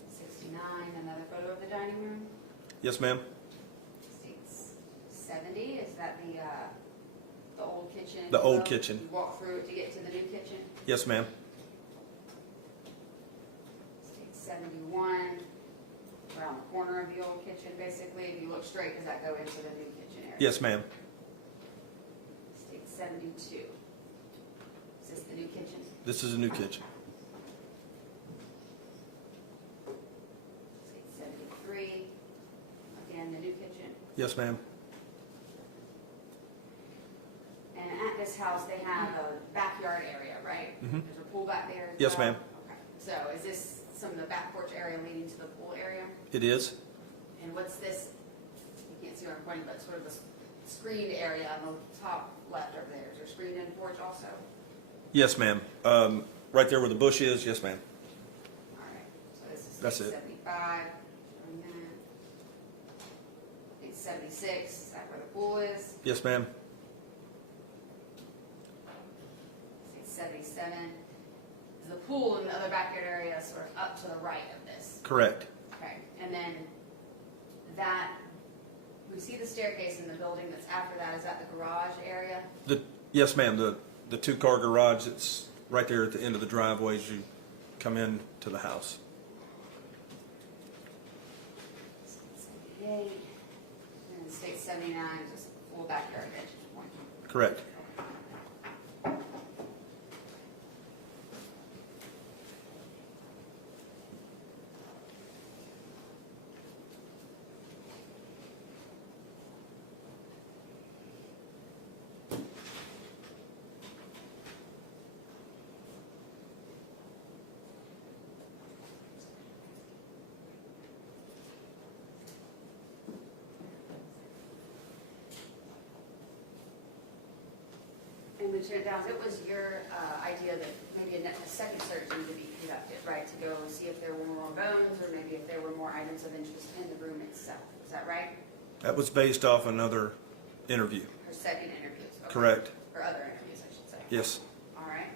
69, another photo of the dining room. Yes, ma'am. State 70, is that the old kitchen? The old Well, kitchen. You walk through it to get to the new kitchen. Yes, ma'am. State 71, around the corner of the old kitchen, basically. If you look straight, does that go into the new kitchen area? Yes, ma'am. State 72, is this the new kitchen? This is a new kitchen. State 73, again, the new kitchen. Yes, ma'am. And at this house, they have a backyard area, right? Mhm. There's a pool back there as Yes, well? ma'am. Okay. So is this some of the back porch area leading to the pool area? It is. And what's this, you can't see where I'm pointing, but sort of the screened area on the top left over there. Is there screened in porch also? Yes, ma'am. Right there where the bush is. Yes, ma'am. All right, so this is That's state it. 75, showing that. State 76, is that where the pool is? Yes, ma'am. State 77, is the pool in the other backyard area sort of up to the right of this? Correct. Okay, and then that, we see the staircase in the building that's after that, is that the garage area? Yes, ma'am. The two-car garage that's right there at the end of the driveway as you come in to the house. 78, and state 79 is just full backyard edge point. Correct. And Lieutenant Downs, it was your idea that maybe a second search needed to be conducted, right? To go and see if there were more bones or maybe if there were more items of interest in the room itself. Is that right? That was based off another interview. Or second interviews? Okay. Correct. Or other interviews, I should say. Yes. All right.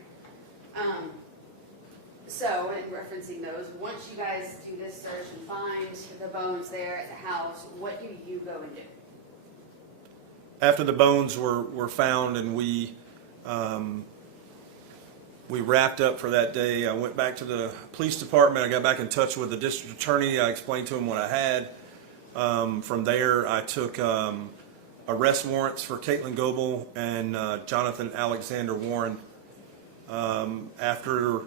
So, in referencing those, once you guys do this search and find the bones there at the house, what do you go and do? After the bones were found and we wrapped up for that day, I went back to the police department. I got back in touch with the district attorney. I explained to him what I had. From there, I took arrest warrants for Katelyn Goble and Jonathan Alexander Warren. After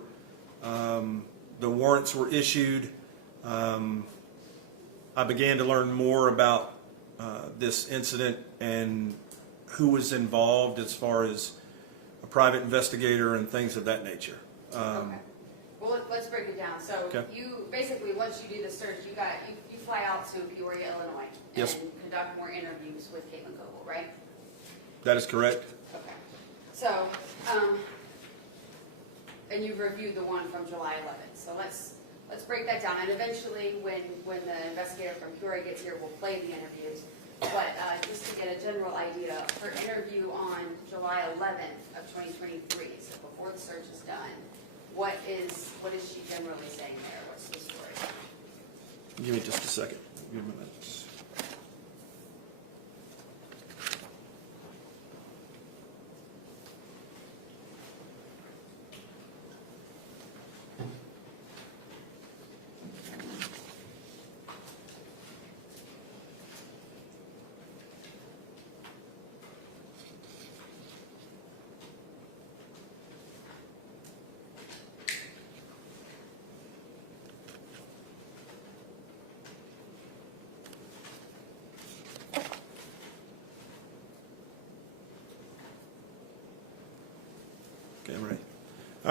the warrants were issued, I began to learn more about this incident and who was involved as far as a private investigator and things of that nature. Okay. Well, let's break it down. So Okay. you basically, once you do the search, you fly out to Peoria, Illinois, Yes. and conduct more interviews with Katelyn Goble, right? That is correct. Okay. So, and you've reviewed the one from July 11th. So let's break that down. And eventually, when the investigator from Peoria gets here, we'll play the interviews. But just to get a general idea, her interview on July 11th of 2023, so before the search is done, what is she generally saying there? What's the story? Give me just a second. Give me a minute.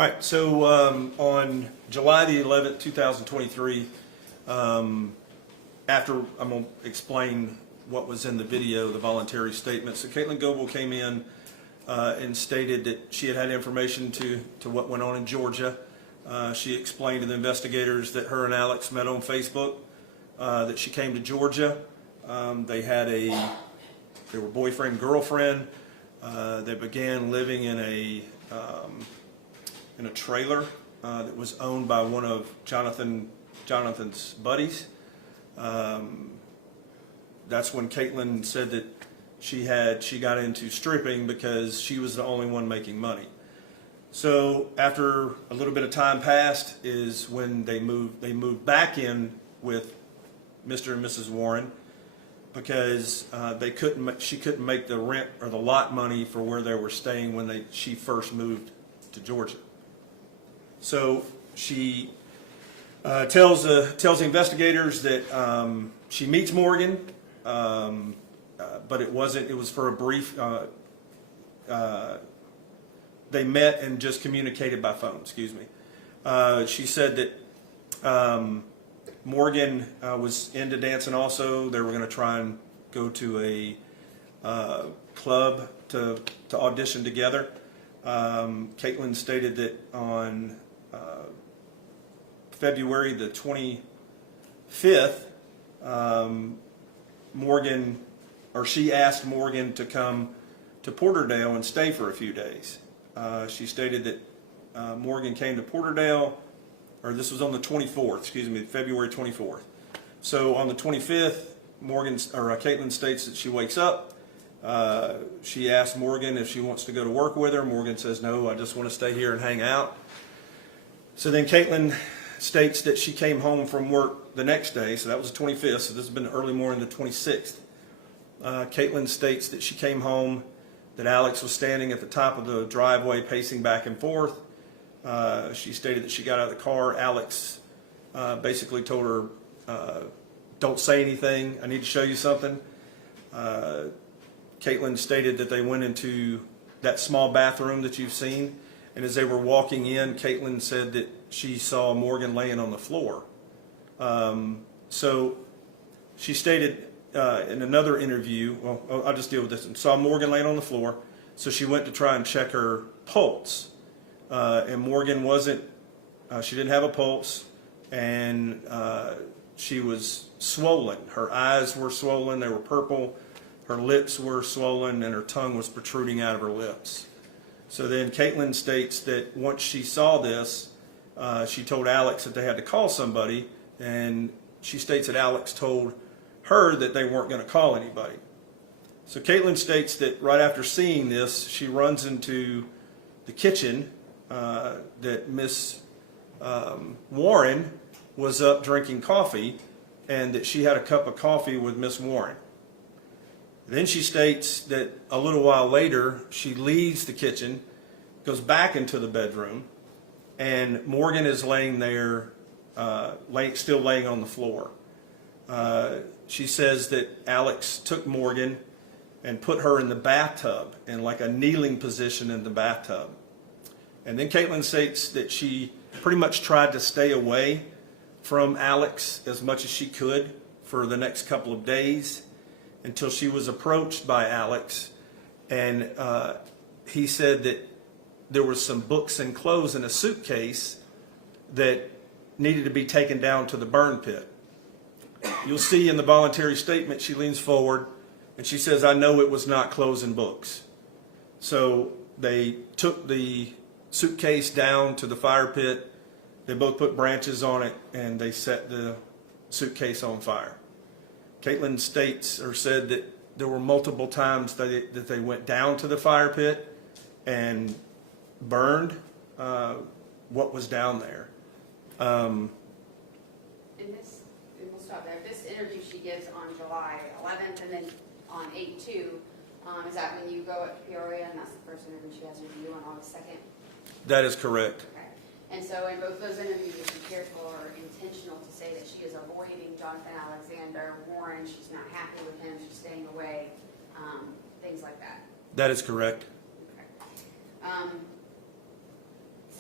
All right, so on July the 11th, 2023, after I'm going to explain what was in the video, the voluntary statement. So Katelyn Goble came in and stated that she had information to what went on in Georgia. She explained to the investigators that her and Alex met on Facebook, that she came to Georgia. They were boyfriend, girlfriend. They began living in a trailer that was owned by one of Jonathan's buddies. That's when Katelyn said that she got into stripping because she was the only one making money. So after a little bit of time passed is when they moved back in with Mr. and Mrs. Warren because she couldn't make the rent or the lot money for where they were staying when she first moved to Georgia. So she tells the investigators that she meets Morgan, but it was for a brief. They met and just communicated by phone. Excuse me. She said that Morgan was into dancing also. They were going to try and go to a club to audition together. Katelyn stated that on February the 25th, she asked Morgan to come to Porterdale and stay for a few days. She stated that Morgan came to Porterdale, or this was on the 24th, February 24th. So on the 25th, Katelyn states that she wakes up. She asks Morgan if she wants to go to work with her. Morgan says, no, I just want to stay here and hang out. So then Katelyn states that she came home from work the next day, so that was the 25th, so this has been early morning the 26th. Katelyn states that she came home, that Alex was standing at the top of the driveway pacing back and forth. She stated that she got out of the car. Alex basically told her, don't say anything, I need to show you something. Katelyn stated that they went into that small bathroom that you've seen, and as they were walking in, Katelyn said that she saw Morgan laying on the floor. So she stated in another interview, well, I'll just deal with this one, saw Morgan laying on the floor, so she went to try and check her pulse. And Morgan she didn't have a pulse, and she was swollen. Her eyes were swollen, they were purple, her lips were swollen, and her tongue was protruding out of her lips. So then Katelyn states that once she saw this, she told Alex that they had to call somebody, and she states that Alex told her that they weren't going to call anybody. So Katelyn states that right after seeing this, she runs into the kitchen, that Miss Warren was up drinking coffee, and that she had a cup of coffee with Miss Warren. Then she states that a little while later, she leaves the kitchen, goes back into the bedroom, and Morgan is laying there, still laying on the floor. She says that Alex took Morgan and put her in the bathtub, in like a kneeling position in the bathtub. And then Katelyn states that she pretty much tried to stay away from Alex as much as she could for the next couple of days until she was approached by Alex, and he said that there were some books and clothes in a suitcase that needed to be taken down to the burn pit. You'll see in the voluntary statement she leans forward and she says, I know it was not clothes and books. So they took the suitcase down to the fire pit, they both put branches on it, and they set the suitcase on fire. Katelyn states or said that there were multiple times that they went down to the fire pit and burned what was down there. And we'll stop there. This interview she gives on July 11th and then on 8/2, is that when you go at Peoria, and that's the first interview she has with you on August 2nd? That is correct. Okay. And so in both those interviews, be careful or intentional to say that she is avoiding Jonathan Alexander Warren. She's not happy with him. She's staying away. Things like that. That is correct. Okay.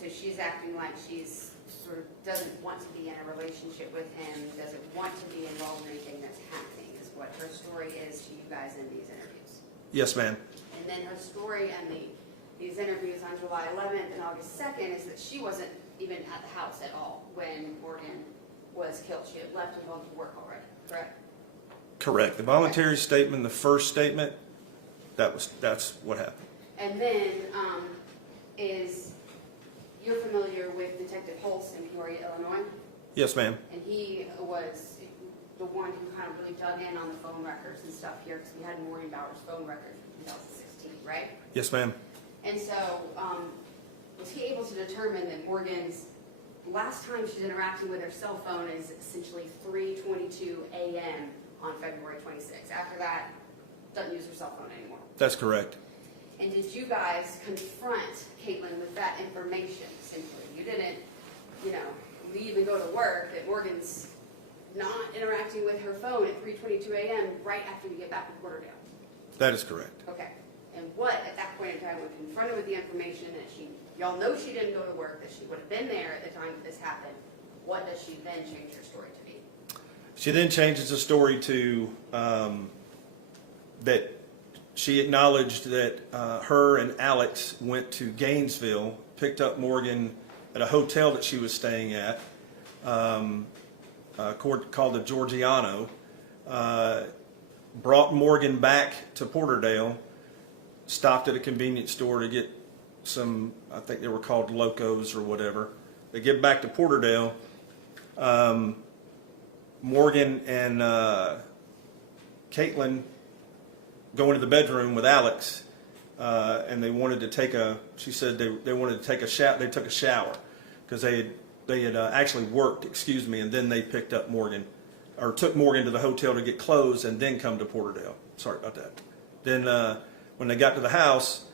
So she's acting like she's sort of doesn't want to be in a relationship with him, doesn't want to be involved in anything that's happening, is what her story is to you guys in these interviews. Yes, ma'am. And then her story and these interviews on July 11th and August 2nd is that she wasn't even at the house at all when Morgan was killed. She had left and gone to work already, correct? Correct. The voluntary statement, the first statement, that's what happened. And then you're familiar with Detective Holst in Peoria, Illinois? Yes, ma'am. And he was the one who kind of really dug in on the phone records and stuff here, because we had Morgan Bauer's phone records from 2016, right? Yes, ma'am. And so, was he able to determine that Morgan's last time she's interacting with her cell phone is essentially 3:22 a.m. on February 26th? After that, doesn't use her cell phone anymore. That's correct. And did you guys confront Katelyn with that information, simply? You didn't, leave and go to work, that Morgan's not interacting with her phone at 3:22 a.m. right after you get back to Porterdale? That is correct. Okay. And what, at that point in time, when confronted with the information that y'all know she didn't go to work, that she would have been there at the time that this happened, what does she then change her story to be? She then changes the story to that she acknowledged that her and Alex went to Gainesville, picked up Morgan at a hotel that she was staying at, called the Georgiano, brought Morgan back to Porterdale, stopped at a convenience store to get some, I think they were called Locos or whatever. They get back to Porterdale. Morgan and Katelyn go into the bedroom with Alex, and they wanted to take she said they wanted to take a shower. They took a shower because they had actually worked, and then they picked up Morgan, or took Morgan to the hotel to get clothes and then come to Porterdale. Sorry about that. Then when they got to the house,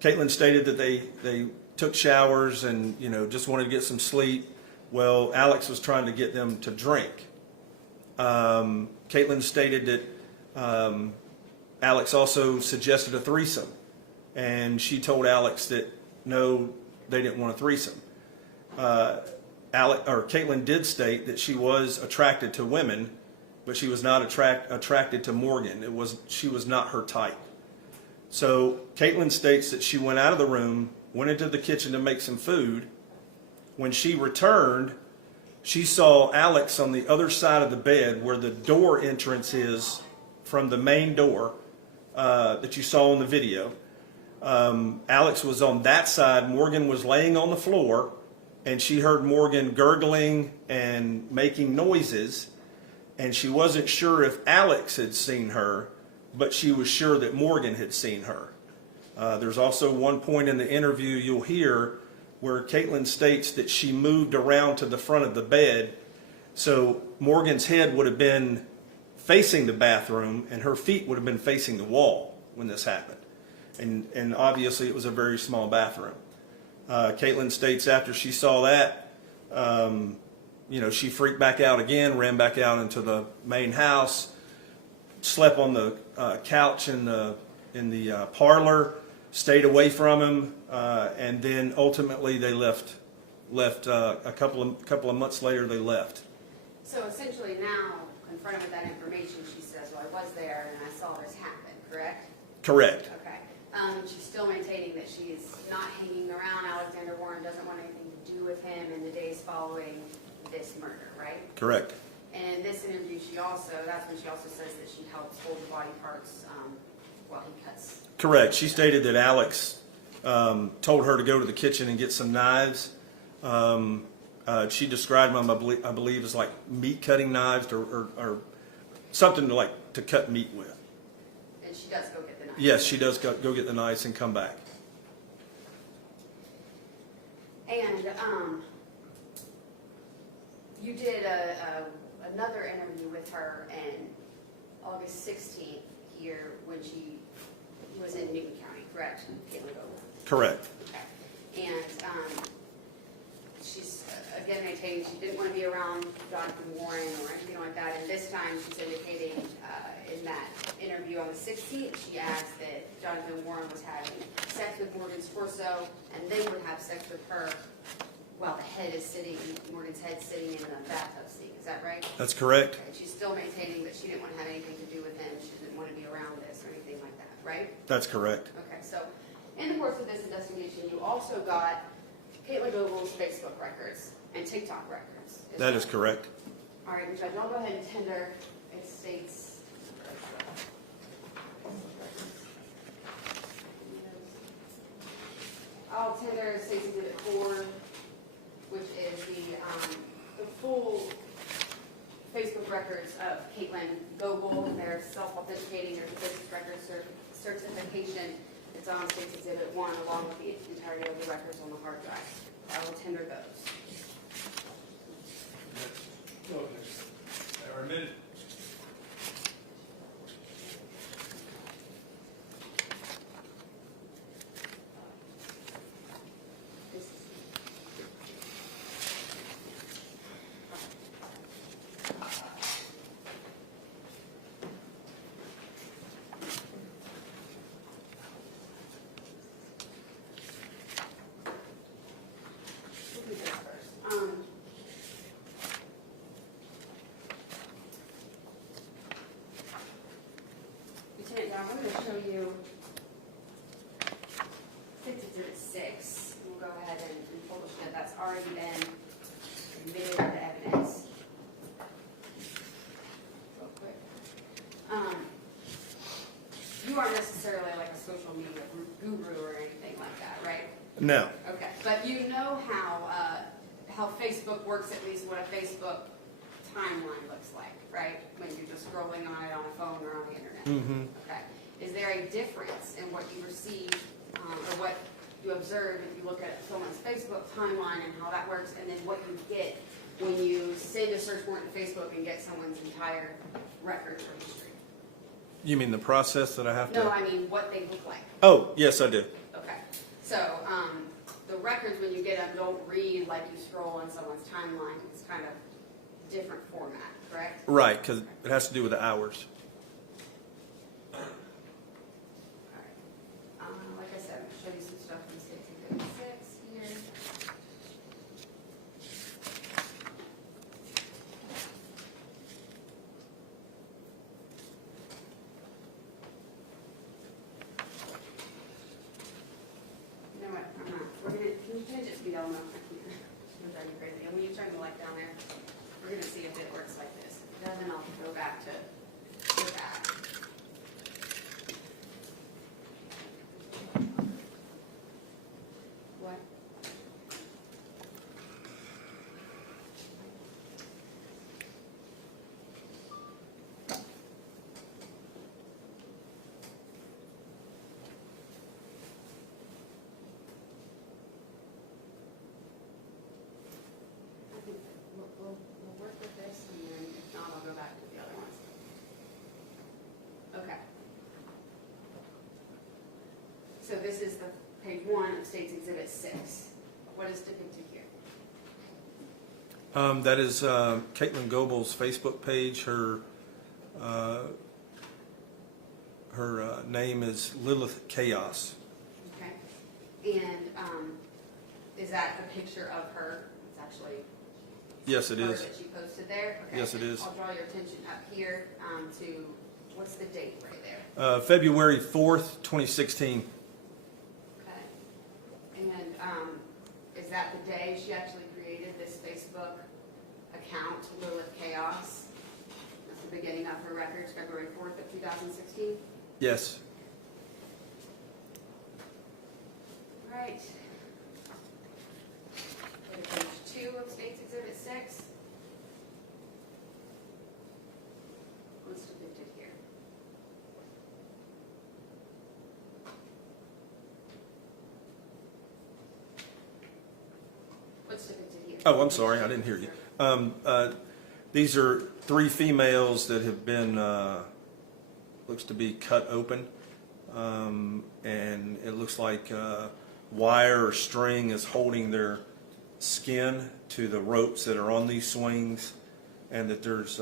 Katelyn stated that they took showers and just wanted to get some sleep. Well, Alex was trying to get them to drink. Katelyn stated that Alex also suggested a threesome, and she told Alex that no, they didn't want a threesome. Katelyn did state that she was attracted to women, but she was not attracted to Morgan. She was not her type. So Katelyn states that she went out of the room, went into the kitchen to make some food. When she returned, she saw Alex on the other side of the bed where the door entrance is from the main door that you saw in the video. Alex was on that side. Morgan was laying on the floor, and she heard Morgan gurgling and making noises, and she wasn't sure if Alex had seen her, but she was sure that Morgan had seen her. There's also one point in the interview you'll hear where Katelyn states that she moved around to the front of the bed, so Morgan's head would have been facing the bathroom and her feet would have been facing the wall when this happened. And obviously it was a very small bathroom. Katelyn states after she saw that, she freaked back out again, ran back out into the main house, slept on the couch in the parlor, stayed away from him, and then ultimately they left. A couple of months later, they left. So essentially now, confronted with that information, she says, well, I was there and I saw this happen, correct? Correct. Okay. She's still maintaining that she's not hanging around Alexander Warren, doesn't want anything to do with him in the days following this murder, right? Correct. And in this interview, that's when she also says that she helps hold the body parts while he cuts. Correct. She stated that Alex told her to go to the kitchen and get some knives. She described them, I believe, as like meat cutting knives or something to cut meat with. And she does go get the knives. Yes, she does go get the knives and come back. And you did another interview with her in August 16th here when she was in Newton County, correct? Katelyn Goble. Correct. Okay. And she's again maintaining she didn't want to be around Jonathan Warren or anything like that. And this time she's indicating in that interview interview on the 16th, she asked that Jonathan Warren was having sex with Morgan's torso, and they would have sex with her while Morgan's head sitting in the bathtub sink. Is that right? That's correct. Okay. She's still maintaining that she didn't want to have anything to do with him. She didn't want to be around this or anything like that, right? That's correct. Okay, so in the course of this investigation, you also got Katelyn Goble's Facebook records and TikTok records. That is correct. All right, Judge, I'll go ahead and tender a state's. I'll tender State's Exhibit 4, which is the full Facebook records of Katelyn Goble. They're self-authenticating. There's a business record certification. It's on State's Exhibit 1, along with the entirety of the records on the hard drive. I will tender those. They are admitted. I'm going to show you State's Exhibit 6. We'll go ahead and publish it. That's already been admitted into evidence. Real quick. You aren't necessarily like a social media guru or anything like that, right? No. Okay, but you know how Facebook works, at least what a Facebook timeline looks like, right? When you're just scrolling on it on a phone or on the internet. Mm-hmm. Okay. Is there a difference in what you receive or what you observe if you look at someone's Facebook timeline and how that works, and then what you get when you send a search warrant to Facebook and get someone's entire records or history? You mean the process that I have to? No, I mean what they look like. Oh, yes, I do. Okay. So the records, when you get them, don't read like you scroll on someone's timeline. It's kind of different format, correct? Right, because it has to do with the hours. Like I said, I'm going to show you some stuff from State's Exhibit 6 here. You know what? I'm not. Can you just be on? I'm driving you crazy. And when you turn the light down there, we're going to see if it works like this. If it doesn't, I'll go back to the back. What? I think we'll work with this, and then if not, I'll go back to the other ones. Okay. So this is the page 1 of State's Exhibit 6. What is depicted here? That is Katelyn Goble's Facebook page. Her name is Lilith Chaos. Okay. And is that a picture of her? It's actually Yes, it her is. that she posted there? Okay. Yes, it is. I'll draw your attention up here to, what's the date right there? February 4th, 2016. Okay. And is that the day she actually created this Facebook account, Lilith Chaos? That's the beginning of her records, February 4th of 2016? Yes. All right. Go to page 2 of State's Exhibit 6. What's depicted here? What's depicted here? Oh, I'm sorry, I didn't hear you. These are 3 females that have been, looks to be cut open, and it looks like wire or string is holding their skin to the ropes that are on these swings, and that there's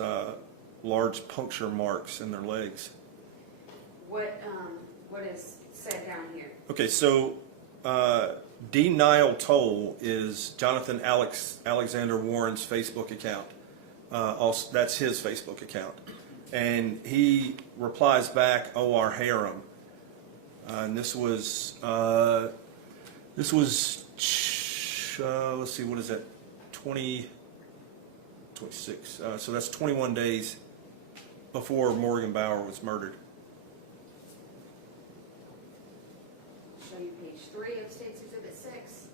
large puncture marks in their legs. what is said down here? Okay, so denial toll is Jonathan Alexander Warren's Facebook account. Also, that's his Facebook account. And he replies back, "Oh, our harem." And this was let's see, what is that? 26. So that's 21 days before Morgan Bauer was murdered. Show you page 3 of State's Exhibit 6.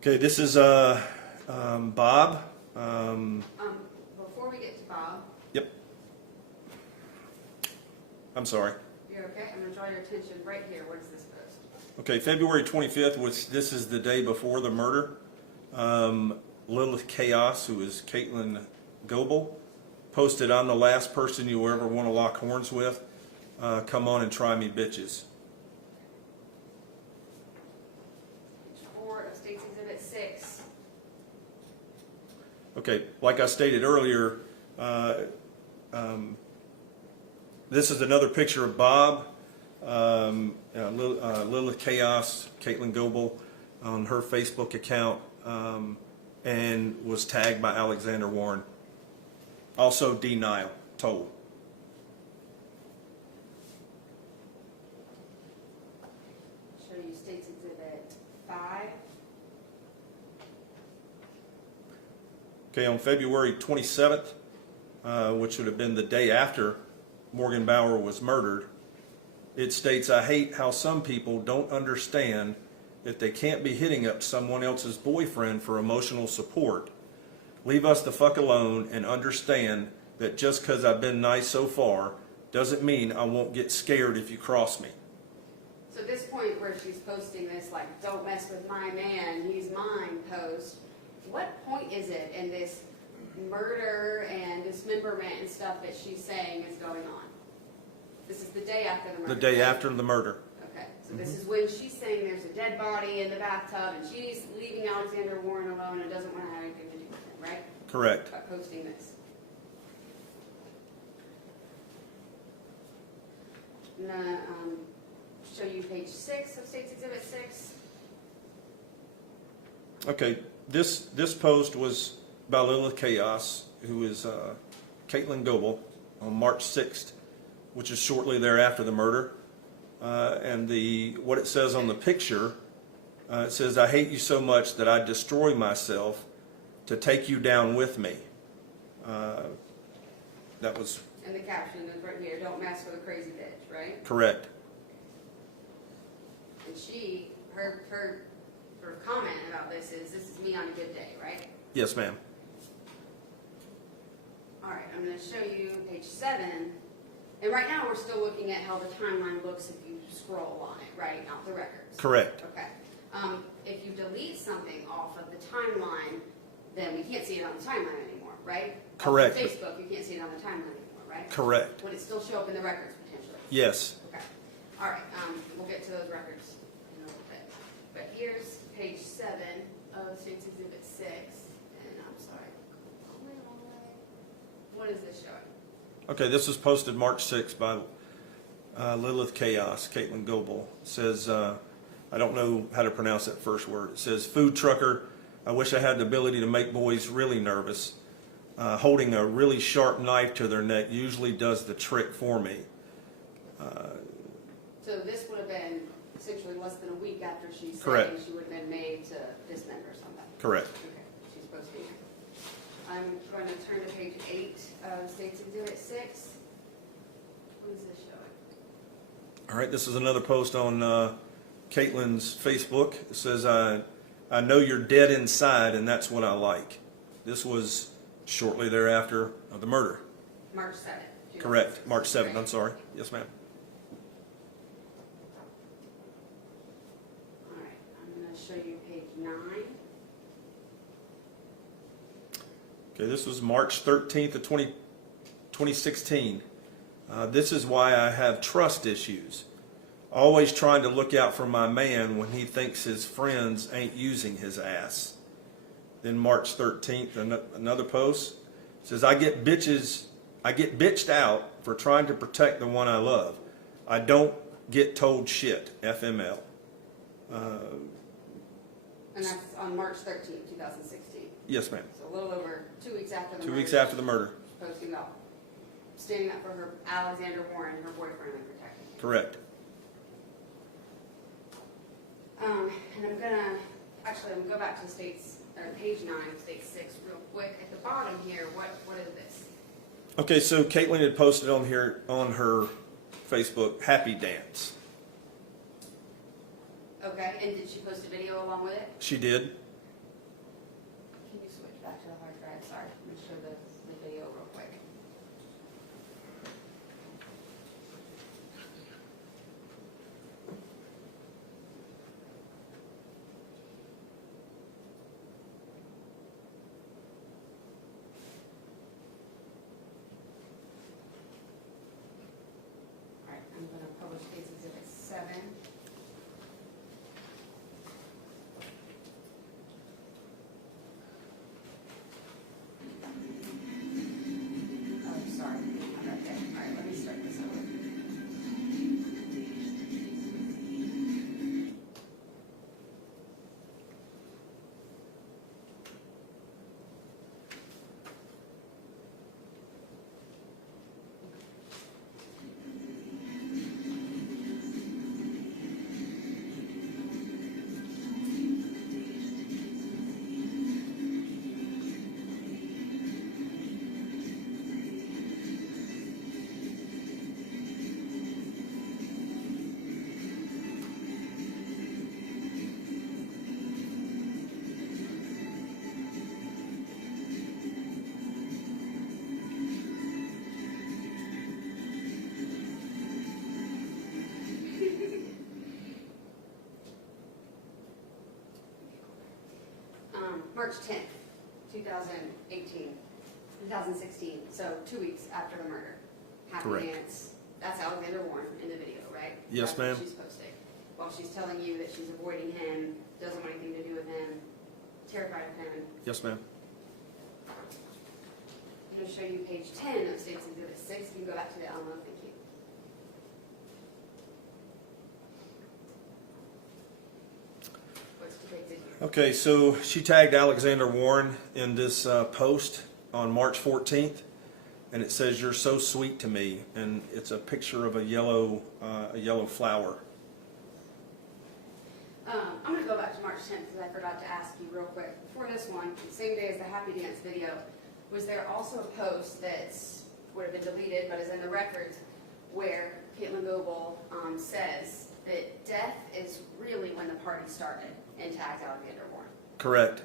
Okay, this is Bob. Before we get to Bob, Yep. I'm sorry. you're okay? I'm going to draw your attention right here. What is this post? Okay, February 25th, which this is the day before the murder. Lilith Chaos, who is Katelyn Goble, posted, "I'm the last person you'll ever want to lock horns with. Come on and try me, bitches." Page 4 of State's Exhibit 6. Okay, like I stated earlier, this is another picture of Bob, Lilith Chaos, Katelyn Goble, on her Facebook account, and was tagged by Alexander Warren. Also denial toll. Show you State's Exhibit 5. Okay, on February 27th, which would have been the day after Morgan Bauer was murdered, it states, "I hate how some people don't understand that they can't be hitting up someone else's boyfriend for emotional support. Leave us the fuck alone and understand that just because I've been nice so far doesn't mean I won't get scared if you cross me." So this point where she's posting this, like, "Don't mess with my man, he's mine" post, what point is it in this murder and dismemberment and stuff that she's saying is going on? This is the day after the murder. The day after the murder. Okay, so this is when she's saying there's a dead body in the bathtub and she's leaving Alexander Warren alone and doesn't want to have anything to do with him, right? Correct. By posting this. I'm gonna show you page 6 of State's Exhibit 6. Okay, this post was by Lilith Chaos, who is Katelyn Goble, on March 6th, which is shortly thereafter the murder. And what it says on the picture, it says, "I hate you so much that I'd destroy myself to take you down with me." That was And the caption is right here, "Don't mess with a crazy bitch," right? correct. And her sort of comment about this is me on a good day, right? Yes, ma'am. All right, I'm going to show you page 7. And right now we're still looking at how the timeline looks if you scroll on it, right? Not the records. Correct. Okay. If you delete something off of the timeline, then we can't see it on the timeline anymore, right? Correct. On Facebook, you can't see it on the timeline anymore, right? Correct. Would it still show up in the records potentially? Yes. Okay. All right, we'll get to those records in a little bit. But here's page 7 of State's Exhibit 6. And I'm sorry. What is this showing? Okay, this was posted March 6th by Lilith Chaos, Katelyn Goble. It says, I don't know how to pronounce that first word. It says, "Food trucker, I wish I had the ability to make boys really nervous. Holding a really sharp knife to their neck usually does the trick for me." So this would have been essentially less than a week after she said Correct. she would have been made to dismember somebody. Correct. Okay, she's supposed to be here. I'm going to turn to page 8 of State's Exhibit 6. What is this showing? All right, this is another post on Katelyn's Facebook. It says, I know you're dead inside, and that's what I like." This was shortly thereafter of the murder. March 7th. Correct, March 7th, I'm sorry. Yes, ma'am. All right, I'm going to show you page 9. Okay, this was March 13th of 2016. This is why I have trust issues. Always trying to look out for my man when he thinks his friends ain't using his ass. Then March 13th, another post says, "I get bitches I get bitched out for trying to protect the one I love. I don't get told shit. FML. And that's on March 13th, 2016. Yes, ma'am. So a little over 2 weeks after the 2 murder. weeks after the murder. Posting about standing up for her, Alexander Warren, her boyfriend, and protecting him. Correct. And I'm gonna go back to page 9, state 6, real quick. At the bottom here, what is this? Okay, so Katelyn had posted on here on her Facebook, "Happy Dance." Okay, and did she post a video along with it? She did. Can you switch back to the hard drive? Sorry, I'm gonna show the video real quick. All right, I'm gonna publish case exhibit 7. Oh, sorry, I'm right there. All right, let me start this over. March 10th, 2016, so 2 weeks after the murder. Happy Correct. Dance, that's Alexander Warren in the video, right? Yes, That's what ma'am. she's posting. While she's telling you that she's avoiding him, doesn't want anything to do with him, terrified of him. Yes, ma'am. I'm going to show you page 10 of State's Exhibit 6. You can go back to the Alamo, thank you. What's depicted here? Okay, so she tagged Alexander Warren in this post on March 14th, and it says, "You're so sweet to me," and it's a picture of a yellow flower. I'm going to go back to March 10th because I forgot to ask you real quick. Before this one, the same day as the Happy Dance video, was there also a post that would have been deleted but is in the records where Katelyn Goble says that death is really when the party started and tags Alexander Warren? Correct.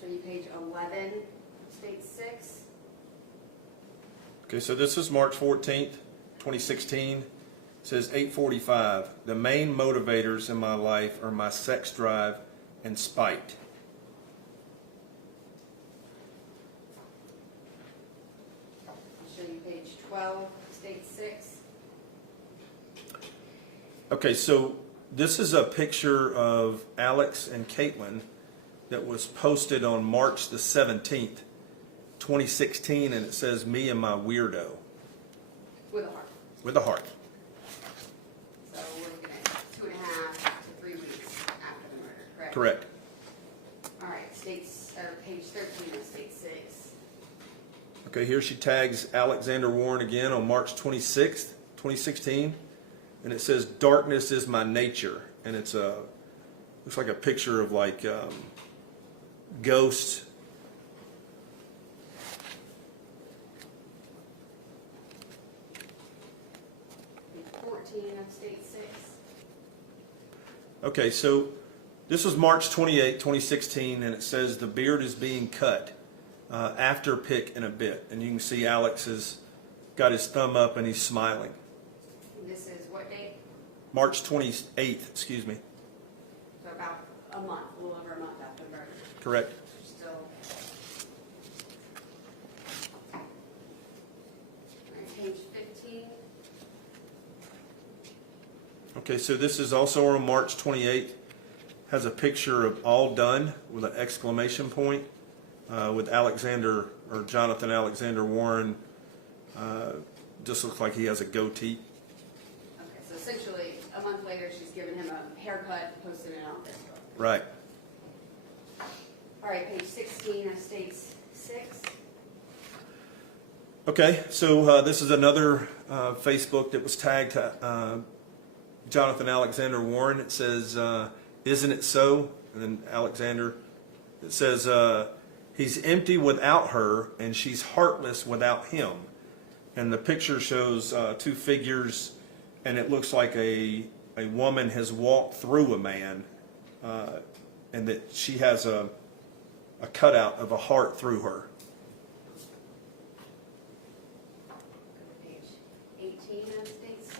Show you page 11, state 6. Okay, so this is March 14th, 2016. It says 8:45. The main motivators in my life are my sex drive and spite. I'll show you page 12, state 6. Okay, so this is a picture of Alex and Katelyn that was posted on March the 17th, 2016, and it says, "Me and my weirdo." With a heart. With a heart. So we're looking at 2.5 to 3 weeks after the murder, correct? Correct. All right, page 13 of state 6. Okay, here she tags Alexander Warren again on March 26th, 2016, and it says, "Darkness is my nature," and it's looks like a picture of like ghosts. Page 14 of state 6. Okay, so this was March 28, 2016, and it says the beard is being cut after pick in a bit. And you can see Alex has got his thumb up and he's smiling. And this is what date? March 28th, excuse me. So about a month, a little over a month after the murder. Correct. Still. All right, page 15. Okay, so this is also on March 28th. has a picture of all done with an exclamation point with Alexander or Jonathan Alexander Warren. Just looks like he has a goatee. Okay, so essentially, a month later, she's given him a haircut, posted it on Facebook. Right. All right, page 16 of States 6. Okay, so this is another Facebook that was tagged Jonathan Alexander Warren. It says, "Isn't it so?" And then Alexander, it says, "He's empty without her, and she's heartless without him." And the picture shows two figures, and it looks like a woman has walked through a man, and that she has a cutout of a heart through her. Page 18 of State 6.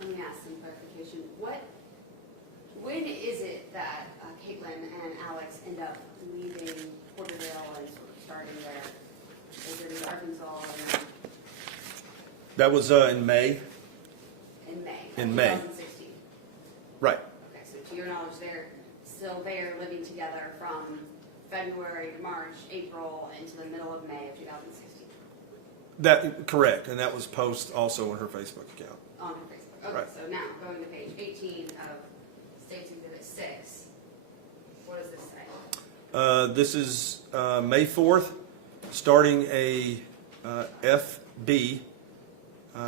Let me ask some clarification. When is it that Katelyn and Alex end up leaving Porterdale and sort of starting there? Is it in Arkansas? And That was in May. in May. In May. 2016. Right. Okay, so to your knowledge, they're still there living together from February to March, April, into the middle of May of 2016. That correct, and that was posted also on her Facebook account. On her Facebook. Okay, Right. so now going to page 18 of States Exhibit 6. What does this say? This is May 4th, starting a FB,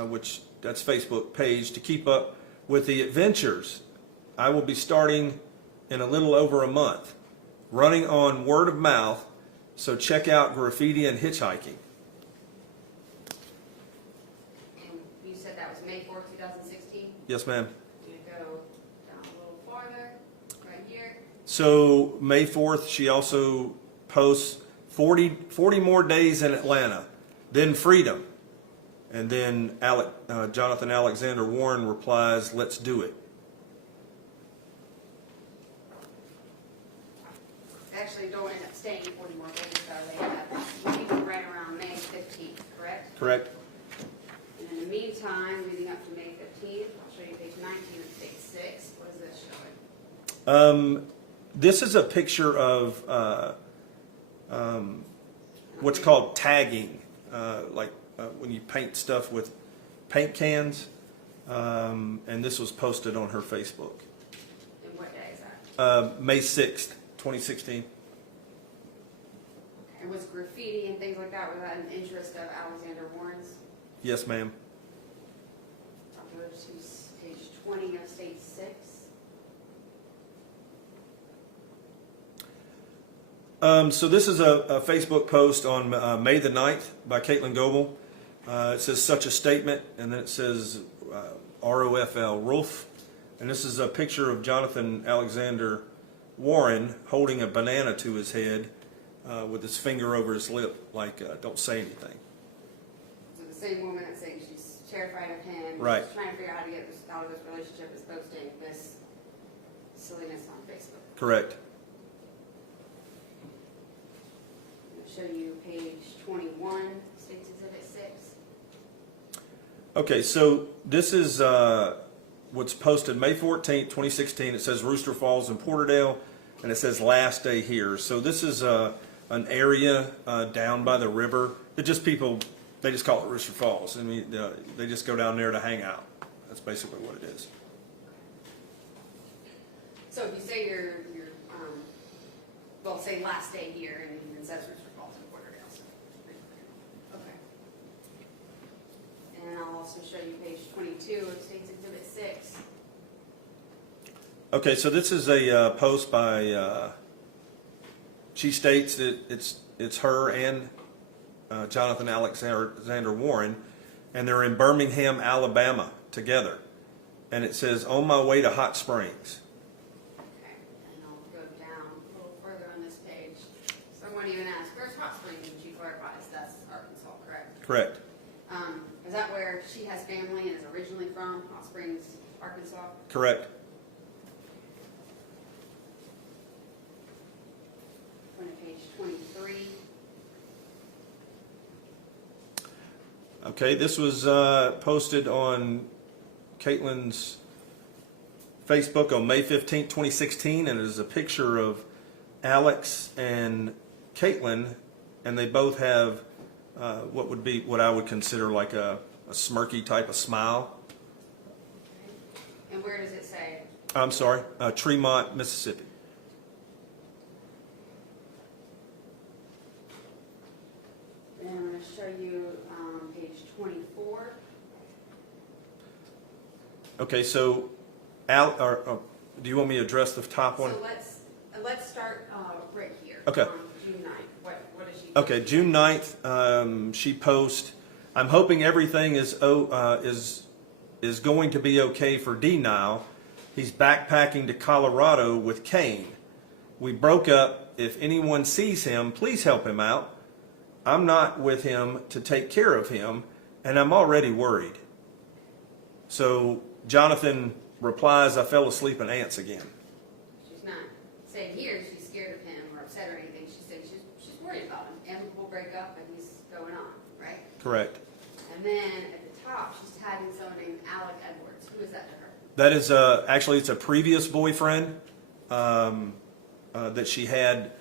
which that's Facebook page, to keep up with the adventures. I will be starting in a little over a month, running on word of mouth, so check out graffiti and hitchhiking. And you said that was May 4th, 2016? Yes, ma'am. You go down a little farther, right here. So May 4th, she also posts 40 more days in Atlanta, then freedom. And then Jonathan Alexander Warren replies, "Let's do it." They actually don't end up staying 40 more days, though. They end up leaving right around May 15th, correct? Correct. And in the meantime, leading up to May 15th, I'll show you page 19 of State 6. What is this showing? This is a picture of what's called tagging, like when you paint stuff with paint cans. And this was posted on her Facebook. And what day is that? May 6th, 2016. And was graffiti and things like that, was that an interest of Alexander Warren's? Yes, ma'am. I'll go to page 20 of State 6. So this is a Facebook post on May the 9th by Katelyn Goble. It says, "Such a statement," and then it says ROFL, Rolf. And this is a picture of Jonathan Alexander Warren holding a banana to his head with his finger over his lip, like, don't say anything. So the same woman that's saying she's terrified of him, Right. she's trying to figure out how to get out of this relationship, is posting this silliness on Facebook. Correct. I'm going to show you page 21, States Exhibit 6. Okay, so this is what's posted May 14th, 2016. It says Rooster Falls in Porterdale, and it says last day here. So this is an area down by the river that just people, they just call it Rooster Falls. I mean, they just go down there to hang out. That's basically what it is. So if you say you're well, say last day here, and it says Rooster Falls in Porterdale. So. Okay. And I'll also show you page 22 of States Exhibit 6. Okay, so this is a post by, she states that it's her and Jonathan Alexander Warren, and they're in Birmingham, Alabama together. And it says, "On my way to Hot Springs." Okay, and I'll go down a little further on this page. Someone even asked, "Where's Hot Springs?" And she clarifies that's Arkansas, correct? Correct. Is that where she has family and is originally from, Hot Springs, Arkansas? Correct. Going to page 23. Okay, this was posted on Katelyn's Facebook on May 15th, 2016, and it is a picture of Alex and Katelyn, and they both have what I would consider like a smirky type of smile. And where does it say? I'm sorry, Tremont, Mississippi. And I'm going to show you page 24. Okay, so do you want me to address the top one? So let's start right here. Okay. On June 9th. What is she? Okay, June 9th, she posts, "I'm hoping everything is going to be okay for D now. He's backpacking to Colorado with Kane. We broke up. If anyone sees him, please help him out. I'm not with him to take care of him, and I'm already worried." So Jonathan replies, "I fell asleep in ants again." She's not saying here she's scared of him or upset or anything. She's saying she's worried about him. Amicable breakup, and he's going on, right? Correct. And then at the top, she's tagging someone named Alec Edwards. Who is that to her? That is actually it's a previous boyfriend that she had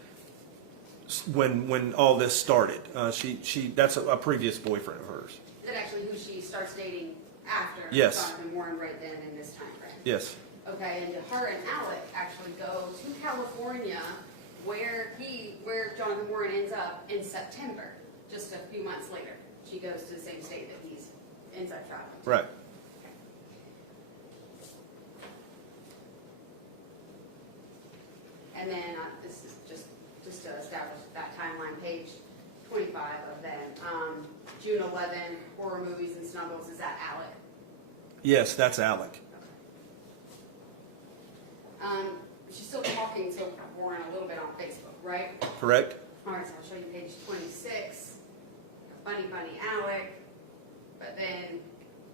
when all this started. That's a previous boyfriend of hers. Is that actually who she starts dating after Yes. Jonathan Warren right then in this time frame? Yes. Okay, and her and Alec actually go to California where Jonathan Warren ends up in September, just a few months later. She goes to the same state that he ends up traveling to. Right. And then this is just to establish that timeline, page 25 of them. June 11, horror movies and snuggles. Is that Alec? Yes, that's Alec. She's still talking to Warren a little bit on Facebook, right? Correct. All right, so I'll show you page 26. Funny Alec, but then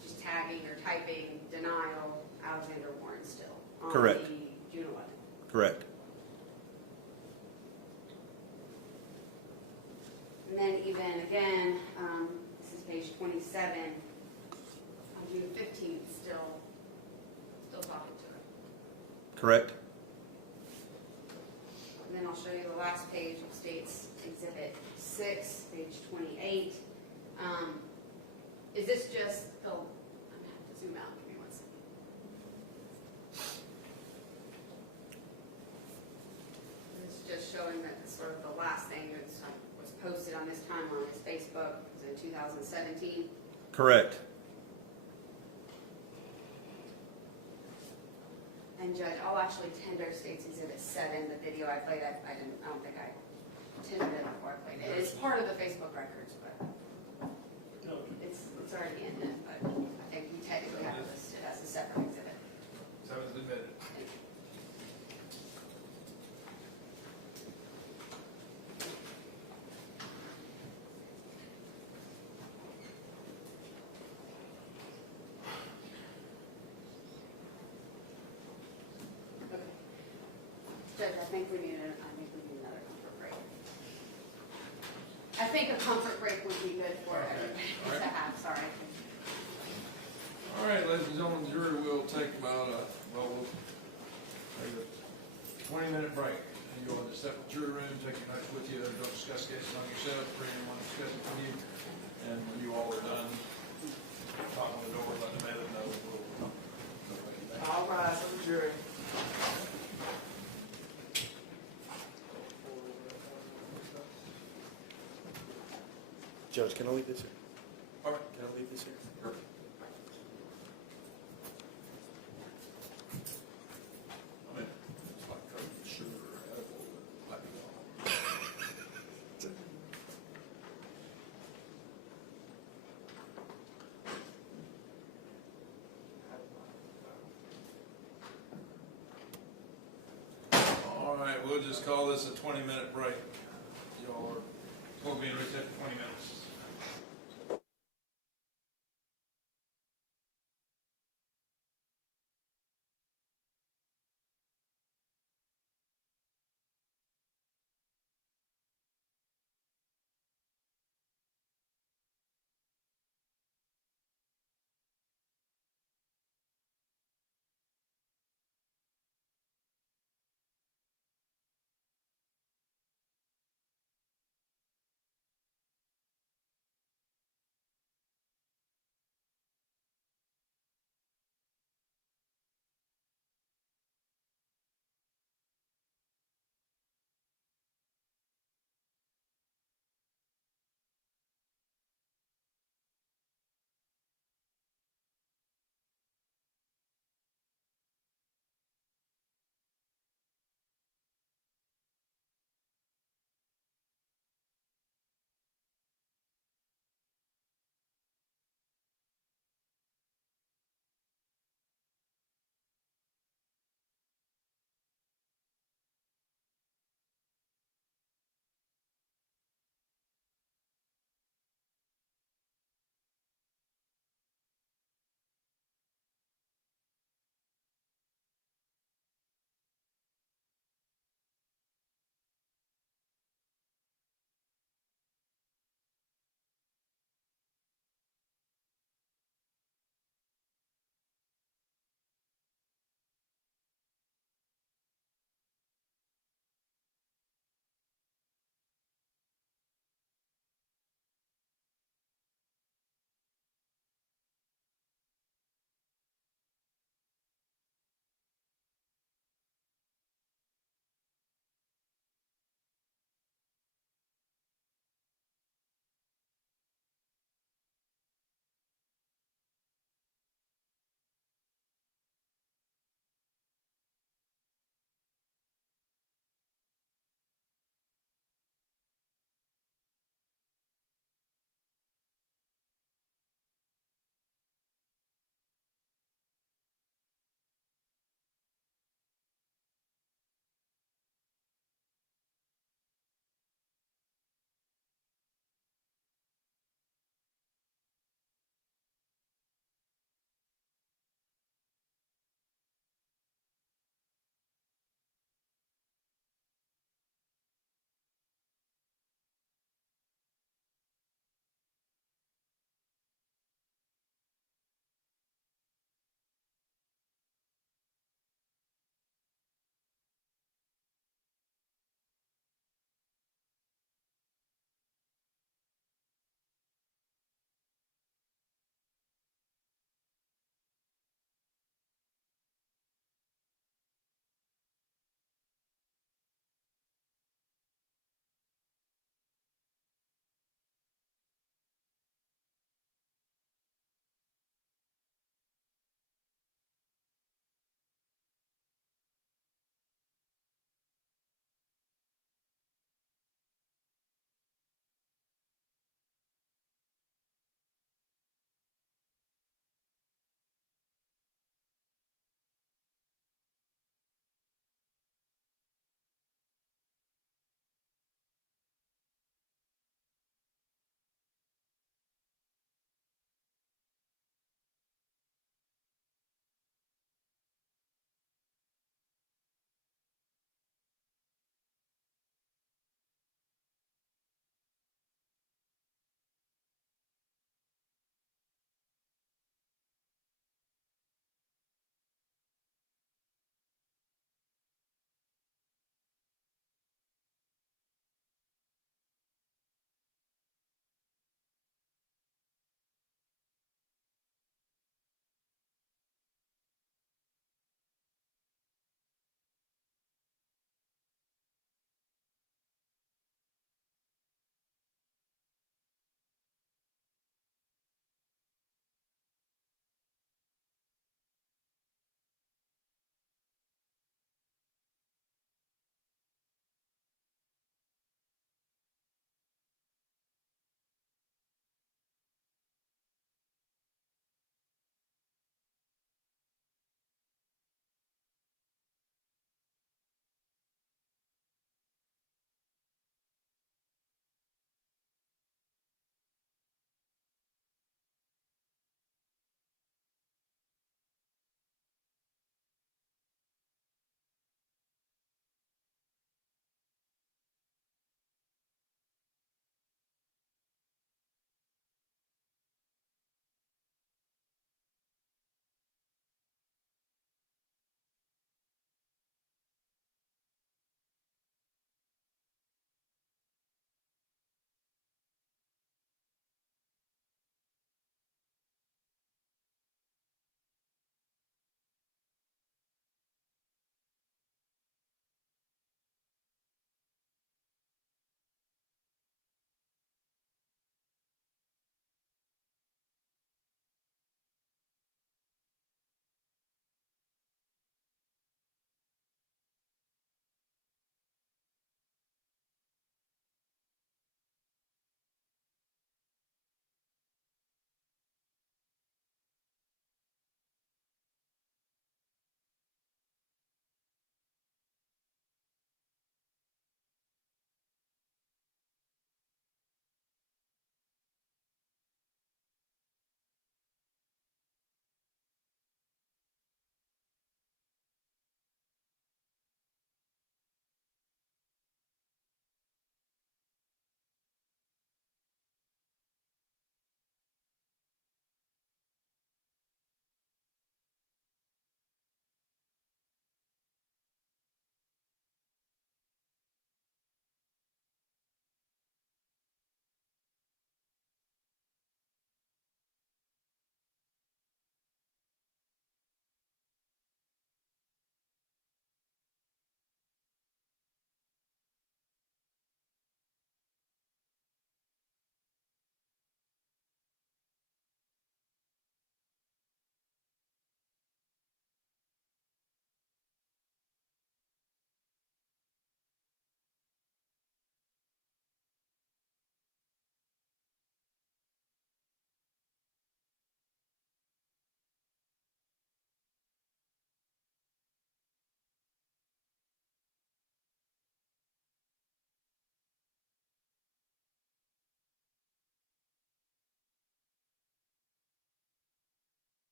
she's tagging or typing denial Alexander Warren still on Correct. the June 11th. Correct. And then even again, this is page 27. On June 15th, still talking to her. Correct. And then I'll show you the last page of State's Exhibit 6, page 28. Is this just the, I'm going to have to zoom out, give me 1 second. This is just showing that it's sort of the last thing that was posted on this time on his Facebook, it was in 2017. Correct. And Judge, I'll actually tender State's Exhibit 7, the video I played. I don't think I tendered it before I played it. It's part of the Facebook records, but it's already in it. But I think we technically have to list it as a separate exhibit. So it's admitted. Judge, I think we need another comfort break. I think a comfort break would be good for everybody to have. Sorry. All right, ladies and gentlemen, the jury will take about we'll take a 20-minute break. And you go in the separate jury room, take your notes with you, don't discuss cases on yourself, bring anyone to discuss it with you. And when you all are done, talk on the door, let the bailiff know. All rise for the jury. Judge, can I leave this here? All right. Can I leave this here? Sure. I mean, it's like coated sugar or edible with black All right, we'll just call this a 20-minute break. Y'all are, we'll be in recess for 20 minutes.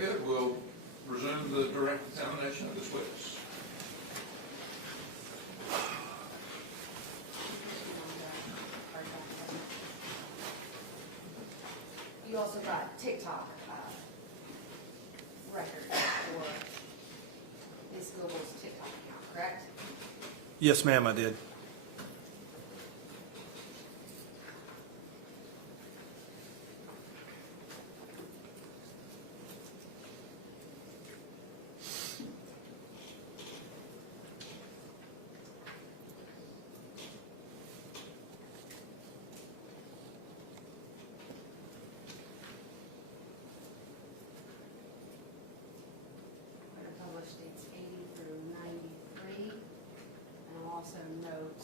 good. We'll resume the direct examination of this witness. You also got TikTok record for Ms. Goble's TikTok account, correct? Yes, ma'am, I did. Published dates 80 through 93. And I'll also note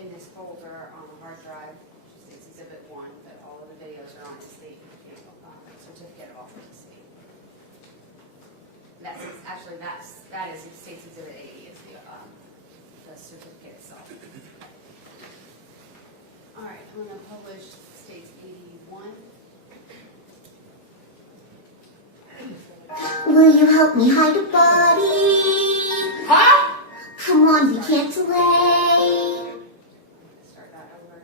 in this folder on the hard drive, which is Exhibit 1, that all of the videos are on a state certificate of authenticity. That is State's Exhibit 80. It's the certificate itself. All right, I'm going to publish State's 81. Will you help me hide a body? Huh? Come on, we can't delay. Start that over.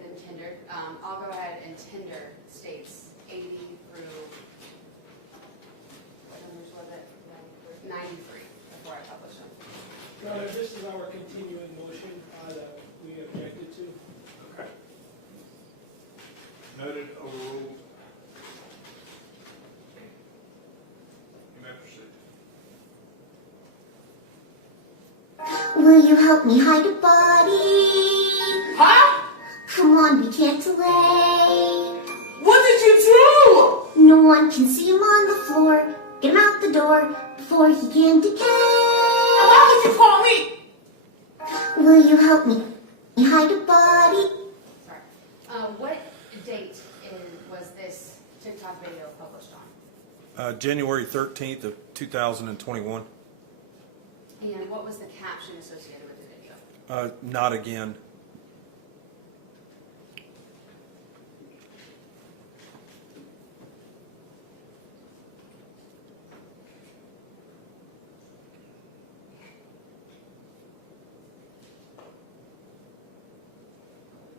Then tendered. I'll go ahead and tender States 80 through, what numbers was it? 93 before I publish them. Your Honor, this is our continuing motion that we objected to. Okay. Noted, overruled. You may proceed. Will you help me hide a body? Huh? Come on, we can't delay. What did you do? No one can see him on the floor. Get him out the door before he can decay. Why would you call me? Will you help me hide a body? Sorry. What date was this TikTok video published on? January 13th of 2021. And what was the caption associated with the video? Not again.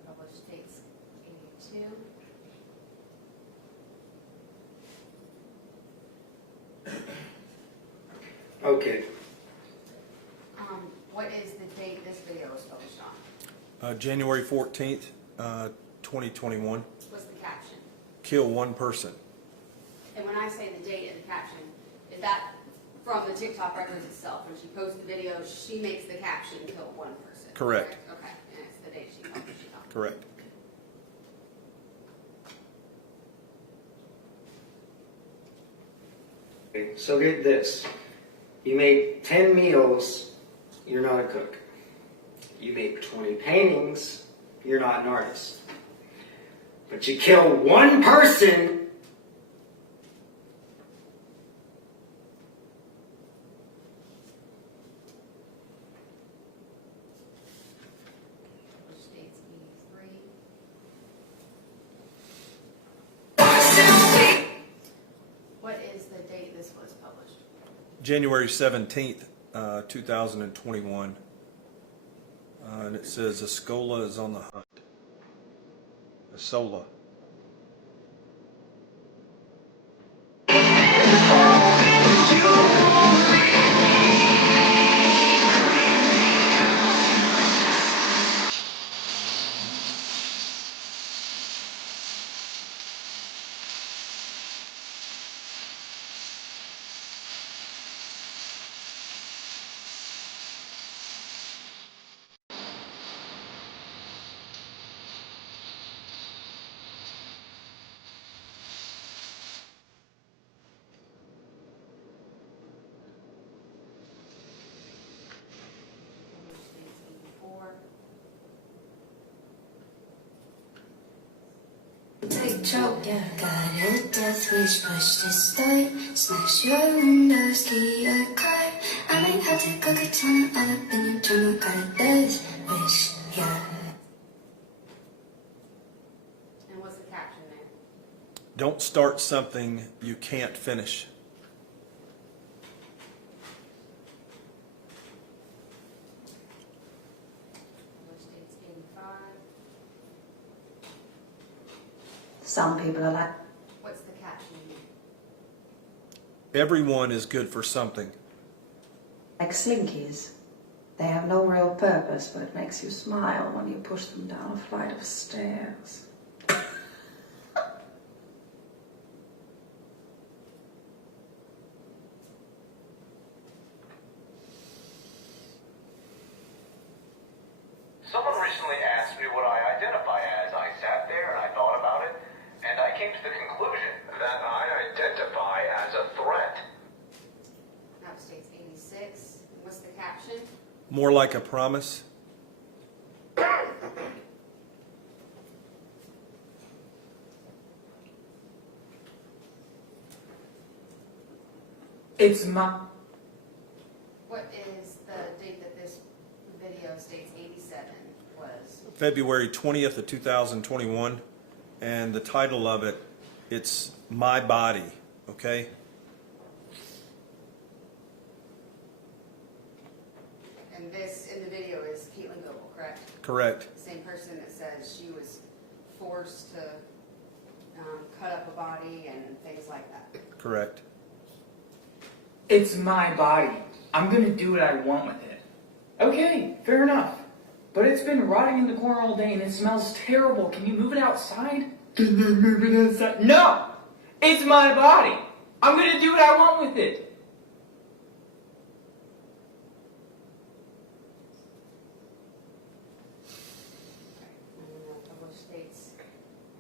Published dates 82. Okay. What is the date this video was published on? January 14th, 2021. What's the caption? Kill one person. And when I say the date and the caption, is that from the TikTok records itself? When she posts the video, she makes the caption, kill one person? Correct. Okay, and it's the date she published it on. Correct. Okay, so get this. You make 10 meals, you're not a cook. You make 20 paintings, you're not an artist. But you kill one person, Published dates 83. What is the date this was published? January 17th, 2021. And it says Escola is on the hunt. Esola. Published dates 84. Take choke, yeah, got it. Death wish, push to start. Smash your windows, key your car. I might have to cook a ton of up in your journal. Got a death wish, yeah. And what's the caption there? Don't start something you can't finish. Published dates 85. Some people are like, What's the caption here? Everyone is good for something. slinkies. They have no real purpose, but it makes you smile when you push them down a flight of stairs. Someone recently asked me what I identify as. I sat there and I thought about it, and I came to the conclusion that I identify as a threat. Map states 86. What's the caption? More like a promise. It's my... What is the date that this video states 87 was? February 20th of 2021, and the title of it, it's My Body, okay? And this in the video is Katelyn Goble, correct? Correct. Same person that says she was forced to cut up a body and things like that. Correct. It's my body. I'm gonna do what I want with it. Okay, fair enough. But it's been rotting in the corner all day and it smells terrible. Can you move it outside? Can I move it outside? No! It's my body. I'm gonna do what I want with it. Published dates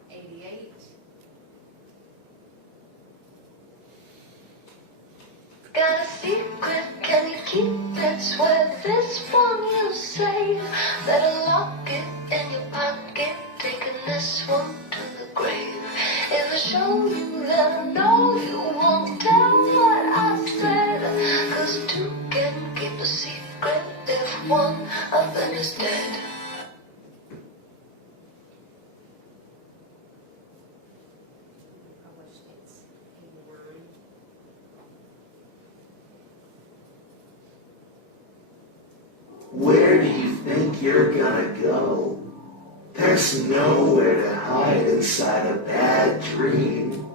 88. Got a secret, can you keep it? Swear this one you save. Better lock it in your pocket, taking this one to the grave. If I show you, then I know you won't tell what I said. 'Cause two can keep a secret if one of them is dead. Published dates 89. Where do you think you're gonna go? There's nowhere to hide inside a bad dream.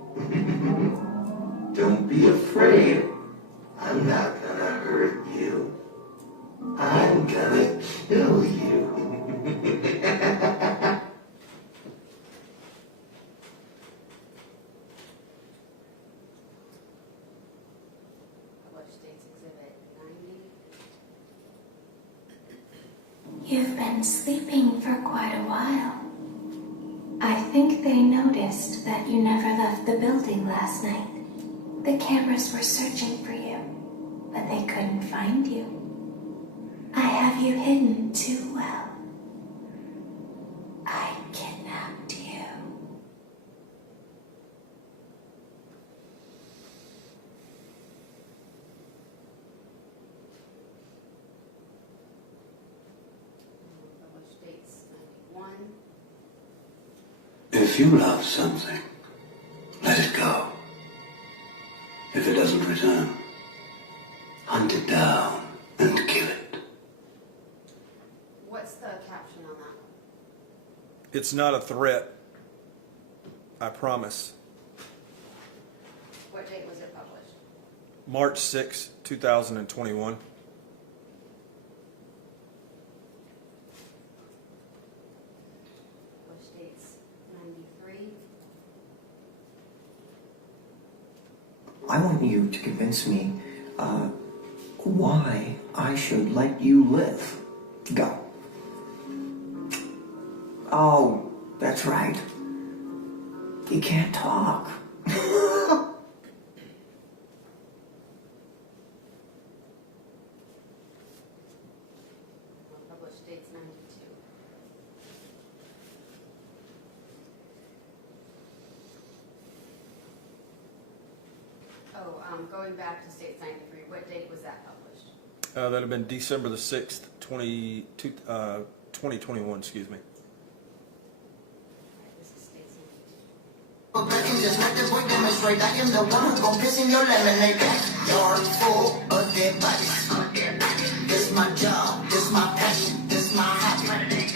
Don't be afraid. I'm not gonna hurt you. I'm gonna kill you. Published dates exhibit 90. You've been sleeping for quite a while. I think they noticed that you never left the building last night. The cameras were searching for you, but they couldn't find you. I have you hidden too well. I kidnapped you. Published dates 91. If you love something, let it go. If it doesn't return, hunt it down and kill it. What's the caption on that? It's not a threat. I promise. What date was it published? March 6, 2021. Published dates 93. I want you to convince me why I should let you live. Go. Oh, that's right. You can't talk. Published dates 92. Going back to states 93, what date was that published? That'd have been December the 6th, 2021, excuse me. This is states 92. just let the boy demonstrate. I am the one who gon' piss in your lemonade. Yard full of dead bodies. This my job, this my passion, this my hobby.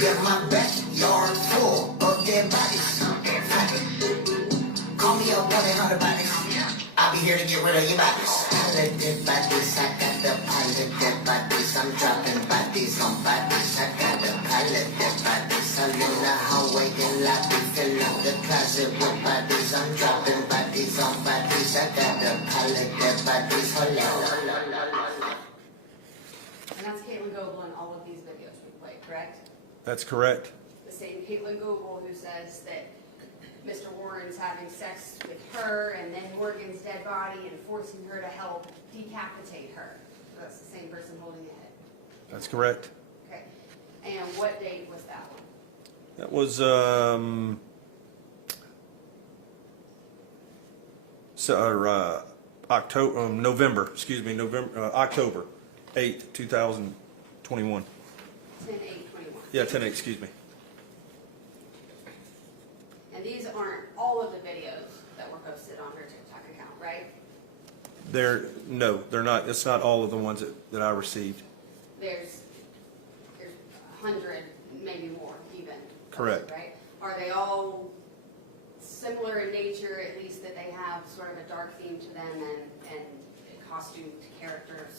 Yeah, my backyard full of dead bodies. Call me up, 1-800 bodies. I'll be here to get rid of your bodies. Pilot dead bodies, I got the pilot dead bodies. I'm dropping bodies on bodies. I got the pilot dead bodies. I'm in the hallway and lobby, fill up the closet with bodies. I'm dropping bodies on bodies. I got the pilot dead bodies. Hold on. And that's Katelyn Goble in all of these videos we played, correct? That's correct. The same Katelyn Goble who says that Mr. Warren's having sex with her and then Morgan's dead body and forcing her to help decapitate her. So that's the same person holding the head. That's correct. Okay. And what date was that one? That was October, November 8th, 2021. 10/8/21. Yeah, 10/8, excuse me. And these aren't all of the videos that were posted on her TikTok account, right? No, they're not. It's not all of the ones that I received. There's 100, maybe more even. Correct. Right? Are they all similar in nature, at least that they have sort of a dark theme to them and a costume to characters,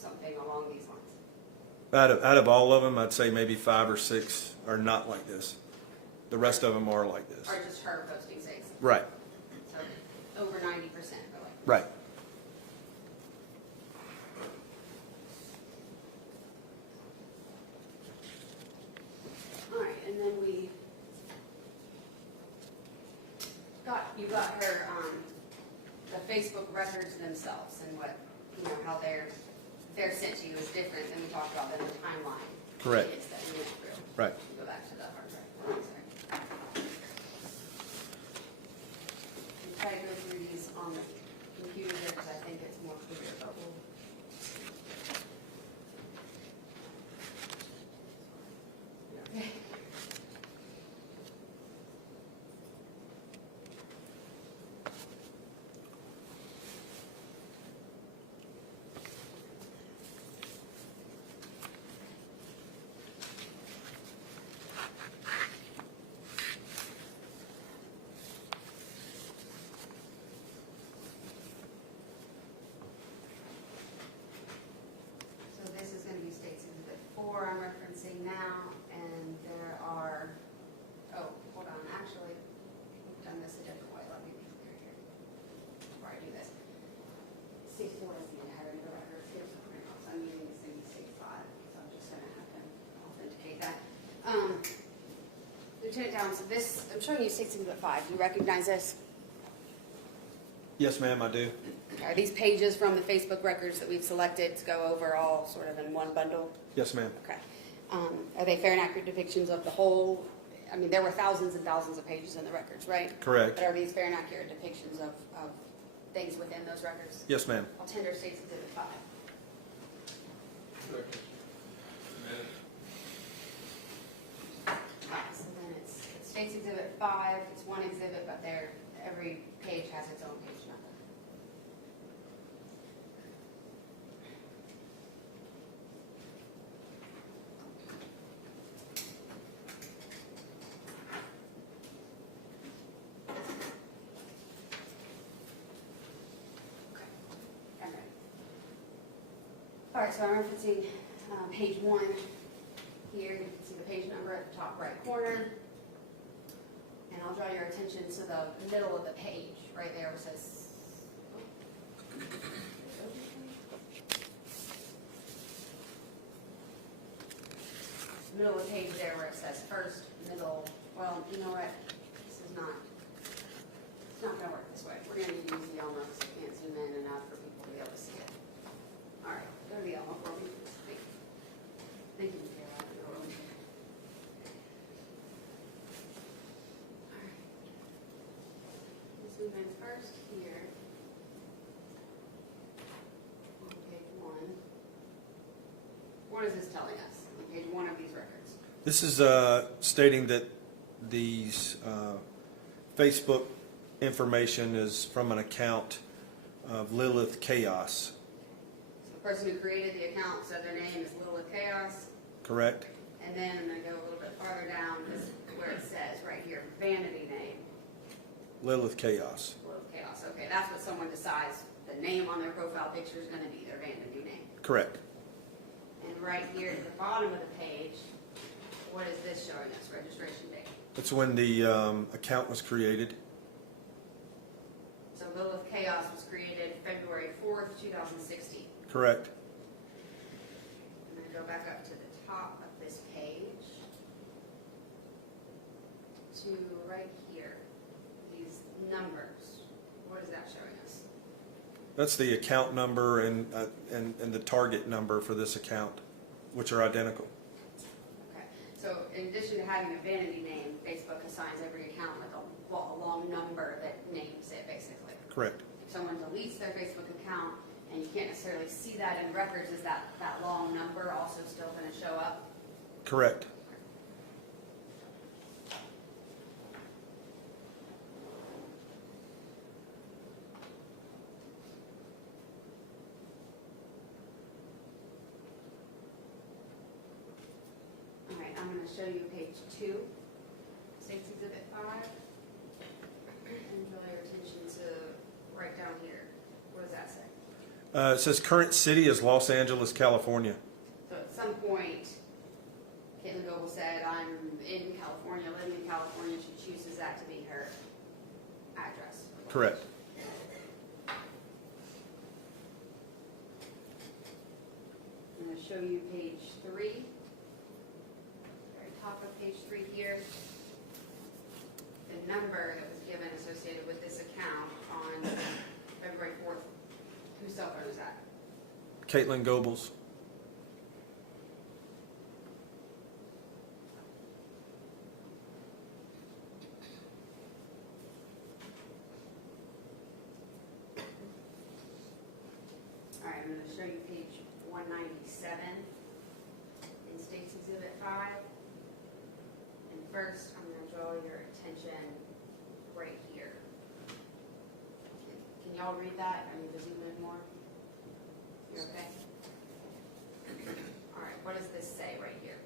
something along these lines? Out of all of them, I'd say maybe 5 or 6 are not like this. The rest of them are like this. Or just her posting things? Right. So over 90% are like this. Right. All right, and then you got her, the Facebook records themselves and what, how they're sent to you is different than we talked about in the timeline. Correct. That we went through. Right. Go back to the hard drive. Sorry. We try to go through these on the computer because I think it's more clear, but we'll. Okay. So this is going to be State's Exhibit 4 I'm referencing now, and there are, oh, hold on, actually, we've done this a different way. Let me be clear here before I do this. State 4 is the entirety of the record. Here's the printouts. I'm using this in State 5, so I'm just going to have them authenticate that. Lieutenant Downs, this, I'm showing you State's Exhibit 5. Do you recognize this? Yes, ma'am, I do. Are these pages from the Facebook records that we've selected to go over all sort of in one bundle? Yes, ma'am. Okay. Are they fair and accurate depictions of the whole? I mean, there were thousands and thousands of pages in the records, right? Correct. But are these fair and accurate depictions of things within those records? Yes, ma'am. I'll tender State's Exhibit 5. So then it's State's Exhibit 5. It's one exhibit, but every page has its own page number. All right, so I'm referencing page 1 here. You can see the page number at the top right corner. And I'll draw your attention to the middle of the page, right there where it says, middle of the page there where it says first, middle. Well, you know what? This is not, it's not going to work this way. We're going to use the Elmo because I can't zoom in enough for people to be able to see it. All right, go to the Elmo for me. Thank you, Michaela. All right. Let's move in first here. On page 1. What is this telling us on page 1 of these records? This is stating that these Facebook information is from an account of Lilith Chaos, So the person who created the account said their name is Lilith Chaos, correct? and then I'm gonna go a little bit farther down, this is where it says right here, vanity name, Lilith Chaos. Lilith Chaos. Okay, that's what someone decides the name on their profile picture is gonna be, their vanity name. Correct. And right here at the bottom of the page, what is this showing us, registration date? That's when the account was created. So Lilith Chaos was created February 4th, 2016. Correct. I'm going to go back up to the top of this page to right here. These numbers, what is that showing us? That's the account number and the target number for this account, which are identical. Okay, so in addition to having a vanity name, Facebook assigns every account like a long number that names it, basically. Correct. If someone deletes their Facebook account and you can't necessarily see that in records, is that long number also still going to show up? Correct. All right, I'm going to show you page 2, State's Exhibit 5, and draw your attention to right down here. What does that say? It says current city is Los Angeles, California. So at some point, Katelyn Goble said, I'm in California, living in California. She chooses that to be her address. Correct. I'm going to show you page 3, very top of page 3 here. The number that was given associated with this account on February 4th, whose cell phone is that? Katelyn Goble's. All right, I'm going to show you page 197 in State's Exhibit 5. And first, I'm going to draw your attention right here. Can y'all read that? I need to zoom in more. You okay? All right, what does this say right here?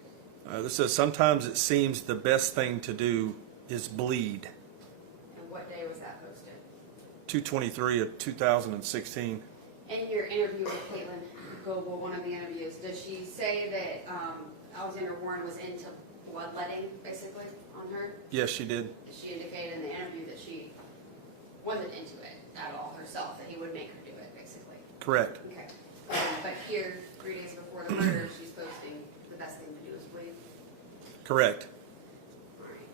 This says sometimes it seems the best thing to do is bleed. And what day was that posted? 2/23 of 2016. In your interview with Katelyn Goble, one of the interviews, does she say that Alexander Warren was into bloodletting, basically, on her? Yes, she did. She indicated in the interview that she wasn't into it at all herself, that he would make her do it, basically. Correct. Okay. But here, 3 days before the murder, she's posting the best thing to do is bleed. Correct. All right.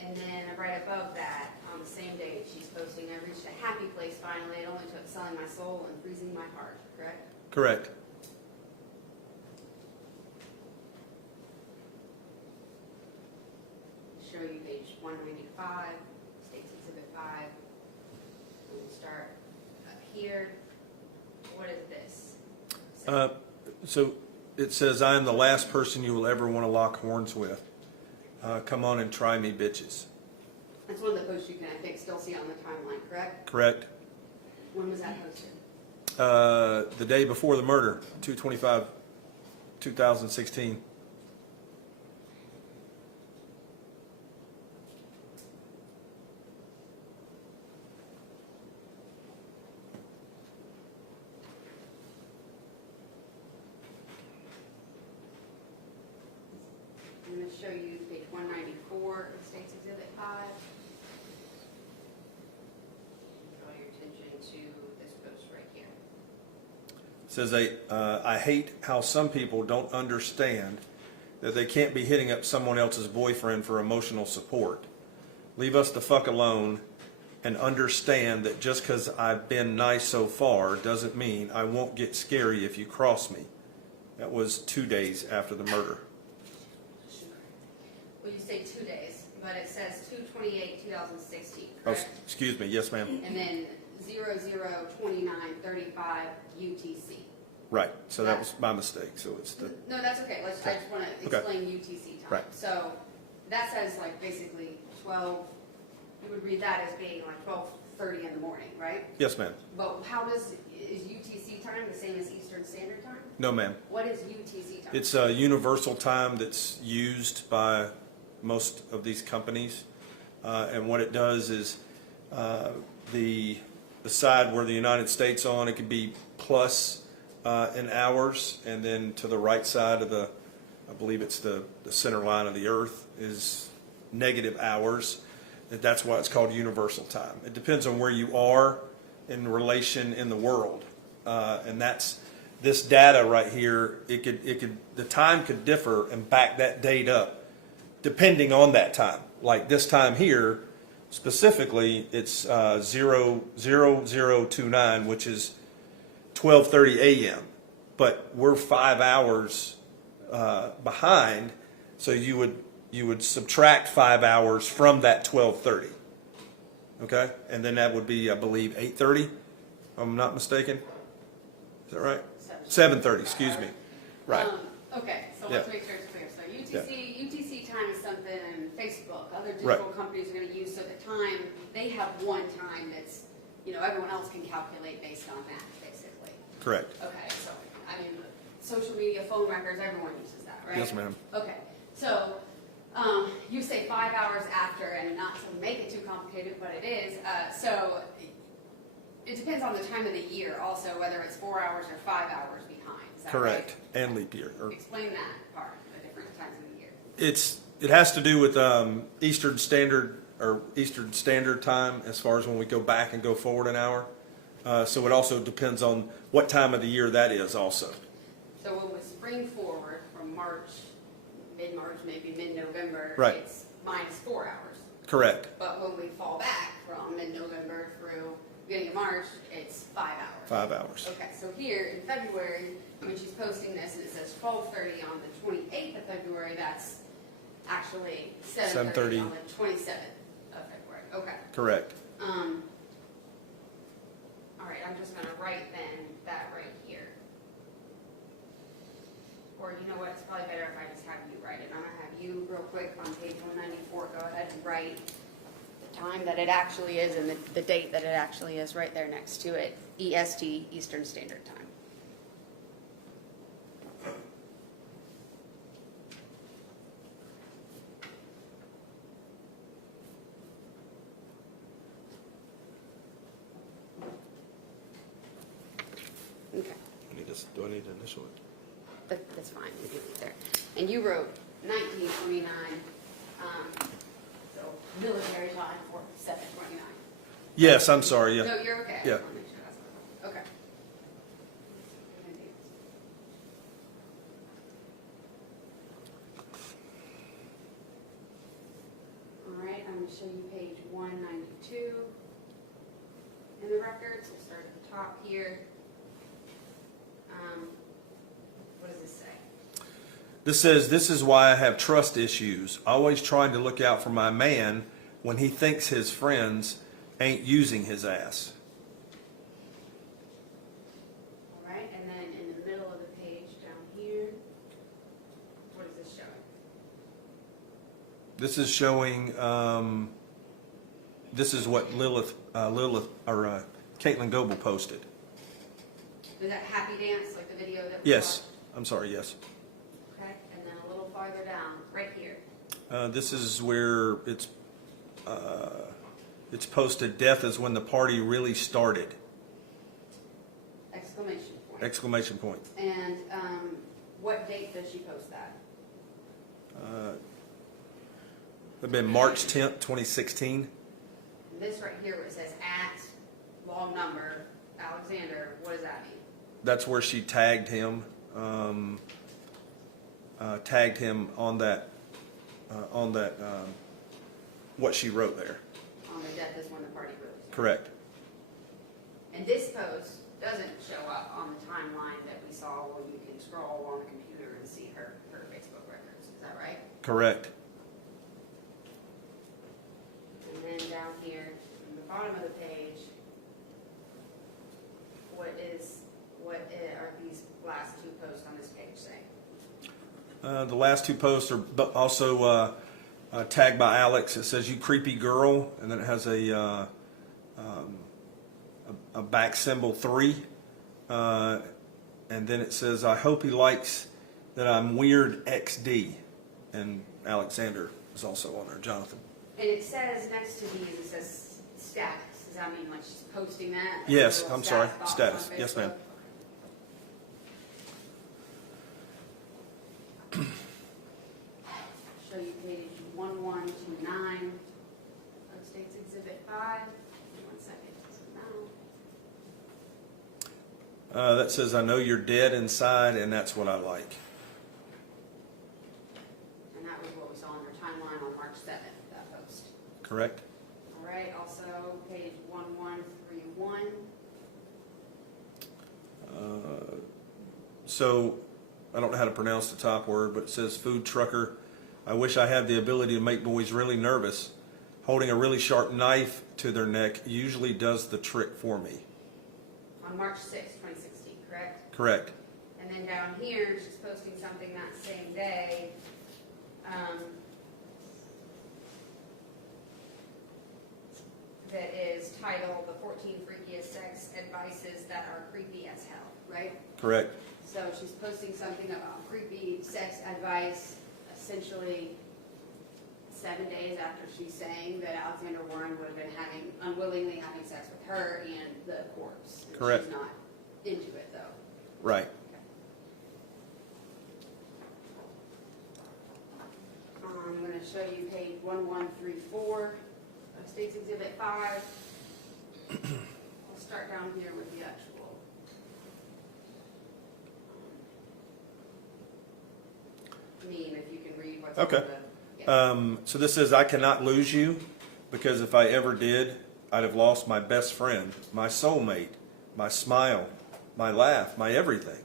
And then right above that, on the same day, she's posting, I reached a happy place finally. It only took selling my soul and freezing my heart, correct? Correct. Show you page 195, State's Exhibit 5. We'll start up here. What is this? So it says, I am the last person you will ever want to lock horns with. Come on and try me, bitches. That's one of the posts you can, I think, still see on the timeline, correct? Correct. When was that posted? The day before the murder, 2/25, 2016. I'm going to show you page 194 of State's Exhibit 5. Draw your attention to this post right here. It says, I hate how some people don't understand that they can't be hitting up someone else's boyfriend for emotional support. Leave us the fuck alone and understand that just because I've been nice so far doesn't mean I won't get scary if you cross me. That was 2 days after the murder. Well, you say 2 days, but it says 2/28/2016, Oh, correct? excuse me. Yes, ma'am. And then 002935 UTC. Right. So that was my mistake. So it's the No, that's okay. I just want to explain UTC time. Right. So that says like basically 12, you would read that as being like 12:30 in the morning, right? Yes, ma'am. But is UTC time the same as Eastern Standard Time? No, ma'am. What is UTC time? It's a universal time that's used by most of these companies. And what it does is the side where the United States on, it could be plus in hours, and then to the right side of I believe it's the center line of the earth is negative hours. That's why it's called universal time. It depends on where you are in relation in the world. And that's this data right here, the time could differ and back that date up depending on that time. Like this time here, specifically, it's 00029, which is 12:30 a.m. But we're 5 hours behind, so you would subtract 5 hours from that 12:30. Okay, and then that would be, I believe, 8:30. If I'm not mistaken. Is that right? 7:30. Excuse me. Right. Okay, so let's make sure it's clear. So UTC time is something Facebook, other digital companies are going to use. So the time, they have one time that's, everyone else can calculate based on that, basically. Correct. Okay, so, I mean, social media, phone records, everyone uses that, right? Yes, ma'am. Okay, so you say 5 hours after, and not to make it too complicated, but it is. So it depends on the time of the year also, whether it's 4 hours or 5 hours behind. Is that Correct. Right? And leap year. Explain that part, the different times of the year. It has to do with Eastern Standard Time as far as when we go back and go forward an hour. So it also depends on what time of the year that is also. So when we spring forward from mid-March, maybe mid-November, Right. it's minus 4 hours. Correct. But when we fall back from mid-November through beginning of March, it's 5 hours. 5 hours. Okay, so here in February, when she's posting this, and it says 12:30 on the 28th of February, that's actually 7:30 on the 27th of February. Okay. Correct. All right, I'm just gonna write then that right here. Or you know what, it's probably better if I just have you write it. I'm gonna have you real quick on page 194, go ahead and write the time that it actually is and the date that it actually is right there next to it, EST, Eastern Standard Time. Okay. Do I need to initial it? That's fine, we do it there. And you wrote 1929, so military time for 729. Yes, I'm sorry. Yeah. No, you're okay. I Yeah. just wanna make sure that's okay. All right, I'm gonna show you page 192 in the records. We'll start at the top here. What does this say? This says, this is why I have trust issues. Always trying to look out for my man when he thinks his friends ain't using his ass. All right, and then in the middle of the page down here, what is this showing? This is showing, this is what Katelyn Goble posted. Is that Happy Dance, like the video that we Yes. watched? I'm sorry, yes. Okay, and then a little farther down, right here. This is where it's posted, death is when the party really started. Exclamation point. Exclamation point. And what date does she post that? It'd been March 10th, 2016. And this right here where it says at long number Alexander, what does that mean? That's where she tagged him on that, what she wrote there. On the death is when the party really started. Correct. And this post doesn't show up on the timeline that we saw where you can scroll on the computer and see her Facebook records. Is that right? Correct. And then down here, in the bottom of the page, what are these last two posts on this page saying? The last two posts are also tagged by Alex. It says, "You creepy girl," and then it has a back symbol 3. And then it says, "I hope he likes that I'm weird XD." And Alexander is also on there, Jonathan. And it says next to these, it says status. Does that mean like she's posting that? Yes, Like a little I'm sorry, box status. on Yes, ma'am. Facebook? Show you page 1129 of State's Exhibit 5. 1 second. Now. That says, "I know you're dead inside, and that's what I like." And that was what we saw on your timeline on March 7th, that post. Correct? All right, also page 1131. So, I don't know how to pronounce the top word, but it says, "Food trucker, I wish I had the ability to make boys really nervous. Holding a really sharp knife to their neck usually does the trick for me." On March 6th, 2016, correct? Correct. And then down here, she's posting something that same day. That is titled "The 14 Freakiest Sex Advices That Are Creepy as Hell," right? Correct. So she's posting something about creepy sex advice, essentially 7 days after she's saying that Alexander Warren would have been unwillingly having sex with her and the corpse. And Correct. she's not into it, though. Right. I'm going to show you page 1134 of State's Exhibit 5. I'll start down here with the actual. Meme, if you can read what's Okay. on the. So this says, "I cannot lose you, because if I ever did, I'd have lost my best friend, my soulmate, my smile, my laugh, my everything."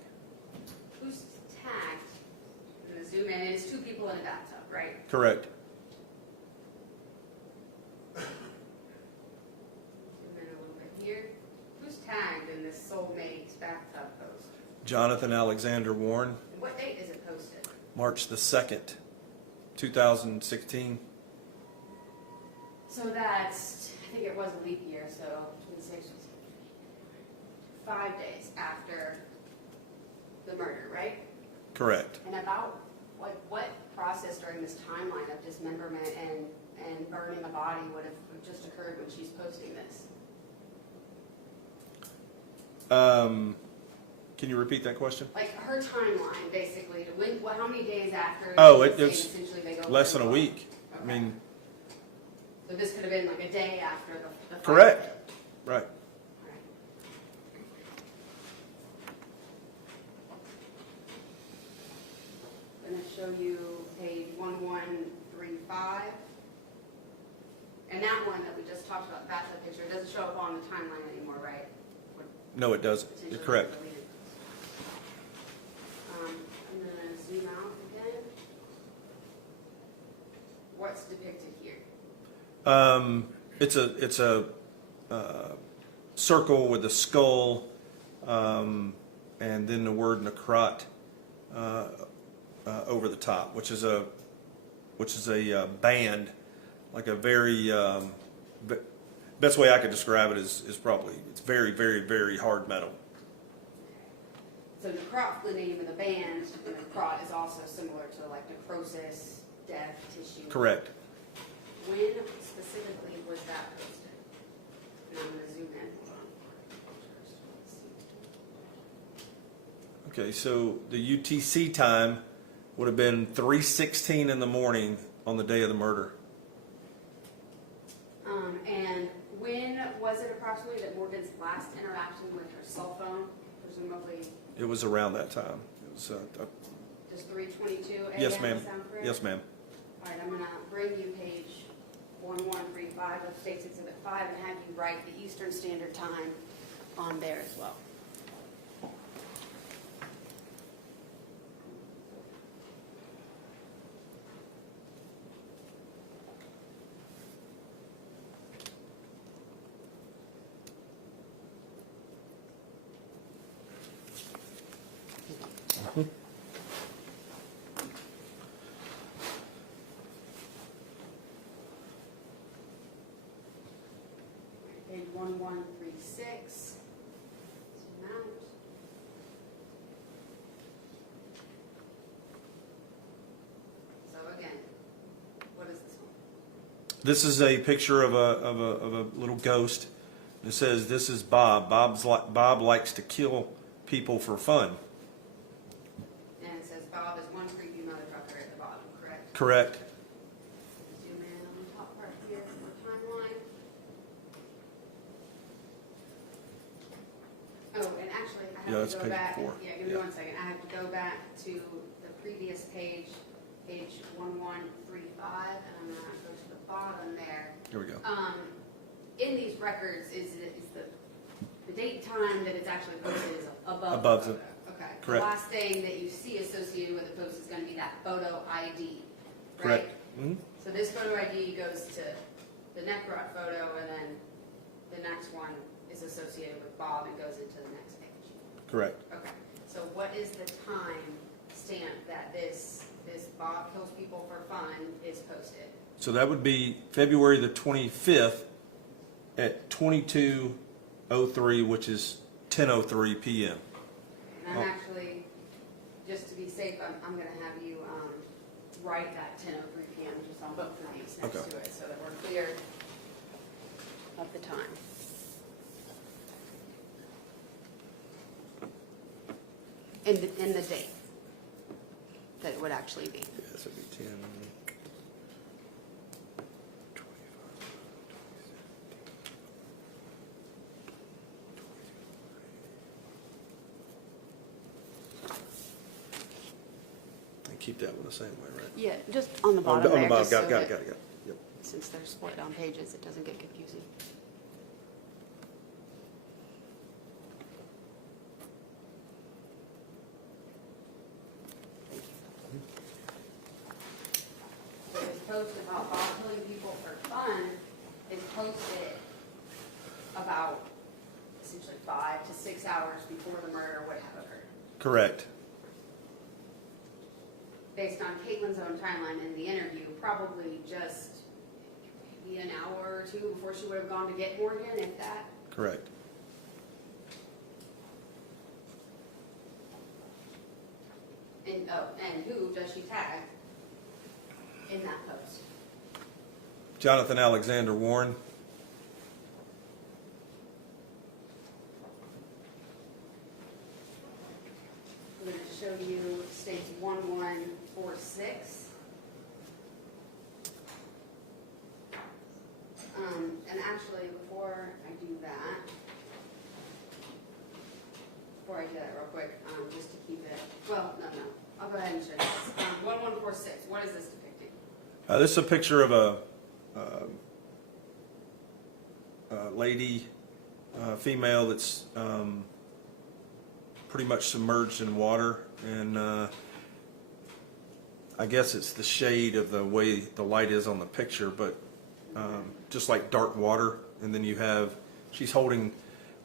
Who's tagged? I'm going to zoom in. It's 2 people in a bathtub, right? Correct. Zoom in a little bit here. Who's tagged in this soulmate's bathtub post? Jonathan Alexander Warren, And what date is it posted? March the 2nd, 2016. So that's, I think it was a leap year, so 26 was 5 days after the murder, right? Correct. And about what process during this timeline of dismemberment and burning a body would have just occurred when she's posting this? Can you repeat that question? Like her timeline, basically. How many days after? Oh, they it say was essentially they go less for than a the week. Okay. I mean, So this could have been like a day after the correct. Right. I'm going to show you page 1135. And that one that we just talked about, that's a picture. It doesn't show up on the timeline anymore, right? No, it doesn't. You're correct. I'm going to zoom out again. What's depicted here? It's a circle with a skull, and then the word necrot over the top, which is a band, like a very best way I could describe it is probably it's very, very, very hard metal. So necrot, the name of the band, and necrot is also similar to like necrosis, death, tissue. Correct. When specifically was that posted? And I'm going to zoom in. Hold on. Okay, so the UTC time would have been 3:16 in the morning on the day of the murder. And when was it approximately that Morgan's last interaction with her cell phone? Presumably. It was around that time. It was, Just 3:22 a.m. yes, ma'am. Sound correct? Yes, ma'am. All right, I'm going to bring you page 1135 of State's Exhibit 5 and have you write the Eastern Standard Time on there as well. 1136. Zoom out. So again, what is this one? This is a picture of a little ghost. It says, "This is Bob. Bob likes to kill people for fun." And it says Bob is one creepy mother trucker at the bottom, correct? Correct. Zoom in on the top part here for timeline. Oh, and actually, I Yeah, have that's to go page back. 4. Yeah, give me 1 second. I have to go back to the previous page, page 1135, and I'm gonna go to the bottom there. Here we go. In these records is the date and time that it's actually posted is above Above the the- photo. Okay. The correct. last thing that you see associated with the post is going to be that photo ID, right? Correct. Mm-hmm. So this photo ID goes to the Necrot photo, and then the next one is associated with Bob and goes into the next page. Correct. Okay. So what is the time stamp that this Bob kills people for fun is posted? So that would be February the 25th at 22:03, which is 10:03 p.m. And I'm actually, just to be safe, I'm going to have you write that 10:03 p.m. just on both of these next Okay. to it, so that we're clear of the time. And the date that it would actually be. Yeah, this would be 10. Keep that one the same way, right? Yeah, just on the bottom On there. the bottom, just got so it. that Yep. Since they're split on pages, it doesn't get confusing. So this post about Bob killing people for fun is posted about essentially 5 to 6 hours before the murder would have occurred. Correct. Based on Katelyn's own timeline in the interview, probably just maybe an hour or two before she would have gone to get Morgan, if that. Correct. And who does she tag in that post? Jonathan Alexander Warren. I'm going to show you states 1146. And actually, before I do that real quick, just to keep it, well, no, I'll go ahead and show you this. 1146, what is this depicting? This is a picture of a lady, female that's pretty much submerged in water, and I guess it's the shade of the way the light is on the picture, but just like dark water, and then you have, she's holding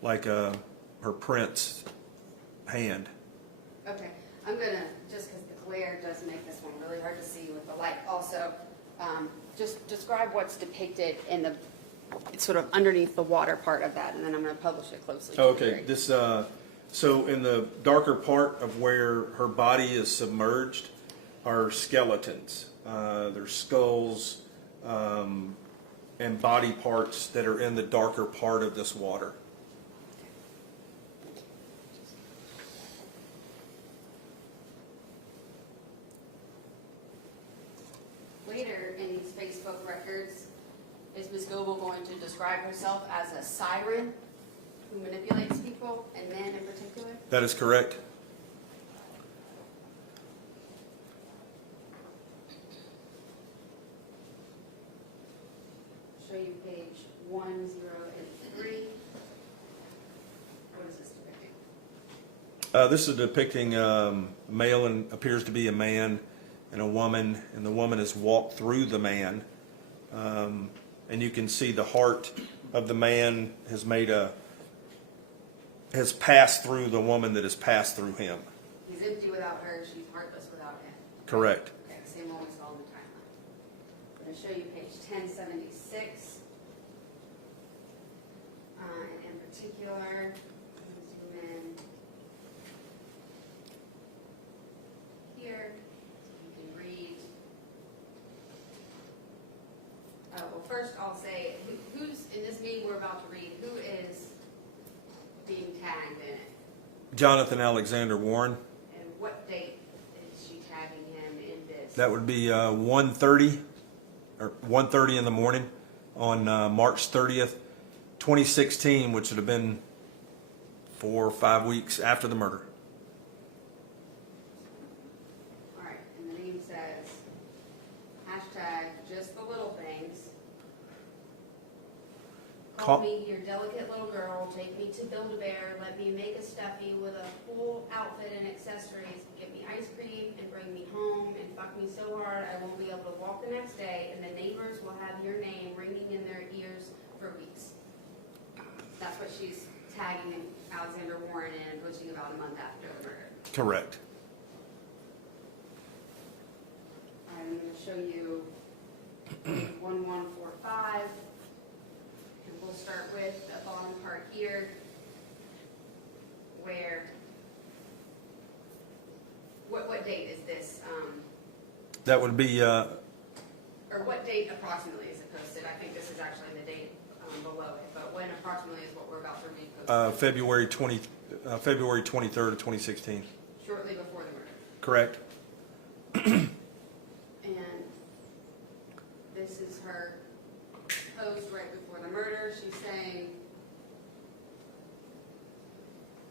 like her prince's hand. Okay, I'm gonna, just because the glare does make this one really hard to see with the light also, just describe what's depicted in the, sort of underneath the water part of that, and then I'm gonna publish it closely. to the Okay, hearing. this, so in the darker part of where her body is submerged are skeletons. There's skulls and body parts that are in the darker part of this water. Later in these Facebook records, is Ms. Goble going to describe herself as a siren who manipulates people, and men in particular? That is correct. Show you page 1083. What is this depicting? This is depicting male and appears to be a man and a woman, and the woman has walked through the man, and you can see the heart of the man has passed through the woman that has passed through him. He's empty without her, she's heartless without him. Correct. Okay, same one we saw in the timeline. I'm going to show you page 1076. first I'll say, who's, in this meeting we're about to read, who is being tagged in it? Jonathan Alexander Warren. And what date is she tagging him in this? That would be 1:30 or 1:30 in the morning on March 30th, 2016, which would have been 4 or 5 weeks after the murder. All right, and the name says, hashtag just the little things. Call me your delicate little girl, take me to Build-A-Bear, let me make a stuffy with a full outfit and accessories, give me ice cream and bring me home and fuck me so hard I won't be able to walk the next day and the neighbors will have your name ringing in their ears for weeks. That's what she's tagging Alexander Warren in, posting about a month after the murder. Correct. I'm going to show you 1145. And we'll start with the bottom part here, where, what date is this? That would be Or what date approximately is it posted? I think this is actually the date below it, but when approximately is what we're about to read posted? February 23rd of 2016. Shortly before the murder. Correct. And this is her post right before the murder. She's saying,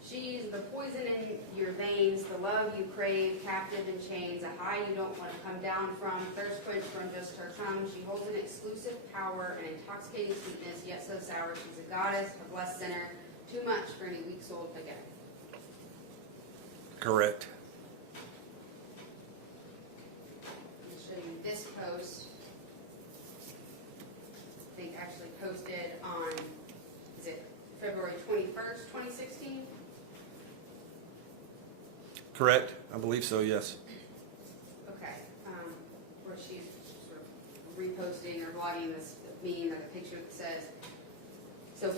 she's the poison in your veins, the love you crave, captive in chains, a high you don't want to come down from, thirst quench from just her tongue. She holds an exclusive power, an intoxicating sweetness, yet so sour. She's a goddess, a blessed sinner, too much for any weak soul to get. Correct. I'll show you this post. I think actually posted on, is it February 21st, 2016? Correct. I believe so, yes. Okay, where she's sort of reposting or blogging this meme, like a picture that says, so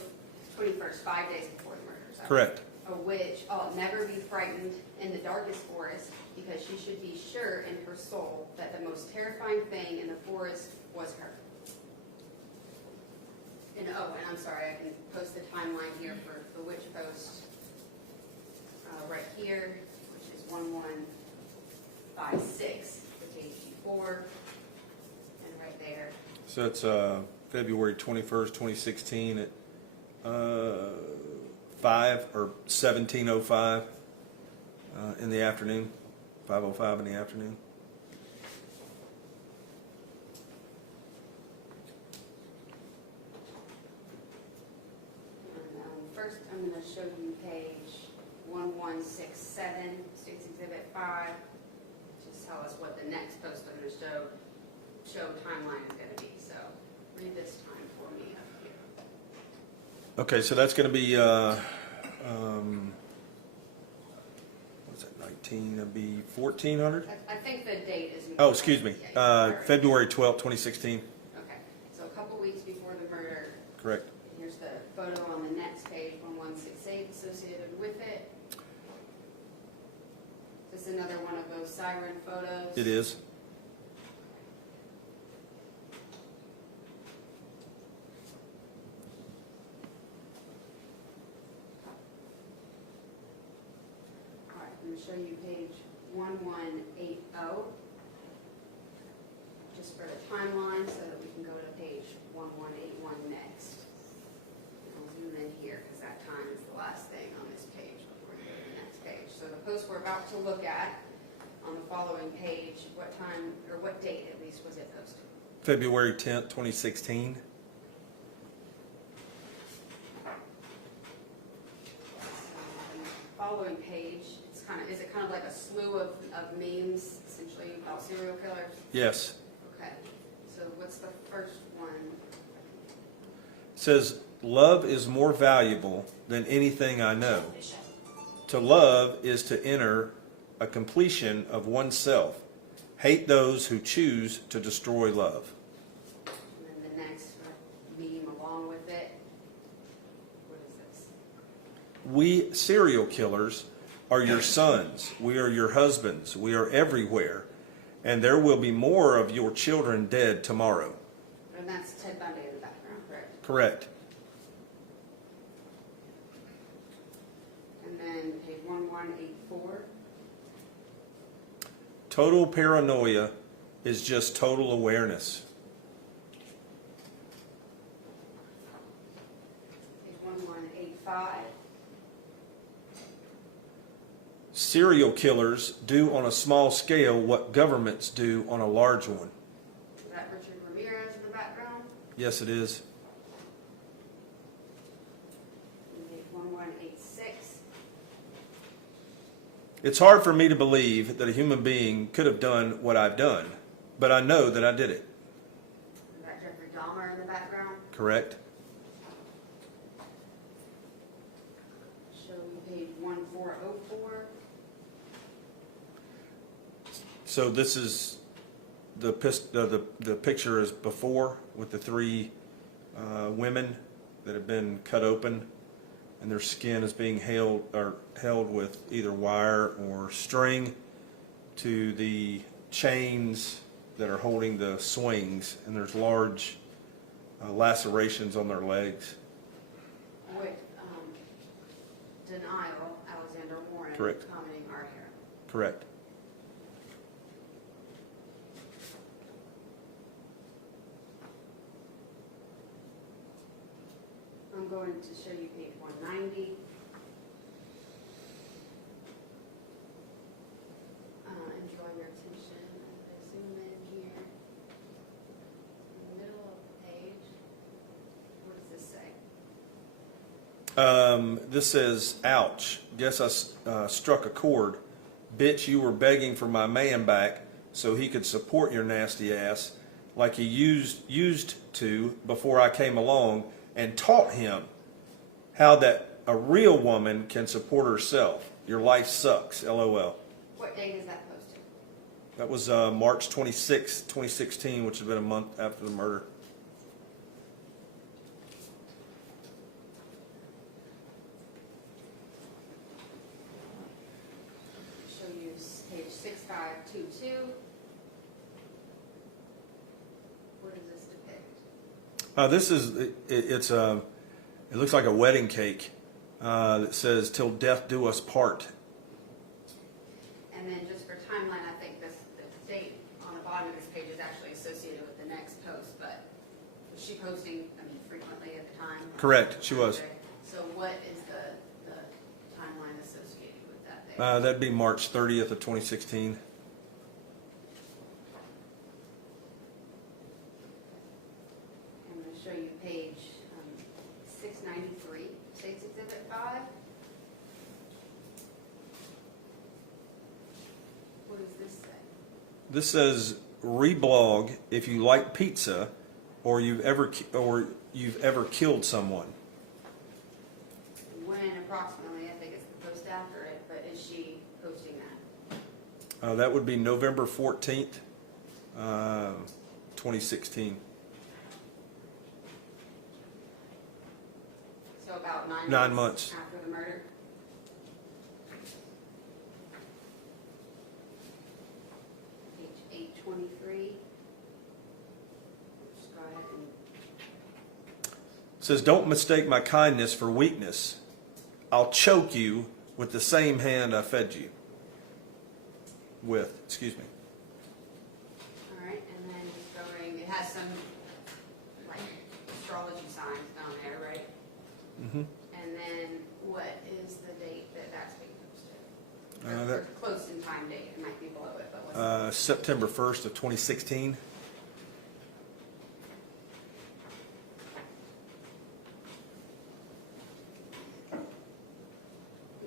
21st, 5 days before the murder. So Correct. a witch, I'll never be frightened in the darkest forest, because she should be sure in her soul that the most terrifying thing in the forest was her. And oh, and I'm sorry, I can post the timeline here for the witch post right here, which is 1156, the page before, and right there. So it's February 21st, 2016 at 5 or 17:05 in the afternoon, 5:05 in the afternoon. First, I'm going to show you page 1167, State's Exhibit 5. Just tell us what the next post I'm going to show timeline is going to be. So read this time for me up here. Okay, so that's going to be, what's that, 19, that'd be 1400? I think the date is... Oh, excuse me, February 12th, 2016. Okay, so a couple weeks before the murder. Correct. Here's the photo on the next page, 1168, associated with it. This is another one of those siren photos. It is. All right, I'm going to show you page 1180, just for the timeline, so that we can go to page 1181 next. I'll zoom in here because that time is the last thing on this page before we go to the next page. So the post we're about to look at on the following page, what time, or what date at least was it posted? February 10th, 2016. Following page, it's kind of, is it kind of like a slew of memes, essentially, about serial killers? Yes. Okay, so what's the first one? It says, love is more valuable than anything I know. To love is to enter a completion of oneself. Hate those who choose to destroy love. And then the next meme along with it. What is this? We serial killers are your sons. We are your husbands. We are everywhere. And there will be more of your children dead tomorrow. And that's Ted Bundy. background, correct? Correct. And then page 1184. Total paranoia is just total awareness. Page 1185. Serial killers do on a small scale what governments do on a large one. Is that Richard Ramirez in the background? Yes, it is. And page 1186. It's hard for me to believe that a human being could have done what I've done, but I know that I did it. Is that Jeffrey Dahmer in the background? Correct? Show me page 1404. So this is the picture is before with the three women that have been cut open, and their skin is being held with either wire or string to the chains that are holding the swings, and there's large lacerations on their legs. With denial, Alexander Warren Correct. commenting our hair. Correct. I'm going to show you page 190. And draw your attention as I zoom in here. In the middle of the page. What does this say? This says, ouch, guess I struck a chord. Bitch, you were begging for my man back so he could support your nasty ass like he used to before I came along and taught him how that a real woman can support herself. Your life sucks, LOL. What date is that posted? That was March 26, 2016, which has been a month after the murder. Show you page 6522. What does this depict? This is it looks like a wedding cake that says "Till death do us part." And then just for timeline, I think the date on the bottom of this page is actually associated with the next post, but was she posting, frequently at the time? Correct, she was. So what is the timeline associated with that date? That'd be March 30th of 2016. I'm going to show you page 693, State's Exhibit 5. What does this say? This says reblog if you like pizza or you've ever killed someone. When approximately, I think it's the post after it, but is she posting that? That would be November 14th, 2016. So about 9 9 months. after the murder? Page 823. Just go ahead and It says, don't mistake my kindness for weakness. I'll choke you with the same hand I fed you with. Excuse me. all right, and then just going, it has some like astrology signs down there, right? Mm-hmm. And then what is the date that that's being posted? Or close in time date, it might be below it, but what's September 1st of 2016.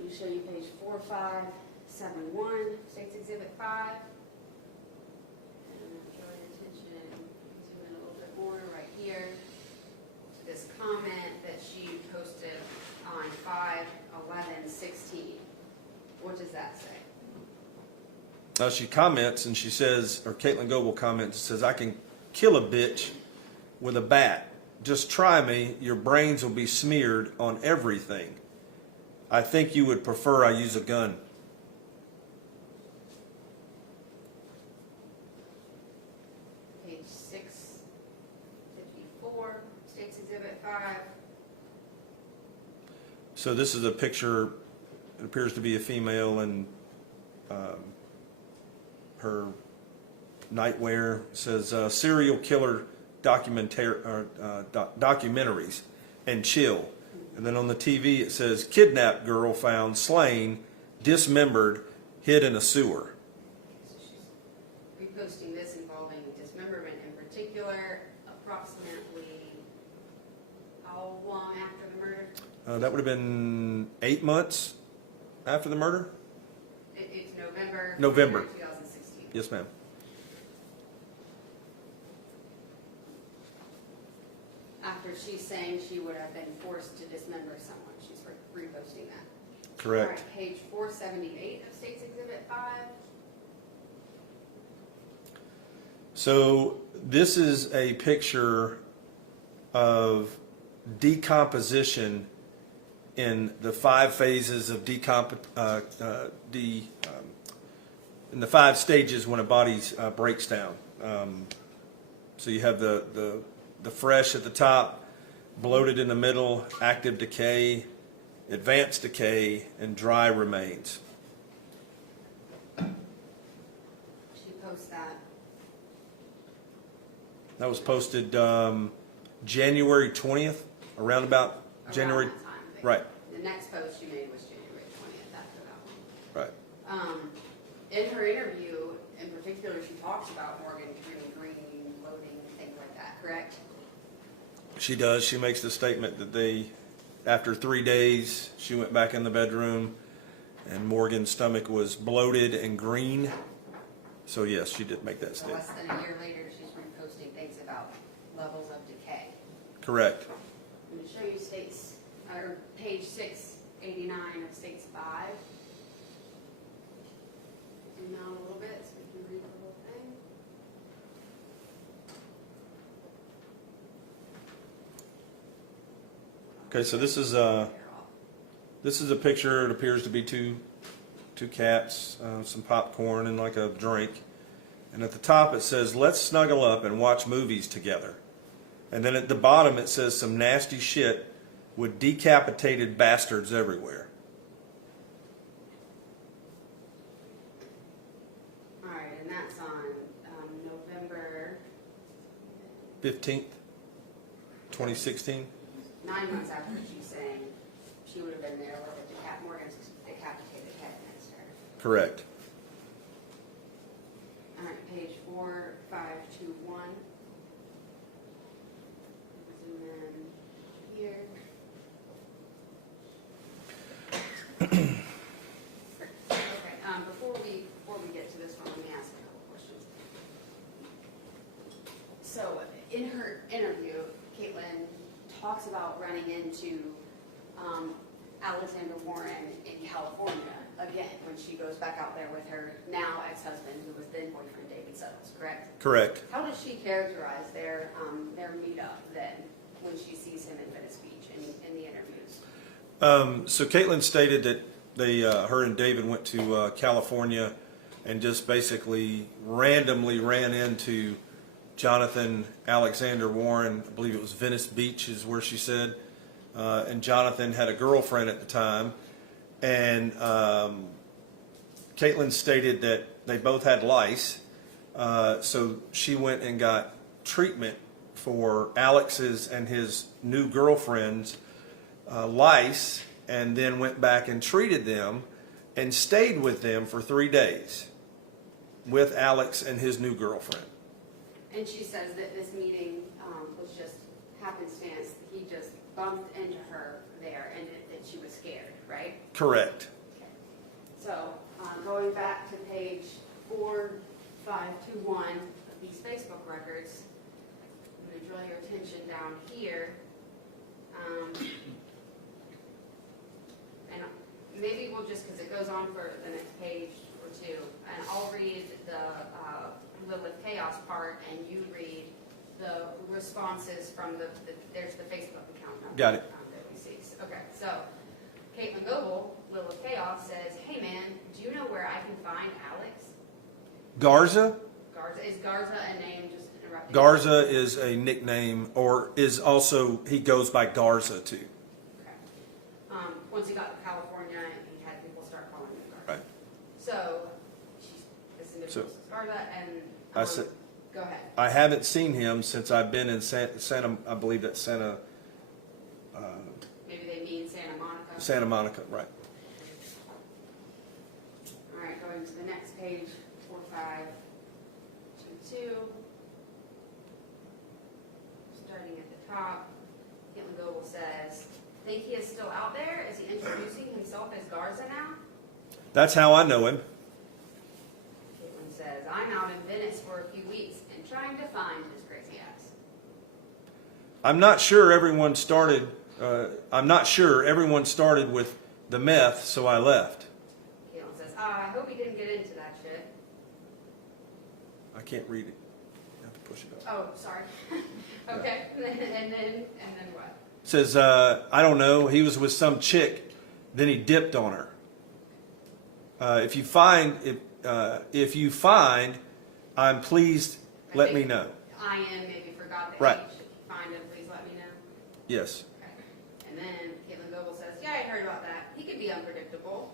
We show you page 4571, State's Exhibit 5. And draw your attention, zoom in a little bit more right here to this comment that she posted on 5/11/16. What does that say? She comments and she says, or Katelyn Goble comments, says, I can kill a bitch with a bat. Just try me, your brains will be smeared on everything. I think you would prefer I use a gun. Page 654, State's Exhibit 5. So this is a picture, it appears to be a female in her nightwear. It says serial killer documentaries and chill. And then on the TV it says kidnapped girl found slain, dismembered, hid in a sewer. So she's reposting this involving dismemberment in particular, approximately how long after the murder? That would have been 8 months after the murder? It's November. November. 2016. Yes, ma'am. After she's saying she would have been forced to dismember someone. She's reposting that. Correct. All right, page 478 of State's Exhibit 5. So this is a picture of decomposition in the 5 phases of in the 5 stages when a body breaks down. So you have the fresh at the top, bloated in the middle, active decay, advanced decay, and dry remains. She posts that. That was posted January 20th, around about January. That time. Right. The next post she made was January 20th after that one. Right. In her interview, in particular, she talks about Morgan green, bloating, things like that, correct? She does. She makes the statement that after 3 days, she went back in the bedroom and Morgan's stomach was bloated and green. So yes, she did make that So statement. less than a year later, she's reposting things about levels of decay. Correct. I'm going to show you page 689 of States 5. Zoom out a little bit so we can read the whole thing. Okay, so this is a picture. It appears to be two cats, some popcorn, and like a drink. And at the top it says, "Let's snuggle up and watch movies together." And then at the bottom it says, "Some nasty shit with decapitated bastards everywhere." All right, and that's on November 15th, 2016. 9 months after she's saying she would have been there with Morgan's decapitated head next to her. Correct. All right, page 4521. Zoom in here. Okay, before we get to this one, let me ask a couple questions. So, in her interview, Katelyn talks about running into Alexander Warren in California again when she goes back out there with her now ex-husband, who was then boyfriend David Settles, correct? Correct. How does she characterize their meetup then when she sees him in Venice Beach in the interviews? So Katelyn stated that her and David went to California and just basically randomly ran into Jonathan Alexander Warren. I believe it was Venice Beach is where she said. And Jonathan had a girlfriend at the time. And Katelyn stated that they both had lice. So she went and got treatment for Alex's and his new girlfriend's lice, and then went back and treated them and stayed with them for 3 days with Alex and his new girlfriend. And she says that this meeting was just happenstance. He just bumped into her there and that she was scared, right? Correct. Okay. So going back to page 4521 of these Facebook records, I'm going to draw your attention down here. And maybe we'll just, because it goes on for the next page or two, and I'll read the Lilith Chaos part, and you read the responses from there's the Facebook account number. Got it. That we see. Okay, so Katelyn Goble, Lilith Chaos, says, "Hey man, do you know where I can find Alex?" Garza? Garza. Is Garza a name just interrupting Garza is a nickname, or is also, he goes by Garza too. Once he got to California, he had people start calling him Garza. Right. So, this individual is Garza, and I said, go ahead. I haven't seen him since I've been in Santa, I believe that's Santa, Maybe they mean Santa Monica. Santa Monica, right. All right, going to the next page, 4522. Starting at the top, Katelyn Goble says, think he is still out there? Is he introducing himself as Garza now? That's how I know him. Katelyn says, I'm out in Venice for a few weeks and trying to find his crazy ass. I'm not sure everyone started with the meth, so I left. Katelyn says, I hope he didn't get into that shit. I can't read it. You have to push it up. Oh, sorry. Okay, and then what? Says, I don't know, he was with some chick, then he dipped on her. If you find, I'm pleased, let me know. I am maybe forgot the Right. age. If you find him, please let me know. Yes. Okay. And then Katelyn Goble says, yeah, I heard about that. He could be unpredictable.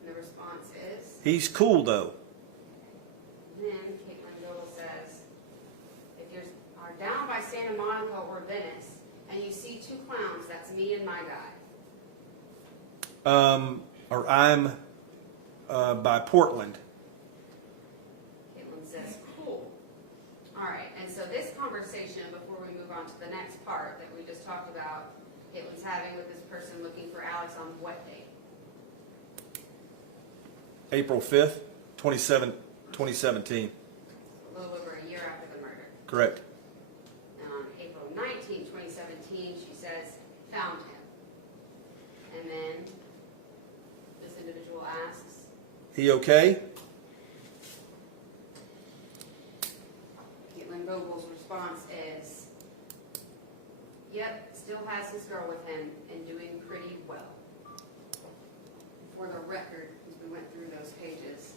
And the response is, He's cool though. and then Katelyn Goble says, if you are down by Santa Monica or Venice, and you see two clowns, that's me and my guy. Or I'm by Portland. Katelyn says, cool. All right, and so this conversation, before we move on to the next part that we just talked about, Katelyn's having with this person looking for Alex on what date? April 5th, 2017. A little over a year after the murder. Correct. And on April 19, 2017, she says, found him. And then this individual asks, He okay? Katelyn Goble's response is, yep, still has his girl with him and doing pretty well. For the record, as we went through those pages,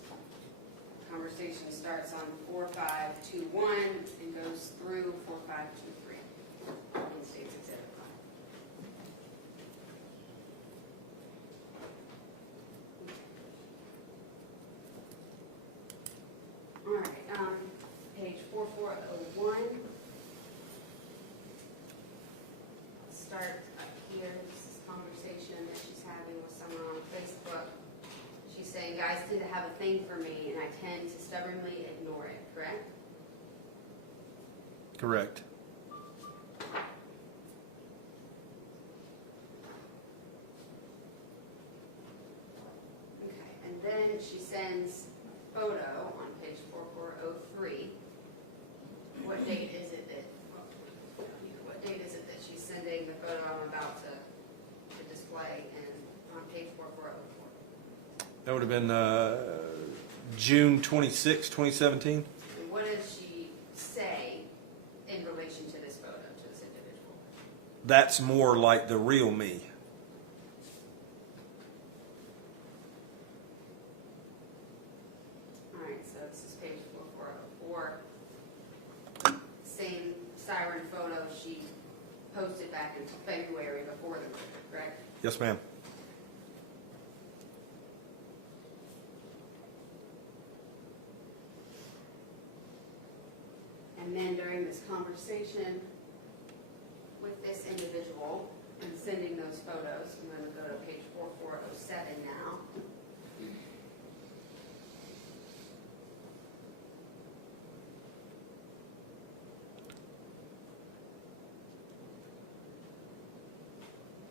the conversation starts on 4521 and goes through 4523 in State's Exhibit 5. All right, page 4401. Let's start up here. This is a conversation that she's having with someone on Facebook. She's saying, guys tend to have a thing for me, and I tend to stubbornly ignore it, correct? Correct. Okay, and then she sends a photo on page 4403. What date is it that she's sending the photo I'm about to display on page 4404? That would have been June 26, 2017. And what does she say in relation to this photo, to this individual? That's more like the real me. All right, so this is page 4404. Same siren photo she posted back in February before the murder, correct? Yes, ma'am. And then during this conversation with this individual and sending those photos, I'm going to go to page 4407 now.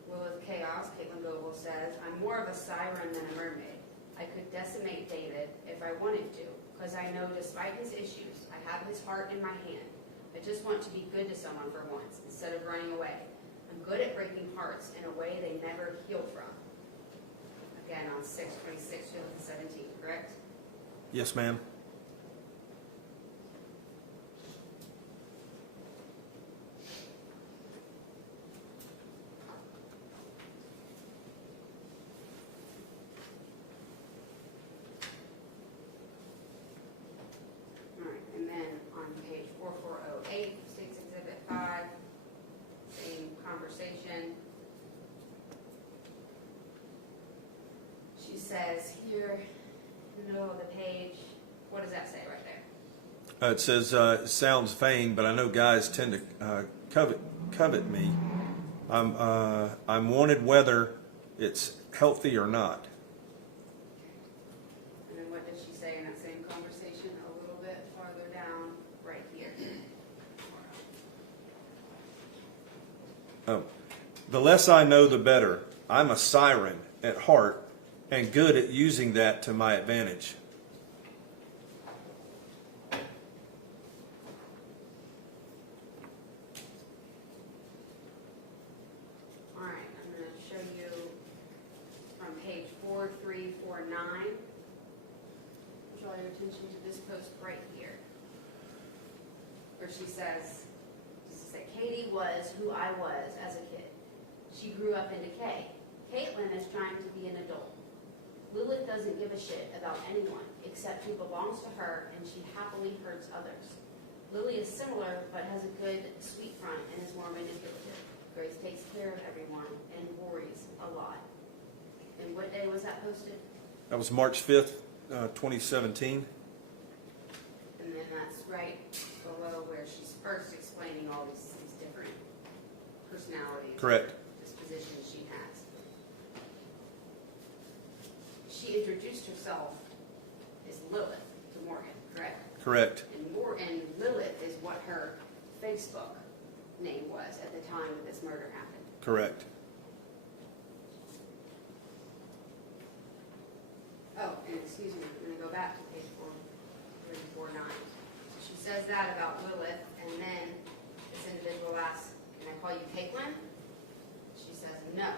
Will of Chaos, Katelyn Goble says, I'm more of a siren than a mermaid. I could decimate David if I wanted to, because I know despite his issues, I have his heart in my hand. I just want to be good to someone for once, instead of running away. I'm good at breaking hearts in a way they never healed from. Again, on 6/26/2017, correct? Yes, ma'am. All right, and then on page 4408, says here in the middle of the page, what does that say right there? It says, it sounds vain, but I know guys tend to covet me. I'm wanted whether it's healthy or not. And then what did she say in that same conversation a little bit farther down, right here? Oh, the less I know, the better. I'm a siren at heart and good at using that to my advantage. All right, I'm going to show you from page 4349. Draw your attention to this post right here, where she says, Katie was who I was as a kid. She grew up in decay. Katelyn is trying to be an adult. Lilith doesn't give a shit about anyone except who belongs to her, and she happily hurts others. Lily is similar, but has a good, sweet front and is more manipulative. Grace takes care of everyone and worries a lot. And what day was that posted? That was March 5th, 2017. And then that's right below where she's first explaining all these different personalities. Correct. Dispositions she has. She introduced herself as Lilith to Morgan, correct? Correct. And Lilith is what her Facebook name was at the time that this murder happened. Correct. Oh, and excuse me, I'm going to go back to page 4349. So she says that about Lilith, and then this individual asks, can I call you Katelyn? She says no.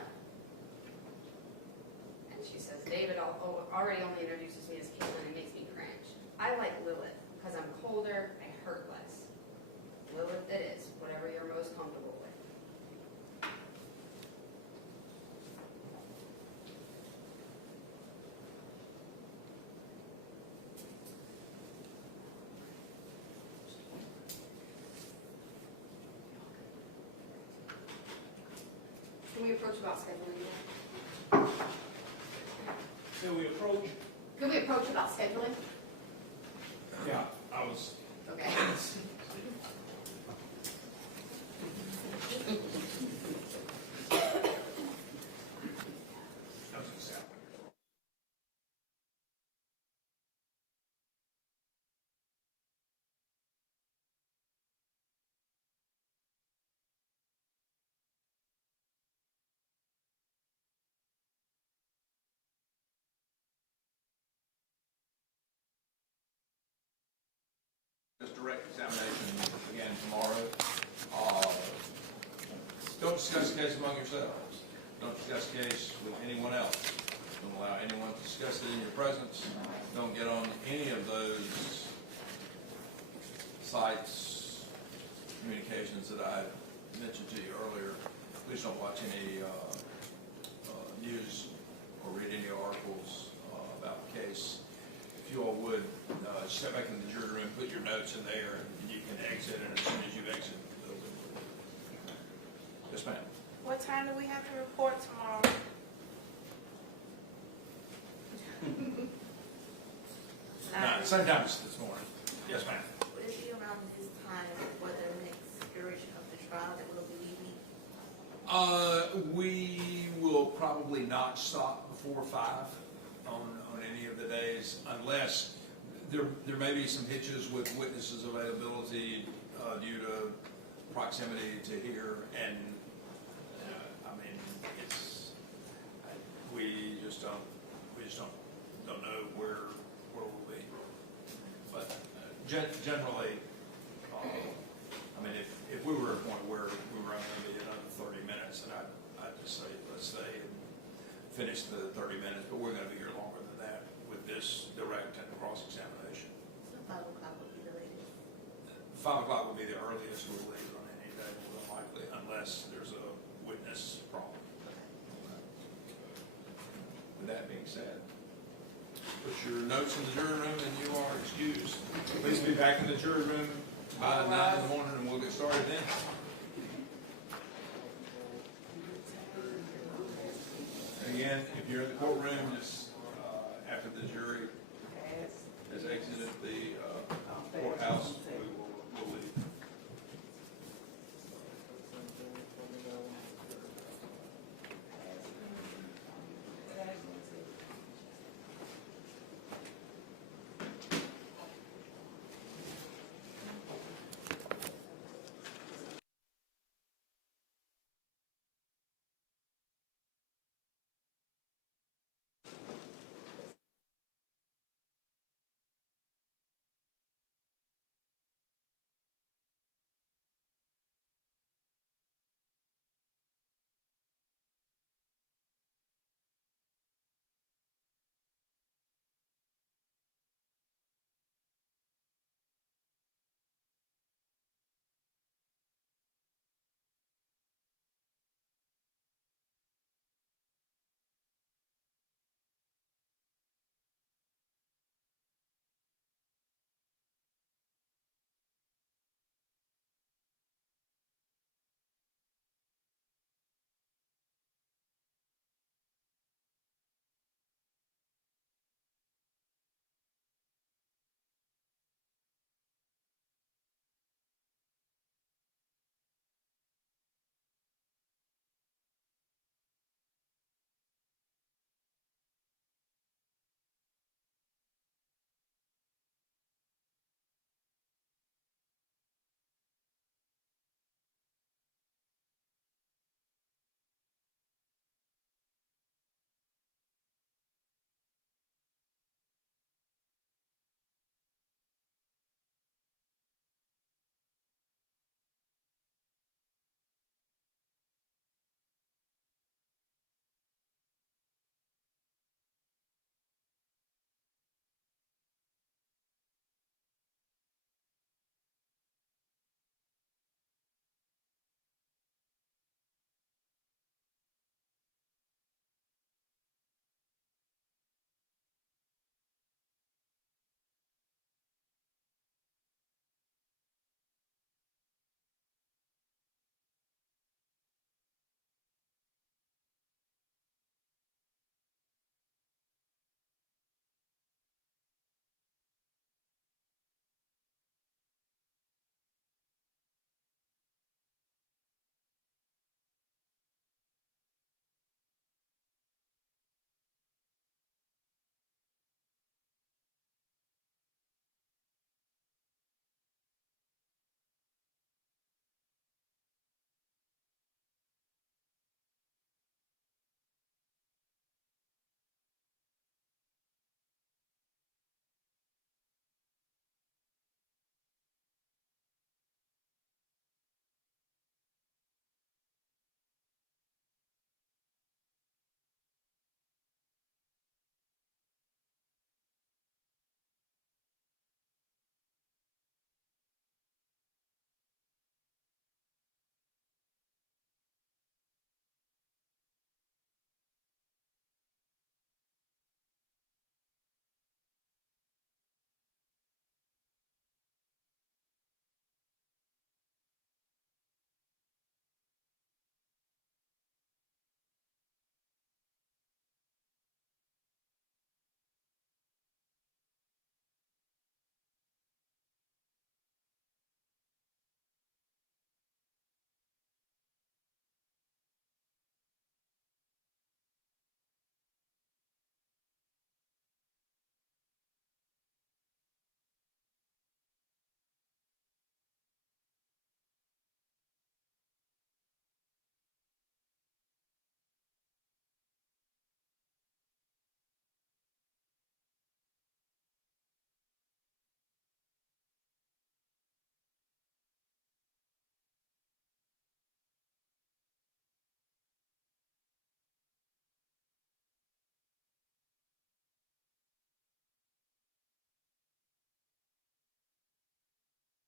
And she says, David already only introduces me as Katelyn and makes me cringe. I like Lilith because I'm colder, I hurt less. Lilith it is, whatever you're most comfortable with. Can we approach about scheduling yet? Can we approach? Can we approach about scheduling? Yeah, I was. Okay. This direct examination again tomorrow. Don't discuss the case among yourselves. Don't discuss the case with anyone else. Don't allow anyone to discuss it in your presence. Don't get on any of those sites, communications that I mentioned to you earlier. Please don't watch any news or read any articles about the case. If you all would, step back in the jury room, put your notes in there, and you can exit, and as soon as you exit the building. Yes, ma'am. What time do we have to report tomorrow? Same time as this morning. Yes, ma'am. Will it be around this time for the next iteration of the trial that we'll be leaving? We will probably not stop before 5 on any of the days, unless there may be some hitches with witnesses' availability due to proximity to here, and I mean, we just don't know where we'll be. But generally, I mean, if we were at a point where we were only going to be another 30 minutes, then I'd just say let's stay and finish the 30 minutes. But we're going to be here longer than that with this direct and cross-examination. So 5 o'clock will be the latest. 5 o'clock will be the earliest we'll leave on any day, more than likely, unless there's a witness problem. With that being said, put your notes in the jury room and you are excused. Please be back in the jury room by 9 in the morning and we'll get started then. Again, if you're in the courtroom, just after the jury has exited the courthouse, we